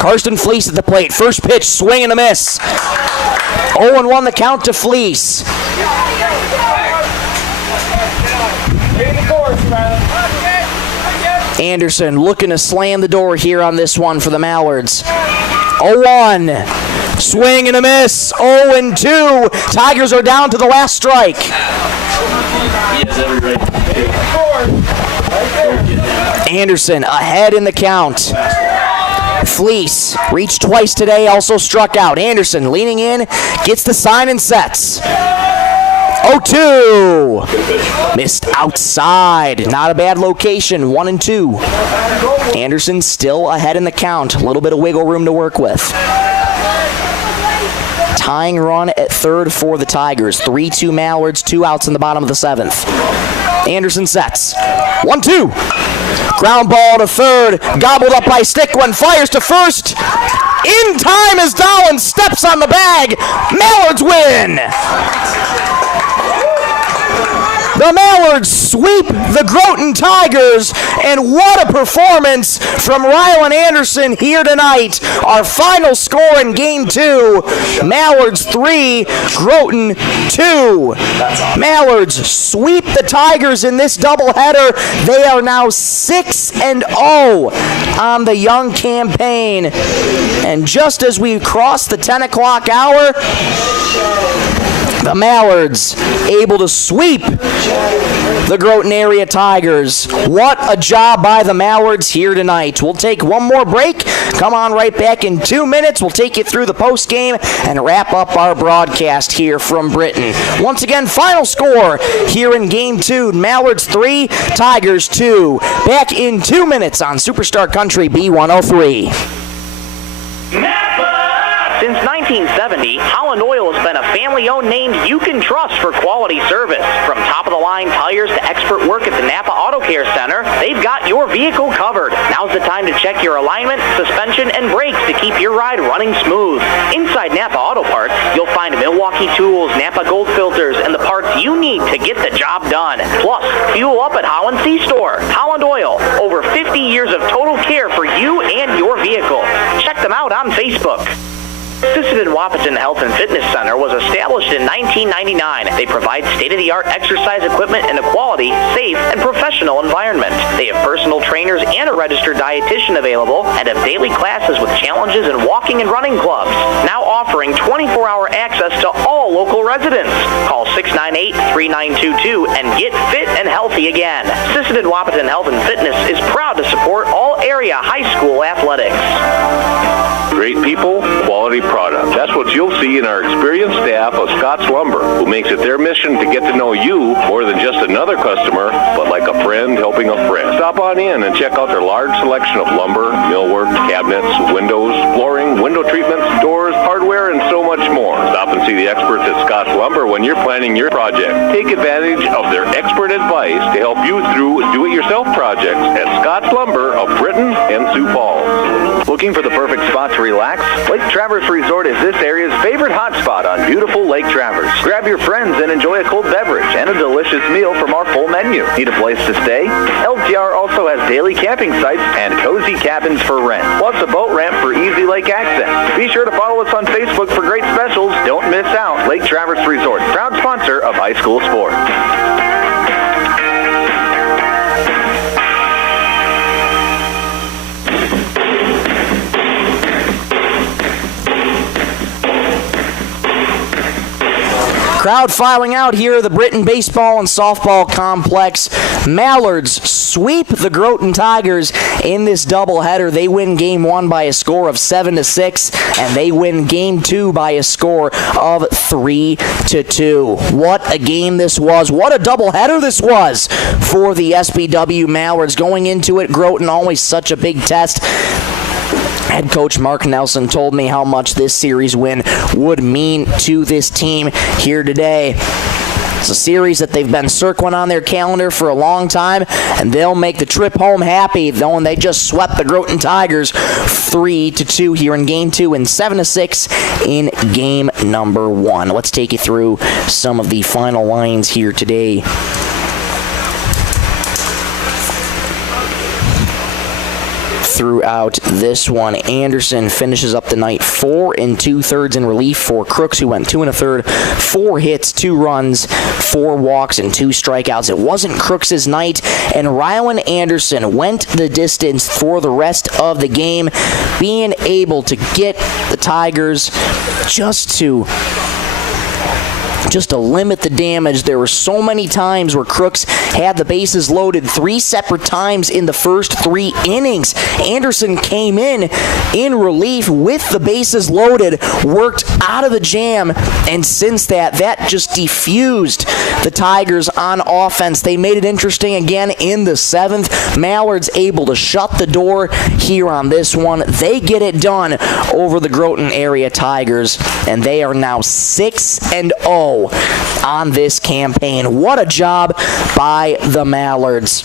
Karsten Fleece at the plate. First pitch, swing and a miss. 0-1 the count to Fleece. Anderson looking to slam the door here on this one for the Mallards. 0-1. Swing and a miss. 0-2. Tigers are down to the last strike. Anderson ahead in the count. Fleece reached twice today, also struck out. Anderson leaning in, gets the sign and sets. 0-2. Missed outside. Not a bad location. 1-2. Anderson still ahead in the count. A little bit of wiggle room to work with. Tying run at third for the Tigers. 3-2 Mallards, 2 outs in the bottom of the 7th. Anderson sets. 1-2. Ground ball to third. Gobbled up by Stickland. Fires to first. In time as Dolan steps on the bag. Mallards win. The Mallards sweep the Groton Tigers, and what a performance from Rylan Anderson here tonight. Our final score in Game 2, Mallards 3, Groton 2. Mallards sweep the Tigers in this doubleheader. They are now 6-0 on the young campaign. And just as we cross the 10 o'clock hour, the Mallards able to sweep the Groton area Tigers. What a job by the Mallards here tonight. We'll take one more break. Come on right back in 2 minutes. We'll take you through the post game and wrap up our broadcast here from Britton. Once again, final score here in Game 2. Mallards 3, Tigers 2. Back in 2 minutes on Superstar Country B103. Since 1970, Holland Oil has been a family-owned name you can trust for quality service. From top-of-the-line tires to expert work at the Napa Auto Care Center, they've got your vehicle covered. Now's the time to check your alignment, suspension, and brakes to keep your ride running smooth. Inside Napa Auto Parts, you'll find Milwaukee tools, Napa Gold filters, and the parts you need to get the job done. Plus, fuel up at Holland C-Store. Holland Oil, over 50 years of total care for you and your vehicle. Check them out on Facebook. Sisseton Wahpeton Health and Fitness Center was established in 1999. They provide state-of-the-art exercise equipment in a quality, safe, and professional environment. They have personal trainers and a registered dietitian available and have daily classes with challenges in walking and running clubs. Now offering 24-hour access to all local residents. Call 698-3922 and get fit and healthy again. Sisseton Wahpeton Health and Fitness is proud to support all area high school athletics. Great people, quality product. That's what you'll see in our experienced staff of Scott's Lumber, who makes makes it their mission to get to know you more than just another customer, but like a friend helping a friend. Stop on in and check out their large selection of lumber, millwork, cabinets, windows, flooring, window treatments, doors, hardware, and so much more. Stop and see the experts at Scott's Lumber when you're planning your project. Take advantage of their expert advice to help you through do-it-yourself projects at Scott's Lumber of Britton and Sioux Falls. Looking for the perfect spot to relax? Lake Traverse Resort is this area's favorite hotspot on beautiful Lake Traverse. Grab your friends and enjoy a cold beverage and a delicious meal from our full menu. Need a place to stay? LTR also has daily camping sites and cozy cabins for rent, plus a boat ramp for easy lake access. Be sure to follow us on Facebook for great specials. Don't miss out. Lake Traverse Resort, proud sponsor of high school sports. Crowd filing out here at the Britton Baseball and Softball Complex. Mallards sweep the Groton Tigers in this doubleheader. They win Game 1 by a score of 7-6, and they win Game 2 by a score of 3-2. What a game this was. What a doubleheader this was for the SBW Mallards. Going into it, Groton always such a big test. Head coach Mark Nelson told me how much this series win would mean to this team here today. It's a series that they've been circling on their calendar for a long time, and they'll make the trip home happy, knowing they just swept the Groton Tigers 3-2 here in Game 2 and 7-6 in Game number 1. Let's take you through some of the final lines here today. Throughout this one, Anderson finishes up the night 4 2/3 in relief for Crooks, who went 2 1/3, 4 hits, 2 runs, 4 walks, and 2 strikeouts. It wasn't Crooks' night, and Rylan Anderson went the distance for the rest of the game, being able to get the Tigers just to limit the damage. There were so many times where Crooks had the bases loaded 3 separate times in the first 3 innings. Anderson came in relief with the bases loaded, worked out of the jam, and since that just diffused the Tigers on offense. They made it interesting again in the 7th. Mallards able to shut the door here on this one. They get it done over the Groton area Tigers, and they are now 6-0 on this campaign. What a job by the Mallards.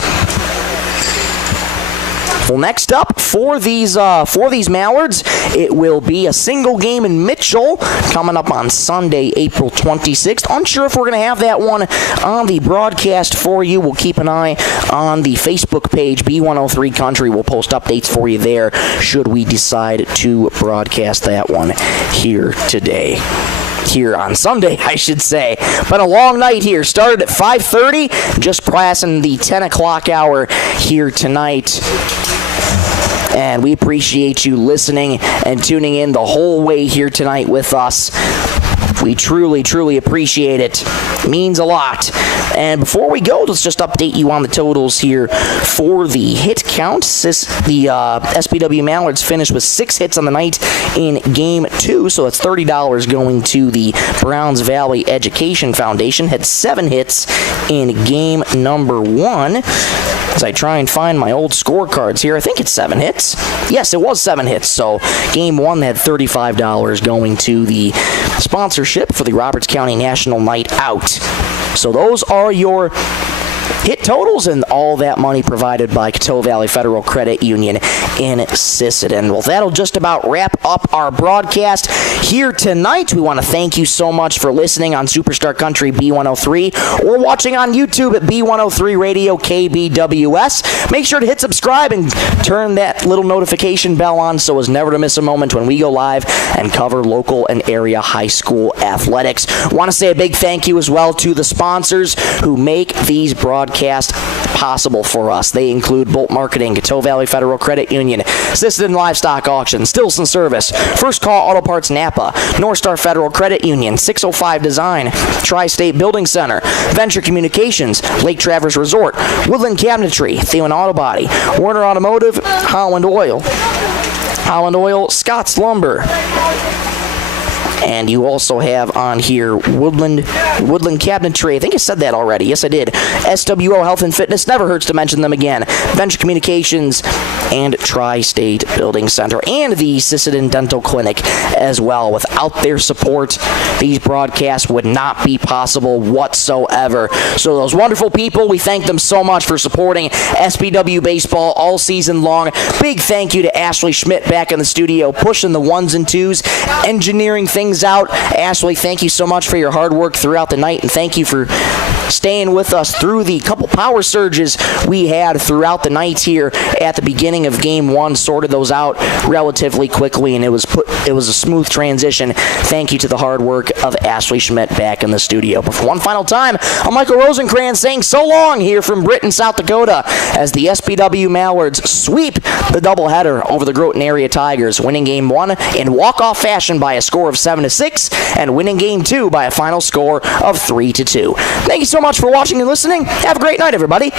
Well, next up for these Mallards, it will be a single game in Mitchell coming up on Sunday, April 26th. Unsure if we're going to have that one on the broadcast for you. We'll keep an eye on the Facebook page, B103 Country. We'll post updates for you there should we decide to broadcast that one here today. Here on Sunday, I should say. But a long night here. Started at 5:30, just passing the 10 o'clock hour here tonight. And we appreciate you listening and tuning in the whole way here tonight with us. We truly, truly appreciate it. It means a lot. And before we go, let's just update you on the totals here for the hit count. The SBW Mallards finished with 6 hits on the night in Game 2, so it's $30 going to the Browns Valley Education Foundation. Had 7 hits in Game number 1. As I try and find my old scorecards here, I think it's 7 hits. Yes, it was 7 hits. So Game 1 had $35 going to the sponsorship for the Roberts County National Night Out. So those are your hit totals, and all that money provided by Coteau Valley Federal Credit Union in Sisseton. Well, that'll just about wrap up our broadcast here tonight. We want to thank you so much for listening on Superstar Country B103 or watching on YouTube at B103 Radio KBWS. Make sure to hit subscribe and turn that little notification bell on so as never to miss a moment when we go live and cover local and area high school athletics. Want to say a big thank you as well to the sponsors who make these broadcasts possible for us. They include Bolt Marketing, Coteau Valley Federal Credit Union, Sisseton Livestock Auction, Stilson Service, First Call Auto Parts Napa, North Star Federal Credit Union, 605 Design, Tri-State Building Center, Venture Communications, Lake Traverse Resort, Woodland Cabinetry, Thielen Auto Body, Warner Automotive, Holland Oil, Scott's Lumber, And you also have on here Woodland Cabinetry. I think I said that already. Yes, I did. SWO Health and Fitness. Never hurts to mention them again. Venture Communications and Tri-State Building Center. And the Sisseton Dental Clinic as well. Without their support, these broadcasts would not be possible whatsoever. So those wonderful people, we thank them so much for supporting SBW baseball all season long. Big thank you to Ashley Schmidt back in the studio, pushing the ones and twos, engineering things out. Ashley, thank you so much for your hard work throughout the night, and thank you for staying with us through the couple power surges we had throughout the night here at the beginning of Game 1. Sorted those out relatively quickly, and it was a smooth transition. Thank you to the hard work of Ashley Schmidt back in the studio. But for one final time, I'm Michael Rosencrantz saying so long here from Britton, South Dakota, as the SBW Mallards sweep the doubleheader over the Groton area Tigers, winning Game 1 in walk-off fashion by a score of 7-6, and winning Game 2 by a final score of 3-2. Thank you so much for watching and listening. Have a great night, everybody.